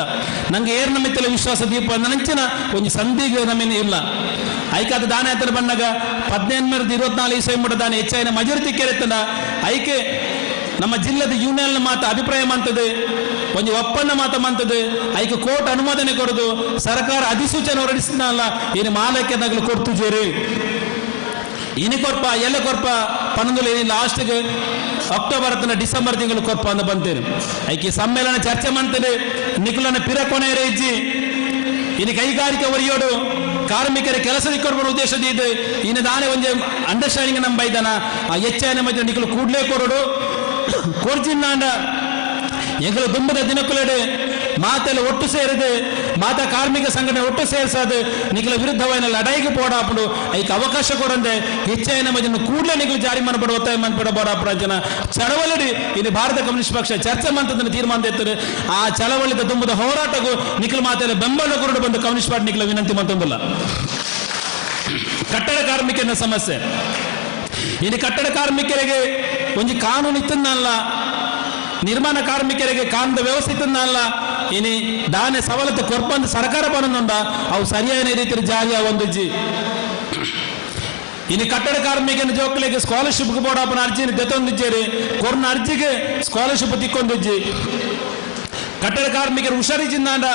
ನಂಗೆ ಏರ್ ನಮ್ಮಿತ್ತಲ ವಿಶ್ವಾಸ ದೀಪ ನಂಚಿನ ಒಂದು ಸಂದಿಗೆ ನಮ್ಮೇನೆ ಇಲ್ಲ ಐಕಾದ ದಾನ ಹತ್ರ ಬಂದಾಗ 1824 ಇಸವಿ ಮುಟ್ಟ ದಾನ ಹೆಚ್ಚಾಯಿನ ಮಜೂರಿತಿ ಕೆರೆತನ ಐಕೆ ನಮ್ಮ ಜಿಲ್ಲೆದ ಯೂನಿಯನ್ ಮಾತ ಅಭಿಪ್ರಾಯ ಮಂತದ್ದು ಒಂದು ಒಪ್ಪಂದ ಮಾತ ಮಂತದ್ದು ಐಕೆ ಕೋರ್ಟ್ ಅನುಮೋದನೆ ಕೊಡೋದು ಸರ್ಕಾರ ಅಧಿಸೂಚನೆ ಹೊರಡಿಸಿದಲ್ಲ ಇನ್ನು ಮಾಲೀಕರ್ನಗಳು ಕೊಡ್ತುಜೇರಿ ಇನಿ ಕೊರ್ಪ ಎಲ್ಲ ಕೊರ್ಪ 11 ಲಾಸ್ಟ್ಗೆ ಅಕ್ಟೋಬರ್ ತನ ಡಿಸೆಂಬರ್ ತಿಂಗಳು ಕೊರ್ಪ ಅಂತ ಬಂತೇನೆ ಐಕೆ ಸಮ್ಮೇಳನ ಚರ್ಚೆ ಮಂತದೆ ನಿಖಲನ ಪಿರ ಕೊನೆಯರೇ ಇಜ್ಜಿ ಇನ್ನು ಕೈಗಾರಿಕೆ ಒರಿಯೋಡು ಕಾರ್ಮಿಕರ ಕೆಲಸ ಕೊಡುವ ಉದ್ದೇಶದ ಇದು ಇನ್ನು ದಾನೆ ಒಂದು ಅಂಡರ್ಸ್ಟ್ಯಾಂಡಿಂಗ್ ನಮ್ಮ ಬೈದಾನ ಆ ಹೆಚ್ಚಾನ ಮಧ್ಯೆ ನಿಖಲು ಕೂಡಲೇ ಕೊರೋಡು ಕೊರ್ಜಿನ್ನಾಂಡ ಎಂಗಳು ದುಂಬದ ದಿನಕುಲೆಡೆ ಮಾತೆಲ್ಲ ಒಟ್ಟು ಸೇರಿದು ಮಾತಾ ಕಾರ್ಮಿಕ ಸಂಘಟನೆ ಒಟ್ಟು ಸೇರಿಸದು ನಿಖಲ ವಿರುದ್ಧವಾದ ಲಡಾಯಿಗೆ ಪೋಡಾಪಡು ಐಕ್ ಅವಕಾಶ ಕೊಡಂದೆ ಹೆಚ್ಚಿನ ಮಜನ್ನು ಕೂಡಲೇ ನಿಖಲು ಜಾರಿ ಮಾಡಬೇಡ ಒತ್ತಾಯ ಮಾಡಬೇಡ ಬೋಡಾಪಡ ಜನ ಚಳವಳಿ ಇಲ್ಲಿ ಭಾರತ ಕಮ್ಯುನಿಸ್ಟ್ ಪಕ್ಷ ಚರ್ಚೆ ಮಂತದನ್ನು ತೀರ್ಮಾನ ಎತ್ತರು ಆ ಚಳವಳಿದ ತುಂಬದ ಹೋರಾಟಕ್ಕೂ ನಿಖಲು ಮಾತೆಲ್ಲ ಬೆಂಬಲ ಕೊರಡು ಬಂದು ಕಮ್ಯುನಿಸ್ಟ್ ಪಾರ್ಟಿ ನಿಖಲ ವಿನಂತಿ ಮಂತೊಂದಿಲ್ಲ. ಕಟ್ಟಡ ಕಾರ್ಮಿಕನ ಸಮಸ್ಯೆ ಇನ್ನು ಕಟ್ಟಡ ಕಾರ್ಮಿಕರಿಗೆ ಒಂದು ಕಾನೂನು ಇತ್ತನ್ನಲ್ಲ, ನಿರ್ಮಾಣ ಕಾರ್ಮಿಕರಿಗೆ ಕಾನೂನು ವ್ಯವಸ್ಥೆ ಇತ್ತನ್ನಲ್ಲ, ಇನಿ ದಾನೆ ಸವಲತ್ತು ಕೊರ್ಪಂದು ಸರ್ಕಾರ ಬರೋದುಂಡ ಅವು ಸರಿಯಾದ ರೀತಿಯಲ್ಲಿ ಜಾರಿ ಆಗೊಂದಿಜ್ಜಿ. ಇನ್ನು ಕಟ್ಟಡ ಕಾರ್ಮಿಕನ ಜೋಕ್ಲಿಗೆ ಸ್ಕಾಲರ್ಶಿಪ್ ಬೋಡಪ್ಪನ ಅರ್ಜಿನ ದೆತ್ತೊಂದಿಜ್ಜೇರಿ ಕೊರ್ನ ಅರ್ಜಿಗೆ ಸ್ಕಾಲರ್ಶಿಪ್ ತಿಕ್ಕೊಂದಿಜ್ಜಿ. ಕಟ್ಟಡ ಕಾರ್ಮಿಕರು ಹುಷಾರಿಜಿಂದಾಂಡ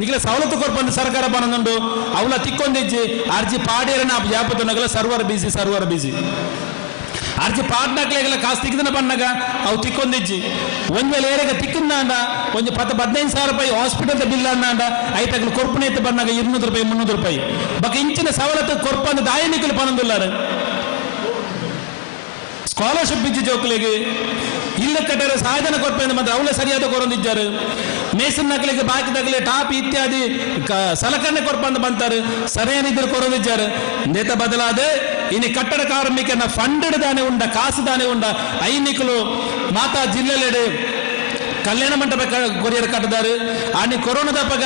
ನಿಖಲ ಸವಲತ್ತು ಕೊರ್ಪಂದು ಸರ್ಕಾರ ಬರೋದುಂಡು ಅವಳ ತಿಕ್ಕೊಂದಿಜ್ಜಿ ಅರ್ಜಿ ಪಾಡೇರನ ಜಾಪದನಗಲ ಸರ್ವರ್ ಬಿಸಿ ಅರ್ಜಿ ಪಾಡ್ನಾಕ್ಲೆಗಲ ಕಾಸು ತಿಕ್ಕಿದನ ಬಣ್ಣಗ ಅವು ತಿಕ್ಕೊಂದಿಜ್ಜಿ ಒಂದ್ ವೇಳೆ ಏರೆಗ ತಿಕ್ಕಂದಾಂಡ ಒಂದು 10-15,000 ರೂಪಾಯಿ ಹಾಸ್ಪಿಟಲ್ ಬಿಲ್ ಅನ್ನಾಂಡ ಐತಗಳು ಕೊರ್ಪಣೆ ಎತ್ತು ಬಣ್ಣಗ 200 ರೂಪಾಯಿ 300 ರೂಪಾಯಿ ಬಕ ಇಂಚಿನ ಸವಲತ್ತು ಕೊರ್ಪಂದು ದಾಯನಿಕಲು ಪನೊಂದುಲ್ಲಾರ ಸ್ಕಾಲರ್ಶಿಪ್ ಬಿಜ್ಜಿ ಜೋಕ್ಲಿಗೆ ಇಲ್ಲ ಕಟ್ಟಡ ಸಹಾಯಧನ ಕೊರ್ಪೆ ಮಾತ್ರ ಅವಳೆ ಸರಿಯಾದ ಕೊರೊಂದಿದ್ದಾರೆ. ಮೇಸನ್ ನಕಲಿಗೆ ಬಾಕಿದಾಗಲೇ ಟಾಪ್ ಇತ್ಯಾದಿ ಸಲಕರಣೆ ಕೊರ್ಪಂದು ಬಂತಾರೆ ಸರಿಯಾದ ಇದ್ರು ಕೊರೊಂದಿದ್ದಾರೆ. ನೇತ ಬದಲಾದ ಇನ್ನು ಕಟ್ಟಡ ಕಾರ್ಮಿಕನ ಫಂಡ್ ದಾನೆ ಉಂಡ ಕಾಸು ದಾನೆ ಉಂಡ ಐನಿಕಲು ಮಾತಾ ಜಿಲ್ಲೆಲೆಡೆ ಕಲ್ಯಾಣ ಮಂಟಪ ಕೊರಿಯರ್ ಕಟ್ಟದಾರು ಆನಿ ಕೊರೋನಾದ ಪಗ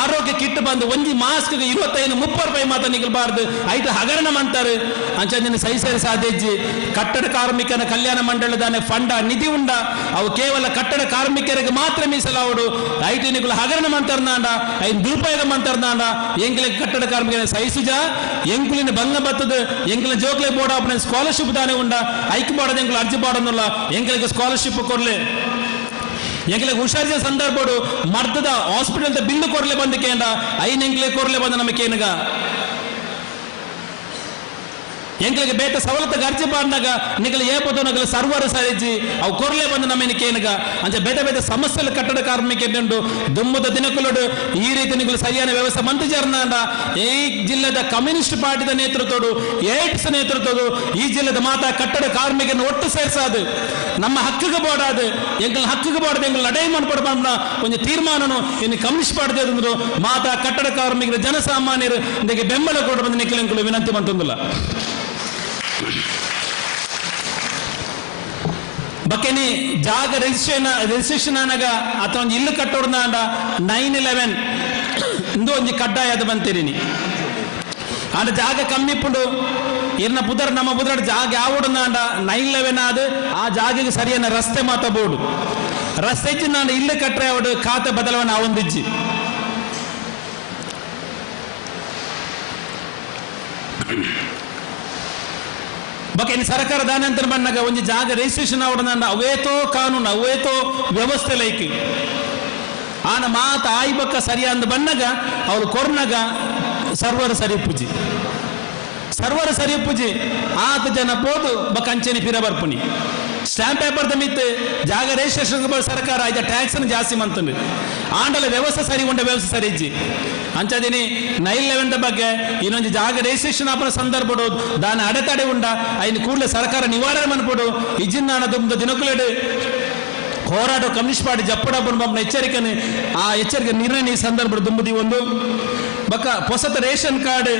ಆರೋಗ್ಯ ಕಿಟ್ ಬಂದು ಒಂಜಿ ಮಾಸ್ಕ್ 25-30 ರೂಪಾಯಿ ಮಾತ್ರ ನಿಗಲ್ಬಾರ್ದು ಐದು ಹಗರಣ ಅಂತಾರೆ ಅಂಚಂದಿನ ಸೈಸರಿ ಸಾಧ್ಯಜ್ಜಿ ಕಟ್ಟಡ ಕಾರ್ಮಿಕನ ಕಲ್ಯಾಣ ಮಂಡಳದಾನೆ ಫಂಡ ನಿಧಿ ಉಂಡ ಅವು ಕೇವಲ ಕಟ್ಟಡ ಕಾರ್ಮಿಕರಿಗೆ ಮಾತ್ರ ಮೀಸಲಾವಡು ಐದು ನಿಗಳು ಹಗರಣ ಮಂತರ್ನಾಂಡ 5 ರೂಪಾಯಿಗೆ ಮಂತರ್ನಾಂಡ ಎಂಗ್ಲಿಗೆ ಕಟ್ಟಡ ಕಾರ್ಮಿಕನ ಸೈಸುಜ ಎಂಕುಲಿನ ಭಂಗ ಬತ್ತದ ಎಂಕುಲಿನ ಜೋಕ್ಲೆ ಬೋರ್ಡ್ ಆಪನ ಸ್ಕಾಲರ್ಶಿಪ್ ದಾನೆ ಉಂಡ ಐಕ್ ಬಾಡದ ಎಂಕುಲು ಅರ್ಜಿ ಬಾಡೋದಿಲ್ಲ ಎಂಕಲಿಗೆ ಸ್ಕಾಲರ್ಶಿಪ್ ಕೊಡ್ಲೆ ಎಂಕಲಿಗೆ ಹುಷಾರಿದ ಸಂದರ್ಭಡು ಮರ್ದದ ಹಾಸ್ಪಿಟಲ್ ಬಿಲ್ಲು ಕೊರ್ಲೆ ಬಂದಕೇಂಡ ಐನೆಂಕ್ಲೆ ಕೊರ್ಲೆ ಬಂದ ನಮಕೇನಗ ಎಂಕಲಿಗೆ ಬೇಟ ಸವಲತ್ತು ಅರ್ಜಿ ಬಾಡ್ನಾಗ ನಿಗಲ ಏಪದನಗಲ ಸರ್ವರ್ ಸರಿಜಿ ಅವು ಕೊರ್ಲೆ ಬಂದ ನಮಕೇನಗ ಅಂಚೆ ಬೇತೆ ಸಮಸ್ಯೆలు ಕಟ್ಟಡ ಕಾರ್ಮಿಕರು ದುಮ್ಮದ ದಿನಕುಲಡು ಈ ರೀತಿ ನಿಗಲು ಸರಿಯಾದ ವ್ಯವಸ್ಥೆ ಮಂತ್ರಿಜರ್ನಾಂಡ ಈ ಜಿಲ್ಲೆದ ಕಮ್ಯುನಿಸ್ಟ್ ಪಾರ್ಟಿದ ನೇತೃತ್ವಡು ಏಟ್ಸ್ ನೇತೃತ್ವಡು ಈ ಜಿಲ್ಲೆದ ಮಾತಾ ಕಟ್ಟಡ ಕಾರ್ಮಿಕರನ್ನು ಒಟ್ಟು ಸೇರಿಸಾದು ನಮ್ಮ ಹಕ್ಕಿಗೆ ಬೋಡಾದು ಎಂಕಲ್ ಹಕ್ಕಿಗೆ ಬೋಡದು ಎಂಕಲ್ ಲಡಾಯಿ ಮಾಡ್ಕೊಡ್ಬಂದ ಒಂದು ತೀರ್ಮಾನನು ಇನ್ನು ಕಮ್ಯುನಿಸ್ಟ್ ಪಾರ್ಟಿ ಅಂದ್ರು ಮಾತಾ ಕಟ್ಟಡ ಕಾರ್ಮಿಕರು ಜನಸಾಮಾನ್ಯರು ಇದಕ್ಕೆ ಬೆಂಬಲ ಕೊಡು ಬಂದು ನಿಖಿಲೆಂಕಲು ವಿನಂತಿ ಮಂತೊಂದಿಲ್ಲ. ಬಕೆನಿ ಜಾಗ ರಿಜಿಸ್ಟ್ರೇಷನ್ ಆನಾಗ ಅಥವಾ ಒಂದು ಇಲ್ಲು ಕಟ್ಟೋಡ್ನಾಂಡ 9/11 ಇಂದು ಒಂದು ಕಡ್ಡಾಯದ ಬಂತೀರಿನಿ ಆಂಡ ಜಾಗ ಕಮ್ಮಿ ಪುಂಡು ಇರ್ನ ಪುದರ್ ನಮ್ಮ ಪುದರ್ ಜಾಗ ಯಾವಡನಾಂಡ 9/11 ಆದ ಆ ಜಾಗಕ್ಕೆ ಸರಿಯಾದ ರಸ್ತೆ ಮಾತ ಬೋರ್ಡು ರಸ್ತೆ ಇಜ್ಜಿ ನಾನು ಇಲ್ಲು ಕಟ್ಟರೆ ಅವಡು ಖಾತೆ ಬದಲಾವಣೆ ಆವೊಂದಿಜ್ಜಿ ಬಕೆ ಇನ್ನು ಸರ್ಕಾರ ದಾನಂತರ ಬಣ್ಣಗ ಒಂದು ಜಾಗ ರಿಜಿಸ್ಟ್ರೇಷನ್ ಅವಡನಾಂಡ ಅವೇತೋ ಕಾನೂನು ಅವೇತೋ ವ್ಯವಸ್ಥೆ ಲೈಕಿ ಆನ ಮಾತ ಆಯ್ಬಕ್ಕ ಸರಿಯಾದ ಬಣ್ಣಗ ಅವಳು ಕೊರ್ನಗ ಸರ್ವರ್ ಸರಿಪುಜಿ ಆತ ಜನ ಪೋದು ಬಕ ಅಂಚೆನಿ ಫಿರ ಬರ್ಪುನಿ ಸ್ಟಾಂಪ್ ಪೇಪರ್ ಮಿತ್ತು ಜಾಗ ರಿಜಿಸ್ಟ್ರೇಷನ್ ಸರ್ಕಾರ ಆಯ್ತ ಟ್ಯಾಕ್ಸ್ ಜಾಸ್ತಿ ಮಂತಂದು ಆಂಡಲ ವ್ಯವಸ್ಥೆ ಸರಿ ಉಂಡ ವ್ಯವಸ್ಥೆ ಸರಿ ಇಜ್ಜಿ ಅಂಚದಿನಿ 9/11 ಬಗ್ಗೆ ಇನ್ನೊಂದು ಜಾಗ ರಿಜಿಸ್ಟ್ರೇಷನ್ ಆಪನ ಸಂದರ್ಭ ದಾನ ಅಡೆತಡೆ ಉಂಡ ಐನ್ ಕೂಡಲೇ ಸರ್ಕಾರ ನಿವಾರಣೆ ಮನ್ಪಡು ಇಜಿನ್ನಾಣ ದುಮ್ದ ದಿನಕುಲೆಡು ಹೋರಾಟ ಕಮ್ಯುನಿಸ್ಟ್ ಪಾರ್ಟಿ ಜಪ್ಪಡಪ್ಪನ ಎಚ್ಚರಿಕೆ ಆ ಎಚ್ಚರಿಕೆ ನಿರ್ಣಯ ಸಂದರ್ಭ ದುಂಬುದಿ ಒಂದು ಬಕ ಹೊಸತ ರೇಷನ್ ಕಾರ್ಡ್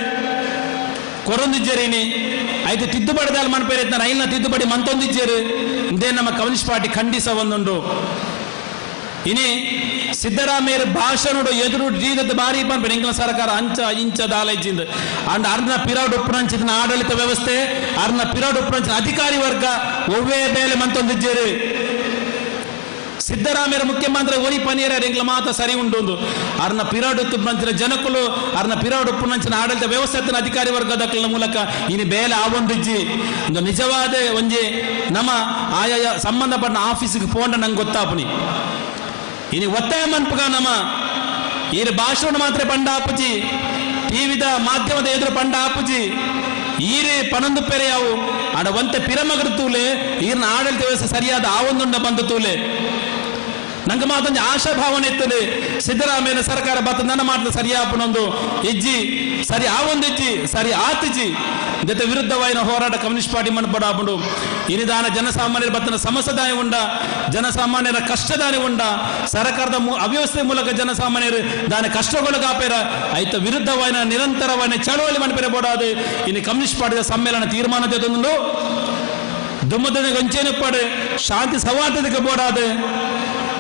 ಕೊರೊಂದಿಜ್ಜೇರಿನಿ ಐದು ತಿದ್ದುಪಡಿದಾಲ್ ಮನ್ಪೇರಿತ್ನ ರೈಲ್ನ ತಿದ್ದುಪಡಿ ಮಂತೊಂದಿಜ್ಜೇರು ಇದೇ ನಮ್ಮ ಕಮ್ಯುನಿಸ್ಟ್ ಪಾರ್ಟಿ ಖಂಡಿಸ ಒಂದುಂಡು ಇನಿ ಸಿದ್ದರಾಮಯ್ಯ ಭಾಷಣೋಡು ಎದುರು ಜೀದದ ಬಾರಿ ಪನ್ಪೇರು ಇಂಗ್ಲ ಸರ್ಕಾರ ಅಂಚ ಇಂಚ ದಾಲೈಜಿಂದ ಅಂಡ್ ಅರ್ನ ಪಿರಾಡ್ ಉಪ್ಪುನಂಚಿನ ಆಡಳಿತ ವ್ಯವಸ್ಥೆ ಅರ್ನ ಪಿರಾಡ್ ಉಪ್ಪುನಂಚಿನ ಅಧಿಕಾರಿ ವರ್ಗ ಒವ್ವೇ ಬೇಲೆ ಮಂತೊಂದಿಜ್ಜೇರು ಸಿದ್ದರಾಮಯ್ಯ ಮುಖ್ಯಮಂತ್ರಿ ಒರಿ ಪನೀರ ಎಂಗ್ಲ ಮಾತ ಸರಿ ಉಂಡು ಅರ್ನ ಪಿರಾಡು ಮಂಚಿನ ಜನಕುಲು ಅರ್ನ ಪಿರಾಡು ಉಪ್ಪುನಂಚಿನ ಆಡಳಿತ ವ್ಯವಸ್ಥೆ ಅಧಿಕಾರಿ ವರ್ಗದ ಮೂಲಕ ಇನ್ನು ಬೇಲೆ ಆವೊಂದಿಜ್ಜಿ ಒಂದು ನಿಜವಾದ ಒಂಜಿ ನಮ್ಮ ಆಯಾ ಸಂಬಂಧಪಟ್ಟ ಆಫೀಸಿಗೆ ಪೋಂಡ ನಂಗೆ ಗೊತ್ತಾಪುನಿ ಇನ್ನು ಒತ್ತಾಯ ಮನ್ಪುಗ ನಮ್ಮ ಈ ಭಾಷಣ ಮಾತ್ರ ಪಂಡ ಆಪುಜಿ ಟಿವಿದ ಮಾಧ್ಯಮದ ಎದುರು ಪಂಡ ಆಪುಜಿ ಈರೇ ಪನೊಂದು ಪೆರೆ ಅವು ಆಡ ಒಂತೆ ಪಿರಮಗರು ತೂಲೆ ಈರ್ನ ಆಡಳಿತ ವ್ಯವಸ್ಥೆ ಸರಿಯಾದ ಆ ಒಂದುಂಡ ಬಂದ ತೂಲೆ ನಂಗೆ ಮಾತೊಂದು ಆಶಾಭಾವನೆ ಇರ್ತದೆ. ಸಿದ್ದರಾಮಯ್ಯನ ಸರ್ಕಾರ ಬತ್ತ ನನ್ನ ಮಾತದ ಸರಿಯಾಪನೊಂದು ಹೆಜ್ಜಿ ಸರಿ ಆ ಒಂದು ಹೆಜ್ಜಿ ಸರಿ ಆತಿಜಿ ಜೊತೆ ವಿರುದ್ಧವಾಯಿನ ಹೋರಾಟ ಕಮ್ಯುನಿಸ್ಟ್ ಪಾರ್ಟಿ ಮನ್ಪಡಾಪುಂಡು ಇನಿದಾನ ಜನಸಾಮಾನ್ಯರ ಬತ್ತನ ಸಮಸ್ಯೆದಾಯ ಉಂಡ, ಜನಸಾಮಾನ್ಯರ ಕಷ್ಟದಾನಿ ಉಂಡ, ಸರ್ಕಾರದ ಅವ್ಯವಸ್ಥೆ ಮೂಲಕ ಜನಸಾಮಾನ್ಯರು ದಾನ ಕಷ್ಟಗೊಳಗಾಪೇರ ಆಯ್ತ ವಿರುದ್ಧವಾಯಿನ ನಿರಂತರವಾಯಿನ ಚಳವಳಿ ಮನ್ಪೇರ ಬೋಡಾದು ಇನ್ನು ಕಮ್ಯುನಿಸ್ಟ್ ಪಾರ್ಟಿಯ ಸಮ್ಮೇಳನ ತೀರ್ಮಾನ ತೆಗೆದು ದುಮ್ಮದ ಗೊಂಚೇನಪ್ಪಾಡು ಶಾಂತಿ ಸೌಹಾರ್ದತೆಗೆ ಬೋಡಾದು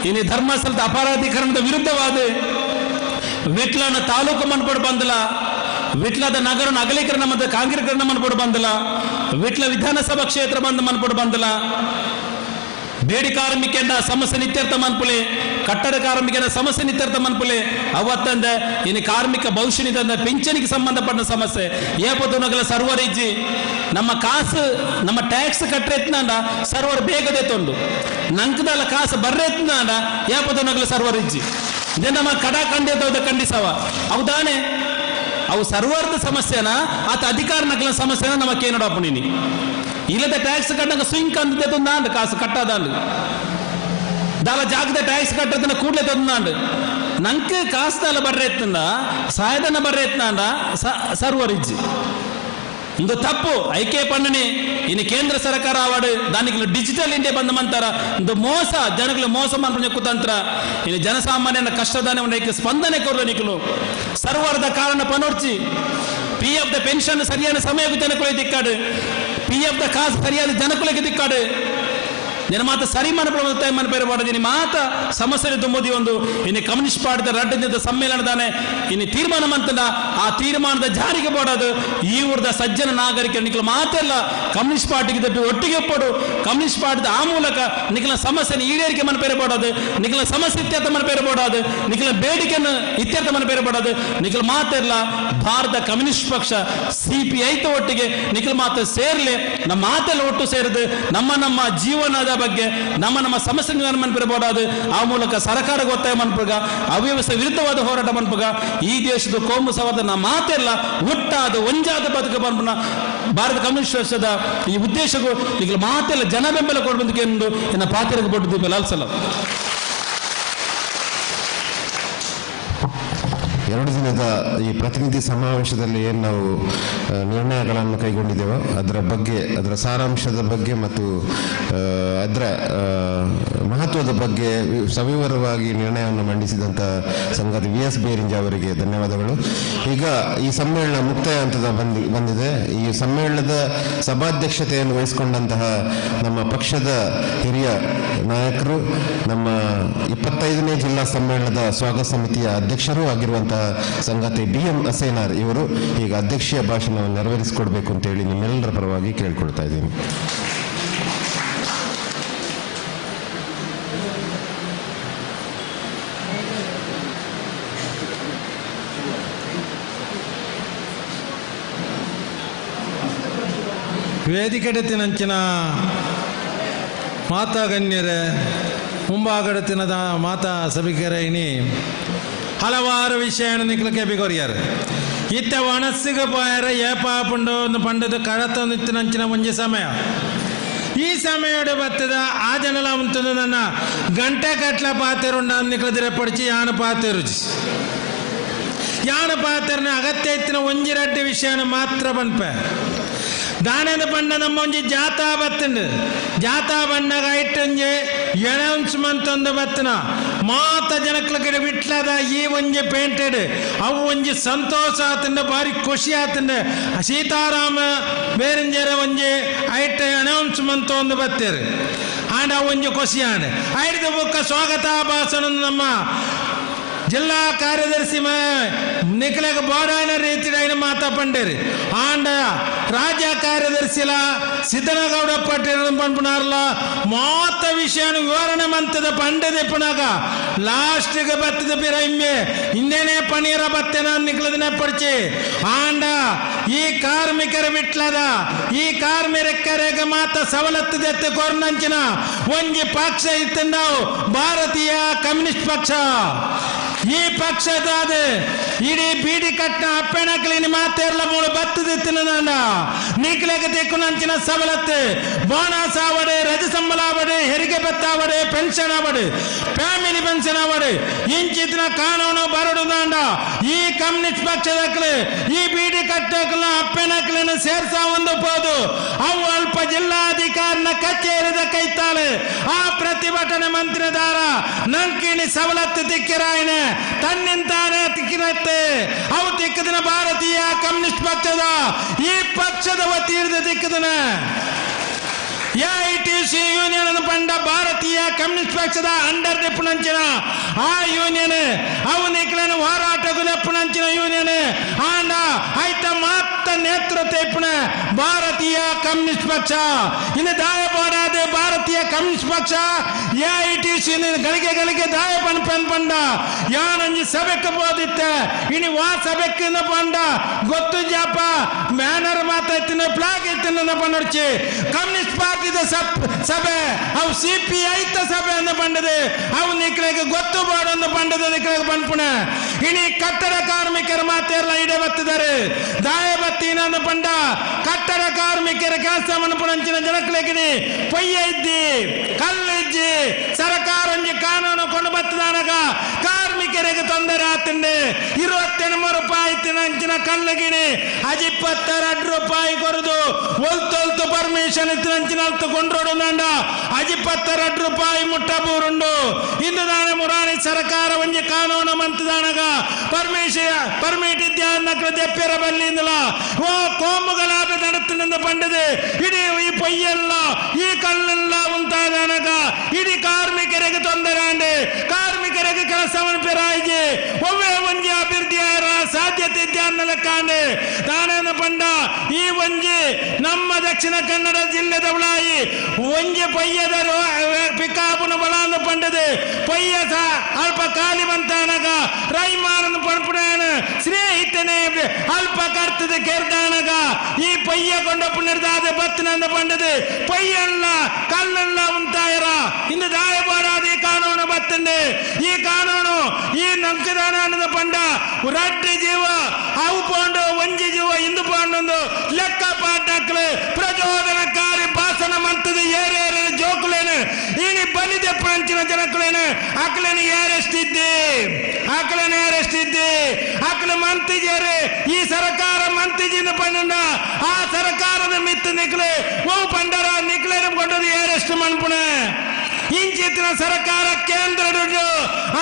ಇನ್ನು ಧರ್ಮಸ್ಥಳದ ಅಪರಾಧೀಕರಣದ ವಿರುದ್ಧವಾದ ವಿಟ್ಲನ ತಾಲೂಕು ಮನ್ಪಡು ಬಂದಲ, ವಿಟ್ಲದ ನಗರ ಅಗಲೀಕರಣ ಮತ್ತು ಕಾಂಗ್ರೀಕರಣ ಮನ್ಪಡು ಬಂದಲ, ವಿಟ್ಲ ವಿಧಾನಸಭಾ ಕ್ಷೇತ್ರ ಬಂದು ಮನ್ಪಡು ಬಂದಲ, ಬೇಡಿ ಕಾರ್ಮಿಕನ ಸಮಸ್ಯೆ ನಿತ್ಯರ್ಥ ಮನ್ಪುಲೆ, ಕಟ್ಟಡ ಕಾರ್ಮಿಕನ ಸಮಸ್ಯೆ ನಿತ್ಯರ್ಥ ಮನ್ಪುಲೆ, ಅವತ್ತಂದ ಇನ್ನು ಕಾರ್ಮಿಕ ಭವಿಷ್ಯನಿಂದ ಪಿಂಚಣಿಗೆ ಸಂಬಂಧಪಟ್ಟ ಸಮಸ್ಯೆ ಏಪತ್ತೊಂದಗಲ ಸರ್ವರ್ ಇಜ್ಜಿ ನಮ್ಮ ಕಾಸು ನಮ್ಮ ಟ್ಯಾಕ್ಸ್ ಕಟ್ಟರೆತ್ನಾಂಡ ಸರ್ವರ್ ಬೇಗದೆ ತೊಂಡು ನಂಕದಲ್ಲ ಕಾಸು ಬರ್ರೆತ್ನಾಂಡ ಏಪತ್ತೊಂದಗಲ ಸರ್ವರ್ ಇಜ್ಜಿ ನಮ್ಮ ಕಡ ಖಂಡಿತ ಖಂಡಿಸವ ಅವದಾನೆ ಅವು ಸರ್ವರ್ದ ಸಮಸ್ಯೆನ ಆತ ಅಧಿಕಾರ ನಕಲ ಸಮಸ್ಯೆನ ನಮಕ್ಕೆ ನೋಡಪ್ಪ ನೀನು ಇಲ್ಲದ ಟ್ಯಾಕ್ಸ್ ಕಟ್ಟಂಗ ಸ್ವಿಂಗ್ ಅಂತ ತಂದಾಂಡು ಕಾಸು ಕಟ್ಟದಾಂಡು ದಾಲ ಜಾಗದ ಟ್ಯಾಕ್ಸ್ ಕಟ್ಟದನ್ನ ಕೂಡಲೇ ತಂದಾಂಡು ನಂಗೆ ಕಾಸ್ತಾಲ ಬರ್ರೆ ಎತ್ತಂದ ಸಾಯದನ್ನ ಬರ್ರೆ ಎತ್ತಾಂಡ ಸರ್ವರ್ ಇಜ್ಜಿ ಇಂದು ತಪ್ಪು ಐಕೆ ಪಣ್ಣನೆ ಇನ್ನು ಕೇಂದ್ರ ಸರ್ಕಾರ ಅವಾರ್ಡ್ ದಾನಿಗಳು ಡಿಜಿಟಲ್ ಇಂಡಿಯಾ ಬಂದ ಮಂತಾರ ಇಂದು ಮೋಸ ಜನಗಳು ಮೋಸ ಮಾಡ್ಕೊಂಡು ಕುತಂತ್ರ ಇನ್ನು ಜನಸಾಮಾನ್ಯನ ಕಷ್ಟದಾನೆ ಒಂದು ಸ್ಪಂದನೆ ಕೊಡಲು ನಿಖಲು ಸರ್ವರ್ದ ಕಾರಣ ಪನೋರ್ಚಿ PF ದ ಪೆನ್ಷನ್ ಸರಿಯಾದ ಸಮಯಕ್ಕೆ ಜನಗಳಿಗೆ ದಿಕ್ಕಾಡು PF ದ ಕಾಸು ಸರಿಯಾದ ಜನಗಳಿಗೆ ದಿಕ್ಕಾಡು ನಿನ್ನ ಮಾತ ಸರಿ ಮನಪೇರ ಮಾಡಿದೀನಿ ಮಾತ ಸಮಸ್ಯೆ ತುಂಬುದಿ ಒಂದು ಇನ್ನು ಕಮ್ಯುನಿಸ್ಟ್ ಪಾರ್ಟಿದ ರಡ್ಡದ ಸಮ್ಮೇಳನದಾನೆ ಇನ್ನು ತೀರ್ಮಾನ ಮಂತದ ಆ ತೀರ್ಮಾನದ ಜಾರಿಗೆ ಬೋಡೋದು ಈ ಊರದ ಸಜ್ಜನ ನಾಗರಿಕರು ನಿಖಲ ಮಾತೆಲ್ಲ ಕಮ್ಯುನಿಸ್ಟ್ ಪಾರ್ಟಿಗೆ ತಪ್ಪಿ ಒಟ್ಟಿಗೆ ಪಡು ಕಮ್ಯುನಿಸ್ಟ್ ಪಾರ್ಟಿದ ಆ ಮೂಲಕ ನಿಖಲ ಸಮಸ್ಯೆನ ಈಡೇರಿಕೆ ಮನಪೇರೆ ಬೋಡೋದು ನಿಖಲ ಸಮಸ್ಯೆ ಇತ್ಯರ್ಥ ಮನಪೇರೆ ಬೋಡೋದು ನಿಖಲ ಬೇಡಿಕೆಯನ್ನು ಇತ್ಯರ್ಥ ಮನಪೇರೆ ಬೋಡೋದು ನಿಖಲ ಮಾತೆಲ್ಲ ಭಾರತ ಕಮ್ಯುನಿಸ್ಟ್ ಪಕ್ಷ CPI ಒಟ್ಟಿಗೆ ನಿಖಲ ಮಾತು ಸೇರ್ಲೆ ನಮ್ಮ ಮಾತೆಲ್ಲ ಒಟ್ಟು ಸೇರಿದು ನಮ್ಮ ಜೀವನದ ಬಗ್ಗೆ ನಮ್ಮ ಸಮಸ್ಯೆ ನಿವಾರಣೆ ಮನ್ಪಿರಬಹುದಾದ ಆ ಮೂಲಕ ಸರ್ಕಾರಕ್ಕೆ ಒತ್ತಾಯ ಮನ್ಪಗ ಅವ್ಯವಸ್ಥೆ ವಿರುದ್ಧವಾದ ಹೋರಾಟ ಮನ್ಪಗ ಈ ದೇಶದ ಕೋಮು ಸೌಹಾರ್ದ ಮಾತೆಲ್ಲ ಒಟ್ಟಾದ ಒಂಜಾದ ಬದುಕ ಮನ್ಪನ ಭಾರತ ಕಮ್ಯುನಿಸ್ಟ್ ಪಕ್ಷದ ಈ ಉದ್ದೇಶಕ್ಕೂ ಈಗ ಮಾತೆಲ್ಲ ಜನ ಬೆಂಬಲ ಕೊಡಬೇಕು ಎಂದು ನನ್ನ ಪಾತ್ರಕ್ಕೆ ಕೊಟ್ಟಿದ್ದು ಲಾಲ್ಸಲ 2 ದಿನದ ಈ ಪ್ರತಿನಿಧಿ ಸಮಾವೇಶದಲ್ಲಿ ಏನು ನಾವು ನಿರ್ಣಯಗಳನ್ನು ಕೈಗೊಂಡಿದ್ದೇವೋ ಅದರ ಬಗ್ಗೆ ಅದರ ಸಾರಾಂಶದ ಬಗ್ಗೆ ಮತ್ತು ಅದರ ಮಹತ್ವದ ಬಗ್ಗೆ ಸವಿವರವಾಗಿ ನಿರ್ಣಯವನ್ನು ಮಂಡಿಸಿದಂಥ ಸಂಗಾತಿ VS ಬೇರಿಂಜ ಅವರಿಗೆ ಧನ್ಯವಾದಗಳು. ಈಗ ಈ ಸಮ್ಮೇಳನ ಮುಕ್ತಾಯ ಹಂತದ ಬಂದಿದೆ. ಈ ಸಮ್ಮೇಳನದ ಸಭಾಧ್ಯಕ್ಷತೆಯನ್ನು ವಹಿಸಿಕೊಂಡಂತಹ ನಮ್ಮ ಪಕ್ಷದ ಹಿರಿಯ ನಾಯಕರು, ನಮ್ಮ 25ನೇ ಜಿಲ್ಲಾ ಸಮ್ಮೇಳನದ ಸ್ವಾಗತ ಸಮಿತಿಯ ಅಧ್ಯಕ್ಷರೂ ಆಗಿರುವಂತಹ ಸಂಗಾತಿ DM ಅಸೇನಾರ್ ಇವರು ಈಗ ಅಧ್ಯಕ್ಷೀಯ ಭಾಷಣವನ್ನು ನೆರವೇರಿಸಿಕೊಡ್ಬೇಕು ಅಂತೇಳಿ ನಿಮ್ಮೆಲ್ಲರ ಪರವಾಗಿ ಕೇಳ್ಕೊಳ್ತಾ ಇದ್ದೀನಿ. ವೇದಿಕೆಡೆತ್ತಿನಂಚಿನ ಮಾತಾ ಗಣ್ಯರೇ, ಮುಂಭಾಗಡತ್ತಿನದ ಮಾತಾ ಸಭಿಕರ ಇನಿ ಹಲವಾರು ವಿಷಯವನ್ನು ನಿಕ್ಲಕ್ಕೆ ಬಿಗೋರಿಯಾರು ಇತ್ತ ಒಣಸಿಗೆ ಪೋಯರ ಏಪಾಪುಂಡು ಒಂದು ಪಂಡದ ಕಳತೊಂದಿತ್ತಿನಂಚಿನ ಮುಂಜೆ ಸಮಯ ಈ ಸಮಯದ ಬತ್ತದ ಆ ಜನಲ ಉಂಟು ನನ್ನ ಗಂಟೆ ಕಟ್ಲ ಪಾತೆರುಂಡ ನಿಕ್ಲದಿರ ಪಡಿಸಿ ಯಾನ ಪಾತೆರುಚಿ ಯಾನ ಪಾತೆರನ ಅಗತ್ಯ ಇತ್ತಿನ ಒಂಜಿರಡ್ಡಿ ವಿಷಯನ ಮಾತ್ರ ಬನ್ಪೆ ದಾನದ ಬಣ್ಣ ನಮ್ಮ ಒಂಜಿ ಜಾತಾ ಬತ್ತಂಡು ಜಾತಾ ಬಣ್ಣಗ ಇಟ್ಟಂಜೆ ಅನೌನ್ಸ್ಮೆಂಟ್ ಒಂದು ಬತ್ತನ ಮಾತ ಜನಕ್ಲ ಕಡೆ ಬಿಟ್ಲದ ಈ ಒಂಜಿ ಪೇಂಟೆಡ್ ಅವು ಒಂಜಿ ಸಂತೋಷ ಆತಂಡ ಭಾರಿ ಖುಷಿ ಆತಂಡ ಸೀತಾರಾಮ ಬೇರಂಜರ ಒಂಜಿ ಐಟ ಅನೌನ್ಸ್ಮೆಂಟ್ ಒಂದು ಬತ್ತೇರು ಆಂಡ ಒಂಜಿ ಖುಷಿ ಆಂಡ ಐದು ಬುಕ್ಕ ಸ್ವಾಗತ ಭಾಷಣ ನಮ್ಮ ಜಿಲ್ಲಾ ಕಾರ್ಯದರ್ಶಿ ನಿಖಲಗ ಬೋಡಾಯನ ರೀತಿ ಮಾತಾ ಪಂಡೇರಿ ಆಂಡ ರಾಜ್ಯ ಕಾರ್ಯದರ್ಶಿಲ ಸಿದ್ದನಗೌಡ ಪಟೇಲ್ ಪಂಪುನಾರ್ಲ ಮಾತ ವಿಷಯ ವಿವರಣೆ ಮಂತದ ಪಂಡದೆ ಪುನಾಗ ಲಾಸ್ಟ್ಗೆ ಬತ್ತದ ಬಿರ ಇಮ್ಮೆ ಇನ್ನೇನೆ ಪನೀರ ಬತ್ತೆನ ನಿಖಲದನೆ ಪಡಿಸಿ ಆಂಡ ಈ ಕಾರ್ಮಿಕರ ಬಿಟ್ಲದ ಈ ಕಾರ್ಮಿಕರಿಗೆ ಮಾತ ಸವಲತ್ತು ದೆತ್ತೆ ಕೊರ್ನಂಚಿನ ಒಂಜಿ ಪಕ್ಷ ಇತ್ತಂಡ ಭಾರತೀಯ ಕಮ್ಯುನಿಸ್ಟ್ ಪಕ್ಷ ಈ ಪಕ್ಷದಾದ ಇಡೀ ಬೀಡಿ ಕಟ್ಟ ಅಪ್ಪೆಣಕ್ಲಿನ ಮಾತೆಲ್ಲ ಮೂಳು ಬತ್ತದಿತ್ತಿನ ನೀಕ್ಲೆಗೆ ತೆಕ್ಕು ನಂಚಿನ ಸವಲತ್ತು ಬೋನಸ್ ಆವಡೆ ರಜೆ ಸಂಬಳ ಅವಡೆ, ಹೆರಿಗೆ ಭತ್ತ ಅವಡೆ, ಪೆನ್ಷನ್ ಅವಡೆ, ಫ್ಯಾಮಿಲಿ ಪೆನ್ಷನ್ ಅವಡೆ, ಇಂಚಿನ ಕಾನೂನು ಬರಡುದಾಂಡ ಈ ಕಮ್ಯುನಿಸ್ಟ್ ಪಕ್ಷದಕ್ಲೆ ಈ ಬೀಡಿ ಕಟ್ಟಕ್ಲ ಅಪ್ಪೆನಕ್ಲನ್ನು ಸೇರ್ಸ ಹೊಂದಬಹುದು. ಅವು ಅಲ್ಪ ಜಿಲ್ಲಾಧಿಕಾರಿನ ಕಚೇರಿದ ಕೈತಾಳೆ ಆ ಪ್ರತಿಭಟನೆ ಮಂತ್ರಿದಾರ ನಂಕಿಣಿ ಸವಲತ್ತು ತಿಕ್ಕಿರಾಯನೆ ತನ್ನಿಂತಾನೆ ತಿಕ್ಕಿರತ್ತೆ. ಅವು ತಿಕ್ಕದಿನ ಭಾರತೀಯ ಕಮ್ಯುನಿಸ್ಟ್ ಪಕ್ಷದ ಈ ಪಕ್ಷದ ವತಿ ಹಿಡಿದು ತಿಕ್ಕದನ AITC ಯೂನಿಯನ್ ಪಂಡ ಭಾರತೀಯ ಕಮ್ಯುನಿಸ್ಟ್ ಪಕ್ಷದ ಅಂಡರ್ ನೆಪ್ಪುನಂಚಿನ ಆ ಯೂನಿಯನ್ ಅವು ನಿಕ್ಲನ ಹೋರಾಟಗಳು ನೆಪ್ಪುನಂಚಿನ ಯೂನಿಯನ್ ಆಂಡ ಆಯ್ತ ಮಾತ್ತ ನೇತೃತ್ವ ಇಪ್ಪುನ ಭಾರತೀಯ ಕಮ್ಯುನಿಸ್ಟ್ ಪಕ್ಷ ಇನ್ನು ದಾಯಪಾಡಾದ ಭಾರತೀಯ ಕಮ್ಯುನಿಸ್ಟ್ ಪಕ್ಷ AITC ಗಳಿಗೆ ದಾಯ ಪಂಡ ಯಾನಂಜಿ ಸಭೆಕ್ಕೆ ಬೋದಿತ್ತೆ ಇನಿ ವಾ ಸಭೆಕ್ಕೆ ಪಂಡ ಗೊತ್ತು ಜಾಪ ಬ್ಯಾನರ್ ಮಾತಾಡ್ತೀನಿ ಫ್ಲಾಗ್ ಎತ್ತಿನ ಪಂಡರ್ಚಿ ಕಮ್ಯುನಿಸ್ಟ್ ಪಾರ್ಟಿ ಸಭೆ ಅವು CPI ಸಭೆ ಅಂತ ಪಂಡದೆ ಅವು ನಿಕ್ಲೆಗೆ ಗೊತ್ತು ಬಾಡೊಂದು ಪಂಡದ ನಿಕ್ಲೆಗೆ ಪಂಪುಣ ಇನಿ ಕಟ್ಟಡ ಕಾರ್ಮಿಕರ ಮಾತೆಲ್ಲ ಇಡೆ ಬತ್ತಿದ್ದಾರೆ ದಾಯ ಬತ್ತಿನ ಪಂಡ ಕಟ್ಟಡ ಕಾರ್ಮಿಕರ ಕೆಲಸ ಮನಪುಣಂಚಿನ ಜನಕ್ಲೆಗಿನಿ ಪೊಯ್ಯ ಇದ್ದಿ ಕಲ್ಲು ಇಜ್ಜಿ ಸರ್ಕಾರ ಕಾನೂನು ಕೊಂಡು ಬತ್ತದಾನಾಗ ಕಾರ್ಮಿಕರಿಗೆ ತೊಂದರೆ ಆತಂಡೆ 28 ರೂಪಾಯಿ ತಿನಂಚಿನ ಕಲ್ಲಗಿಣಿ 22 ರೂಪಾಯಿ ಕೊರದು ಒಲ್ತೊಲ್ತು ಪರ್ಮಿಷನ್ ಇತ್ತಿನಂಚಿನ ಕೊಂಡ್ರೋಡು ನಂಡ 22 ರೂಪಾಯಿ ಮುಟ್ಟಬೂರುಂಡು ಇಂದು ನಾನೇ ಮುರಾಣಿ ಸರ್ಕಾರ ಒಂಜಿ ಕಾನೂನು ಮಂತದಾನಾಗ ಪರ್ಮಿಟ್ ಇದ್ಯಾನ್ನಕ್ರ ದೆಪ್ಪೆರ ಬಲ್ಲಿಂದಲ ಓ ಕೋಮುಗಲಾಭ ನಡತ್ತಿನಿಂದ ಪಂಡದೆ ಇಡೀ ಈ ಪೊಯ್ಯೆಲ್ಲ ಈ ಕಲ್ಲೆಲ್ಲ ಉಂಟಾದಾನಾಗ ಇಡೀ ಕಾರ್ಮಿಕರಿಗೆ ತೊಂದರೆ ಅಂಡೆ ಕಾರ್ಮಿಕರಿಗೆ ಕೆಲಸವನ್ನು ಪೆರಾಯಿಜಿ ಒವ್ವೇ ಒಂಜಿ ಅಭಿವೃದ್ಧಿ ಸಾಧ್ಯತೆ ಇದ್ಯಾನ್ನಲ ಕಾಂಡೆ ತಾನೇನು ಪಂಡ ಈ ಒಂಜಿ ನಮ್ಮ ದಕ್ಷಿಣ ಕನ್ನಡ ಜಿಲ್ಲೆದ ಉಳಾಯಿ ಒಂಜಿ ಪೊಯ್ಯದ ಪಿಕಾಪುನ ಬಲಾನು ಪಂಡದೆ ಪೊಯ್ಯ ಅಲ್ಪ ಕಾಲಿ ಬಂತಾನಗ ರೈಮಾನನು ಪಂಪುಡಾನ ಸ್ನೇಹಿತನೇ ಅಲ್ಪ ಕರ್ತದ ಕೆರ್ದಾನಗ ಈ ಪೊಯ್ಯ ಕೊಂಡಪ್ಪು ನಿರ್ದಾದ ಬತ್ತಿನಂದ ಪಂಡದೆ ಪೊಯ್ಯಲ್ಲ ಕಲ್ಲಲ್ಲ ಉಂಟಾಯರ ಇಂದು ದಾಯಪಾಡಾದ ಈ ಕಾನೂನು ಬತ್ತಂಡೆ ಈ ಕಾನೂನು ಈ ನಂಕದಾನ ಅನ್ನದ ಪಂಡ ರಡ್ಡಿ ಜೀವ ಅವು ಪೋಂಡು ಒಂಜಿ ಜೀವ ಇಂದು ಪೋಂಡೊಂದು ಲೆಕ್ಕ ಪಾಠಕ್ಲೆ ಪ್ರಚೋದನಕಾರಿ ಭಾಷಣ ಮಂತದ ಏರೇರ ಜೋಕುಲೇನು ಇನಿ ಬಲಿದೆ ಪಂಚಿನ ಜನಕುಲೇನು ಅಕ್ಲೇನು ಏರೆಷ್ಟಿದ್ದೆ ಅಕ್ಲೆ ಮಂತಿಜೇರೆ ಈ ಸರ್ಕಾರ ಮಂತಿಜಿಂದ ಪಂಡ ಆ ಸರ್ಕಾರದ ಮಿತ್ತು ನಿಕ್ಲೆ ಓ ಪಂಡರ ನಿಕ್ಲೇನ ಕೊಂಡದು ಏರೆಷ್ಟು ಮನ್ಪುಣ ಇಂಚಿತ್ತಿನ ಸರ್ಕಾರ ಕೇಂದ್ರ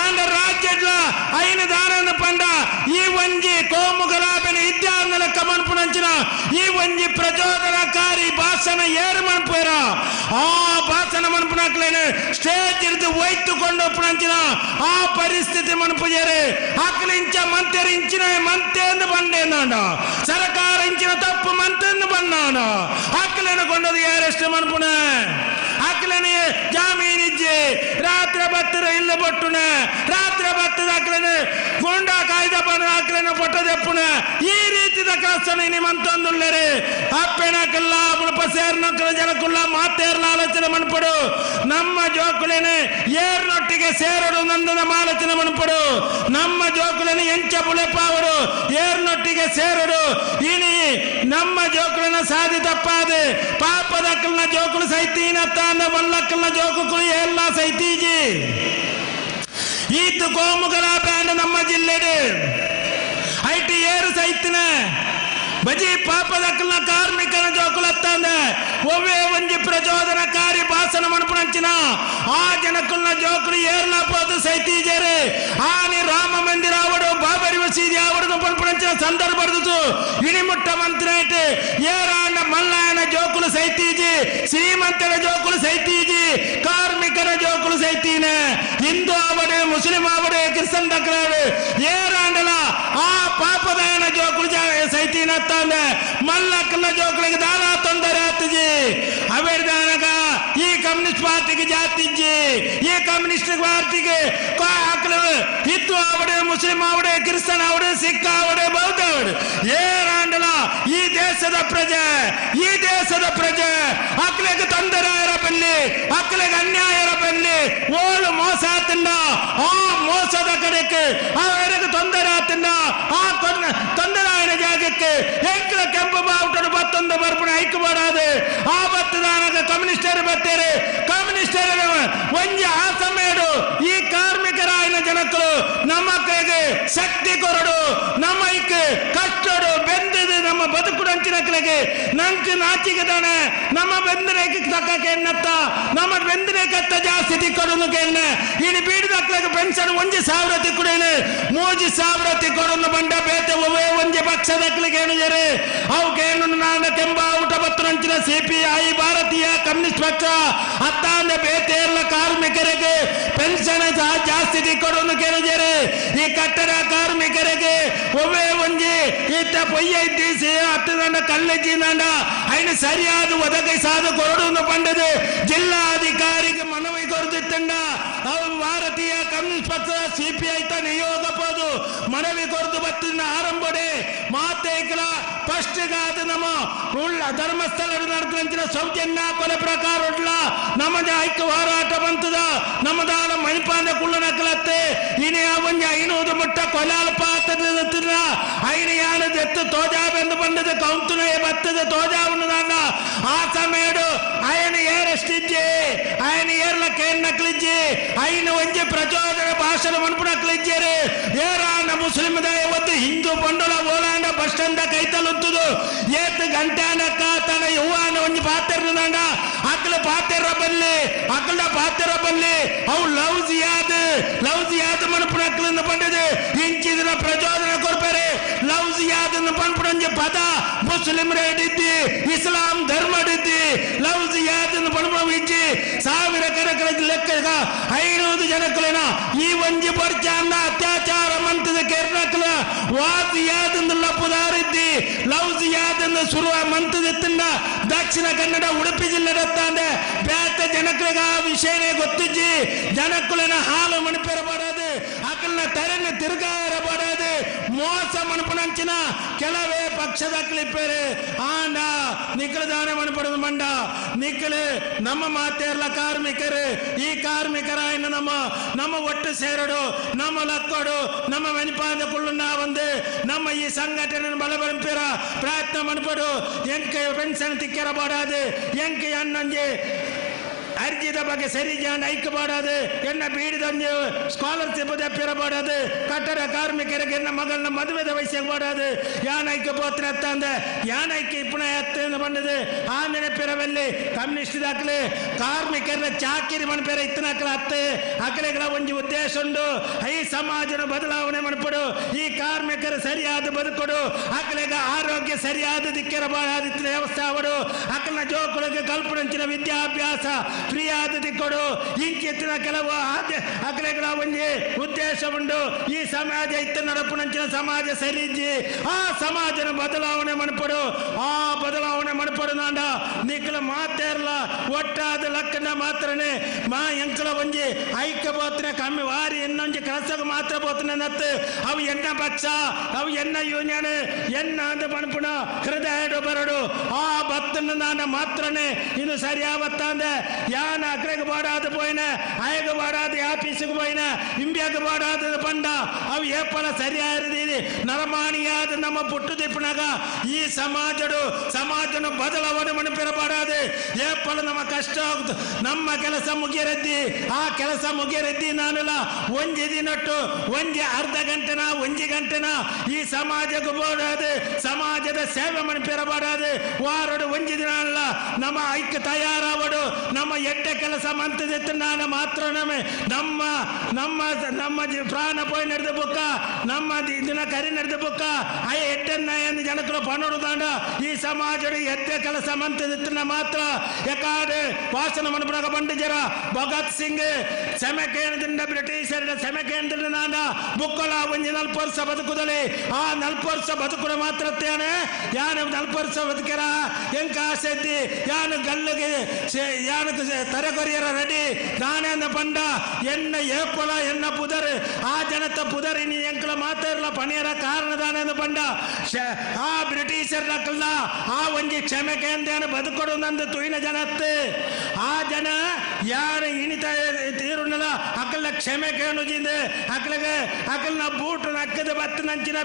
ಆಂಡ ರಾಜ್ಯಡ್ಲ ಐನ ದಾನ ಪಂಡ ಈ ಒಂಜಿ ಕೋಮು ಗಲಾಭೆನ ಇದ್ಯಾರ್ನಲ ಕಮನ್ಪುಣಂಚಿನ ಈ ಒಂಜಿ ಪ್ರಚೋದನಕಾರಿ ಭಾಷಣ ಏರು ಮನ್ಪುರ ಆ ಭಾಷಣ ಮನ್ಪುಣಕ್ಲೇನು ಸ್ಟೇಜ್ ಇರ್ದು ಒಯ್ತುಕೊಂಡು ಪುಣಂಚಿನ ಆ ಪರಿಸ್ಥಿತಿ ಮನ್ಪುಜೇರೆ ಅಕ್ಲು ಇಂಚ ಮಂತ್ರಿ ಇಂಚಿನ ಮಂತೇಂದು ಬಂಡೆ ನಾಡ ಸರ್ಕಾರ ಇಂಚಿನ ತಪ್ಪು ಮಂತೆಂದು ಬಂದಾನ ಅಕ್ಲೇನು ಕೊಂಡದು ಯಾರೆಷ್ಟು ಮನ್ಪುಣ ಅಕ್ಲೇನೆ ಜಾಮೀನಿಜ್ಜಿ ರಾತ್ರಿ ಬತ್ತರ ಇಲ್ಲ ಬಟ್ಟುನ ರಾತ್ರಿ ಬತ್ತದ ಅಕ್ಲೇನೆ ಗೊಂಡ ಕಾಯ್ದ ಬಂದ ಅಕ್ಲೇನೆ ಪೊಟ್ಟದೆಪ್ಪುನ ಈ ರೀತಿದ ಕೆಲಸ ನಿಮ್ಮಂತೊಂದುಳ್ಳರೆ ಅಪ್ಪೆನಕಲ್ಲ ಮುಳಪ ಸೇರ್ನಕ್ಕಲ ಜನಕ್ಕುಲ್ಲ ಮಾತೇರ್ಲ ಆಲೋಚನೆ ಮನ್ಪಡು ನಮ್ಮ ಜೋಕುಲೇನೆ ಏರ್ನೊಟ್ಟಿಗೆ ಸೇರಡು ನಂದನ ಆಲೋಚನೆ ಮನ್ಪಡು ನಮ್ಮ ಜೋಕುಲೇನೆ ಎಂಚ ಬುಳೆಪಾವಡು ಏರ್ನೊಟ್ಟಿಗೆ ಸೇರಡು ಇನಿ ನಮ್ಮ ಜೋಕುಲಿನ ಸಾಧಿ ತಪ್ಪಾದೆ ಪಾಪದಕ್ಕಲ್ನ ಜೋಕುಲು ಸೈತೀನತ್ತ ಅಂದ ಮಲ್ಲಕ್ಕಲ್ನ ಜೋಕುಗಳು ಎಲ್ಲ ಸೈತೀಜಿ ಈತು ಕೋಮುಗಳ ಬ್ಯಾಂಡ್ ನಮ್ಮ ಜಿಲ್ಲೆಡೆ ಐಟಿ ಏರು ಸೈತಿನ ಬಜಿ ಪಾಪದಕ್ಕಲ್ನ ಕಾರ್ಮಿಕನ ಜೋಕುಲತ್ತಂದ ಒವ್ವೇ ಒಂಜಿ ಪ್ರಚೋದನಕಾರಿ ಭಾಷಣ ಮನ್ಪುಣಂಚಿನ ಆ ಜನಕ್ಕಲ್ನ ಜೋಕುಲು ಏರ್ಲ ಪೋದು ಸೈತೀಜೇರೆ ಆನಿ ರಾಮ ಮಂದಿರ ಅವಡು ಬಾಬರಿ ಮಸೀದಿ ಅವಡು ಪನ್ಪುಣಂಚಿನ ಸಂದರ್ಭದ್ದು ಇಣಿಮುಟ್ಟ ಮಂತ್ರಿ ಐತೆ ಏರಾಂಡ ಮಲ್ಲಾಯನ ಜೋಕುಲು ಸೈತೀಜಿ ಶ್ರೀಮಂತರ ಜೋಕುಲು ಸೈತೀಜಿ ಕಾರ್ಮಿಕರ ಜೋಕುಲು ಸೈತೀನ ಹಿಂದೂ ಅವಡೆ ಮುಸ್ಲಿಂ ಅವಡೆ ಕ್ರಿಸ್ತನ್ ದಕ್ಕಲಾಡು ಏರಾಂಡಲ ಆ ಪಾಪದಾಯನ ಜೋಕುಲು ಸೈತೀನ ಮಲ್ಲಕ್ಕಲ್ಲ ಜೋಕುಲಿಗೆ ದಾನ ತೊಂದರೆ ಆತಜಿ ಅವೇರ್ದಾನಗ ಈ ಕಮ್ಯುನಿಸ್ಟ್ ಪಾರ್ಟಿಗೆ ಜಾತಿಜ್ಜಿ ಈ ಕಮ್ಯುನಿಸ್ಟ್ ಪಾರ್ಟಿಗೆ ಹಿಂದೂ ಅವಡೆ ಮುಸ್ಲಿಂ ಅವಡೆ ಕ್ರಿಸ್ತನ್ ಅವಡೆ ಸಿಖ್ ಅವಡೆ ಬೌದ್ಧ ಅವಡೆ ಏರಾಂಡಲ ಈ ದೇಶದ ಪ್ರಜೆ ಅಕ್ಲೆಗೆ ತೊಂದರೆ ಇರಬಲ್ಲಿ ಅಕ್ಲೆಗೆ ಅನ್ಯಾಯ ಇರಬಲ್ಲಿ ಜನಗಳಲ್ಲಿ ಓಳು ಮೋಸ ಆತಂಡ ಆ ಮೋಸದ ಕಡೆಗೆ ಅವರಿಗೆ ತೊಂದರೆ ಆತಂಡ ಆ ತೊಂದರೆ ಆಯ್ನ ಜಾಗಕ್ಕೆ ಎಂಕಲ ಕೆಂಪು ಬಾವುಟರು ಬತ್ತೊಂದು ಬರ್ಪಣ ಐಕ್ಯಬಾಡದು ಆ ಬತ್ತದಾನಗ ಕಮ್ಯುನಿಸ್ಟರು ಬತ್ತೇರೆ ಕಮ್ಯುನಿಸ್ಟರು ಒಂಜಿ ಆ ಸಮಯಡು ಈ ಕಾರ್ಮಿಕರ ಆಯ್ನ ಜನಕ್ಕಳು ನಮ್ಮ ಕೈಗೆ ಶಕ್ತಿ ಕೊರಡು ನಮ್ಮ ಇಕ್ಕೆ ಕಷ್ಟಡು ಬೆಂದದು ನಮ್ಮ ಬದುಕು ನಂಚಿನಕ್ಕೆ ನಂಚು ನಾಚಿಗೆ ತಾನೆ ನಮ್ಮ ಬೆಂದರೇಕೆ ತಕ್ಕಕ್ಕೆ ಎನ್ನತ್ತ ನಮ್ಮ ಬೆಂದರೇಕತ್ತ ಜಾಸ್ತಿ ತಿಕ್ಕೊಡು ಕೆನ್ನ ಇನ್ನು ಬೀಡಿದಕ್ಳಿಗೆ ಪೆನ್ಷನ್ 1,000 ತಿಕ್ಕುಡೇನು 3,000 ತಿಕ್ಕೊಡು ಬಂಡ ಬೇತೆ ಒವೇ ಒಂಜಿ ಪಕ್ಷದಕ್ಳಿಗೆ ಏನಿದ್ದಾರೆ ಅವಕ್ಕೇನು ನಾನು ಕೆಂಬ ಊಟ ಬತ್ತು ನಂಚಿನ CPI ಭಾರತೀಯ ಕಮ್ಯುನಿಸ್ಟ್ ಪಕ್ಷ ಅತ್ತಾಂದ ಬೇತೆ ಎಲ್ಲ ಕಾರ್ಮಿಕರಿಗೆ ಪೆನ್ಷನ್ ಜಾಸ್ತಿ ತಿಕ್ಕೊಡು ಕೇಳಿದ್ದಾರೆ ಈ ಕಟ್ಟಡ ಕಾರ್ಮಿಕರಿಗೆ ಒವೇ ಒಂಜಿ ಇತ್ತ ಪೊಯ್ಯ ಇದ್ದೀಸಿ 10 ದಂಡ ಕಲ್ಲೆಜ್ಜಿ ದಂಡ ಅಯ್ನ ಸರಿಯಾದ ಒದಗಿಸಾದ ಕೊರಡು ಪಂಡದು ಜಿಲ್ಲಾಧಿಕಾರಿಗೆ ಮನವಿ ಕೊರದಿತ್ತಂಡ ಅವು ಭಾರತೀಯ ಕಮ್ಯುನಿಸ್ಟ್ ಪಕ್ಷದ CPI ನಿಯೋಗಪೋದು ಮನವಿ ಕೊರದು ಬತ್ತಿನ ಆರಂಭಡೆ ಮಾತೇಕಲ ಫಸ್ಟ್ಗಾದ ನಮ್ಮ ಉಳ್ಳ ಧರ್ಮಸ್ಥಳ ನಡೆದಂಚಿನ ಸೌಜನ್ಯ ಕೊಲೆ ಪ್ರಕಾರ ಉಳ್ಳ ನಮ್ಮದ ಐಕ್ಯ ಹೋರಾಟ ಬಂತದ ನಮ್ಮದಾನ ಮಣಿಪಾಂದ ಕುಳ್ಳನಕಲತ್ತೆ ಇನಿ ಒಂಜ ಐನೂರು ಮುಟ್ಟ ಕೊಲಾಲ ಪಾತ್ರ ಐನ ಯಾನ ದೆತ್ತು ತೋಜಾ ಬೆಂದು ಬಂದದ ಕೌಂತುನ ಬತ್ತದ ತೋಜಾ ಉಣ್ಣದಾಂಡ ಆ ಸಮಯಡು ఆయన ఏరస్టిజ్జి ఆయన ఏర్ల కేన్నక్లిజ్జి ఆయన వంజి ప్రచోదన భాషలు మనుపునక్లిజ్జారు ఏరాండ ముస్లిం దయవద్దు హిందూ పండుల ఓలాండ బస్ స్టాండ్ కైతలుತ್ತುದು ಏತ್ ಗಂಟಾನಕ್ಕ ತನ ಯುವಾನ ಒಂಜಿ ಪಾತಿರ್ನಂಡ ಅಕ್ಕಲ ಪಾತಿರ ಬಲ್ಲಿ ಅವು ಲವ್ ಜಿಯಾದ್ ಮನುಪುನಕ್ಲಿಂದ ಪಂಡದು ಇಂಚಿದಿನ ಪ್ರಚೋದನ ಕೊರ್ಪರೆ ಲವ್ ಜಿಯಾದ್ ಪನ್ಪುಡಂಜಿ ಪದ ಮುಸ್ಲಿಂ ಹಿಡಿದ್ದಿ ಇಸ್ಲಾಂ ಧರ್ಮ ಹಿಡಿದ್ದಿ ಲವ್ ಜಿಯಾದ್ ಪನ್ಪುಡಿಜ್ಜಿ 1000 ಕರಕಲ ಲೆಕ್ಕ 500 ಜನಕ್ಕಲೇನ ಈ ಒಂಜಿ ಬರ್ಚಾಂದ ಅತ್ಯಾಚಾರ ಮಂತದ ಕೇರ್ನಕ್ಲ ವಾಜಿಯಾದ್ ಲಪ್ಪುದಾರಿದ್ದಿ ಲವ್ ಜಿಯಾದ್ ಶುರುವ ಮಂತದೆತ್ತಂಡ ದಕ್ಷಿಣ ಕನ್ನಡ ಉಡುಪಿ ಜಿಲ್ಲೆಡತ್ತಾಂದೆ ಬೇತ ಜನಕ್ಕಳಿಗೆ ಆ ವಿಷಯನೇ ಗೊತ್ತಿಜ್ಜಿ ಜನಕ್ಕಳನ್ನ ಹಾಲು ಮಣಿಪಿರಬಾರದು ಅಕಲ್ನ ತೆರೆನ ತಿರುಗಾರಬಾರದು ಮೋಸ ಮಣಪನಂಚಿನ ಕೆಲವೇ ಪಕ್ಷದ ಕ್ಲಿಪ್ಪೇರೆ ಆಂಡ ನಿಖಲದಾನ ಮಣಪಡದ ಮಂಡ ನಿಖಲು ನಮ್ಮ ಮಾತೇರ್ಲ ಕಾರ್ಮಿಕರು ಈ ಕಾರ್ಮಿಕರ ಇನ್ನು ನಮ್ಮ ಒಟ್ಟು ಸೇರಡು ನಮ್ಮ ಲಕ್ಕೋಡು ನಮ್ಮ ವೆನಿಪಾದ ಕುಳ್ಳುನ್ನ ಒಂದು ನಮ್ಮ ಈ ಸಂಘಟನೆ ಬಲಪಂಪಿರ ಪ್ರಯತ್ನ ಮಣಪಡು ಎಂಕೆ ಪೆನ್ಷನ್ ತಿಕ್ಕಿರಬಾರದು ಎಂಕೆ ಅನ್ನಂಜಿ ಅರ್ಜಿದ ಬಗ್ಗೆ ಸರಿ ಜಾಂಡ್ ಐಕ್ಯಬಾರದು ಎನ್ನ ಬೀಡಿದಂಜು ಸ್ಕಾಲರ್ಶಿಪ್ ದಪ್ಪಿರಬಾರದು ಕಟ್ಟಡ ಕಾರ್ಮಿಕರಿಗೆ ಎನ್ನ ಮಗಳನ್ನ ಮದುವೆದ ವಯಸ್ಸಾಗಬಾರದು ಯಾನ್ ಐಕ್ಯ ಪೋತ್ರ ಎತ್ತಂದ ಯಾನ್ ಐಕ್ಯ ಇಪ್ಪಣ ಎತ್ತ ಬಂದದು ಆ ನೆನಪಿರವಲ್ಲಿ ಕಮ್ಯುನಿಸ್ಟ್ ದಾಖಲೆ ಕಾರ್ಮಿಕರ ಚಾಕಿರಿ ಮಣಪೇರ ಇತ್ತನಕಲ ಹತ್ತು ಅಕಲೆಗಳ ಒಂದು ಉದ್ದೇಶ ಉಂಟು ಈ ಸಮಾಜನ ಬದಲಾವಣೆ ಮಣಪಡು ಈ ಕಾರ್ಮಿಕರು ಸರಿಯಾದ ಬದುಕೊಡು ಅಕಲೆಗ ಆರೋಗ್ಯ ಸರಿಯಾದ ದಿಕ್ಕಿರಬಾರದು ವ್ಯವಸ್ಥೆ ಅವಡು ಅಕಲನ ಜೋಕುಳಿಗೆ ಕಲ್ಪನಂಚಿನ ವಿದ್ಯಾಭ್ಯಾಸ ಫ್ರೀಯಾದ ದಿಕ್ಕೊಡು ಇಂಚಿತ್ತಿನ ಕೆಲವು ಅಕಲೆಗಳ ಒಂದು ಉದ್ದೇಶ ಉಂಟು ಈ ಸಮಾಜ ಇತ್ತ ನಡಪುನಂಚಿನ ಸಮಾಜ ಸರಿಜ್ಜಿ ಆ ಸಮಾಜನ ಬದಲಾವಣೆ ಮಣಪಡು ಆ ಬದಲಾವಣೆ ಮಣಪಡು ನಾಂಡ ನಿಖಲ ಮಾತೇರ್ಲ ಒಟ್ಟಾದ ಲಕ್ಕನ ಮಾತ್ರನೇ ಮಾ ಎಂಕಲ ಒಂಜಿ ಐಕ್ಯ ಬೋತ್ನೆ ಕಮ್ಮಿ ವಾರಿ ಇನ್ನೊಂಜಿ ಕೆಲಸಕ್ಕೆ ಮಾತ್ರ ಬೋತ್ನೆ ನತ್ತು ಅವು ಎನ್ನ ಪಕ್ಷ ಅವು ಎನ್ನ ಯೂನಿಯನ್ ಎನ್ನ ಅಂತ ಮಣಪುಣ ಹೃದಯ ಬರಡು ಆ ಬತ್ತನ್ನು ನಾನು ಮಾತ್ರನೇ ಇನ್ನು ಸರಿಯಾವತ್ತಂದೆ ಯಾನ ಅಕ್ರೆಗೆ ಬಾಡಾದ ಪೋಯಿನ ಅಯಗ ಬಾಡಾದ ಆಫೀಸಿಗೆ ಪೋಯಿನ ಇಂಬ್ಯಾಗ ಬಾಡಾದ ಬಂಡ ಅವು ಏಪಲ ಸರಿಯಾರಿದೀನಿ ನರಮಾಣಿಯಾದ ನಮ್ಮ ಪುಟ್ಟು ದಿಪ್ಪನಾಗ ಈ ಸಮಾಜನ ಬದಲಾವಣೆ ಮಣಪಿರಬಾರದು ಏಪಲ ನಮ್ಮ ಕಷ್ಟ ಆಗುದು ನಮ್ಮ ಕೆಲಸ ಮುಗಿಯರದ್ದಿ ಆ ಕೆಲಸ ಮುಗಿಯರದ್ದಿ ನಾನಲ್ಲ ಒಂಜಿ ದಿನಟ್ಟು ಒಂಜಿ ಅರ್ಧ ಗಂಟೆನ ಒಂಜಿ ಗಂಟೆನ ಈ ಸಮಾಜಕ್ಕೆ ಬೋಡಾದು ಸಮಾಜದ ಸೇವೆ ಮಣಪಿರಬಾರದು ವಾರಡು ಒಂಜಿ ದಿನ ಅಲ್ಲ ನಮ್ಮ ಐಕ್ಯ ತಯಾರಾವಡು ನಮ್ಮ ಎಡ್ಡ ಕೆಲಸ ಮಂತದೆತ್ತು ನಾನು ಮಾತ್ರ ನಮ್ಮ ಪ್ರಾಣ ಪೋಯಿ ನಡೆದ ಬುಕ್ಕ ನಮ್ಮ ದಿನ ಕರಿ ನಡೆದ ಬುಕ್ಕ ಆ ಎಡ್ಡನ್ನ ಎಂದು ಜನಕರು ಪಣೋಡುದಾಂಡ ಈ ಸಮಾಜ ಎಡ್ಡ ಕೆಲಸ ಮಂತದೆತ್ತು ಮಾತ್ರ ಯಾಕಾಡೆ ವಾಸನ ಮನಪನಾಗ ಬಂಡಿಜರ ಭಗತ್ ಸಿಂಗ್ ಸೆಮೆಕೇಂದ್ರದಿಂದ ಬ್ರಿಟಿಷರ ಸೆಮೆಕೇಂದ್ರದಿಂದ ನಾಂಡ ಬುಕ್ಕಲ ಒಂಜಿ 40 ವರ್ಷ ಬದುಕುದಲ್ಲಿ ಆ 40 ವರ್ಷ ಬದುಕುಡ ಮಾತ್ರ ಯಾನು 40 ವರ್ಷ ಬದುಕಿರ ಎಂಕ ಆಸೆ ಇದ್ದಿ ಯಾನು ಗಲ್ಲಿಗೆ ಯಾನಕ್ಕೆ ತರಕೊರಿಯರ ರೆಡಿ ನಾನೇಂದ ಪಂಡ ಎನ್ನ ಏಪಲ ಎನ್ನ ಪುದರ್ ಆ ಜನತ ಪುದರ್ ನೀ ಎಂಕಲ ಮಾತಾಡಲ ಪಣಿಯರ ಕಾರಣದಾನೇಂದ ಪಂಡ ಆ ಬ್ರಿಟಿಷರ್ ನಕಲ್ಲ ಆ ಒಂಜಿ ಕ್ಷಮೆಕೆ ಅಂತ ಬದುಕೊಡು ನಂದು ತುಯಿನ ಜನತ್ತು ಆ ಜನ ಯಾರು ಇಣಿತ ಬತ್ತನಲ್ಲ ಅಕ್ಕಳ ಕ್ಷಮೆ ಕೇಳುಜಿಂದ ಅಕ್ಕಳಿಗೆ ಅಕ್ಕಲ್ನ ಬೂಟ್ ಅಕ್ಕದ ಬತ್ತ ನಂಚಿನ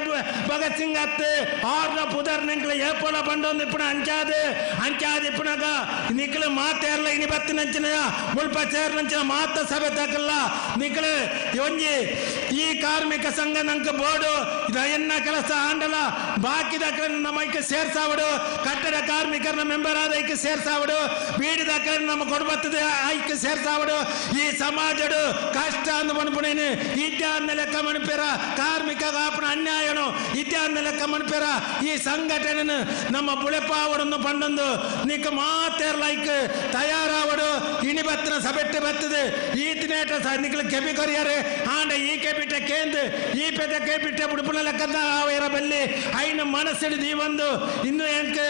ಭಗತ್ ಸಿಂಗ್ ಅತ್ತೆ ಆರ್ನ ಪುದರ್ ನಿಂಕ್ಲ ಏಪೋಲ ಬಂಡೊಂದು ಇಪ್ಪಣ ಅಂಚಾದ ಇಪ್ಪಣಗ ನಿಕ್ಳು ಮಾತೇರ್ಲ ಇನಿ ಬತ್ತ ನಂಚಿನ ಮುಲ್ಪ ಸೇರ್ ನಂಚಿನ ಮಾತ ಸಭೆ ತಕಲ್ಲ ನಿಕ್ಳು ಒಂಜಿ ಈ ಕಾರ್ಮಿಕ ಸಂಘ ನಂಕ ಬೋರ್ಡು ಎನ್ನ ಕೆಲಸ ಆಂಡಲ ಬಾಕಿದ ನಮ್ಮ ಐಕ್ಯ ಸೇರ್ಸಾವಡು ಕಟ್ಟಡ ಕಾರ್ಮಿಕರನ್ನ ಮೆಂಬರ್ ಆದ ಐಕ್ಯ ಸೇರ್ಸಾವಡು ಬೀಡಿದ ನಮ್ಮ ಕೊಡ್ಬತ್ತದೆ ಐಕ್ಯ ಸೇರ್ಸಾವಡು ಈ ಸಮಾಜಡು ಕಷ್ಟ ಅಂದು ಮನ್ಪುಣೇನು ಇದ್ಯಾನ್ನ ಲೆಕ್ಕ ಮನ್ಪೇರ ಕಾರ್ಮಿಕ ಆಪಣ ಅನ್ಯಾಯನು ಇದ್ಯಾನ್ನ ಲೆಕ್ಕ ಮನ್ಪೇರ ಈ ಸಂಘಟನೆ ನಮ್ಮ ಬುಳೆಪಾವಡನ್ನು ಪಂಡೊಂದು ನಿಕ್ಕ ಮಾತೇರ್ ಲೈಕ್ ತಯಾರಾವಡು ಇಣಿ ಬತ್ತನ ಸಬೆಟ್ಟು ಬತ್ತದೆ ಈತಿನೇಟ ನಿಕ್ಲ ಕೆಪಿ ಕೊರಿಯಾರೆ ಆಂಡ ಈ ಕೆಪಿಟ ಕೇಂದ್ರ ಈ ಪೆದ ಕೆಪಿಟ ಬುಡುಪುನ ಲೆಕ್ಕದ ಆವರ ಬಲ್ಲಿ ಐನ ಮನಸ್ಸಿಡಿದು ಈ ಒಂದು ಇನ್ನು ಎಂಕ್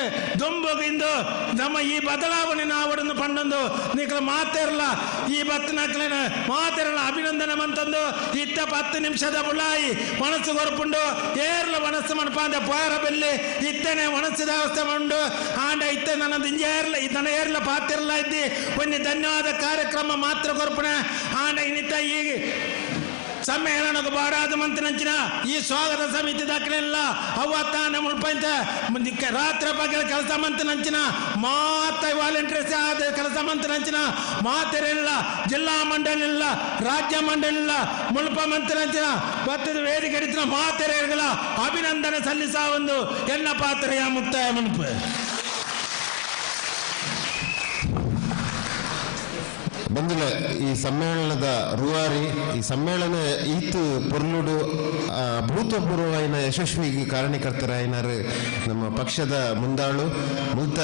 ದೊಂಬುಗಿಂದು ನಮ್ಮ ಈ ಬದಲಾವಣೆ ನಾವಡನ್ನು ಪಂಡೊಂದು ನಿಕ್ಲ ಮಾತೇರ್ಲ ಈ ಬತ್ತನಕ್ಲೇನ ಮಾತೇರಲ ಅಭಿನಂದನೆ ಮಂತಂದು ಇತ್ತ 10 ನಿಮಿಷದ ಬುಳ್ಳಾಯಿ ಮನಸ್ಸು ಕೊರಪುಂಡು ಏರ್ಲ ಮನಸ್ಸು ಮನಪಾಂದ ಪೋಯರ ಬೆಲ್ಲಿ ಇತ್ತನೆ ಮನಸ್ಸು ದೇವಸ್ಥೆ ಮಂಡು ಆಂಡ ಇತ್ತ ನನ್ನದು ಇಂಜೇರ್ಲ ನನ್ನ ಏರ್ಲ ಪಾತಿರ್ಲ ಇದ್ದಿ ಒಂದು ಧನ್ಯವಾದ ಕಾರ್ಯಕ್ರಮ ಮಾತ್ರ ಕೊರಪುಣ ಆಂಡ ಇನ್ನಿತ್ತ ಈ ಸಮ್ಮೇಳನಕ್ಕೆ ಬಾಡಾದ ಮಂತ್ರಿನಂಚಿನ ಈ ಸ್ವಾಗತ ಸಮಿತಿ ದಾಖಲೆಲ್ಲ ಅವತ್ತಾನ ಮುಳ್ಪಂತ ರಾತ್ರಿ ಬಗ್ಗೆ ಕೆಲಸ ಮಂತ್ರಿನಂಚಿನ ಮಾತ ವಾಲಂಟಿಯರ್ಸ್ ಆದ ಕೆಲಸ ಮಂತ್ರಿನಂಚಿನ ಮಾತೆರೆಲ್ಲ ಜಿಲ್ಲಾ ಮಂಡಳಿಲ್ಲ ರಾಜ್ಯ ಮಂಡಳಿಲ್ಲ ಮುಳ್ಪ ಮಂತ್ರಿನಂಚಿನ ಭತ್ತದ ವೇದಿಕೆ ಹಿಡಿತಿನ ಮಾತೆರೆಗಳ ಅಭಿನಂದನೆ ಸಲ್ಲಿಸ ಒಂದು ಎಲ್ಲ ಪಾತ್ರೆಯ ಮುಕ್ತಾಯ ಮುನ್ಪು ಬಂದಿಲ್ಲ ಈ ಸಮ್ಮೇಳನದ ರೂವಾರಿ ಈ ಸಮ್ಮೇಳನ ಈತು ಪೊರ್ಲುಡು ಅಭೂತಪೂರ್ವವಾಯಿನ ಯಶಸ್ವಿಗೆ ಕಾರಣಕರ್ತರಾಯಿನಾರು ನಮ್ಮ ಪಕ್ಷದ ಮುಂದಾಳು ಮುಲ್ತ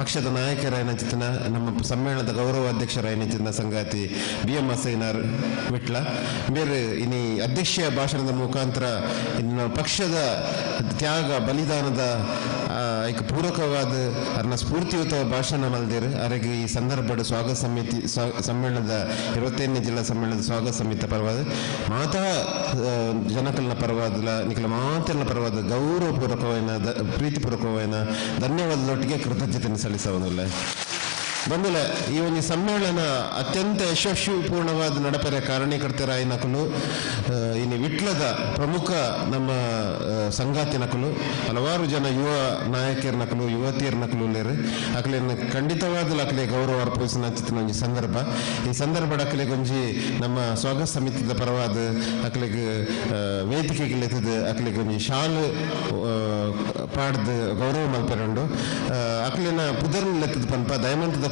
ಪಕ್ಷದ ನಾಯಕರಾಯನ ಚಿತ್ತನ ನಮ್ಮ ಸಮ್ಮೇಳನದ ಗೌರವ ಅಧ್ಯಕ್ಷರಾಯನ ಚಿತ್ತನ ಸಂಗಾತಿ BM ಅಸೈನಾರ್ ವಿಟ್ಲ ಬೇರೆ ಇನಿ ಅಧ್ಯಕ್ಷ ಭಾಷಣದ ಮುಖಾಂತರ ಇನ್ನು ಪಕ್ಷದ ತ್ಯಾಗ ಬಲಿದಾನದ ಐಕ ಪೂರಕವಾದ ಅರ್ನ ಸ್ಫೂರ್ತಿಯುತ ಭಾಷಣ ಮಲ್ದಿರು ಅವರಿಗೆ ಈ ಸಂದರ್ಭದ ಸ್ವಾಗತ ಸಮಿತಿ ಸಮ್ಮೇಳನದ 25ನೇ ಜಿಲ್ಲಾ ಸಮ್ಮೇಳನದ ಸ್ವಾಗತ ಸಮಿತಿ ಪರವಾದ ಮಾತಾ ಜನಕಲ್ನ ಪರವಾದಲ್ಲ ನಿಖಲ ಮಾತೆಲ್ಲ ಪರವಾದ ಗೌರವಪೂರ್ವಕವಾದ ಪ್ರೀತಿಪೂರ್ವಕವಾದ ಧನ್ಯವಾದದೊಟ್ಟಿಗೆ ಕೃತಜ್ಞತೆ ಸಲ್ಲಿಸವನಲ್ಲ ಬಂದಿಲ್ಲ ಈ ಒಂದು ಸಮ್ಮೇಳನ ಅತ್ಯಂತ ಯಶಸ್ವಿಪೂರ್ಣವಾದ ನಡಪೆರೆ ಕಾರಣಕರ್ತರಾಯಿನಕಲು ಇನ್ನು ವಿಟ್ಲದ ಪ್ರಮುಖ ನಮ್ಮ ಸಂಗಾತಿನಕಲು ಹಲವಾರು ಜನ ಯುವ ನಾಯಕರನಕಲು ಯುವತಿಯರ್ನಕಲು ಇಲ್ಲೇರು ಅಕಲೇನು ಖಂಡಿತವಾದ ಅಕಲೆ ಗೌರವ ಅರ್ಪಿಸಿನ ಚಿತ್ರ ಒಂದು ಸಂದರ್ಭ ಈ ಸಂದರ್ಭದ ಅಕಲೆಗೆ ಒಂಜಿ ನಮ್ಮ ಸ್ವಾಗತ ಸಮಿತಿದ ಪರವಾದ ಅಕಲೆಗೆ ವೇದಿಕೆಗಿಲೆತ್ತದ ಅಕಲೆಗೆ ಒಂಜಿ ಶಾಲು ಪಾಡ್ದು ಗೌರವ ಮಲ್ಪೆರಂಡು ಅಕಲಿನ ಪುದರ್ಲೆತ್ತದ ಪನ್ಪ ದಯಮಂತದ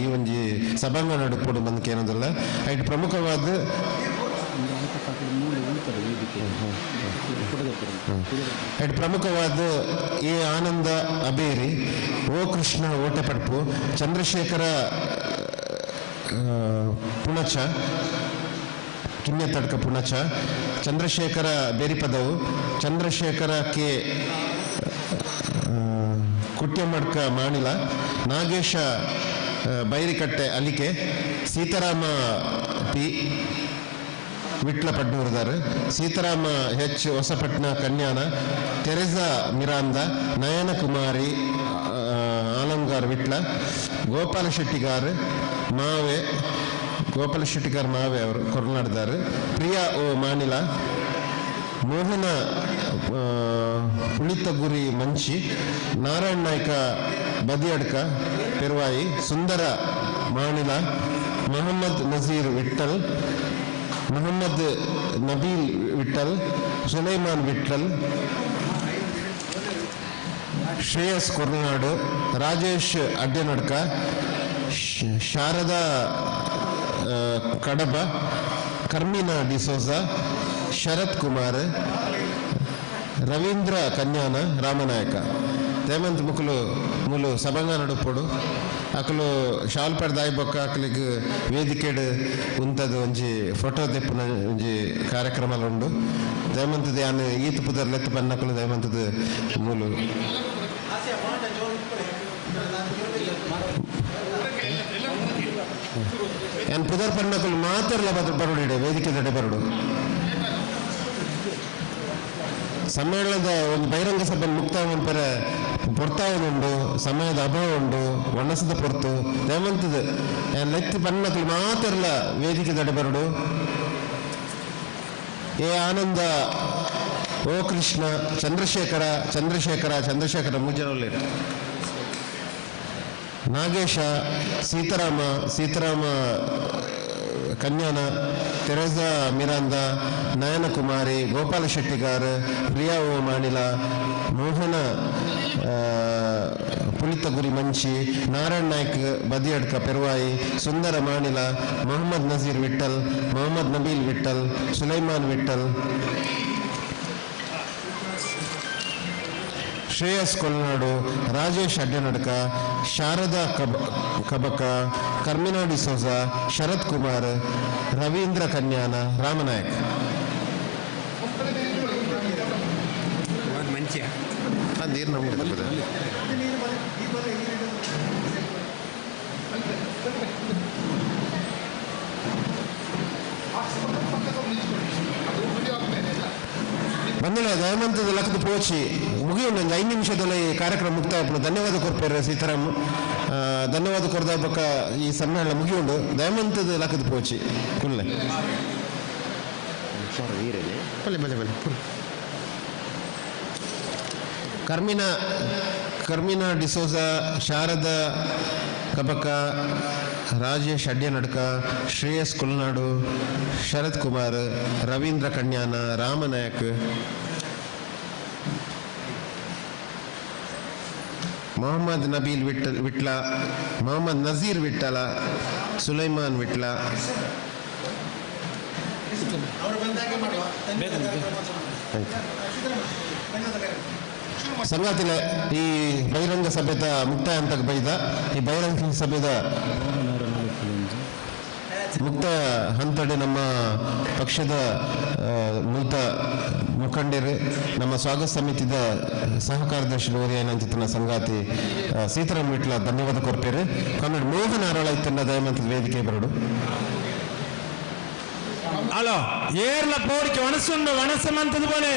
ಈ ಒಂಜಿ ಸಭಾಂಗಣ ನಡುಪೋಡು ಬಂದಕ್ಕೆ ಏನೋದಿಲ್ಲ ಐಟ್ ಪ್ರಮುಖವಾದ ಎ ಆನಂದ ಅಬೇರಿ ಓ ಕೃಷ್ಣ ಓಟೆಪಡ್ಪು ಚಂದ್ರಶೇಖರ ಪುಣಚ ಕಿನ್ನೆ ತಡ್ಕ ಪುಣಚ ಚಂದ್ರಶೇಖರ ಬೇರಿಪದವು ಚಂದ್ರಶೇಖರ ಕೆ ಕುಟ್ಯಮಡ್ಕ ಮಾಣಿಲ ನಾಗೇಶ ಬೈರಿಕಟ್ಟೆ ಅಲಿಕೆ ಸೀತಾರಾಮ ಪಿ ವಿಟ್ಲ ಪಡ್ನೂರ್ದಾರ್ Seetharama H Hosapatna Kanyana Teresa Miranda Nayana Kumari Alangar Vitla Gopala Shettigar Mave Gopala Shettigar Mave ಅವರು ಕೊರನಾಡ್ದಾರ್ ಪ್ರಿಯಾ ಓ ಮಾನಿಲ ಮೋಹನ ಪುಳಿತಗುರಿ ಮಂಚಿ ನಾರಾಯಣ ನಾಯ್ಕ ಬದಿಯಡ್ಕ ಪೆರ್ವಾಯಿ ಸುಂದರ ಮಾಣಿಲ ಮೊಹಮ್ಮದ್ ನಜೀರ್ ವಿಠಲ್ ಮೊಹಮ್ಮದ್ ನಬೀಲ್ ವಿಠಲ್ ಸುಲೈಮಾನ್ ವಿಠಲ್ ಶ್ರೇಯಸ್ ಕೊರ್ನಾಡು ರಾಜೇಶ್ ಅಡ್ಡನಡ್ಕ ಶಾರದಾ ಕಡಬ ಕರ್ಮಿನಾ ಡಿಸೋಜಾ ಶರತ್ ಕುಮಾರ್ ರವೀಂದ್ರ ಕನ್ಯಾನ ರಾಮನಾಯಕ ತೇಮಂತ್ ಮುಲು ಸಭಾಂಗಣ ನಡುಪೋಡು ಅಕಲು ಶಾಲ್ ಪಡ್ದಾಯಿ ಬೊಕ್ಕ ಅಕಲಿಗೆ ವೇದಿಕೆಡ್ ಉಂತದು ಒಂಜಿ ಫೋಟೋ ತೆಪ್ಪುನ ಒಂಜಿ ಕಾರ್ಯಕ್ರಮ ಉಂಡು ದಯಮಂತದ ಯಾನು ಈತ್ ಪುದರ್ ಲೆತ್ತು ಬನ್ನಕಲು ದಯಮಂತದ ಮೂಲು ಯಾನ್ ಪುದರ್ ಪನ್ನಕಲು ಮಾತಾಡಲ ಬರೋಡಿಡೆ ವೇದಿಕೆ ದಡೆ ಬರೋಡು ಸಮ್ಮೇಳನದ ಒಂದು ಬಹಿರಂಗ ಸಭೆ ಮುಕ್ತಾಯ ಮಾಡ್ತಾರೆ പൊർത്താവുന്നുണ്ട്, സമಯದ ಅಭಾವ ಉಂಡು, ಒಣಸದ ಪೊರ್ತು ದಯವಂತದ ಲೆತ್ತಿ ಬಣ್ಣಗಳು ಮಾತ್ರಲ್ಲ ವೇದಿಕೆ ದಡೆ ಬರಡು. ಏ ಆನಂದ, ಓ ಕೃಷ್ಣ, ಚಂದ್ರಶೇಖರ ಮುಜರೊಳ್ಳೆ, ನಾಗೇಶ, ಸೀತಾರಾಮ ಕನ್ಯಾನ, ತೆರೆಸಾ ಮಿರಾಂದ, ನಯನ ಕುಮಾರಿ, ಗೋಪಾಲ ಶೆಟ್ಟಿಗಾರ್, ಪ್ರಿಯಾ ಓ ಮಾಣಿಲ, ಮೋಹನ ಪುಳಿತಗುರಿ ಮಂಚಿ, ನಾರಾಯಣ್ ನಾಯ್ಕ್ ಬದಿಯಡ್ಕ ಪೆರ್ವಾಯಿ, ಸುಂದರ ಮಾಣಿಲ, ಮೊಹಮ್ಮದ್ ನಜೀರ್ ವಿಠಲ್, ಮೊಹಮ್ಮದ್ ನಬೀಲ್ ವಿಠಲ್, ಸುಲೈಮಾನ್ ವಿಠಲ್, ಶ್ರೇಯಸ್ ಕೊಲ್ನಾಡು, ರಾಜೇಶ್ ಅಡ್ಡನಡ್ಕ, ಶಾರದಾ ಕಬಕ, ಕರ್ಮಿನಾ ಡಿಸೋಜ, ಶರತ್ ಕುಮಾರ್, ರವೀಂದ್ರ ಕನ್ಯಾನ, ರಾಮನಾಯಕ್. ಅದೇನು ನಮಗೆ ಬಂದಿಲ್ಲ. ದಯಮಂತದ ಲಕ್ಕದ ಪೋಚಿ ಮುಗಿಯು ನಂಗೆ 5 ನಿಮಿಷದಲ್ಲಿ ಕಾರ್ಯಕ್ರಮ ಮುಕ್ತಾಯ. ಧನ್ಯವಾದ ಕೊರ್ಪೇರ ಸೀತಾರಾಮ್, ಧನ್ಯವಾದ ಕೊರ್ದ ಬಕ್ಕ ಈ ಸಮ್ಮೇಳನ ಮುಗಿಯುಂಡು. ದಯಮಂತದ ಲಕ್ಕದ ಪೋಚಿ ಕುಲ್ಲೆ ಕರ್ಮಿನಾ ಡಿಸೋಜ, ಶಾರದಾ ಕಬಕ, ರಾಜೇಶ್ ಅಡ್ಯನಡ್ಕ, ಶ್ರೇಯಸ್ ಕುಲ್ನಾಡು, ಶರತ್ ಕುಮಾರ್, ರವೀಂದ್ರ ಕನ್ಯಾನ, ರಾಮನಾಯಕ್, ಮೊಹಮ್ಮದ್ ನಬೀಲ್ ವಿಟ್ಲ, ಮೊಹಮ್ಮದ್ ನಜೀರ್ ವಿಠಲ, ಸುಲೈಮಾನ್ ವಿಟ್ಲ. ಸಂಗಾತಿಲ ಈ ಬಹಿರಂಗ ಸಭೆದ ಮುಕ್ತಾಯ ಅಂತ ಬೈದ ಈ ಬಹಿರಂಗ ಸಭೆದ ಮುಕ್ತಾಯ ಹಂತಡೆ ನಮ್ಮ ಪಕ್ಷದ ಮೂತ ಮುಖಂಡರು, ನಮ್ಮ ಸ್ವಾಗತ ಸಮಿತಿದ ಸಹ ಕಾರ್ಯದರ್ಶಿ ಏನಂತಿನ ಸಂಗಾತಿ ಸೀತಾರಾಮ್ ವಿಟ್ಲ ಧನ್ಯವಾದ ಕೊರ್ಪೇರು. ಕನ್ನಡ ಮೋಹನ್ ಆರಳ ಇತ್ತನ್ನ ದಯಮಂತ ವೇದಿಕೆ ಬರಡು. ಹಲೋ ಏರ್ಲ ಪೋಡಿಕೆ ಒಣಸುಂಡು ಒಣಸಮಂತದ ಬೋಲೆ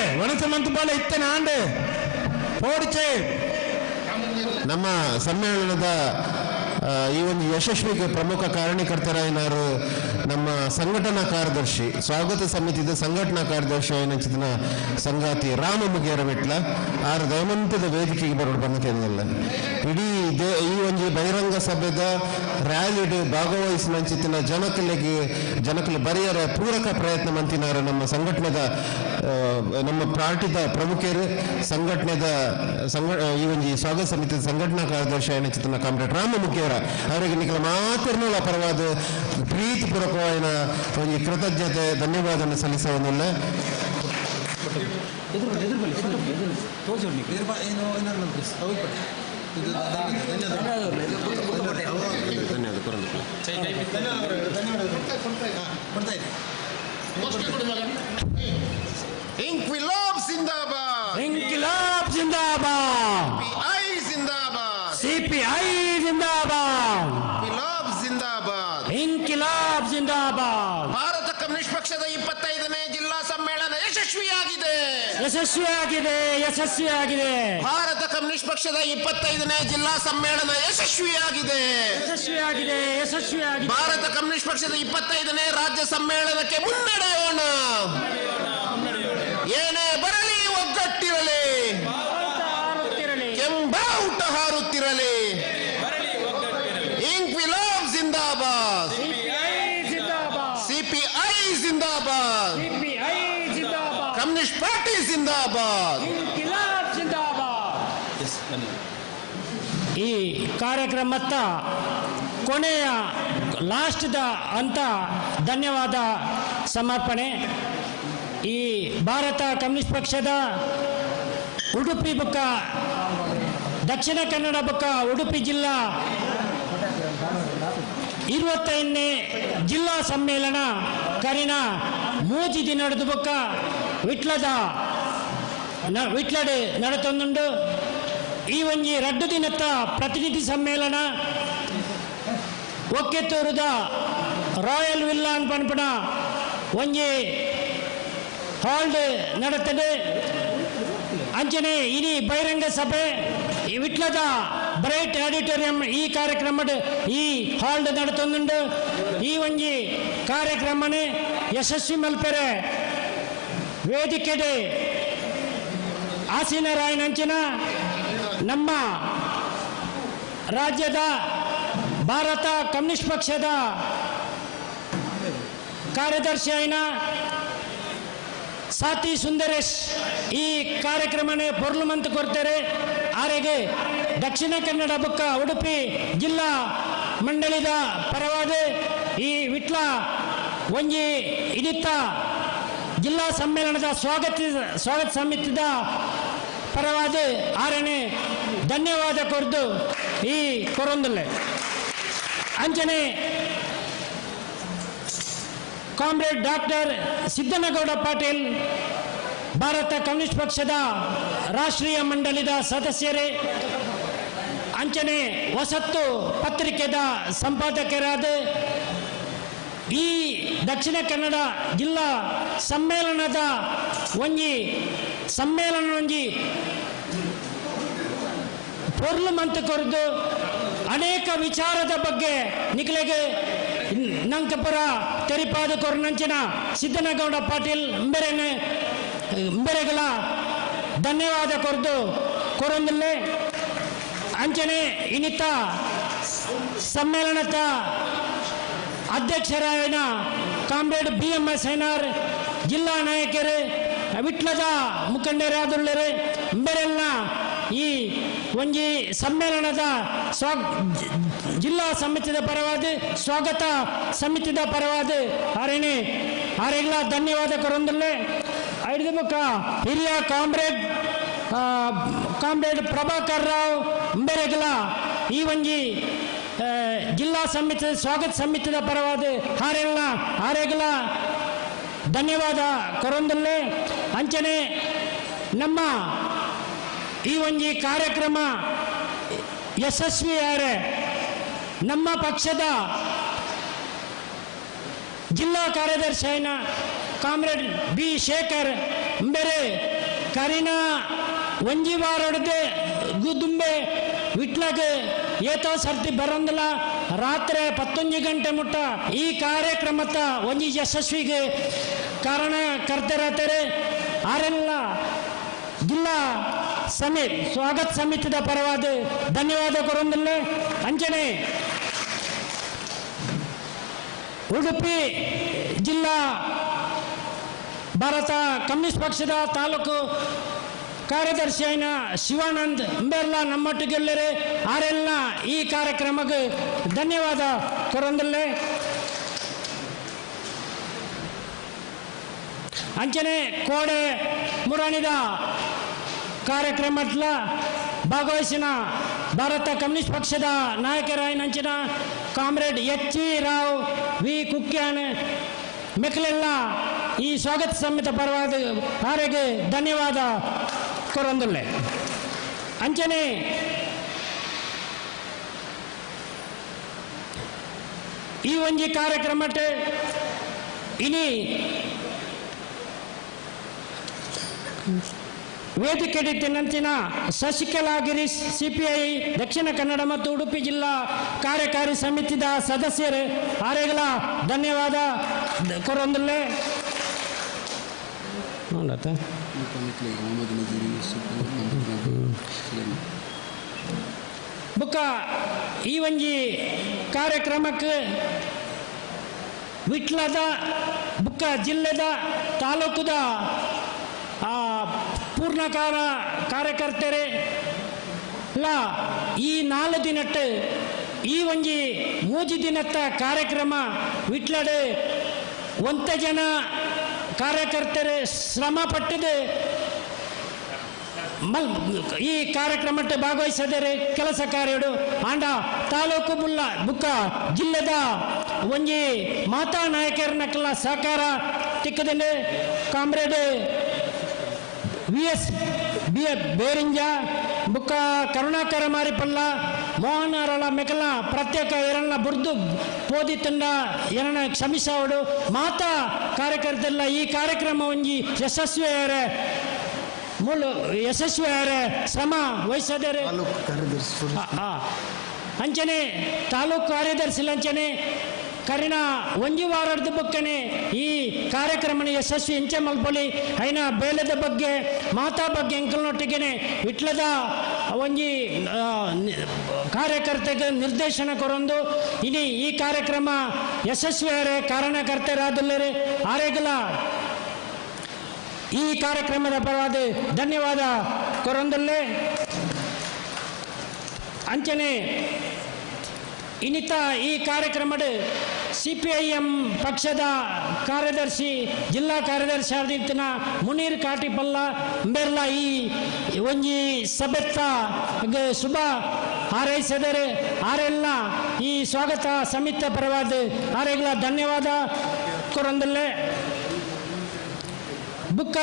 ಇತ್ತನ ಆಂಡು ಪೋಡಿಕೆ. ನಮ್ಮ ಸಮ್ಮೇಳನದ ಈ ಒಂದು ಯಶಸ್ವಿಗೆ ಪ್ರಮುಖ ಕಾರಣಕರ್ತರಾಯಿನಾರು ನಮ್ಮ ಸಂಘಟನಾ ಕಾರ್ಯದರ್ಶಿ, ಸ್ವಾಗತ ಸಮಿತಿದ ಸಂಘಟನಾ ಕಾರ್ಯದರ್ಶಿ ಏನಂಚಿನ ಸಂಗಾತಿ ರಾಮ ಮುಗಿಯರ ಬಿಟ್ಲ ಆರು ದಯಮಂತದ ವೇದಿಕೆಗೆ ಬರೋಡು ಬಂದಲ್ಲ. ಇಡೀ ಈ ಒಂದು ಬಹಿರಂಗ ಸಭೆದ ರ್ಯಾಲಿಡ್ ಭಾಗವಹಿಸಿನ ಜನಕಲೆ ಬರೆಯರ ಪೂರಕ ಪ್ರಯತ್ನ ಮಂತಿನಾರ ನಮ್ಮ ಸಂಘಟನೆದ ನಮ್ಮ ಪಾರ್ಟಿದ ಪ್ರಮುಖರು ಸಂಘಟನೆದ ಈ ಒಂದು ಸ್ವಾಗತ ಸಮಿತಿಯ ಸಂಘಟನಾ ಕಾರ್ಯದರ್ಶಿ ಏನಂಚಿನ ಕಾಮ್ರೇಡ್ ರಾಮ ಮುಗಿಯರ ಅವರಿಗೆ ನಿಖಲ ಮಾತಿರ್ನೋಳ ಪರವಾದ ಪ್ರೀತಿಪೂರ್ವಕವಾದ ಒಂದು ಕೃತಜ್ಞತೆ ಧನ್ಯವಾದ ಸಲ್ಲಿಸುವುದಿಲ್ಲ. ಇಂಕ್ವಿಲಾಬ್ ಜಿಂದಾಬಾದ್, ಇಂಕ್ವಿಲಾಬ್ ಜಿಂದಾಬಾದ್, ಸಿಪಿಐ ಜಿಂದಾಬಾದ್, ಸಿಪಿಐ ಜಿಂದಾಬಾದ್, ಇಂಕ್ವಿಲಾಬ್ ಜಿಂದಾಬಾದ್, ಇಂಕ್ವಿಲಾಬ್ ಜಿಂದಾಬಾದ್. ಭಾರತ ಕಮ್ಯುನಿಸ್ಟ್ ಪಕ್ಷದ 25ನೇ ಜಿಲ್ಲಾ ಸಮ್ಮೇಳನ ಯಶಸ್ವಿಯಾಗಿದೆ. ಭಾರತ ಕಮ್ಯುನಿಸ್ಟ್ ಪಕ್ಷದ 25ನೇ ಜಿಲ್ಲಾ ಸಮ್ಮೇಳನ ಯಶಸ್ವಿಯಾಗಿದೆ. ಭಾರತ ಕಮ್ಯುನಿಸ್ಟ್ ಪಕ್ಷದ 25ನೇ ರಾಜ್ಯ ಸಮ್ಮೇಳನಕ್ಕೆ ಮುನ್ನಡೆಯೋಣ. ಏನೇ ಬರಲಿ ಒಗ್ಗಟ್ಟಿರಲಿ, ಕೆಂಬಾವುಟ ಹಾರುತ್ತಿರಲಿ. ಇಂಕ್ವಿಲಾಬ್ ಜಿಂದಾಬಾದ್, ಸಿಪಿಐ ಜಿಂದಾಬಾದ್, ಕಮ್ಯುನಿಸ್ಟ್ ಪಾರ್ಟಿ ಜಿಂದಾಬಾದ್. ಈ ಕಾರ್ಯಕ್ರಮದ ಕೊನೆಯ ಲಾಸ್ಟ್ದ ಅಂತ ಧನ್ಯವಾದ ಸಮರ್ಪಣೆ. ಈ ಭಾರತ ಕಮ್ಯುನಿಸ್ಟ್ ಪಕ್ಷದ ಉಡುಪಿ ಬುಕ್ಕ ದಕ್ಷಿಣ ಕನ್ನಡ ಬುಕ್ಕ ಉಡುಪಿ ಜಿಲ್ಲಾ 25ನೇ ಜಿಲ್ಲಾ ಸಮ್ಮೇಳನ ಕರಿನ ಮೂಜಿ ದಿನ ನಡೆದು ಬುಕ್ಕ ವಿಟ್ಲಡ್ ನಡತೊಂದುಂಡು. ಈ ಒಂಜಿ 2 ದಿನದ ಪ್ರತಿನಿಧಿ ಸಮ್ಮೇಳನ ಒಕ್ಕೆತ್ತೂರುದ ರಾಯಲ್ ವಿಲ್ಲಾ ಪನ್ಪಣ ಒಂಜಿ ಹಾಲ್ಡ್ ನಡತದೆ. ಅಂಚನೆ ಇಡೀ ಬಹಿರಂಗ ಸಭೆ ವಿಟ್ಲದ ಬ್ರೈಟ್ ಆಡಿಟೋರಿಯಂ ಈ ಕಾರ್ಯಕ್ರಮ ಈ ಹಾಲ್ ನಡತೊಂದುಂಡು ಈ ಒಂಜಿ ಕಾರ್ಯಕ್ರಮನೆ ಯಶಸ್ವಿ ಮಲ್ಪೆರೆ ವೇದಿಕೆಡೆ ಆಸೀನರಾಯನಂಚಿನ ನಮ್ಮ ರಾಜ್ಯದ ಭಾರತ ಕಮ್ಯುನಿಸ್ಟ್ ಪಕ್ಷದ ಕಾರ್ಯದರ್ಶಿ ಆಯ್ನ ಸಾತಿ ಸುಂದರೇಶ್ ಈ ಕಾರ್ಯಕ್ರಮನೆ ಪೊರ್ಲುಮಂತ ಕೊಡ್ತಾರೆ ಆರೆಗೆ ದಕ್ಷಿಣ ಕನ್ನಡ ಬುಕ್ಕ ಉಡುಪಿ ಜಿಲ್ಲಾ ಮಂಡಳಿದ ಪರವಾದ ಈ ವಿಟ್ಲ ಒಂಜಿ ಇಡಿತ ಜಿಲ್ಲಾ ಸಮ್ಮೇಳನದ ಸ್ವಾಗತ ಸಮಿತಿದ ಪರವಾದ ಆರನೇ ಧನ್ಯವಾದ ಕೊರ್ದು ಈ ಕೊರೊಂದುಲ್ಲೆ ಅಂಚನೆ ಕಾಮ್ರೇಡ್ ಡಾಕ್ಟರ್ ಸಿದ್ದನಗೌಡ ಪಾಟೀಲ್ ಭಾರತ ಕಮ್ಯುನಿಸ್ಟ್ ಪಕ್ಷದ ರಾಷ್ಟ್ರೀಯ ಮಂಡಳಿದ ಸದಸ್ಯರೇ ಅಂಚನೆ ಹೊಸತ್ತು ಪತ್ರಿಕೆದ ಸಂಪಾದಕರಾದ ಈ ದಕ್ಷಿಣ ಕನ್ನಡ ಜಿಲ್ಲಾ ಸಮ್ಮೇಳನದ ಒಂಜಿ ಪೊರ್ಲು ಮಂತ್ ಕೊರದು ಅನೇಕ ವಿಚಾರದ ಬಗ್ಗೆ ನಿಖಲೆಗೆ ನಂಕಪುರ ತೆರಿಪಾದ ಕೊರನಂಚಿನ ಸಿದ್ದನಗೌಡ ಪಾಟೀಲ್ ಅಂಬೆರೆಗಳ ಧನ್ಯವಾದ ಕೊರದು ಕೊರೊಂದಿಲ್ಲೆ ಅಂಚನೆ ಇನ್ನಿತ ಸಮ್ಮೇಳನದ ಅಧ್ಯಕ್ಷರಾಯನ ಕಾಮ್ರೇಡ್ BMS ಐನಾರ್ ಜಿಲ್ಲಾ ನಾಯಕರು ವಿಟ್ಲದ ಮುಖಂಡರಾದುಳ್ಳರು ಅಂಬೆರೆಲ್ಲ ಈ ಒಂಜಿ ಸಮ್ಮೇಳನದ ಜಿಲ್ಲಾ ಸಮಿತಿದ ಪರವಾದ ಸ್ವಾಗತ ಸಮಿತಿದ ಪರವಾದ ಆರೆಗಳ ಧನ್ಯವಾದ ಕೊರೊಂದುಲ್ಲೆ ಐದು ಮುಖ ಹಿರಿಯ ಕಾಮ್ರೇಡ್ ಪ್ರಭಾಕರ್ ರಾವ್ ಅಂಬೆರೆಗಳ ಈ ಒಂಜಿ ಜಿಲ್ಲಾ ಸಮಿತಿ ಸ್ವಾಗತ ಸಮಿತಿದ ಪರವಾದ ಆರೆಗಳ ಧನ್ಯವಾದ ಕೊರೊಂದುಲ್ಲೆ ಅಂಚನೆ ನಮ್ಮ ಈ ಒಂಜಿ ಕಾರ್ಯಕ್ರಮ ಯಶಸ್ವಿಯಾರೆ ನಮ್ಮ ಪಕ್ಷದ ಜಿಲ್ಲಾ ಕಾರ್ಯದರ್ಶಿ ಆಯ್ನ ಕಾಮ್ರೇಡ್ B ಶೇಖರ್ ಅಂಬೆರೆ ಕರಿನ ಒಂಜಿ ವಾರೊಡದೆ ಗುದುಂಬೆ ವಿಟ್ಲಗೆ ಏತೋ ಸರ್ತಿ ಬರಂದಿಲ್ಲ ರಾತ್ರಿ 11 ಗಂಟೆ ಮುಟ್ಟ ಈ ಕಾರ್ಯಕ್ರಮದ ಒಂಜಿ ಯಶಸ್ವಿಗೆ ಕಾರಣಕರ್ತರಾಗ್ತಾರೆ ಆರೆಲ್ಲ ಜಿಲ್ಲಾ ಸ್ವಾಗತ ಸಮಿತಿದ ಪರವಾದ ಧನ್ಯವಾದ ಕೊರೊಂದಿಲ್ಲೆ ಅಂಚನೆ ಉಡುಪಿ ಜಿಲ್ಲಾ ಭಾರತ ಕಮ್ಯುನಿಸ್ಟ್ ಪಕ್ಷದ ತಾಲೂಕು ಕಾರ್ಯದರ್ಶಿ ಆಯ್ನ ಶಿವಾನಂದ್ ಅಂಬೆರ್ಲ ನಮ್ಮೊಟ್ಟಿಗೆಲ್ಲರೆ ಆರೆಲ್ಲ ಈ ಕಾರ್ಯಕ್ರಮಕ್ಕೆ ಧನ್ಯವಾದ ಕೊರೊಂದಿಲ್ಲೆ ಅಂಚನೆ ಕೋಡೆ ಮುರಾಣಿದ ಕಾರ್ಯಕ್ರಮದ ಭಾಗವಹಿಸಿನ ಭಾರತ ಕಮ್ಯುನಿಸ್ಟ್ ಪಕ್ಷದ ನಾಯಕರಾಯನಂಚಿನ comrade HV Rao V Kukyan ಮೆಕ್ಲೆಲ್ಲ ಈ ಸ್ವಾಗತ ಸಮಿತಿ ಪರವಾದ ಆರೆಗೆ ಧನ್ಯವಾದ ಕೊರೊಂದುಲ್ಲೆ ಅಂಚನೆ ಈ ಒಂಜಿ ಕಾರ್ಯಕ್ರಮಕ್ಕೆ ಇನಿ ವೇದಿಕೆ ನಂಚಿನ ಶಶಿಕಲಾ ಗಿರೀಶ್ CPI ದಕ್ಷಿಣ ಕನ್ನಡ ಮತ್ತು ಉಡುಪಿ ಜಿಲ್ಲಾ ಕಾರ್ಯಕಾರಿ ಸಮಿತಿದ ಸದಸ್ಯರು ಆರೆಗಳ ಧನ್ಯವಾದ ಕೊರೊಂದಿಲ್ಲೆ ಬುಕ್ಕ ಈ ಒಂಜಿ ಕಾರ್ಯಕ್ರಮಕ್ಕೆ ವಿಟ್ಲದ ಬುಕ್ಕ ಜಿಲ್ಲೆದ ತಾಲೂಕುದ ಪೂರ್ಣಕಾಲ ಕಾರ್ಯಕರ್ತರೆ ಈ 4 ದಿನಟ್ಟು ಈ ಒಂಜಿ 3 ದಿನದ ಕಾರ್ಯಕ್ರಮ ವಿಟ್ಲಡೆ ಒಂತೆ ಜನ ಕಾರ್ಯಕರ್ತರು ಶ್ರಮ ಪಟ್ಟಿದೆ ಈ ಕಾರ್ಯಕ್ರಮಕ್ಕೆ ಭಾಗವಹಿಸಿದರೆ ಕೆಲಸ ಕಾರ್ಯಗಳು ಆಂಡ ತಾಲೂಕು ಬುಕ್ಕ ಜಿಲ್ಲೆದ ಒಂಜಿ ಮಾತಾ ನಾಯಕರನ್ನಕ್ಕೆಲ್ಲ ಸಹಕಾರ ತಿಕ್ಕದಲ್ಲಿ ಕಾಮ್ರೇಡ್ VS ಬೇರಿಂಜ ಬುಕ್ಕ ಕರುಣಾಕರ ಮಾರಿಪಲ್ಲ ಮೋಹನ್ ಅರಳ ಮೆಕಲ ಪ್ರತ್ಯೇಕ ಎರನ್ನ ಬುರ್ದು ಪೋದಿತ್ತಂಡ ಎರನ್ನ ಕ್ಷಮಿಸವಡು ಮಾತಾ ಕಾರ್ಯಕರ್ತಲ್ಲ ಈ ಕಾರ್ಯಕ್ರಮ ಒಂಜಿ ಯಶಸ್ವಿಯಾರೆ ಮೂಲ ಯಶಸ್ವಿ ಶ್ರಮ ವಹಿಸೋದರೆ ಅಂಚನೆ ತಾಲೂಕು ಕಾರ್ಯದರ್ಶಿ ಅಂಚನೆ ಕರಿನ ಒಂಜಿ ವಾರದ ಬಗ್ಗೆನೆ ಈ ಕಾರ್ಯಕ್ರಮನ ಯಶಸ್ವಿ ಎಂಚೆ ಮಲ್ಪೊಲಿ ಐನ ಬೇಲದ ಬಗ್ಗೆ ಮಾತಾ ಬಗ್ಗೆ ಎಂಕಲ್ನೊಟ್ಟಿಗೆ ವಿಟ್ಲದ ಒಂಜಿ ಕಾರ್ಯಕರ್ತೆಗೆ ನಿರ್ದೇಶನ ಕೊರೊಂದು ಇನಿ ಈ ಕಾರ್ಯಕ್ರಮ ಯಶಸ್ವಿಯರೇ ಕಾರಣಕರ್ತರಾದುಲ್ಲರೆ ಆರೆಗಲ ಈ ಕಾರ್ಯಕ್ರಮದ ಪರವಾದ ಧನ್ಯವಾದ ಕೊರೊಂದಲ್ಲೇ ಅಂಚನೆ ಇನ್ನಿತ ಈ ಕಾರ್ಯಕ್ರಮದ CPIM ಪಕ್ಷದ ಕಾರ್ಯದರ್ಶಿ ಜಿಲ್ಲಾ ಕಾರ್ಯದರ್ಶಿ ಆದಿತ್ತಿನ ಮುನೀರ್ ಕಾಟಿಪಲ್ಲ ಬೆರ್ಲ ಈ ಒಂಜಿ ಸಭೆತ್ತ ಶುಭ ಹಾರೈಸಿದರೆ ಆರೆಲ್ಲ ಈ ಸ್ವಾಗತ ಸಮಿತಿ ಪರವಾದ ಆರೆಲ್ಲ ಧನ್ಯವಾದ ಕೊರೊಂದಲ್ಲೇ ಬುಕ್ಕ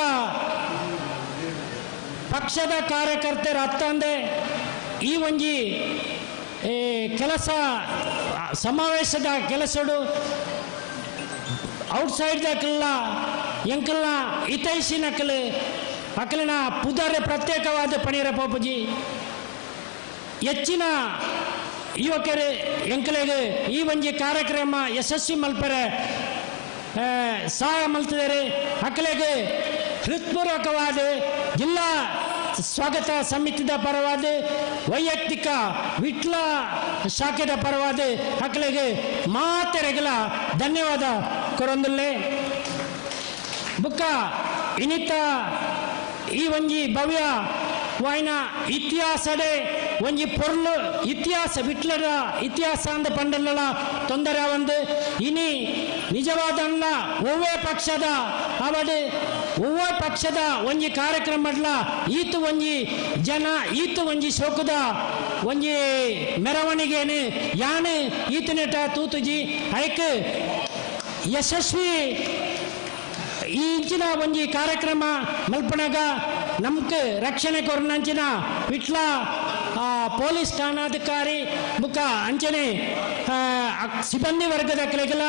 ಪಕ್ಷದ ಕಾರ್ಯಕರ್ತರ ಅತ್ತಂದೆ ಈ ಒಂಜಿ ಕೆಲಸ ಸಮಾವೇಶದ ಕೆಲಸಡು ಔಟ್ಸೈಡ್ ದಕ್ಕಲ್ಲ ಎಂಕಲ್ನ ಹಿತೈಷಿನಕ್ಕಲು ಅಕ್ಕಲಿನ ಪುದರೆ ಪ್ರತ್ಯೇಕವಾದ ಪಣಿರ ಪೋಪುಜಿ ಹೆಚ್ಚಿನ ಯುವಕರು ಎಂಕಲಿಗೆ ಈ ಒಂಜಿ ಕಾರ್ಯಕ್ರಮ ಯಶಸ್ವಿ ಮಲ್ಪರೆ ಸಹಾಯ ಮಲ್ತಿದ್ದಾರೆ ಅಕ್ಕಲಿಗೆ ಹೃತ್ಪೂರ್ವಕವಾದ ಜಿಲ್ಲಾ ಸ್ವಾಗತ ಸಮಿತಿದ ಪರವಾದ ವೈಯಕ್ತಿಕ ವಿಟ್ಲ ಶಾಖೆದ ಪರವಾದ ಮಕ್ಕಳಿಗೆ ಮಾತೆರೆಗಳ ಧನ್ಯವಾದ ಕೊರೊಂದಲ್ಲೇ ಬುಕ್ಕ ಇನ್ನಿತ ಈ ಒಂಜಿ ಭವ್ಯ ವಾಯ್ನ ಇತಿಹಾಸಡೆ ಒಂಜಿ ಪೊರ್ಲು ಇತಿಹಾಸ ವಿಟ್ಲದ ಇತಿಹಾಸ ಅಂದ ಪಂಡಲ್ಲ ತೊಂದರೆ ಒಂದು ಇನಿ ನಿಜವಾದ ಒವ್ವೇ ಪಕ್ಷದ ಅವಡು ಒವ್ವೇ ಪಕ್ಷದ ಒಂಜಿ ಕಾರ್ಯಕ್ರಮಡ್ಲ ಈತು ಒಂಜಿ ಜನ ಈತು ಒಂಜಿ ಶೋಕದ ಒಂಜಿ ಮೆರವಣಿಗೆನು ಯಾನು ಈತನೆಟ ತೂತುಜಿ ಐಕ್ ಯಶಸ್ವಿ ಈಚಿನ ಒಂಜಿ ಕಾರ್ಯಕ್ರಮ ಮಲ್ಪನಾಗ ನಮ್ಗೆ ರಕ್ಷಣೆ ಕೊರನಂಚಿನ ವಿಟ್ಲ ಪೊಲೀಸ್ ಠಾಣಾಧಿಕಾರಿ ಮುಖ ಅಂಚನೆ ಸಿಬ್ಬಂದಿ ವರ್ಗದ ಕೆಳಗೆಲ್ಲ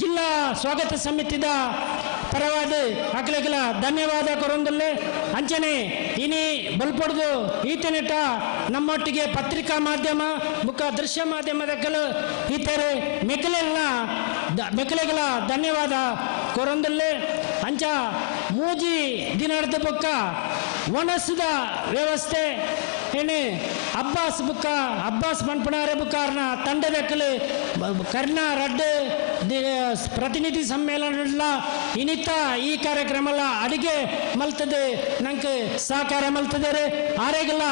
ಜಿಲ್ಲಾ ಸ್ವಾಗತ ಸಮಿತಿದ ಪರವಾದ ಅಕಲೆಗಳ ಧನ್ಯವಾದ ಕೊರೊಂದಲ್ಲೇ ಅಂಚನೆ ಇನಿ ಬಲ್ಪಡ್ದು ಈತನೆಟ ನಮ್ಮೊಟ್ಟಿಗೆ ಪತ್ರಿಕಾ ಮಾಧ್ಯಮ ಮುಖ ದೃಶ್ಯ ಮಾಧ್ಯಮದಕ್ಕಲು ಈತರೆ ಮೆಕಲೆಗಳ ಧನ್ಯವಾದ ಕೊರೊಂದಲ್ಲೇ ಅಂಚ ಮೂಜಿ ದಿನದ ಬುಕ್ಕ ಒಣಸದ ವ್ಯವಸ್ಥೆ ಏನೇ ಅಬ್ಬಾಸ್ ಮನ್ಪಣಾರೆ ಬುಕ್ಕಾರ್ನ ತಂಡದಕ್ಕಲು ಕರ್ನಾ ರಡ್ಡು ಪ್ರತಿನಿಧಿ ಸಮ್ಮೇಳನ ಇನ್ನಿತ ಈ ಕಾರ್ಯಕ್ರಮ ಅಡಿಗೆ ಮಲ್ತದೆ ನಂಗೆ ಸಹಕಾರ ಮಲ್ತಿದ್ದಾರೆ ಆರೆಗಲ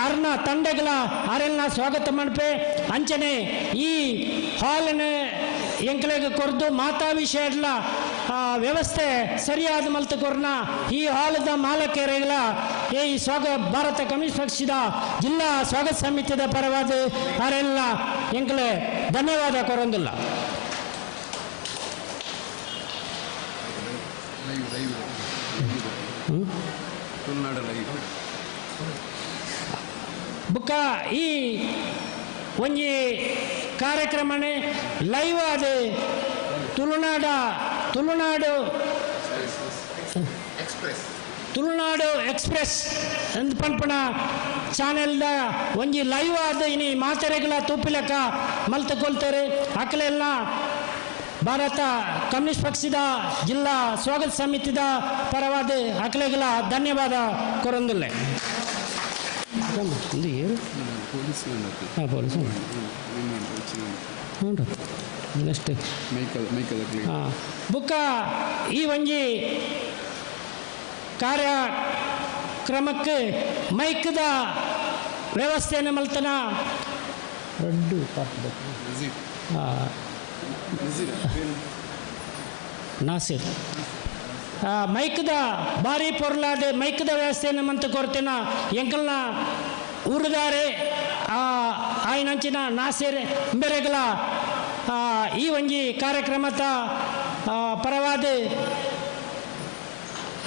ಆರ್ನ ತಂಡಗಳ ಆರೆಲ್ಲ ಸ್ವಾಗತ ಮನ್ಪೆ ಅಂಚನೆ ಈ ಹಾಲ್ನ ಎಂಕಲೆಗೆ ಕೊರ್ದು ಮಾತಾ ವಿಷಯಡ್ಲ ವ್ಯವಸ್ಥೆ ಸರಿಯಾದ ಮಲ್ತ ಕೊರ್ನ ಈ ಹಾಲದ ಮಾಲಕೆರೆಗಳ ಈ ಭಾರತ ಕಮ್ಯುನಿಸ್ಟ್ ಪಕ್ಷದ ಜಿಲ್ಲಾ ಸ್ವಾಗತ ಸಮಿತಿದ ಪರವಾದ ಆರೆಲ್ಲ ಎಂಕಲೆ ಧನ್ಯವಾದ ಕೊರೊಂದಿಲ್ಲ ಬುಕ್ಕ ಈ ಒಂಜಿ ಕಾರ್ಯಕ್ರಮನೆ ಲೈವ್ ಆದ ತುಳುನಾಡು ಎಕ್ಸ್ಪ್ರೆಸ್ ಎಂದು ಪಂಪಣ ಚಾನೆಲ್ದ ಒಂಜಿ ಲೈವ್ ಆದ ಇನಿ ಮಾತೆರೆಗಳ ತೂಪಿಲಕ ಮಲ್ತಕೊಳ್ತಾರೆ ಅಕಲೆಲ್ಲ ಭಾರತ ಕಮ್ಯುನಿಸ್ಟ್ ಪಕ್ಷದ ಜಿಲ್ಲಾ ಸ್ವಾಗತ ಸಮಿತಿದ ಪರವಾದ ಅಕಲೆಗಳ ಧನ್ಯವಾದ ಕೊರೊಂದಿಲ್ಲ ನೆಕ್ಸ್ಟ್ ಬುಕ್ಕ ಈ ಒಂಜಿ ಕಾರ್ಯಕ್ರಮಕ್ಕೆ ಮೈಕ್ದ ವ್ಯವಸ್ಥೆಯನ್ನು ಮಲ್ತನ ನಾಸಿರ್ ಮೈಕ್ದ ಭಾರಿ ಪೊರ್ಲಾದ ಮೈಕ್ದ ವ್ಯವಸ್ಥೆಯನ್ನು ಮಂತ ಕೊಡ್ತೇನ ಎಂಕಲ್ನ ಊರುದಾರೆ ಆಯ್ನಂಚಿನ ನಾಸಿರ್ ಬೆರೆಗಳ ಈ ಒಂಜಿ ಕಾರ್ಯಕ್ರಮದ ಪರವಾದ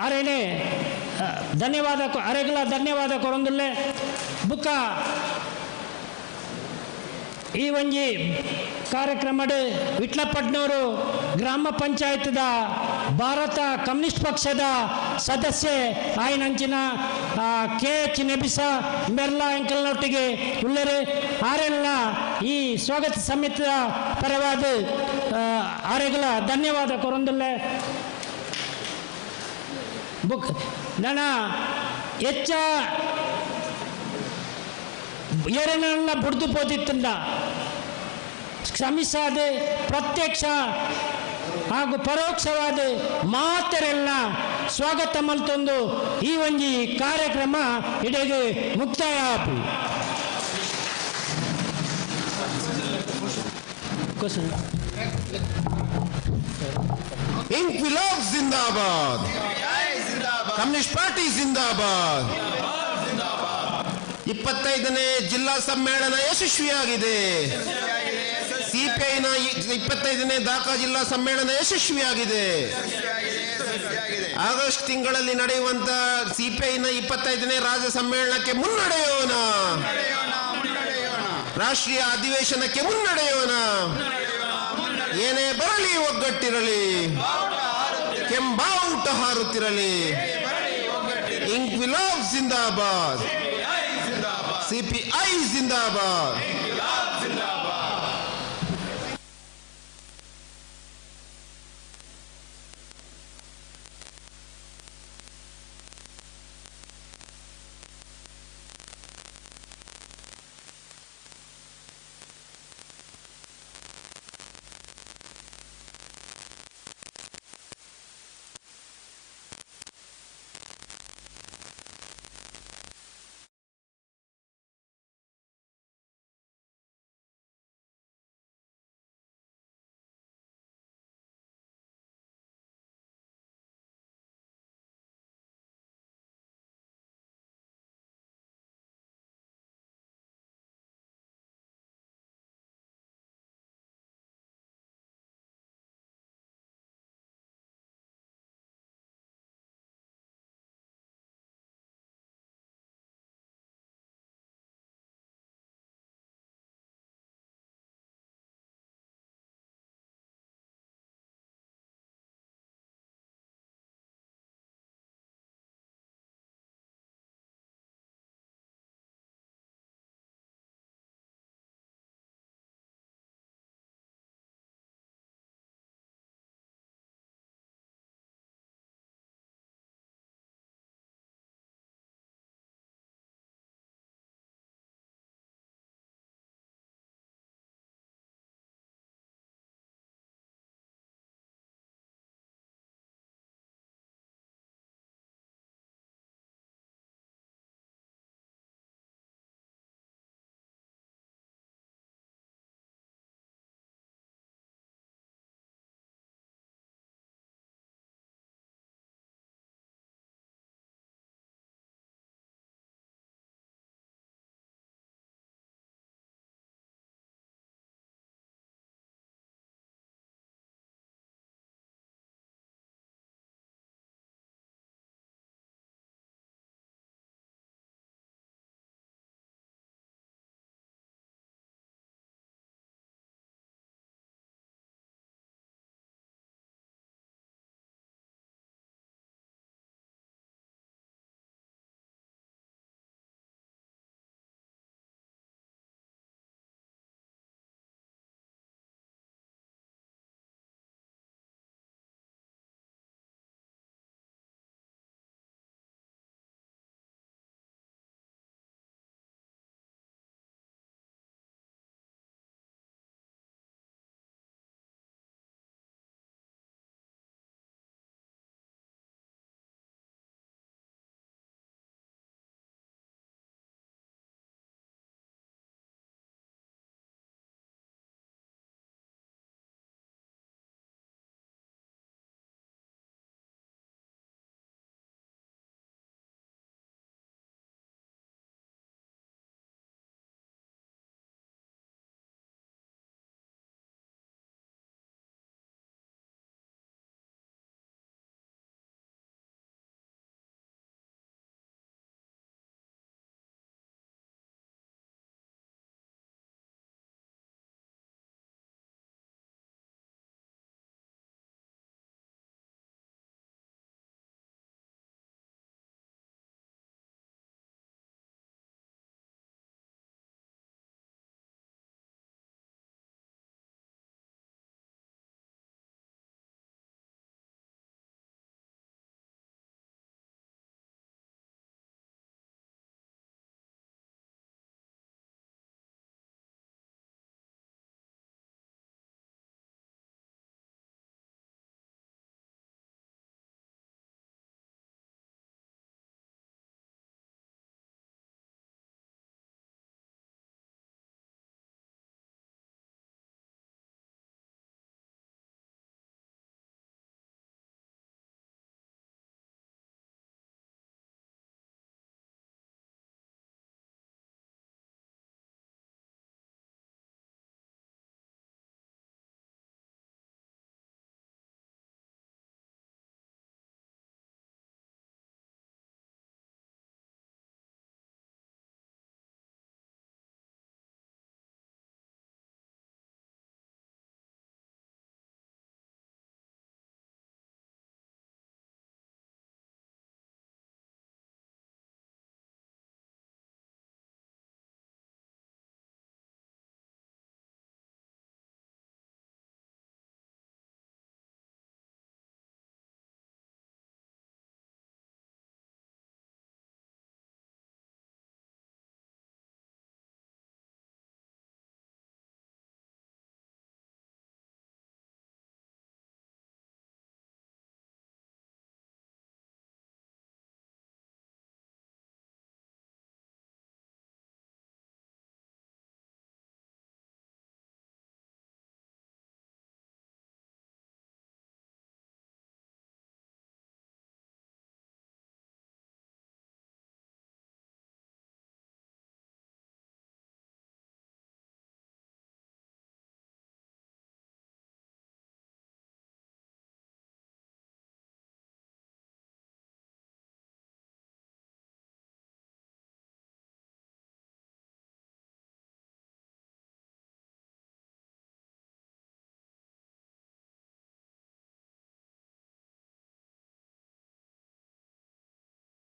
ಅರೇನೆ ಧನ್ಯವಾದ ಅರೆಗಳ ಧನ್ಯವಾದ ಕೊರೊಂದಿಲ್ಲೆ ಬುಕ್ಕ ಈ ಒಂಜಿ ಕಾರ್ಯಕ್ರಮದ ವಿಟ್ಲಪಟ್ನೂರು ಗ್ರಾಮ ಪಂಚಾಯತ್ದ ಭಾರತ ಕಮ್ಯುನಿಸ್ಟ್ ಪಕ್ಷದ ಸದಸ್ಯೆ ಆಯ್ನಂಚಿನ KH ನೆಬಿಸ ಮೆರ್ಲಾ ಎಂಕಲ್ನೊಟ್ಟಿಗೆ ಉಳ್ಳರೆ ಆರೆಲ್ಲ ಈ ಸ್ವಾಗತ ಸಮಿತಿಯ ಪರವಾದ ಆರೆಗಳ ಧನ್ಯವಾದ ಕೊರೊಂದುಲ್ಲೆ ಬುಕ್ ನನ್ನ ಹೆಚ್ಚ ಏರನೆಲ್ಲ ಬುಡ್ದು ಪೋದಿತ್ತಂದ ಶ್ರಮಿಸಾದ ಪ್ರತ್ಯಕ್ಷ ಹಾಗೂ ಪರೋಕ್ಷವಾದ ಮಾತರೆಲ್ಲ ಸ್ವಾಗತ ಮಲ್ತೊಂದು ಈ ಒಂಜಿ ಕಾರ್ಯಕ್ರಮ ಇಡೆಗೆ ಮುಕ್ತಾಯ ಆಪು ಇನ್ಕ್ವಿಲಾಬ್ ಜಿಂದಾಬಾದ್, ಕಮ್ಯುನಿಸ್ಟ್ ಪಾರ್ಟಿ ಜಿಂದಾಬಾದ್. 25ನೇ ಜಿಲ್ಲಾ ಸಮ್ಮೇಳನ ಯಶಸ್ವಿಯಾಗಿದೆ. ಸಿಪಿಐನ 25ನೇ ಢಾಕಾ ಜಿಲ್ಲಾ ಸಮ್ಮೇಳನ ಯಶಸ್ವಿಯಾಗಿದೆ. ಆಗಸ್ಟ್ ತಿಂಗಳಲ್ಲಿ ನಡೆಯುವಂತ ಸಿಪಿಐನ 25ನೇ ರಾಜ್ಯ ಸಮ್ಮೇಳನಕ್ಕೆ ಮುನ್ನಡೆಯೋಣ, ರಾಷ್ಟ್ರೀಯ ಅಧಿವೇಶನಕ್ಕೆ ಮುನ್ನಡೆಯೋಣ. ಏನೇ ಬರಲಿ ಒಗ್ಗಟ್ಟಿರಲಿ, ಕೆಂಬಾವುಟ ಹಾರುತ್ತಿರಲಿ. ಇನ್ಕ್ವಿಲಾಬ್ ಜಿಂದಾಬಾದ್, ಸಿಪಿಐ ಜಿಂದಾಬಾದ್.